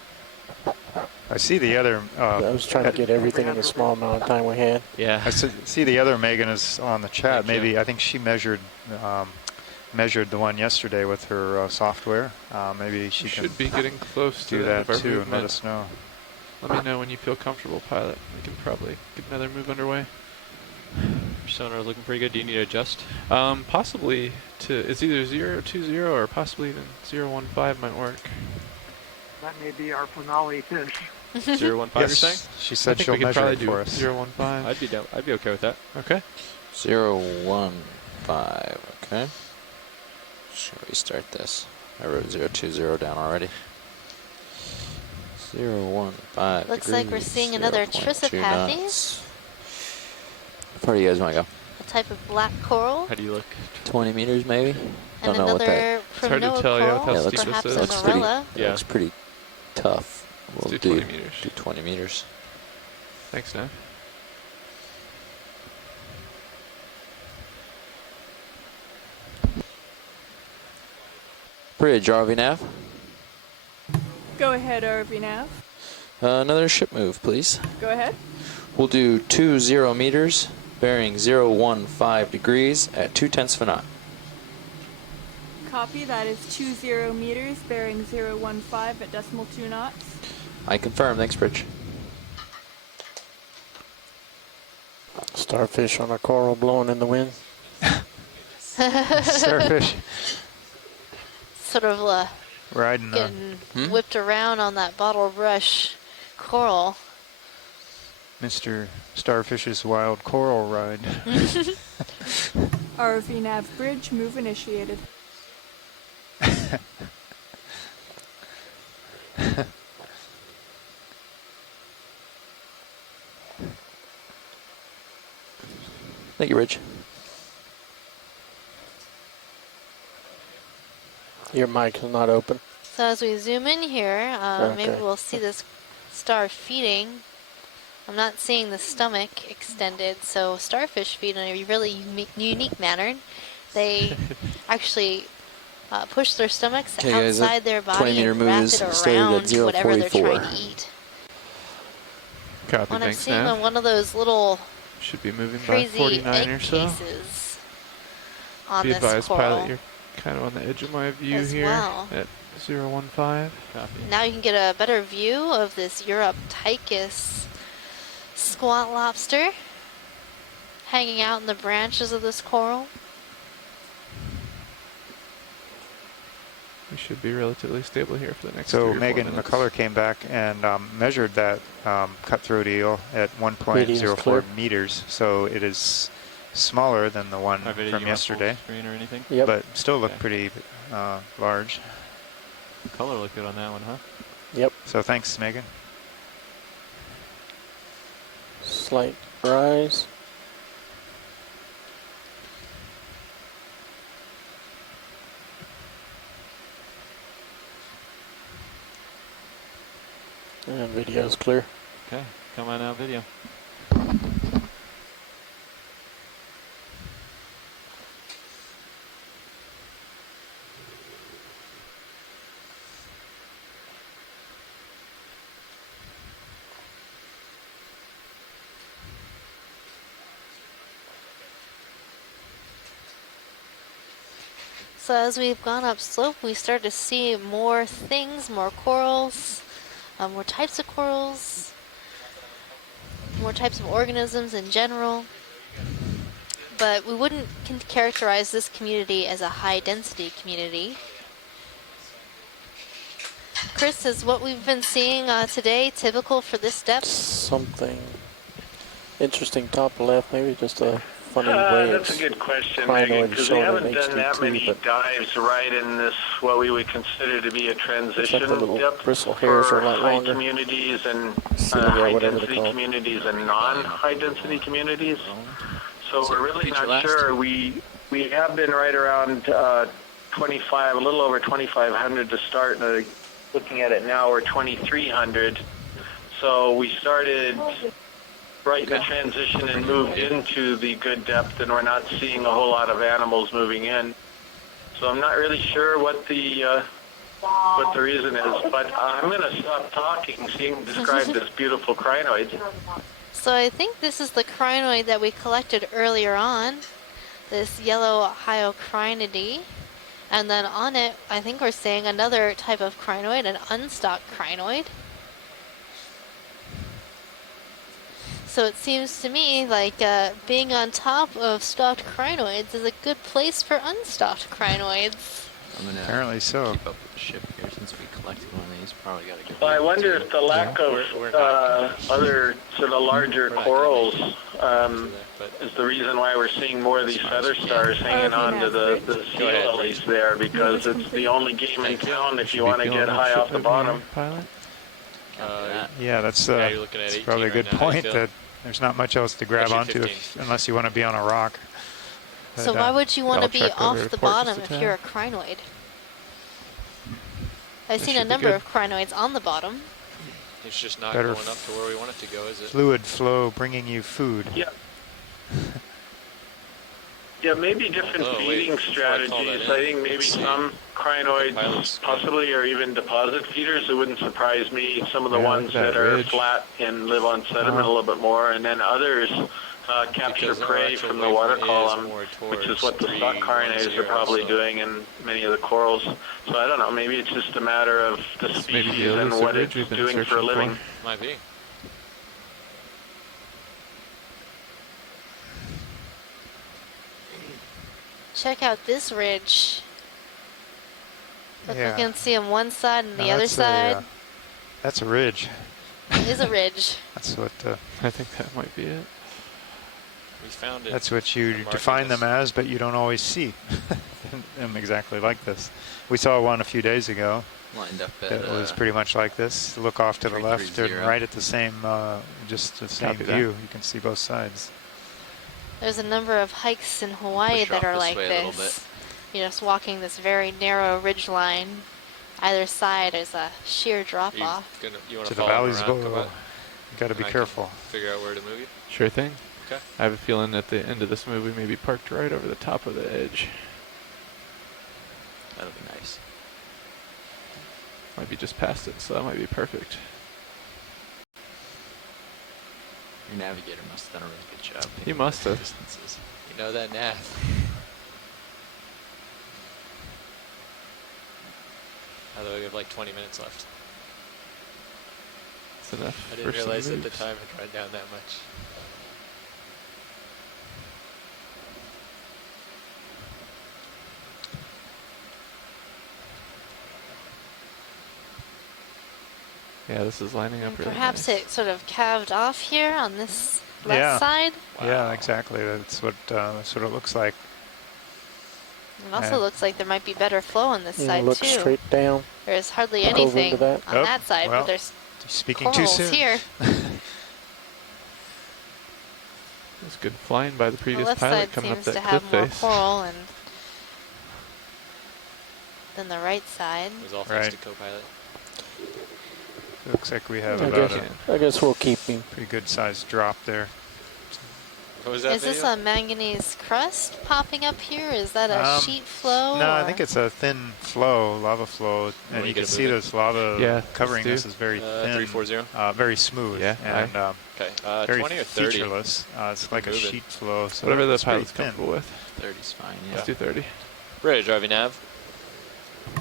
I see the other. I was trying to get everything in the small amount of time we had. Yeah. I see the other Megan is on the chat. Thank you. Maybe I think she measured the one yesterday with her software. Maybe she should be getting close to do the end that of our too and let movement. us know. Let me know when you feel comfortable, pilot. We can probably get another move underway. Your sonar looking pretty good. Do you need to adjust? Possibly to. It's either 020 or possibly even 015 might work. That may be our finale fish. 015, you're saying? She I said think she'll we could measure probably it do for us. 015. I'd be down. I'd be okay with that. Okay. 015. Okay. Should we start this? I wrote 020 down already. 015. Looks like we're seeing another Trisopathes. How far do you guys want to go? type of black coral. How do you look? 20 meters maybe? I And don't know what that. another Pronoa coral, Yeah, perhaps a looks marella. pretty, looks pretty tough. We'll do 20 meters. Do 20 meters. Thanks, Nav. Bridge, RV nav. Go ahead, RV nav. Another ship move, please. Go ahead. We'll do 20 meters, bearing 015 degrees at 2/10 of a knot. Copy, that is 20 meters, bearing 015 at decimal 2 knots. I confirm, thanks, Bridge. Starfish on a coral blowing in the wind. Starfish. Sort of riding getting whipped around on that bottle brush coral. Mr. Starfish's wild coral ride. RV nav bridge, move initiated. Thank you, Rich. Your mic is not open. So as we zoom in here, maybe we'll see this star feeding. I'm not seeing the stomach extended, so starfish feed in a really unique manner. They actually push their stomachs outside their body and wrap it around whatever they're trying to eat. Copy, When I'm thanks, seeing Nav. on one of those little Should be moving by crazy 49 egg or so. cases on Be this advised, coral pilot, you're kind of on the edge of my view as here well. at 015. Copy. Now you can get a better view of this Europtychus squat lobster hanging out in the branches of this coral. We should be relatively stable here for the next So 3 or 4 Megan minutes. McCullough came back and measured that cutthroat eel at 1.04 meters. So it is smaller than the one from yesterday, screen or anything? Yep. but still looked pretty large. Color looked good on that one, huh? Yep. So thanks, Megan. Slight rise. And video's clear. Okay, come on now, video. So as we've gone up slope, we start to see more things, more corals, more types of corals, more types of organisms in general. But we wouldn't characterize this community as a high-density community. Chris, is what we've been seeing today typical for this depth? Something interesting top left, maybe just a funny way. That's a good question, Megan, because we haven't done that many dives right in this, what we would consider to be a transition depth bristle hairs for are a lot high longer. communities and high-density communities and non-high-density communities. So we're really not sure. We have been right around 25, a little over 2,500 to start. Looking at it now, we're 2,300. So we started right in the transition and moved into the good depth, and we're not seeing a whole lot of animals moving in. So I'm not really sure what the reason is, but I'm going to stop talking so you can describe this beautiful crinoid. So I think this is the crinoid that we collected earlier on, this yellow hyocrinidae. And then on it, I think we're seeing another type of crinoid, an unstocked crinoid. So it seems to me like being on top of stocked crinoids is a good place for unstocked crinoids. Apparently so. Keep up with the ship here since we collected one of these. Probably got to go. Well, I wonder if the lack of other sort of larger corals is the reason why we're seeing more of these feather stars hanging on to the sea lilies there, because it's the only game in town if you want to get high off the bottom. Yeah, that's you're looking at probably a good right now. point that there's not much else to grab Actually, onto 15. unless you want to be on a rock. So why would you want to be off the bottom if you're a crinoid? I've seen a number of crinoids on the bottom. It's just not going up to where we want it to go, is it? Fluid flow bringing you food. Yeah. Yeah, maybe different feeding strategies. I think maybe some crinoids possibly are even deposit feeders. It wouldn't surprise me. Some of the ones that are flat and live on sediment a little bit more, and then others capture prey from the water column, which is what the stock crinoids are probably doing in many of the corals. So I don't know, maybe it's just a matter of the species and what it's doing for a living. Might be. Check out this ridge. Look, we can see on one side and the other side. That's a ridge. It is a ridge. That's what I think that might be it. We found it. That's what you define them as, but you don't always see them exactly like this. We saw one a few days ago. Lined up at, that was pretty much like this. Look off to the left and right at the same, just the same view. You can see both sides. There's a number of hikes in Hawaii that are like this. You're just walking this very narrow ridge line. Either side is a sheer drop off. You want to the valleys below. You got to be careful. Figure out where to move you. Sure thing. Okay. I have a feeling at the end of this move we may be parked right over the top of the edge. That'll be nice. Might be just past it, so that might be perfect. Your navigator must have done a really good job. He must have. Distances. You know that nav. Although we have like 20 minutes left. That's enough. I didn't realize at the time it run down that much. Yeah, this is lining up really Perhaps nice. it sort of calved off here on this left side. Wow. Yeah, exactly. That's what it looks like. It also looks like there might be better flow on this side look too. Straight down. There's hardly anything on that side, but there's speaking corals too soon. here. It's good flying by the previous The left pilot side coming up seems that to cliff have more face. coral and than the right side. It was all thanks to co-pilot. It looks like we have I guess we'll keep him. Pretty good sized drop there. What was that Is this a manganese crust popping up here? Is that a sheet flow? No, or? I think it's a thin flow, lava flow, and you can see this lava covering this is very thin, 340, very smooth, and okay, very 20 or 30? featureless. It's like a sheet flow. So whatever the it's pretty pilot's thin. comfortable with. 30's fine. Yeah. Let's do 30. Ready to drive nav.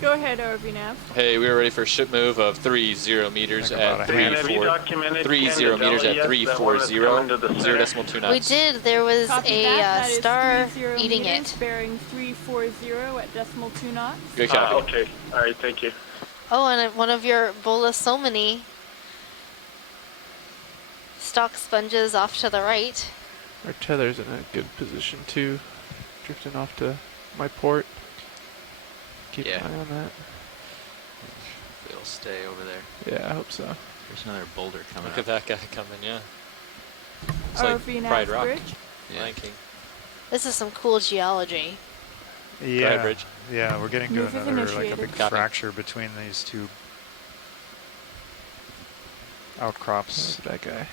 Go ahead, RV Nav. Hey, we are ready for a ship move of 30 meters at 340. 30 meters at 340. 0.29. We did. There was Copy a star 30 eating meters, it. Bearing 340 at decimal 2 knots. Good copy. Okay. All right. Thank you. Oh, and one of your Bolosomini stock sponges off to the right. Our tether's in a good position too. Drifting off to my port. Keep an eye on that. It'll stay over there. Yeah, I hope so. There's another boulder coming Look up. at that guy coming, yeah. It's RV like Pride Nav Rock. Bridge. Lion King. This is some cool geology. Yeah, Bridge. yeah, we're getting to Move is another like a initiated. big Copy. fracture between these two outcrops. That guy.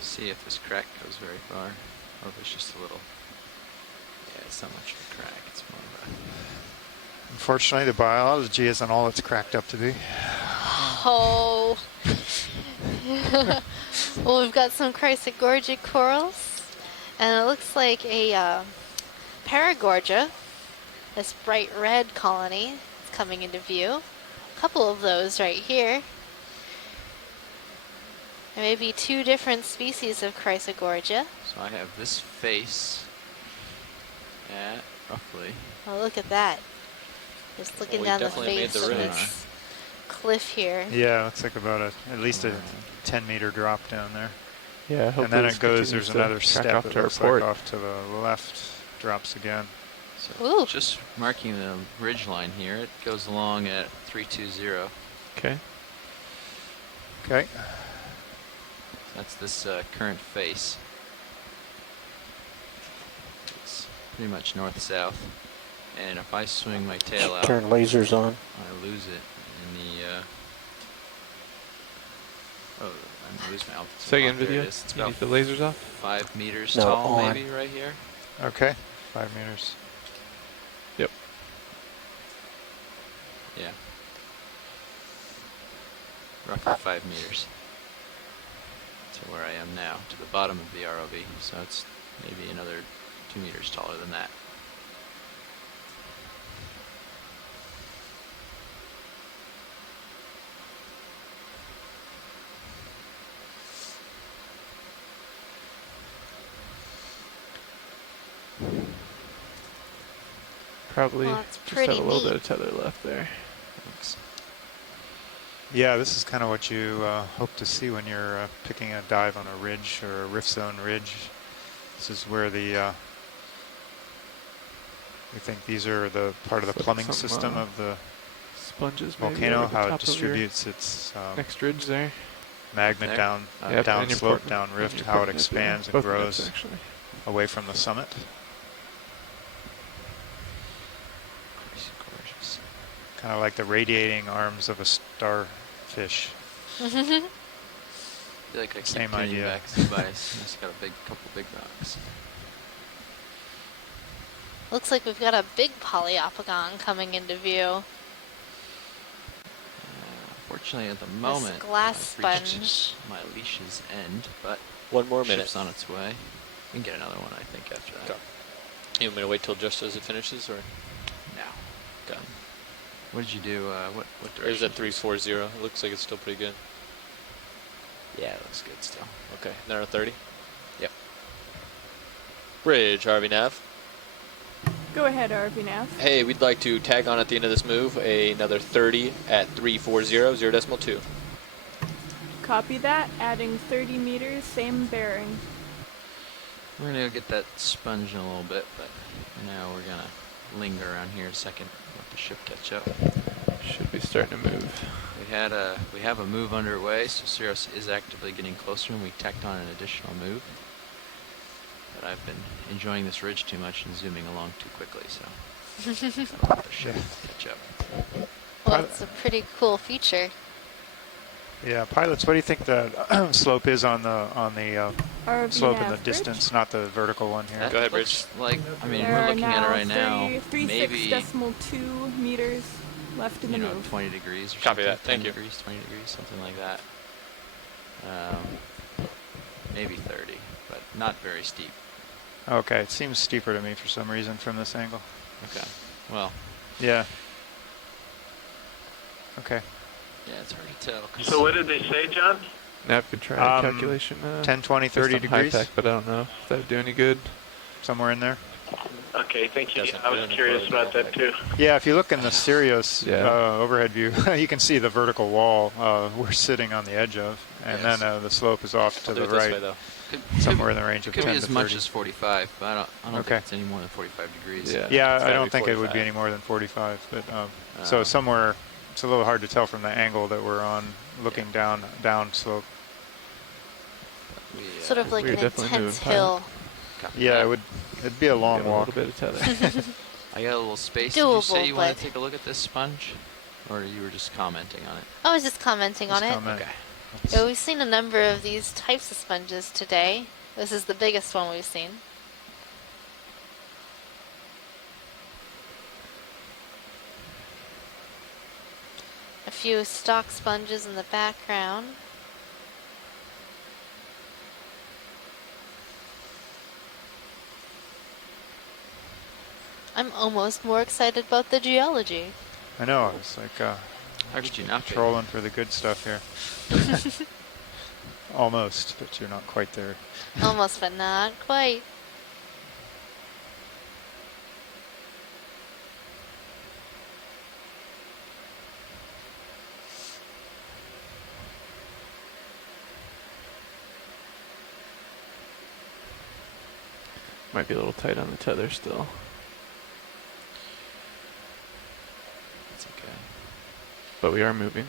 See if this crack goes very far, or if it's just a little. Yeah, it's not much of a crack. It's more of a. Unfortunately, the biology isn't all it's cracked up to be. Oh. Well, we've got some Chrysogorgia corals, and it looks like a Paragorgia, this bright red colony, is coming into view. A couple of those right here. There may be two different species of Chrysogorgia. So I have this face at roughly. Oh, look at that. Just looking down the face of this cliff here. Yeah, looks like about at least a 10-meter drop down there. Yeah, and then it goes. There's another track step off that to our looks port. like off to the left, drops again. So just marking the ridge line here. It goes along at 320. Okay. Okay. That's this current face. It's pretty much north-south. And if I swing my tail out, Turn lasers on. I lose it in the. Oh, I lose my altitude. Second There video. it is. It's You about need the lasers off. 5 meters No, tall, on. maybe right here. Okay, 5 meters. Yep. Yeah. Roughly 5 meters to where I am now, to the bottom of the ROV. So it's maybe another 2 meters taller than that. Probably Well, it's just pretty have a little neat. bit of tether left there. Thanks. Yeah, this is kind of what you hope to see when you're picking a dive on a ridge or a rift zone ridge. This is where the we think these are the part of the plumbing system of the sponges maybe volcano, over the how top it of your distributes its next ridge there. magma There? down Yep, down and your slope, port- down and rift, your how it port nip, yeah. expands and Both nips, grows actually. away from the summit. Gorgeous. Kind of like the radiating arms of a starfish. I feel like I keep Same tuning idea. back to device. It's got a couple big rocks. Looks like we've got a big polyopogon coming into view. Fortunately, at the moment, glass I've reached sponge. my leash's end, but One more ship's minute. on its way. We can get another one, I think, after that. Okay. You want me to wait till just as it finishes, or? No. Okay. What did you do? What It was direction? at 340. It looks like it's still pretty good. Yeah, it looks good still. Okay, now we're at 30. Yep. Bridge, RV Nav. Go ahead, RVNav. Hey, we'd like to tag on at the end of this move another 30 at 340, 0.2. Copy that, adding 30 meters, same bearing. We're gonna go get that sponge in a little bit, but now we're gonna linger around here a second, let the ship catch up. Should be starting to move. We have a move underway, so Sirius is actively getting closer, and we tacked on an additional move. But I've been enjoying this ridge too much and zooming along too quickly, so gotta let the ship catch up. Well, it's a pretty cool feature. Yeah, pilots, what do you think the slope is on the RV slope in the nav distance, not the vertical one here? That Go ahead, looks like, I mean, There we're are looking at it now right now. 36.2 meters left in the You know, move. 20 degrees or Copy something. that, thank 10 you. degrees, 20 degrees, something like that. Maybe 30, but not very steep. Okay, it seems steeper to me for some reason from this angle. Okay, well. Yeah. Okay. Yeah, it's hard to tell. So what did they say, John? Nav could try a calculation. 10, 20, 30 based on degrees. high tech, but I don't know if that would do any good. Somewhere in there. Okay, thank you. I was curious about that too. Yeah, if you look in the Sirius overhead view, you can see the vertical wall we're sitting on the edge of, and Yes. then the slope is off to I'll do the it this right, way, though. somewhere in the range of 10 It could to be 30. as much as 45, but I don't Okay. think it's any more than 45 degrees. Yeah, It's I gotta don't be think it would be 45. any more than 45, but so somewhere, it's a little hard to tell from the angle that we're on, looking down slope. Sort of like we an were definitely intense moving hill. Yeah, it'd be a long Give it walk. A little bit of tether. I got a little space. Did you Doable, say you want but- to take a look at this sponge? Or you were just commenting on it? I was just commenting on it. comment. Okay. Yeah, we've seen a number of these types of sponges today. This is the biggest one we've seen. A few stock sponges in the background. I'm almost more excited about the geology. I know, it's like How could you not be? trolling for the good stuff here. Almost, but you're not quite there. Almost, but not quite. Might be a little tight on the tether still. It's okay. But we are moving.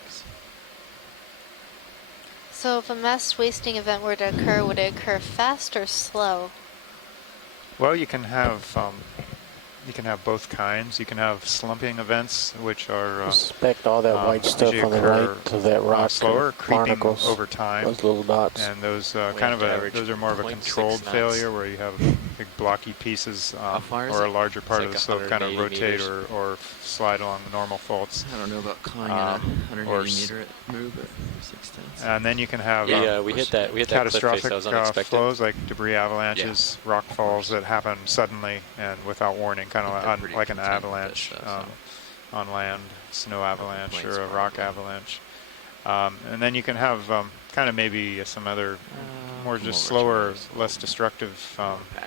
Thanks. So if a mass wasting event were to occur, would it occur fast or slow? Well, you can have both kinds. You can have slumping events, which are Inspect all that white stuff on the right to that rock. Slower, creeping barnacles, over time. those little dots. And those those are more of a controlled failure, where you have big blocky pieces or a larger part of the slope kind of rotate or slide along the normal faults. I don't know about calling it a 180 meter move at 6/10. And then you can have we hit that catastrophic cliff face. That was unexpected. flows like debris avalanches, rock falls that happen suddenly and without warning, kind of like an avalanche on land, snow avalanche or a rock avalanche. And then you can have kind of maybe some other more just slower, less destructive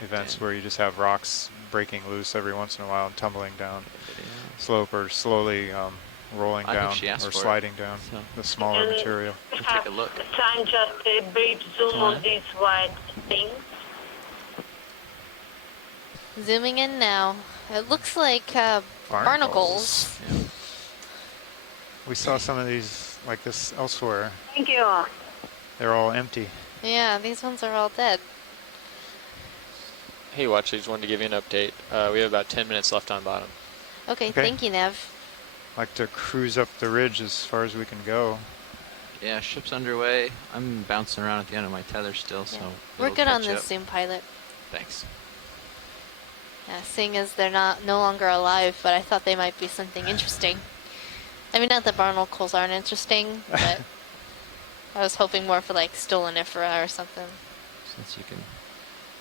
events where you just have rocks breaking loose every once in a while and tumbling down slope or slowly rolling down or sliding down the smaller material. Take a look. Try just a brief zoom on these white things. Zooming in now. It looks like barnacles. Yeah. We saw some of these like this elsewhere. Thank you. They're all empty. Yeah, these ones are all dead. Hey, Watch, I just wanted to give you an update. We have about 10 minutes left on bottom. Okay, thank you, Nev. Like to cruise up the ridge as far as we can go. Yeah, ship's underway. I'm bouncing around at the end of my tether still, so we're good on this Zoom pilot. Thanks. Yeah, seeing as they're no longer alive, but I thought they might be something interesting. I mean, not that barnacles aren't interesting, but I was hoping more for like stolonifera or something. Since you can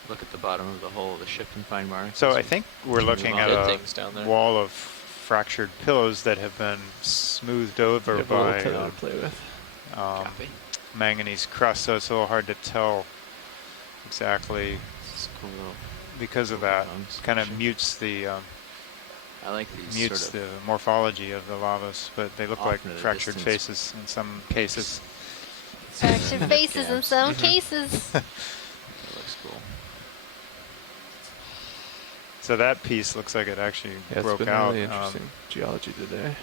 look at the bottom of the hull of the ship and find barnacles. So I think we're looking at a wall of fractured pillows that have been smoothed over by manganese crust, so it's a little hard to tell exactly because of that. Kind of mutes the I like these the morphology of the lavas, but they look like fractured faces in some cases. Fractured faces in some cases. That looks cool. So that piece looks like it actually broke it's been out. Really interesting geology today.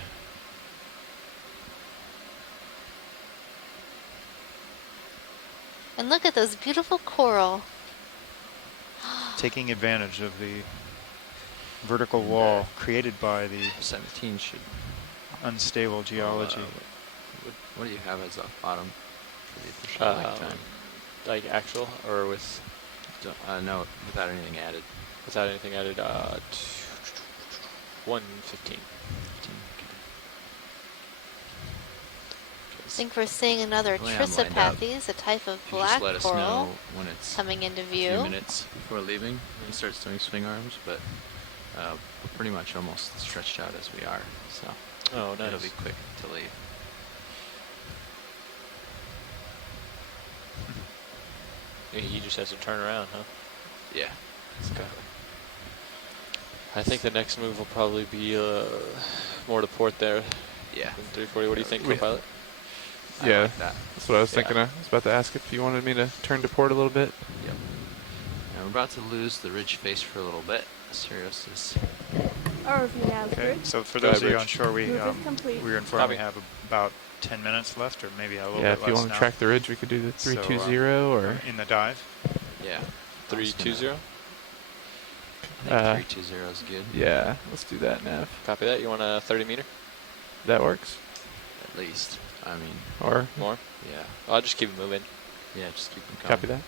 And look at those beautiful coral. Taking advantage of the vertical wall created by the 17 should unstable geology. What do you have as a bottom for the official lifetime? Like actual or with? No, without anything added. Without anything added, 115. I think we're seeing another Trisopathes, a type of black coral, coming into view. A few minutes before leaving, he starts doing swing arms, but we're pretty much almost stretched out as we are, so it'll be quick to leave. He just has to turn around, huh? Yeah. Let's go. I think the next move will probably be more to port there. Yeah. 340. What do you think, co-pilot? Yeah, like that. That's what I was thinking. I was about to ask if you wanted me to turn to port a little bit. Yep. Now we're about to lose the ridge face for a little bit. Sirius is. Okay, so for those of you on shore, we were informed we have about 10 minutes left, or maybe a little bit less. Yeah, if you want to track the ridge, we could do the 320 or in the dive. Yeah. 320. I think 320 is good. Yeah, let's do that, Nav. Copy that. You want a 30 meter? That works. At least. I mean. Or more? Yeah. I'll just keep it moving. Yeah, just keep them coming. Copy that.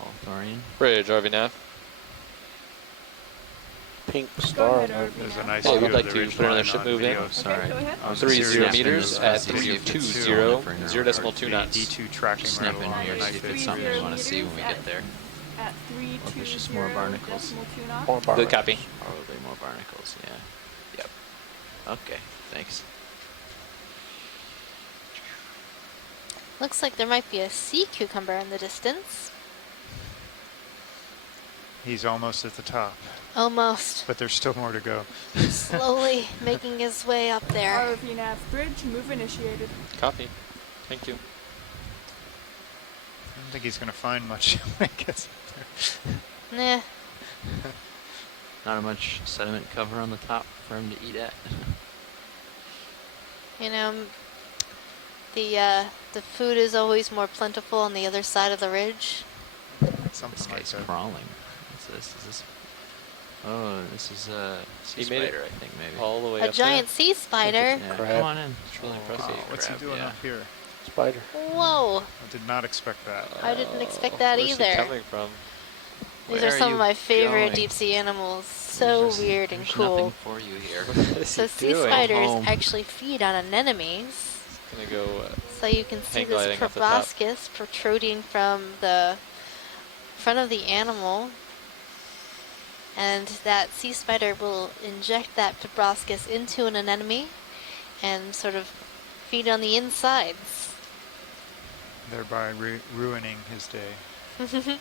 All Thorian. Bridge, RV nav. Pink star. There's a nice view of we'd like the to ridge put another line ship on move in. video. Sorry. 30 meters at 320, 0.2 knots. D2 tracking Snap right in along here, the see if it's something we want to see when we get there. At Or if there's just more barnacles. Good copy. Probably more barnacles, yeah. Yep. Okay, thanks. Looks like there might be a sea cucumber in the distance. He's almost at the top. Almost. But there's still more to go. Slowly making his way up there. ROV nav bridge, move initiated. Copy. Thank you. I don't think he's going to find much when he gets up there. Nah. Not much sediment cover on the top for him to eat at. You know, The food is always more plentiful on the other side of the ridge. Something like that. Crawling. What's this? Is this? Oh, this is a sea spider, I think, maybe. All the way A up giant there? sea spider. Yeah, Crab. come on in. It's really impressive. Wow, what's he doing up here? Spider. Whoa! I did not expect that. I didn't expect that Where's either. he coming from? These Where are some you of my favorite going? deep sea animals. So weird and There's cool. nothing for you here. So sea doing? spiders Home. actually feed on anemones. Gonna go. So you can see hang this gliding off the top. proboscis protruding from the front of the animal. And that sea spider will inject that proboscis into an anemone and sort of feed on the insides. Thereby ruining his day. Feed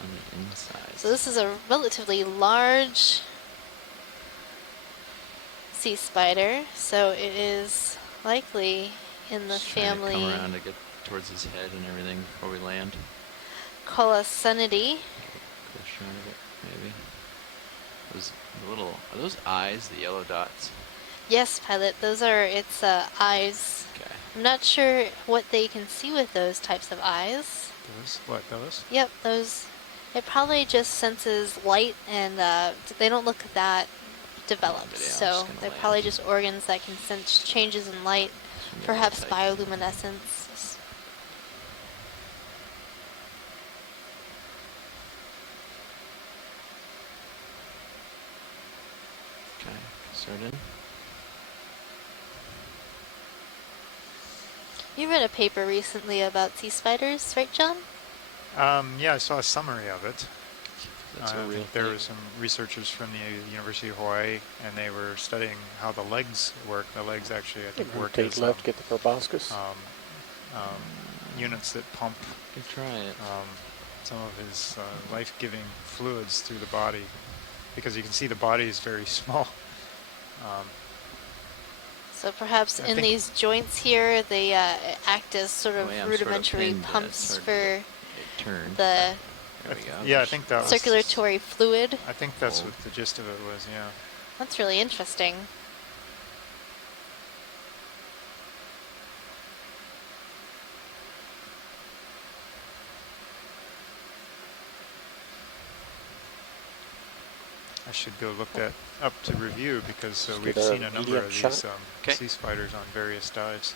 on the inside. So this is a relatively large sea spider, so it is likely in the Just trying to family come around to get towards his head and everything before we land. Colosinidae. Close shot of it, maybe. Those little, are those eyes, the yellow dots? Yes, pilot, those are its eyes. Okay. I'm not sure what they can see with those types of eyes. Those? What, those? Yep, those. It probably just senses light, and they don't look that developed. So they're probably just organs that can sense changes in light, perhaps bioluminescence. Okay, start in. You read a paper recently about sea spiders, right, John? Yeah, I saw a summary of it. That's a real there thing. were some researchers from the University of Hawaii, and they were studying how the legs work. The legs actually, I think, work Take as left, get the proboscis. units that pump You can try it. some of his life-giving fluids through the body, because you can see the body is very small. So perhaps I in think- these joints here, they act as sort of Oh, yeah, I'm rudimentary sort of pinned, pumps it's hard for to turn. the There we go. Yeah, I think that was... circulatory fluid. I think that's what the gist of it was, yeah. That's really interesting. I should go look that up to review, because Just we've get a seen a number medium of these shot. sea spiders on various dives.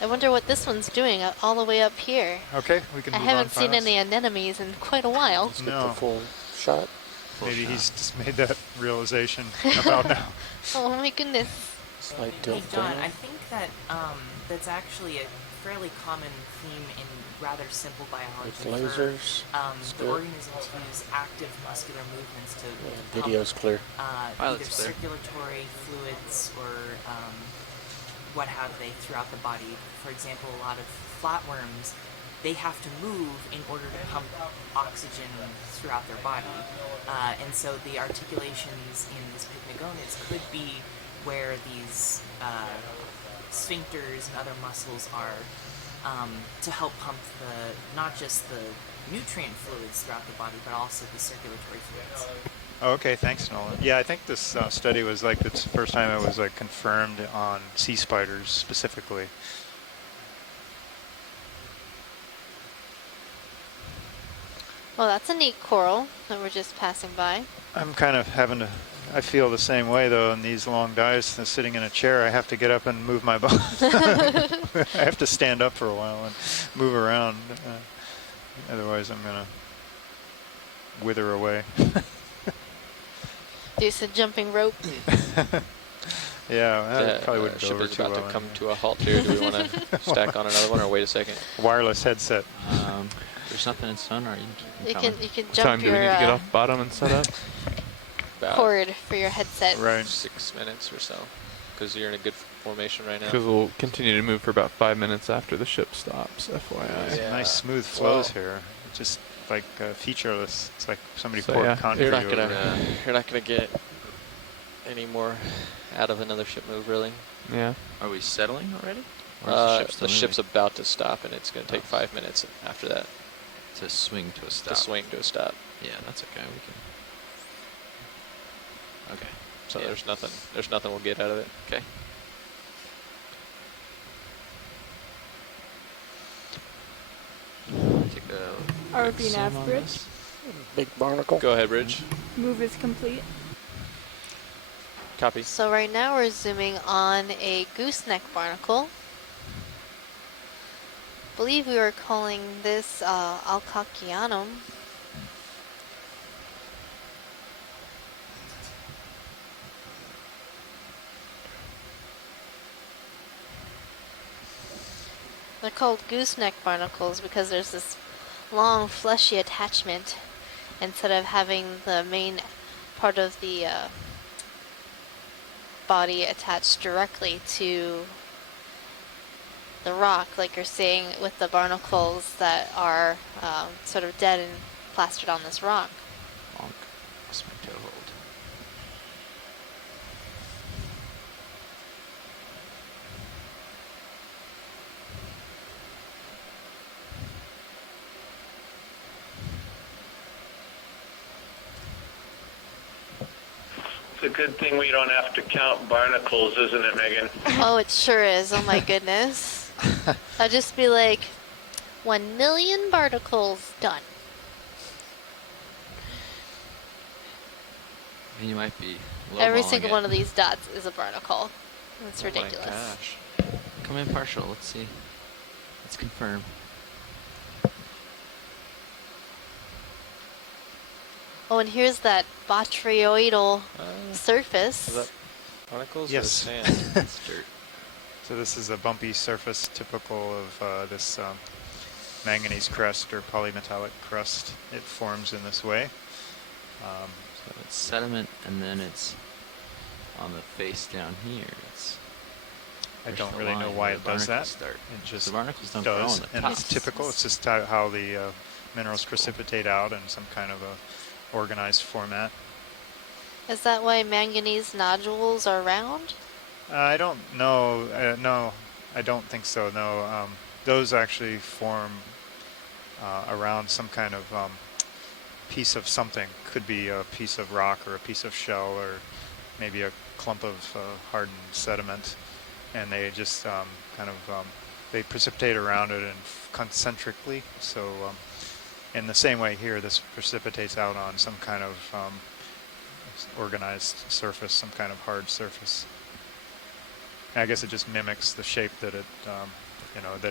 I wonder what this one's doing all the way up here. Okay, we can I move on, haven't seen pilots. any anemones in quite a while. Let's get the full shot. Maybe he's just made that realization about now. Oh my goodness. Slight Hey, tilt John, down. I think that that's actually a fairly common theme in rather simple biology. With lasers, it's The good. organism to use active muscular movements to pump, Video's clear. either Pilot's clear. circulatory fluids or what have they throughout the body. For example, a lot of flatworms, they have to move in order to pump oxygen throughout their body. And so the articulations in these pycnogonids could be where these sphincters and other muscles are to help pump not just the nutrient fluids throughout the body, but also the circulatory fluids. Oh, okay, thanks, Nolan. Yeah, I think this study was like the first time it was like confirmed on sea spiders specifically. Well, that's a neat coral that we're just passing by. I'm kind of having to, I feel the same way though in these long dives, sitting in a chair, I have to get up and move my body. I have to stand up for a while and move around. Otherwise I'm going to wither away. Do some jumping rope. Yeah, that The probably wouldn't go ship over is too about well. to come to a halt here. Do we want to stack on another one or wait a second? Wireless headset. There's nothing in stun, or You can What jump time do we your need to get off bottom and set up? About cord for your headset. Right. 6 minutes or so, because you're in a good formation right now. Because we'll continue to move for about 5 minutes after the ship stops, FYI. Yeah. Nice smooth flows here. Just like featureless. It's like somebody So, poured yeah. concrete You're not over gonna, it. you're not gonna get any more out of another ship move, really. Yeah. Are we settling already? Or is The ship's about to stop, and it's gonna take 5 minutes after that to swing to a stop. to swing to a stop. Yeah, that's okay. We can. Okay. So Yeah. there's nothing we'll get out of it. Okay. RV nav bridge. Big barnacle. Go ahead, Bridge. Move is complete. Copy. So right now we're zooming on a gooseneck barnacle. I believe we were calling this Okeanos. They're called gooseneck barnacles because there's this long fleshy attachment instead of having the main part of the body attached directly to the rock, like you're seeing with the barnacles that are sort of dead and plastered on this rock. Bonk. Lost my toe hold. It's a good thing we don't have to count barnacles, isn't it, Megan? Oh, it sure is. Oh my goodness. I'd just be like, 1 million barnacles done. You might be Every lowballing single it. one of these dots is a barnacle. That's ridiculous. Oh my gosh. Come in partial. Let's see. Let's confirm. Oh, and here's that botryoidal surface. Is that barnacles? Yes. Or sand? It's dirt. So this is a bumpy surface typical of this manganese crust or polymetallic crust. It forms in this way. So it's sediment, and then it's on the face down here. I don't really know why it does that. Start. It just the barnacles don't grow on does, the and top. it's typical. It's just how the minerals precipitate out in some kind of a organized format. Is that why manganese nodules are round? I don't know. No, I don't think so. No, those actually form around some kind of piece of something. Could be a piece of rock or a piece of shell or maybe a clump of hardened sediment, and they just they precipitate around it and concentrically. So in the same way here, this precipitates out on some kind of organized surface, some kind of hard surface. I guess it just mimics the shape that it, that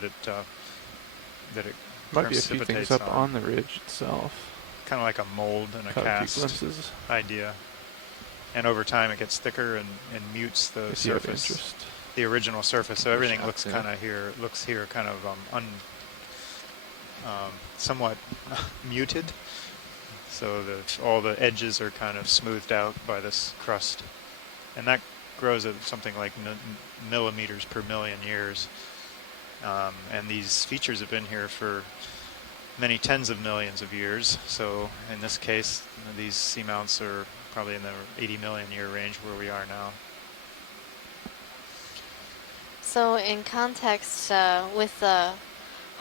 it might be a few things up on the ridge itself. Kind of like a mold and a cast idea. And over time, it gets thicker and mutes the surface, the original surface. So everything looks kind of here, kind of somewhat muted. So all the edges are kind of smoothed out by this crust, and that grows at something like millimeters per million years. And these features have been here for many tens of millions of years. So in this case, these seamounts are probably in the 80 million year range where we are now. So in context with the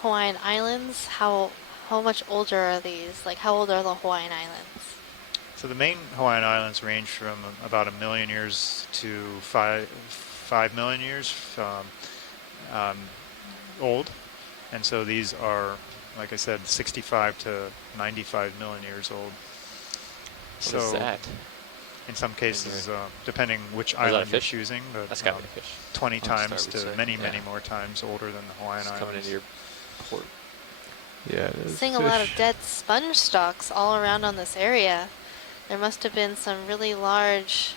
Hawaiian Islands, how much older are these? Like, how old are the Hawaiian Islands? So the main Hawaiian Islands range from about 1 million years to 5 million years old. And so these are, like I said, 65 to 95 million years old. What is that? In some cases, depending which island you're choosing, but that's gotta be fish. 20 times to many more times older than the Hawaiian Islands. Coming into your port. Yeah, it is. Seeing a lot of dead sponge stalks all around on this area. There must have been some really large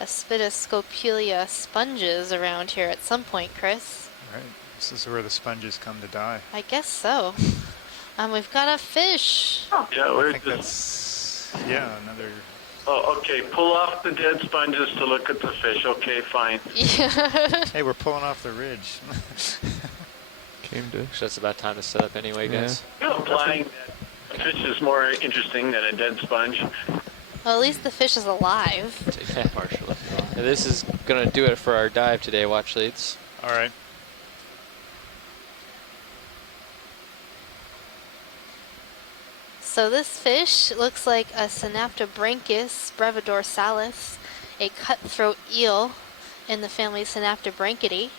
Aspidoscopelia sponges around here at some point, Chris. Right. This is where the sponges come to die. I guess so. We've got a fish. Yeah, I think that's another. Oh, okay. Pull off the dead sponges to look at the fish. Okay, fine. Yeah. Hey, we're pulling off the ridge. That's about time to set up anyway, guys. You're implying that a fish is more interesting than a dead sponge. Well, at least the fish is alive. Partially. And this is going to do it for our dive today, watch leads. All right. So this fish looks like a Synaptobranchus brevidorsalis, a cutthroat eel in the family Synaptobranchidae.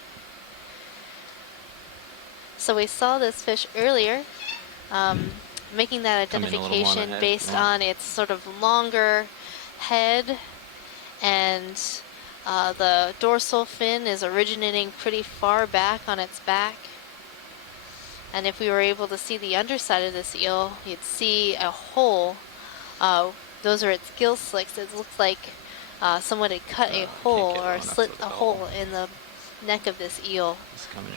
So we saw this fish earlier making that Come in a little more on identification the head, based yeah. on its sort of longer head, and the dorsal fin is originating pretty far back on its back. And if we were able to see the underside of this eel, you'd see a hole. Those are its gill slicks. It looks like someone had cut a hole or slit a hole in the neck of this eel.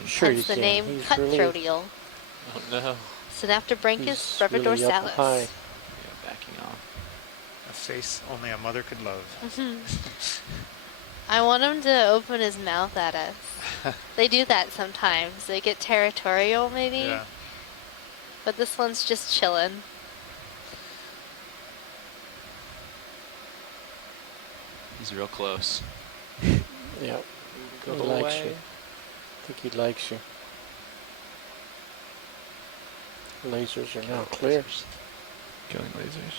Sure Hence you the can. name He's cutthroat really- eel. Oh no. Synaptobranchus He's brevidorsalis. really up high. Yeah, backing off. A face only a mother could love. I want him to open his mouth at us. They do that sometimes. They get territorial, maybe. Yeah. But this one's just chilling. He's real close. Yep. Go He likes away. you. I think he likes you. Lasers are now clear. Killing lasers.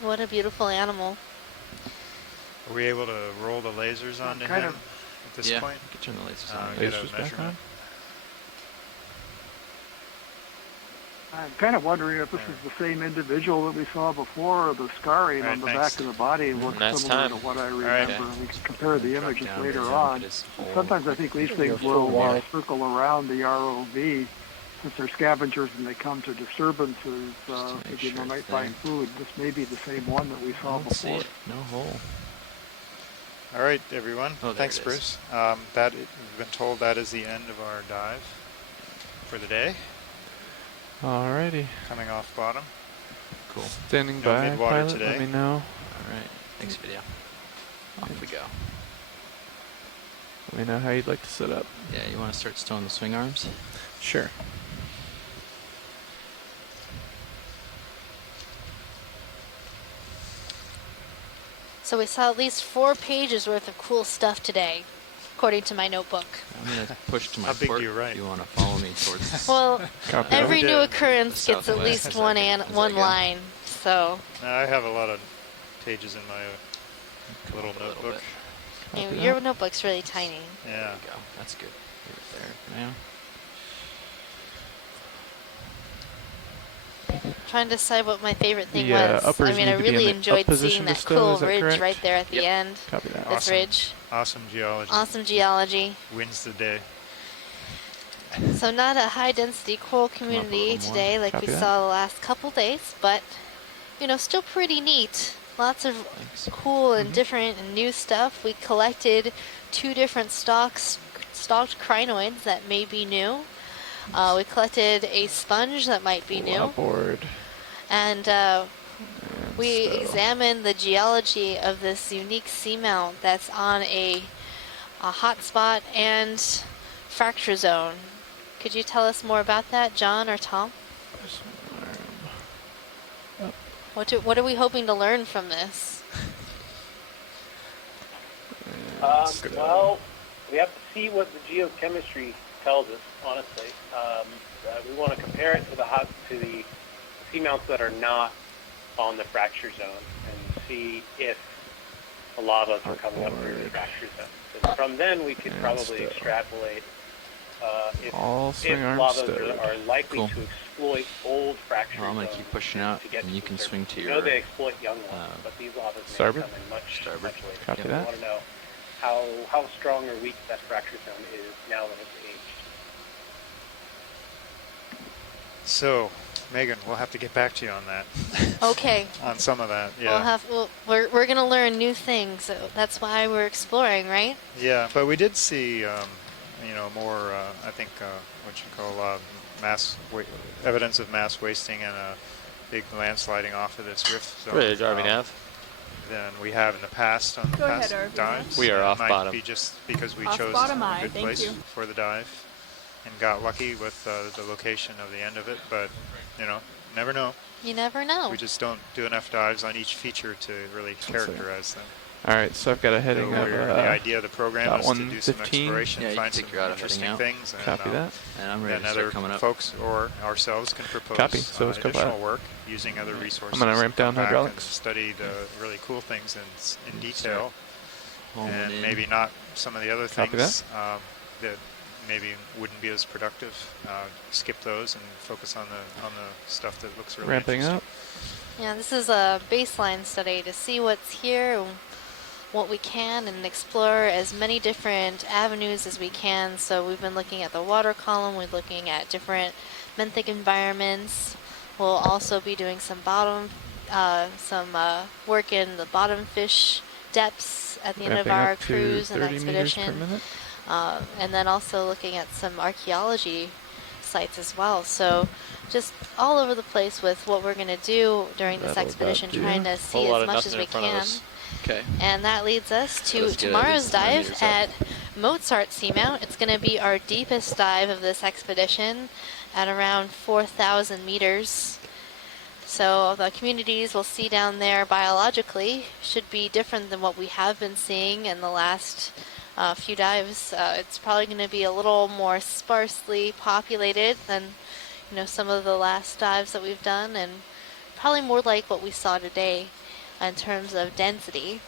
What a beautiful animal. Are we able to roll the lasers onto kind him of- at this Yeah, point? you can turn the lasers on. Get Lasers a back measurement. on? I'm kind of wondering if this is the same individual that we saw before, or the scarring All on the right, back thanks. of the body looks that's similar time. to what I right. remember. We can compare the Drop images down later and on. look at his hole. Sometimes I think these things Go will wide. circle around the ROV. Since they're scavengers and they come to disturbances, Just to make thinking sure they might it's there. find food. This may be the same one that we I saw don't see before. it. No hole. All right, everyone. Oh, there Thanks, it is. Bruce. We've been told that is the end of our dive for the day. Alrighty. Coming off bottom. Cool. Standing No by, mid-water pilot. today. Let me know. All right. Thanks, video. Off we go. Let me know how you'd like to set up. Yeah, you want to start stowing the swing arms? Sure. So we saw at least 4 pages worth of cool stuff today, according to my notebook. I'm going to push to my How big port. do you write? You want to follow me towards... Well, Copy every that. new Yeah. occurrence gets at Southwest. least one Is that line. So I have a lot of pages in my little up a little notebook. bit. your notebook's really tiny. Yeah. There we go. That's good. Leave it there for now. Trying to decide what my favorite thing The, was. uppers I mean, I need to be in really the up enjoyed position seeing to that stow, cool is that ridge correct? right there at the end. Copy that. This Awesome. ridge. Awesome geology. Awesome geology. Wins the day. So not a high density coral community little more. today like Copy we that. saw the last couple days, but you know, still pretty neat. Lots of Thanks. cool and different and new stuff. We collected 2 different stalked crinoids that may be new. We collected a sponge that might be new. Board. And we examined the geology of this unique seamount that's on a hotspot and fracture zone. Could you tell us more about that, John or Tom? What are we hoping to learn from this? Well, we have to see what the geochemistry tells us. Honestly, we want to compare it to the seamounts that are not on the fracture zone and see if the lavas are coming up through the fracture zone. And from then, we could probably extrapolate if swing arms lavas stowed. are likely Cool. to exploit old fracture Well, I'm going zones to keep pushing out, to get and you to can the swing to surface. your... We know they exploit young ones, but these lavas may starboard? come in much later. Copy So that. we want to know how strong or weak that fracture zone is now that it's aged. So, Megan, we'll have to get back to you on that. Okay. On some of that, yeah. We're going to learn new things. So that's why we're exploring, right? Yeah, but we did see, more, I think, what you call evidence of mass wasting and a big landsliding off of this rift zone. Bridge, RV Nav. Than we have in the past on Go past ahead, RV. dives. We are It off might bottom. be just because we Off chose bottom a eye, good thank place you. for the dive and got lucky with the location of the end of it, but, never know. You never know. We just don't do enough dives on each feature to really characterize them. Alright, so I've got a heading of the idea of the program about is to do some 115. exploration, Yeah, you find can some take your auto interesting heading out. things, Copy and, that. And I'm ready then to other start coming up. folks or ourselves can propose Copy. So let's go additional back. work using other resources. I'm gonna ramp and come down back hydraulics. and study the really cool things in detail. and maybe not some of the other things that maybe wouldn't be as productive. Skip those and focus on the stuff that looks really Ramping up. Yeah, this is a baseline study to see what's here, and what we can, and explore as many different avenues as we can. So we've been looking at the water column, we're looking at different benthic environments. We'll also be doing some work in the bottom fish depths at the end of our cruise and expedition. And then also looking at some archaeology sites as well. So just all over the place with what we're going to do during this expedition, trying to see as much as we can. Okay. And that leads us to tomorrow's dive at Mozart Seamount. It's going to be our deepest dive of this expedition at around 4,000 meters. So the communities we'll see down there biologically should be different than what we have been seeing in the last few dives. It's probably going to be a little more sparsely populated than some of the last dives that we've done, and probably more like what we saw today in terms of density.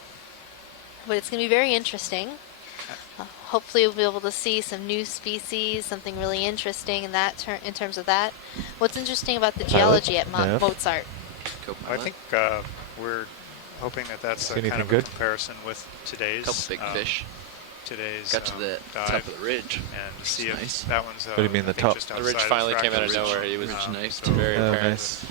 But it's going to be very interesting. Hopefully we'll be able to see some new species, something really interesting in terms of that. What's interesting about the geology at Mozart? I think we're hoping that that's a kind of a comparison with today's. Couple big fish. Today's got to the dive, top of the ridge, and to see if that one's. What do you mean the top? The ridge finally came out of nowhere. It was nice. Very apparent. Nice.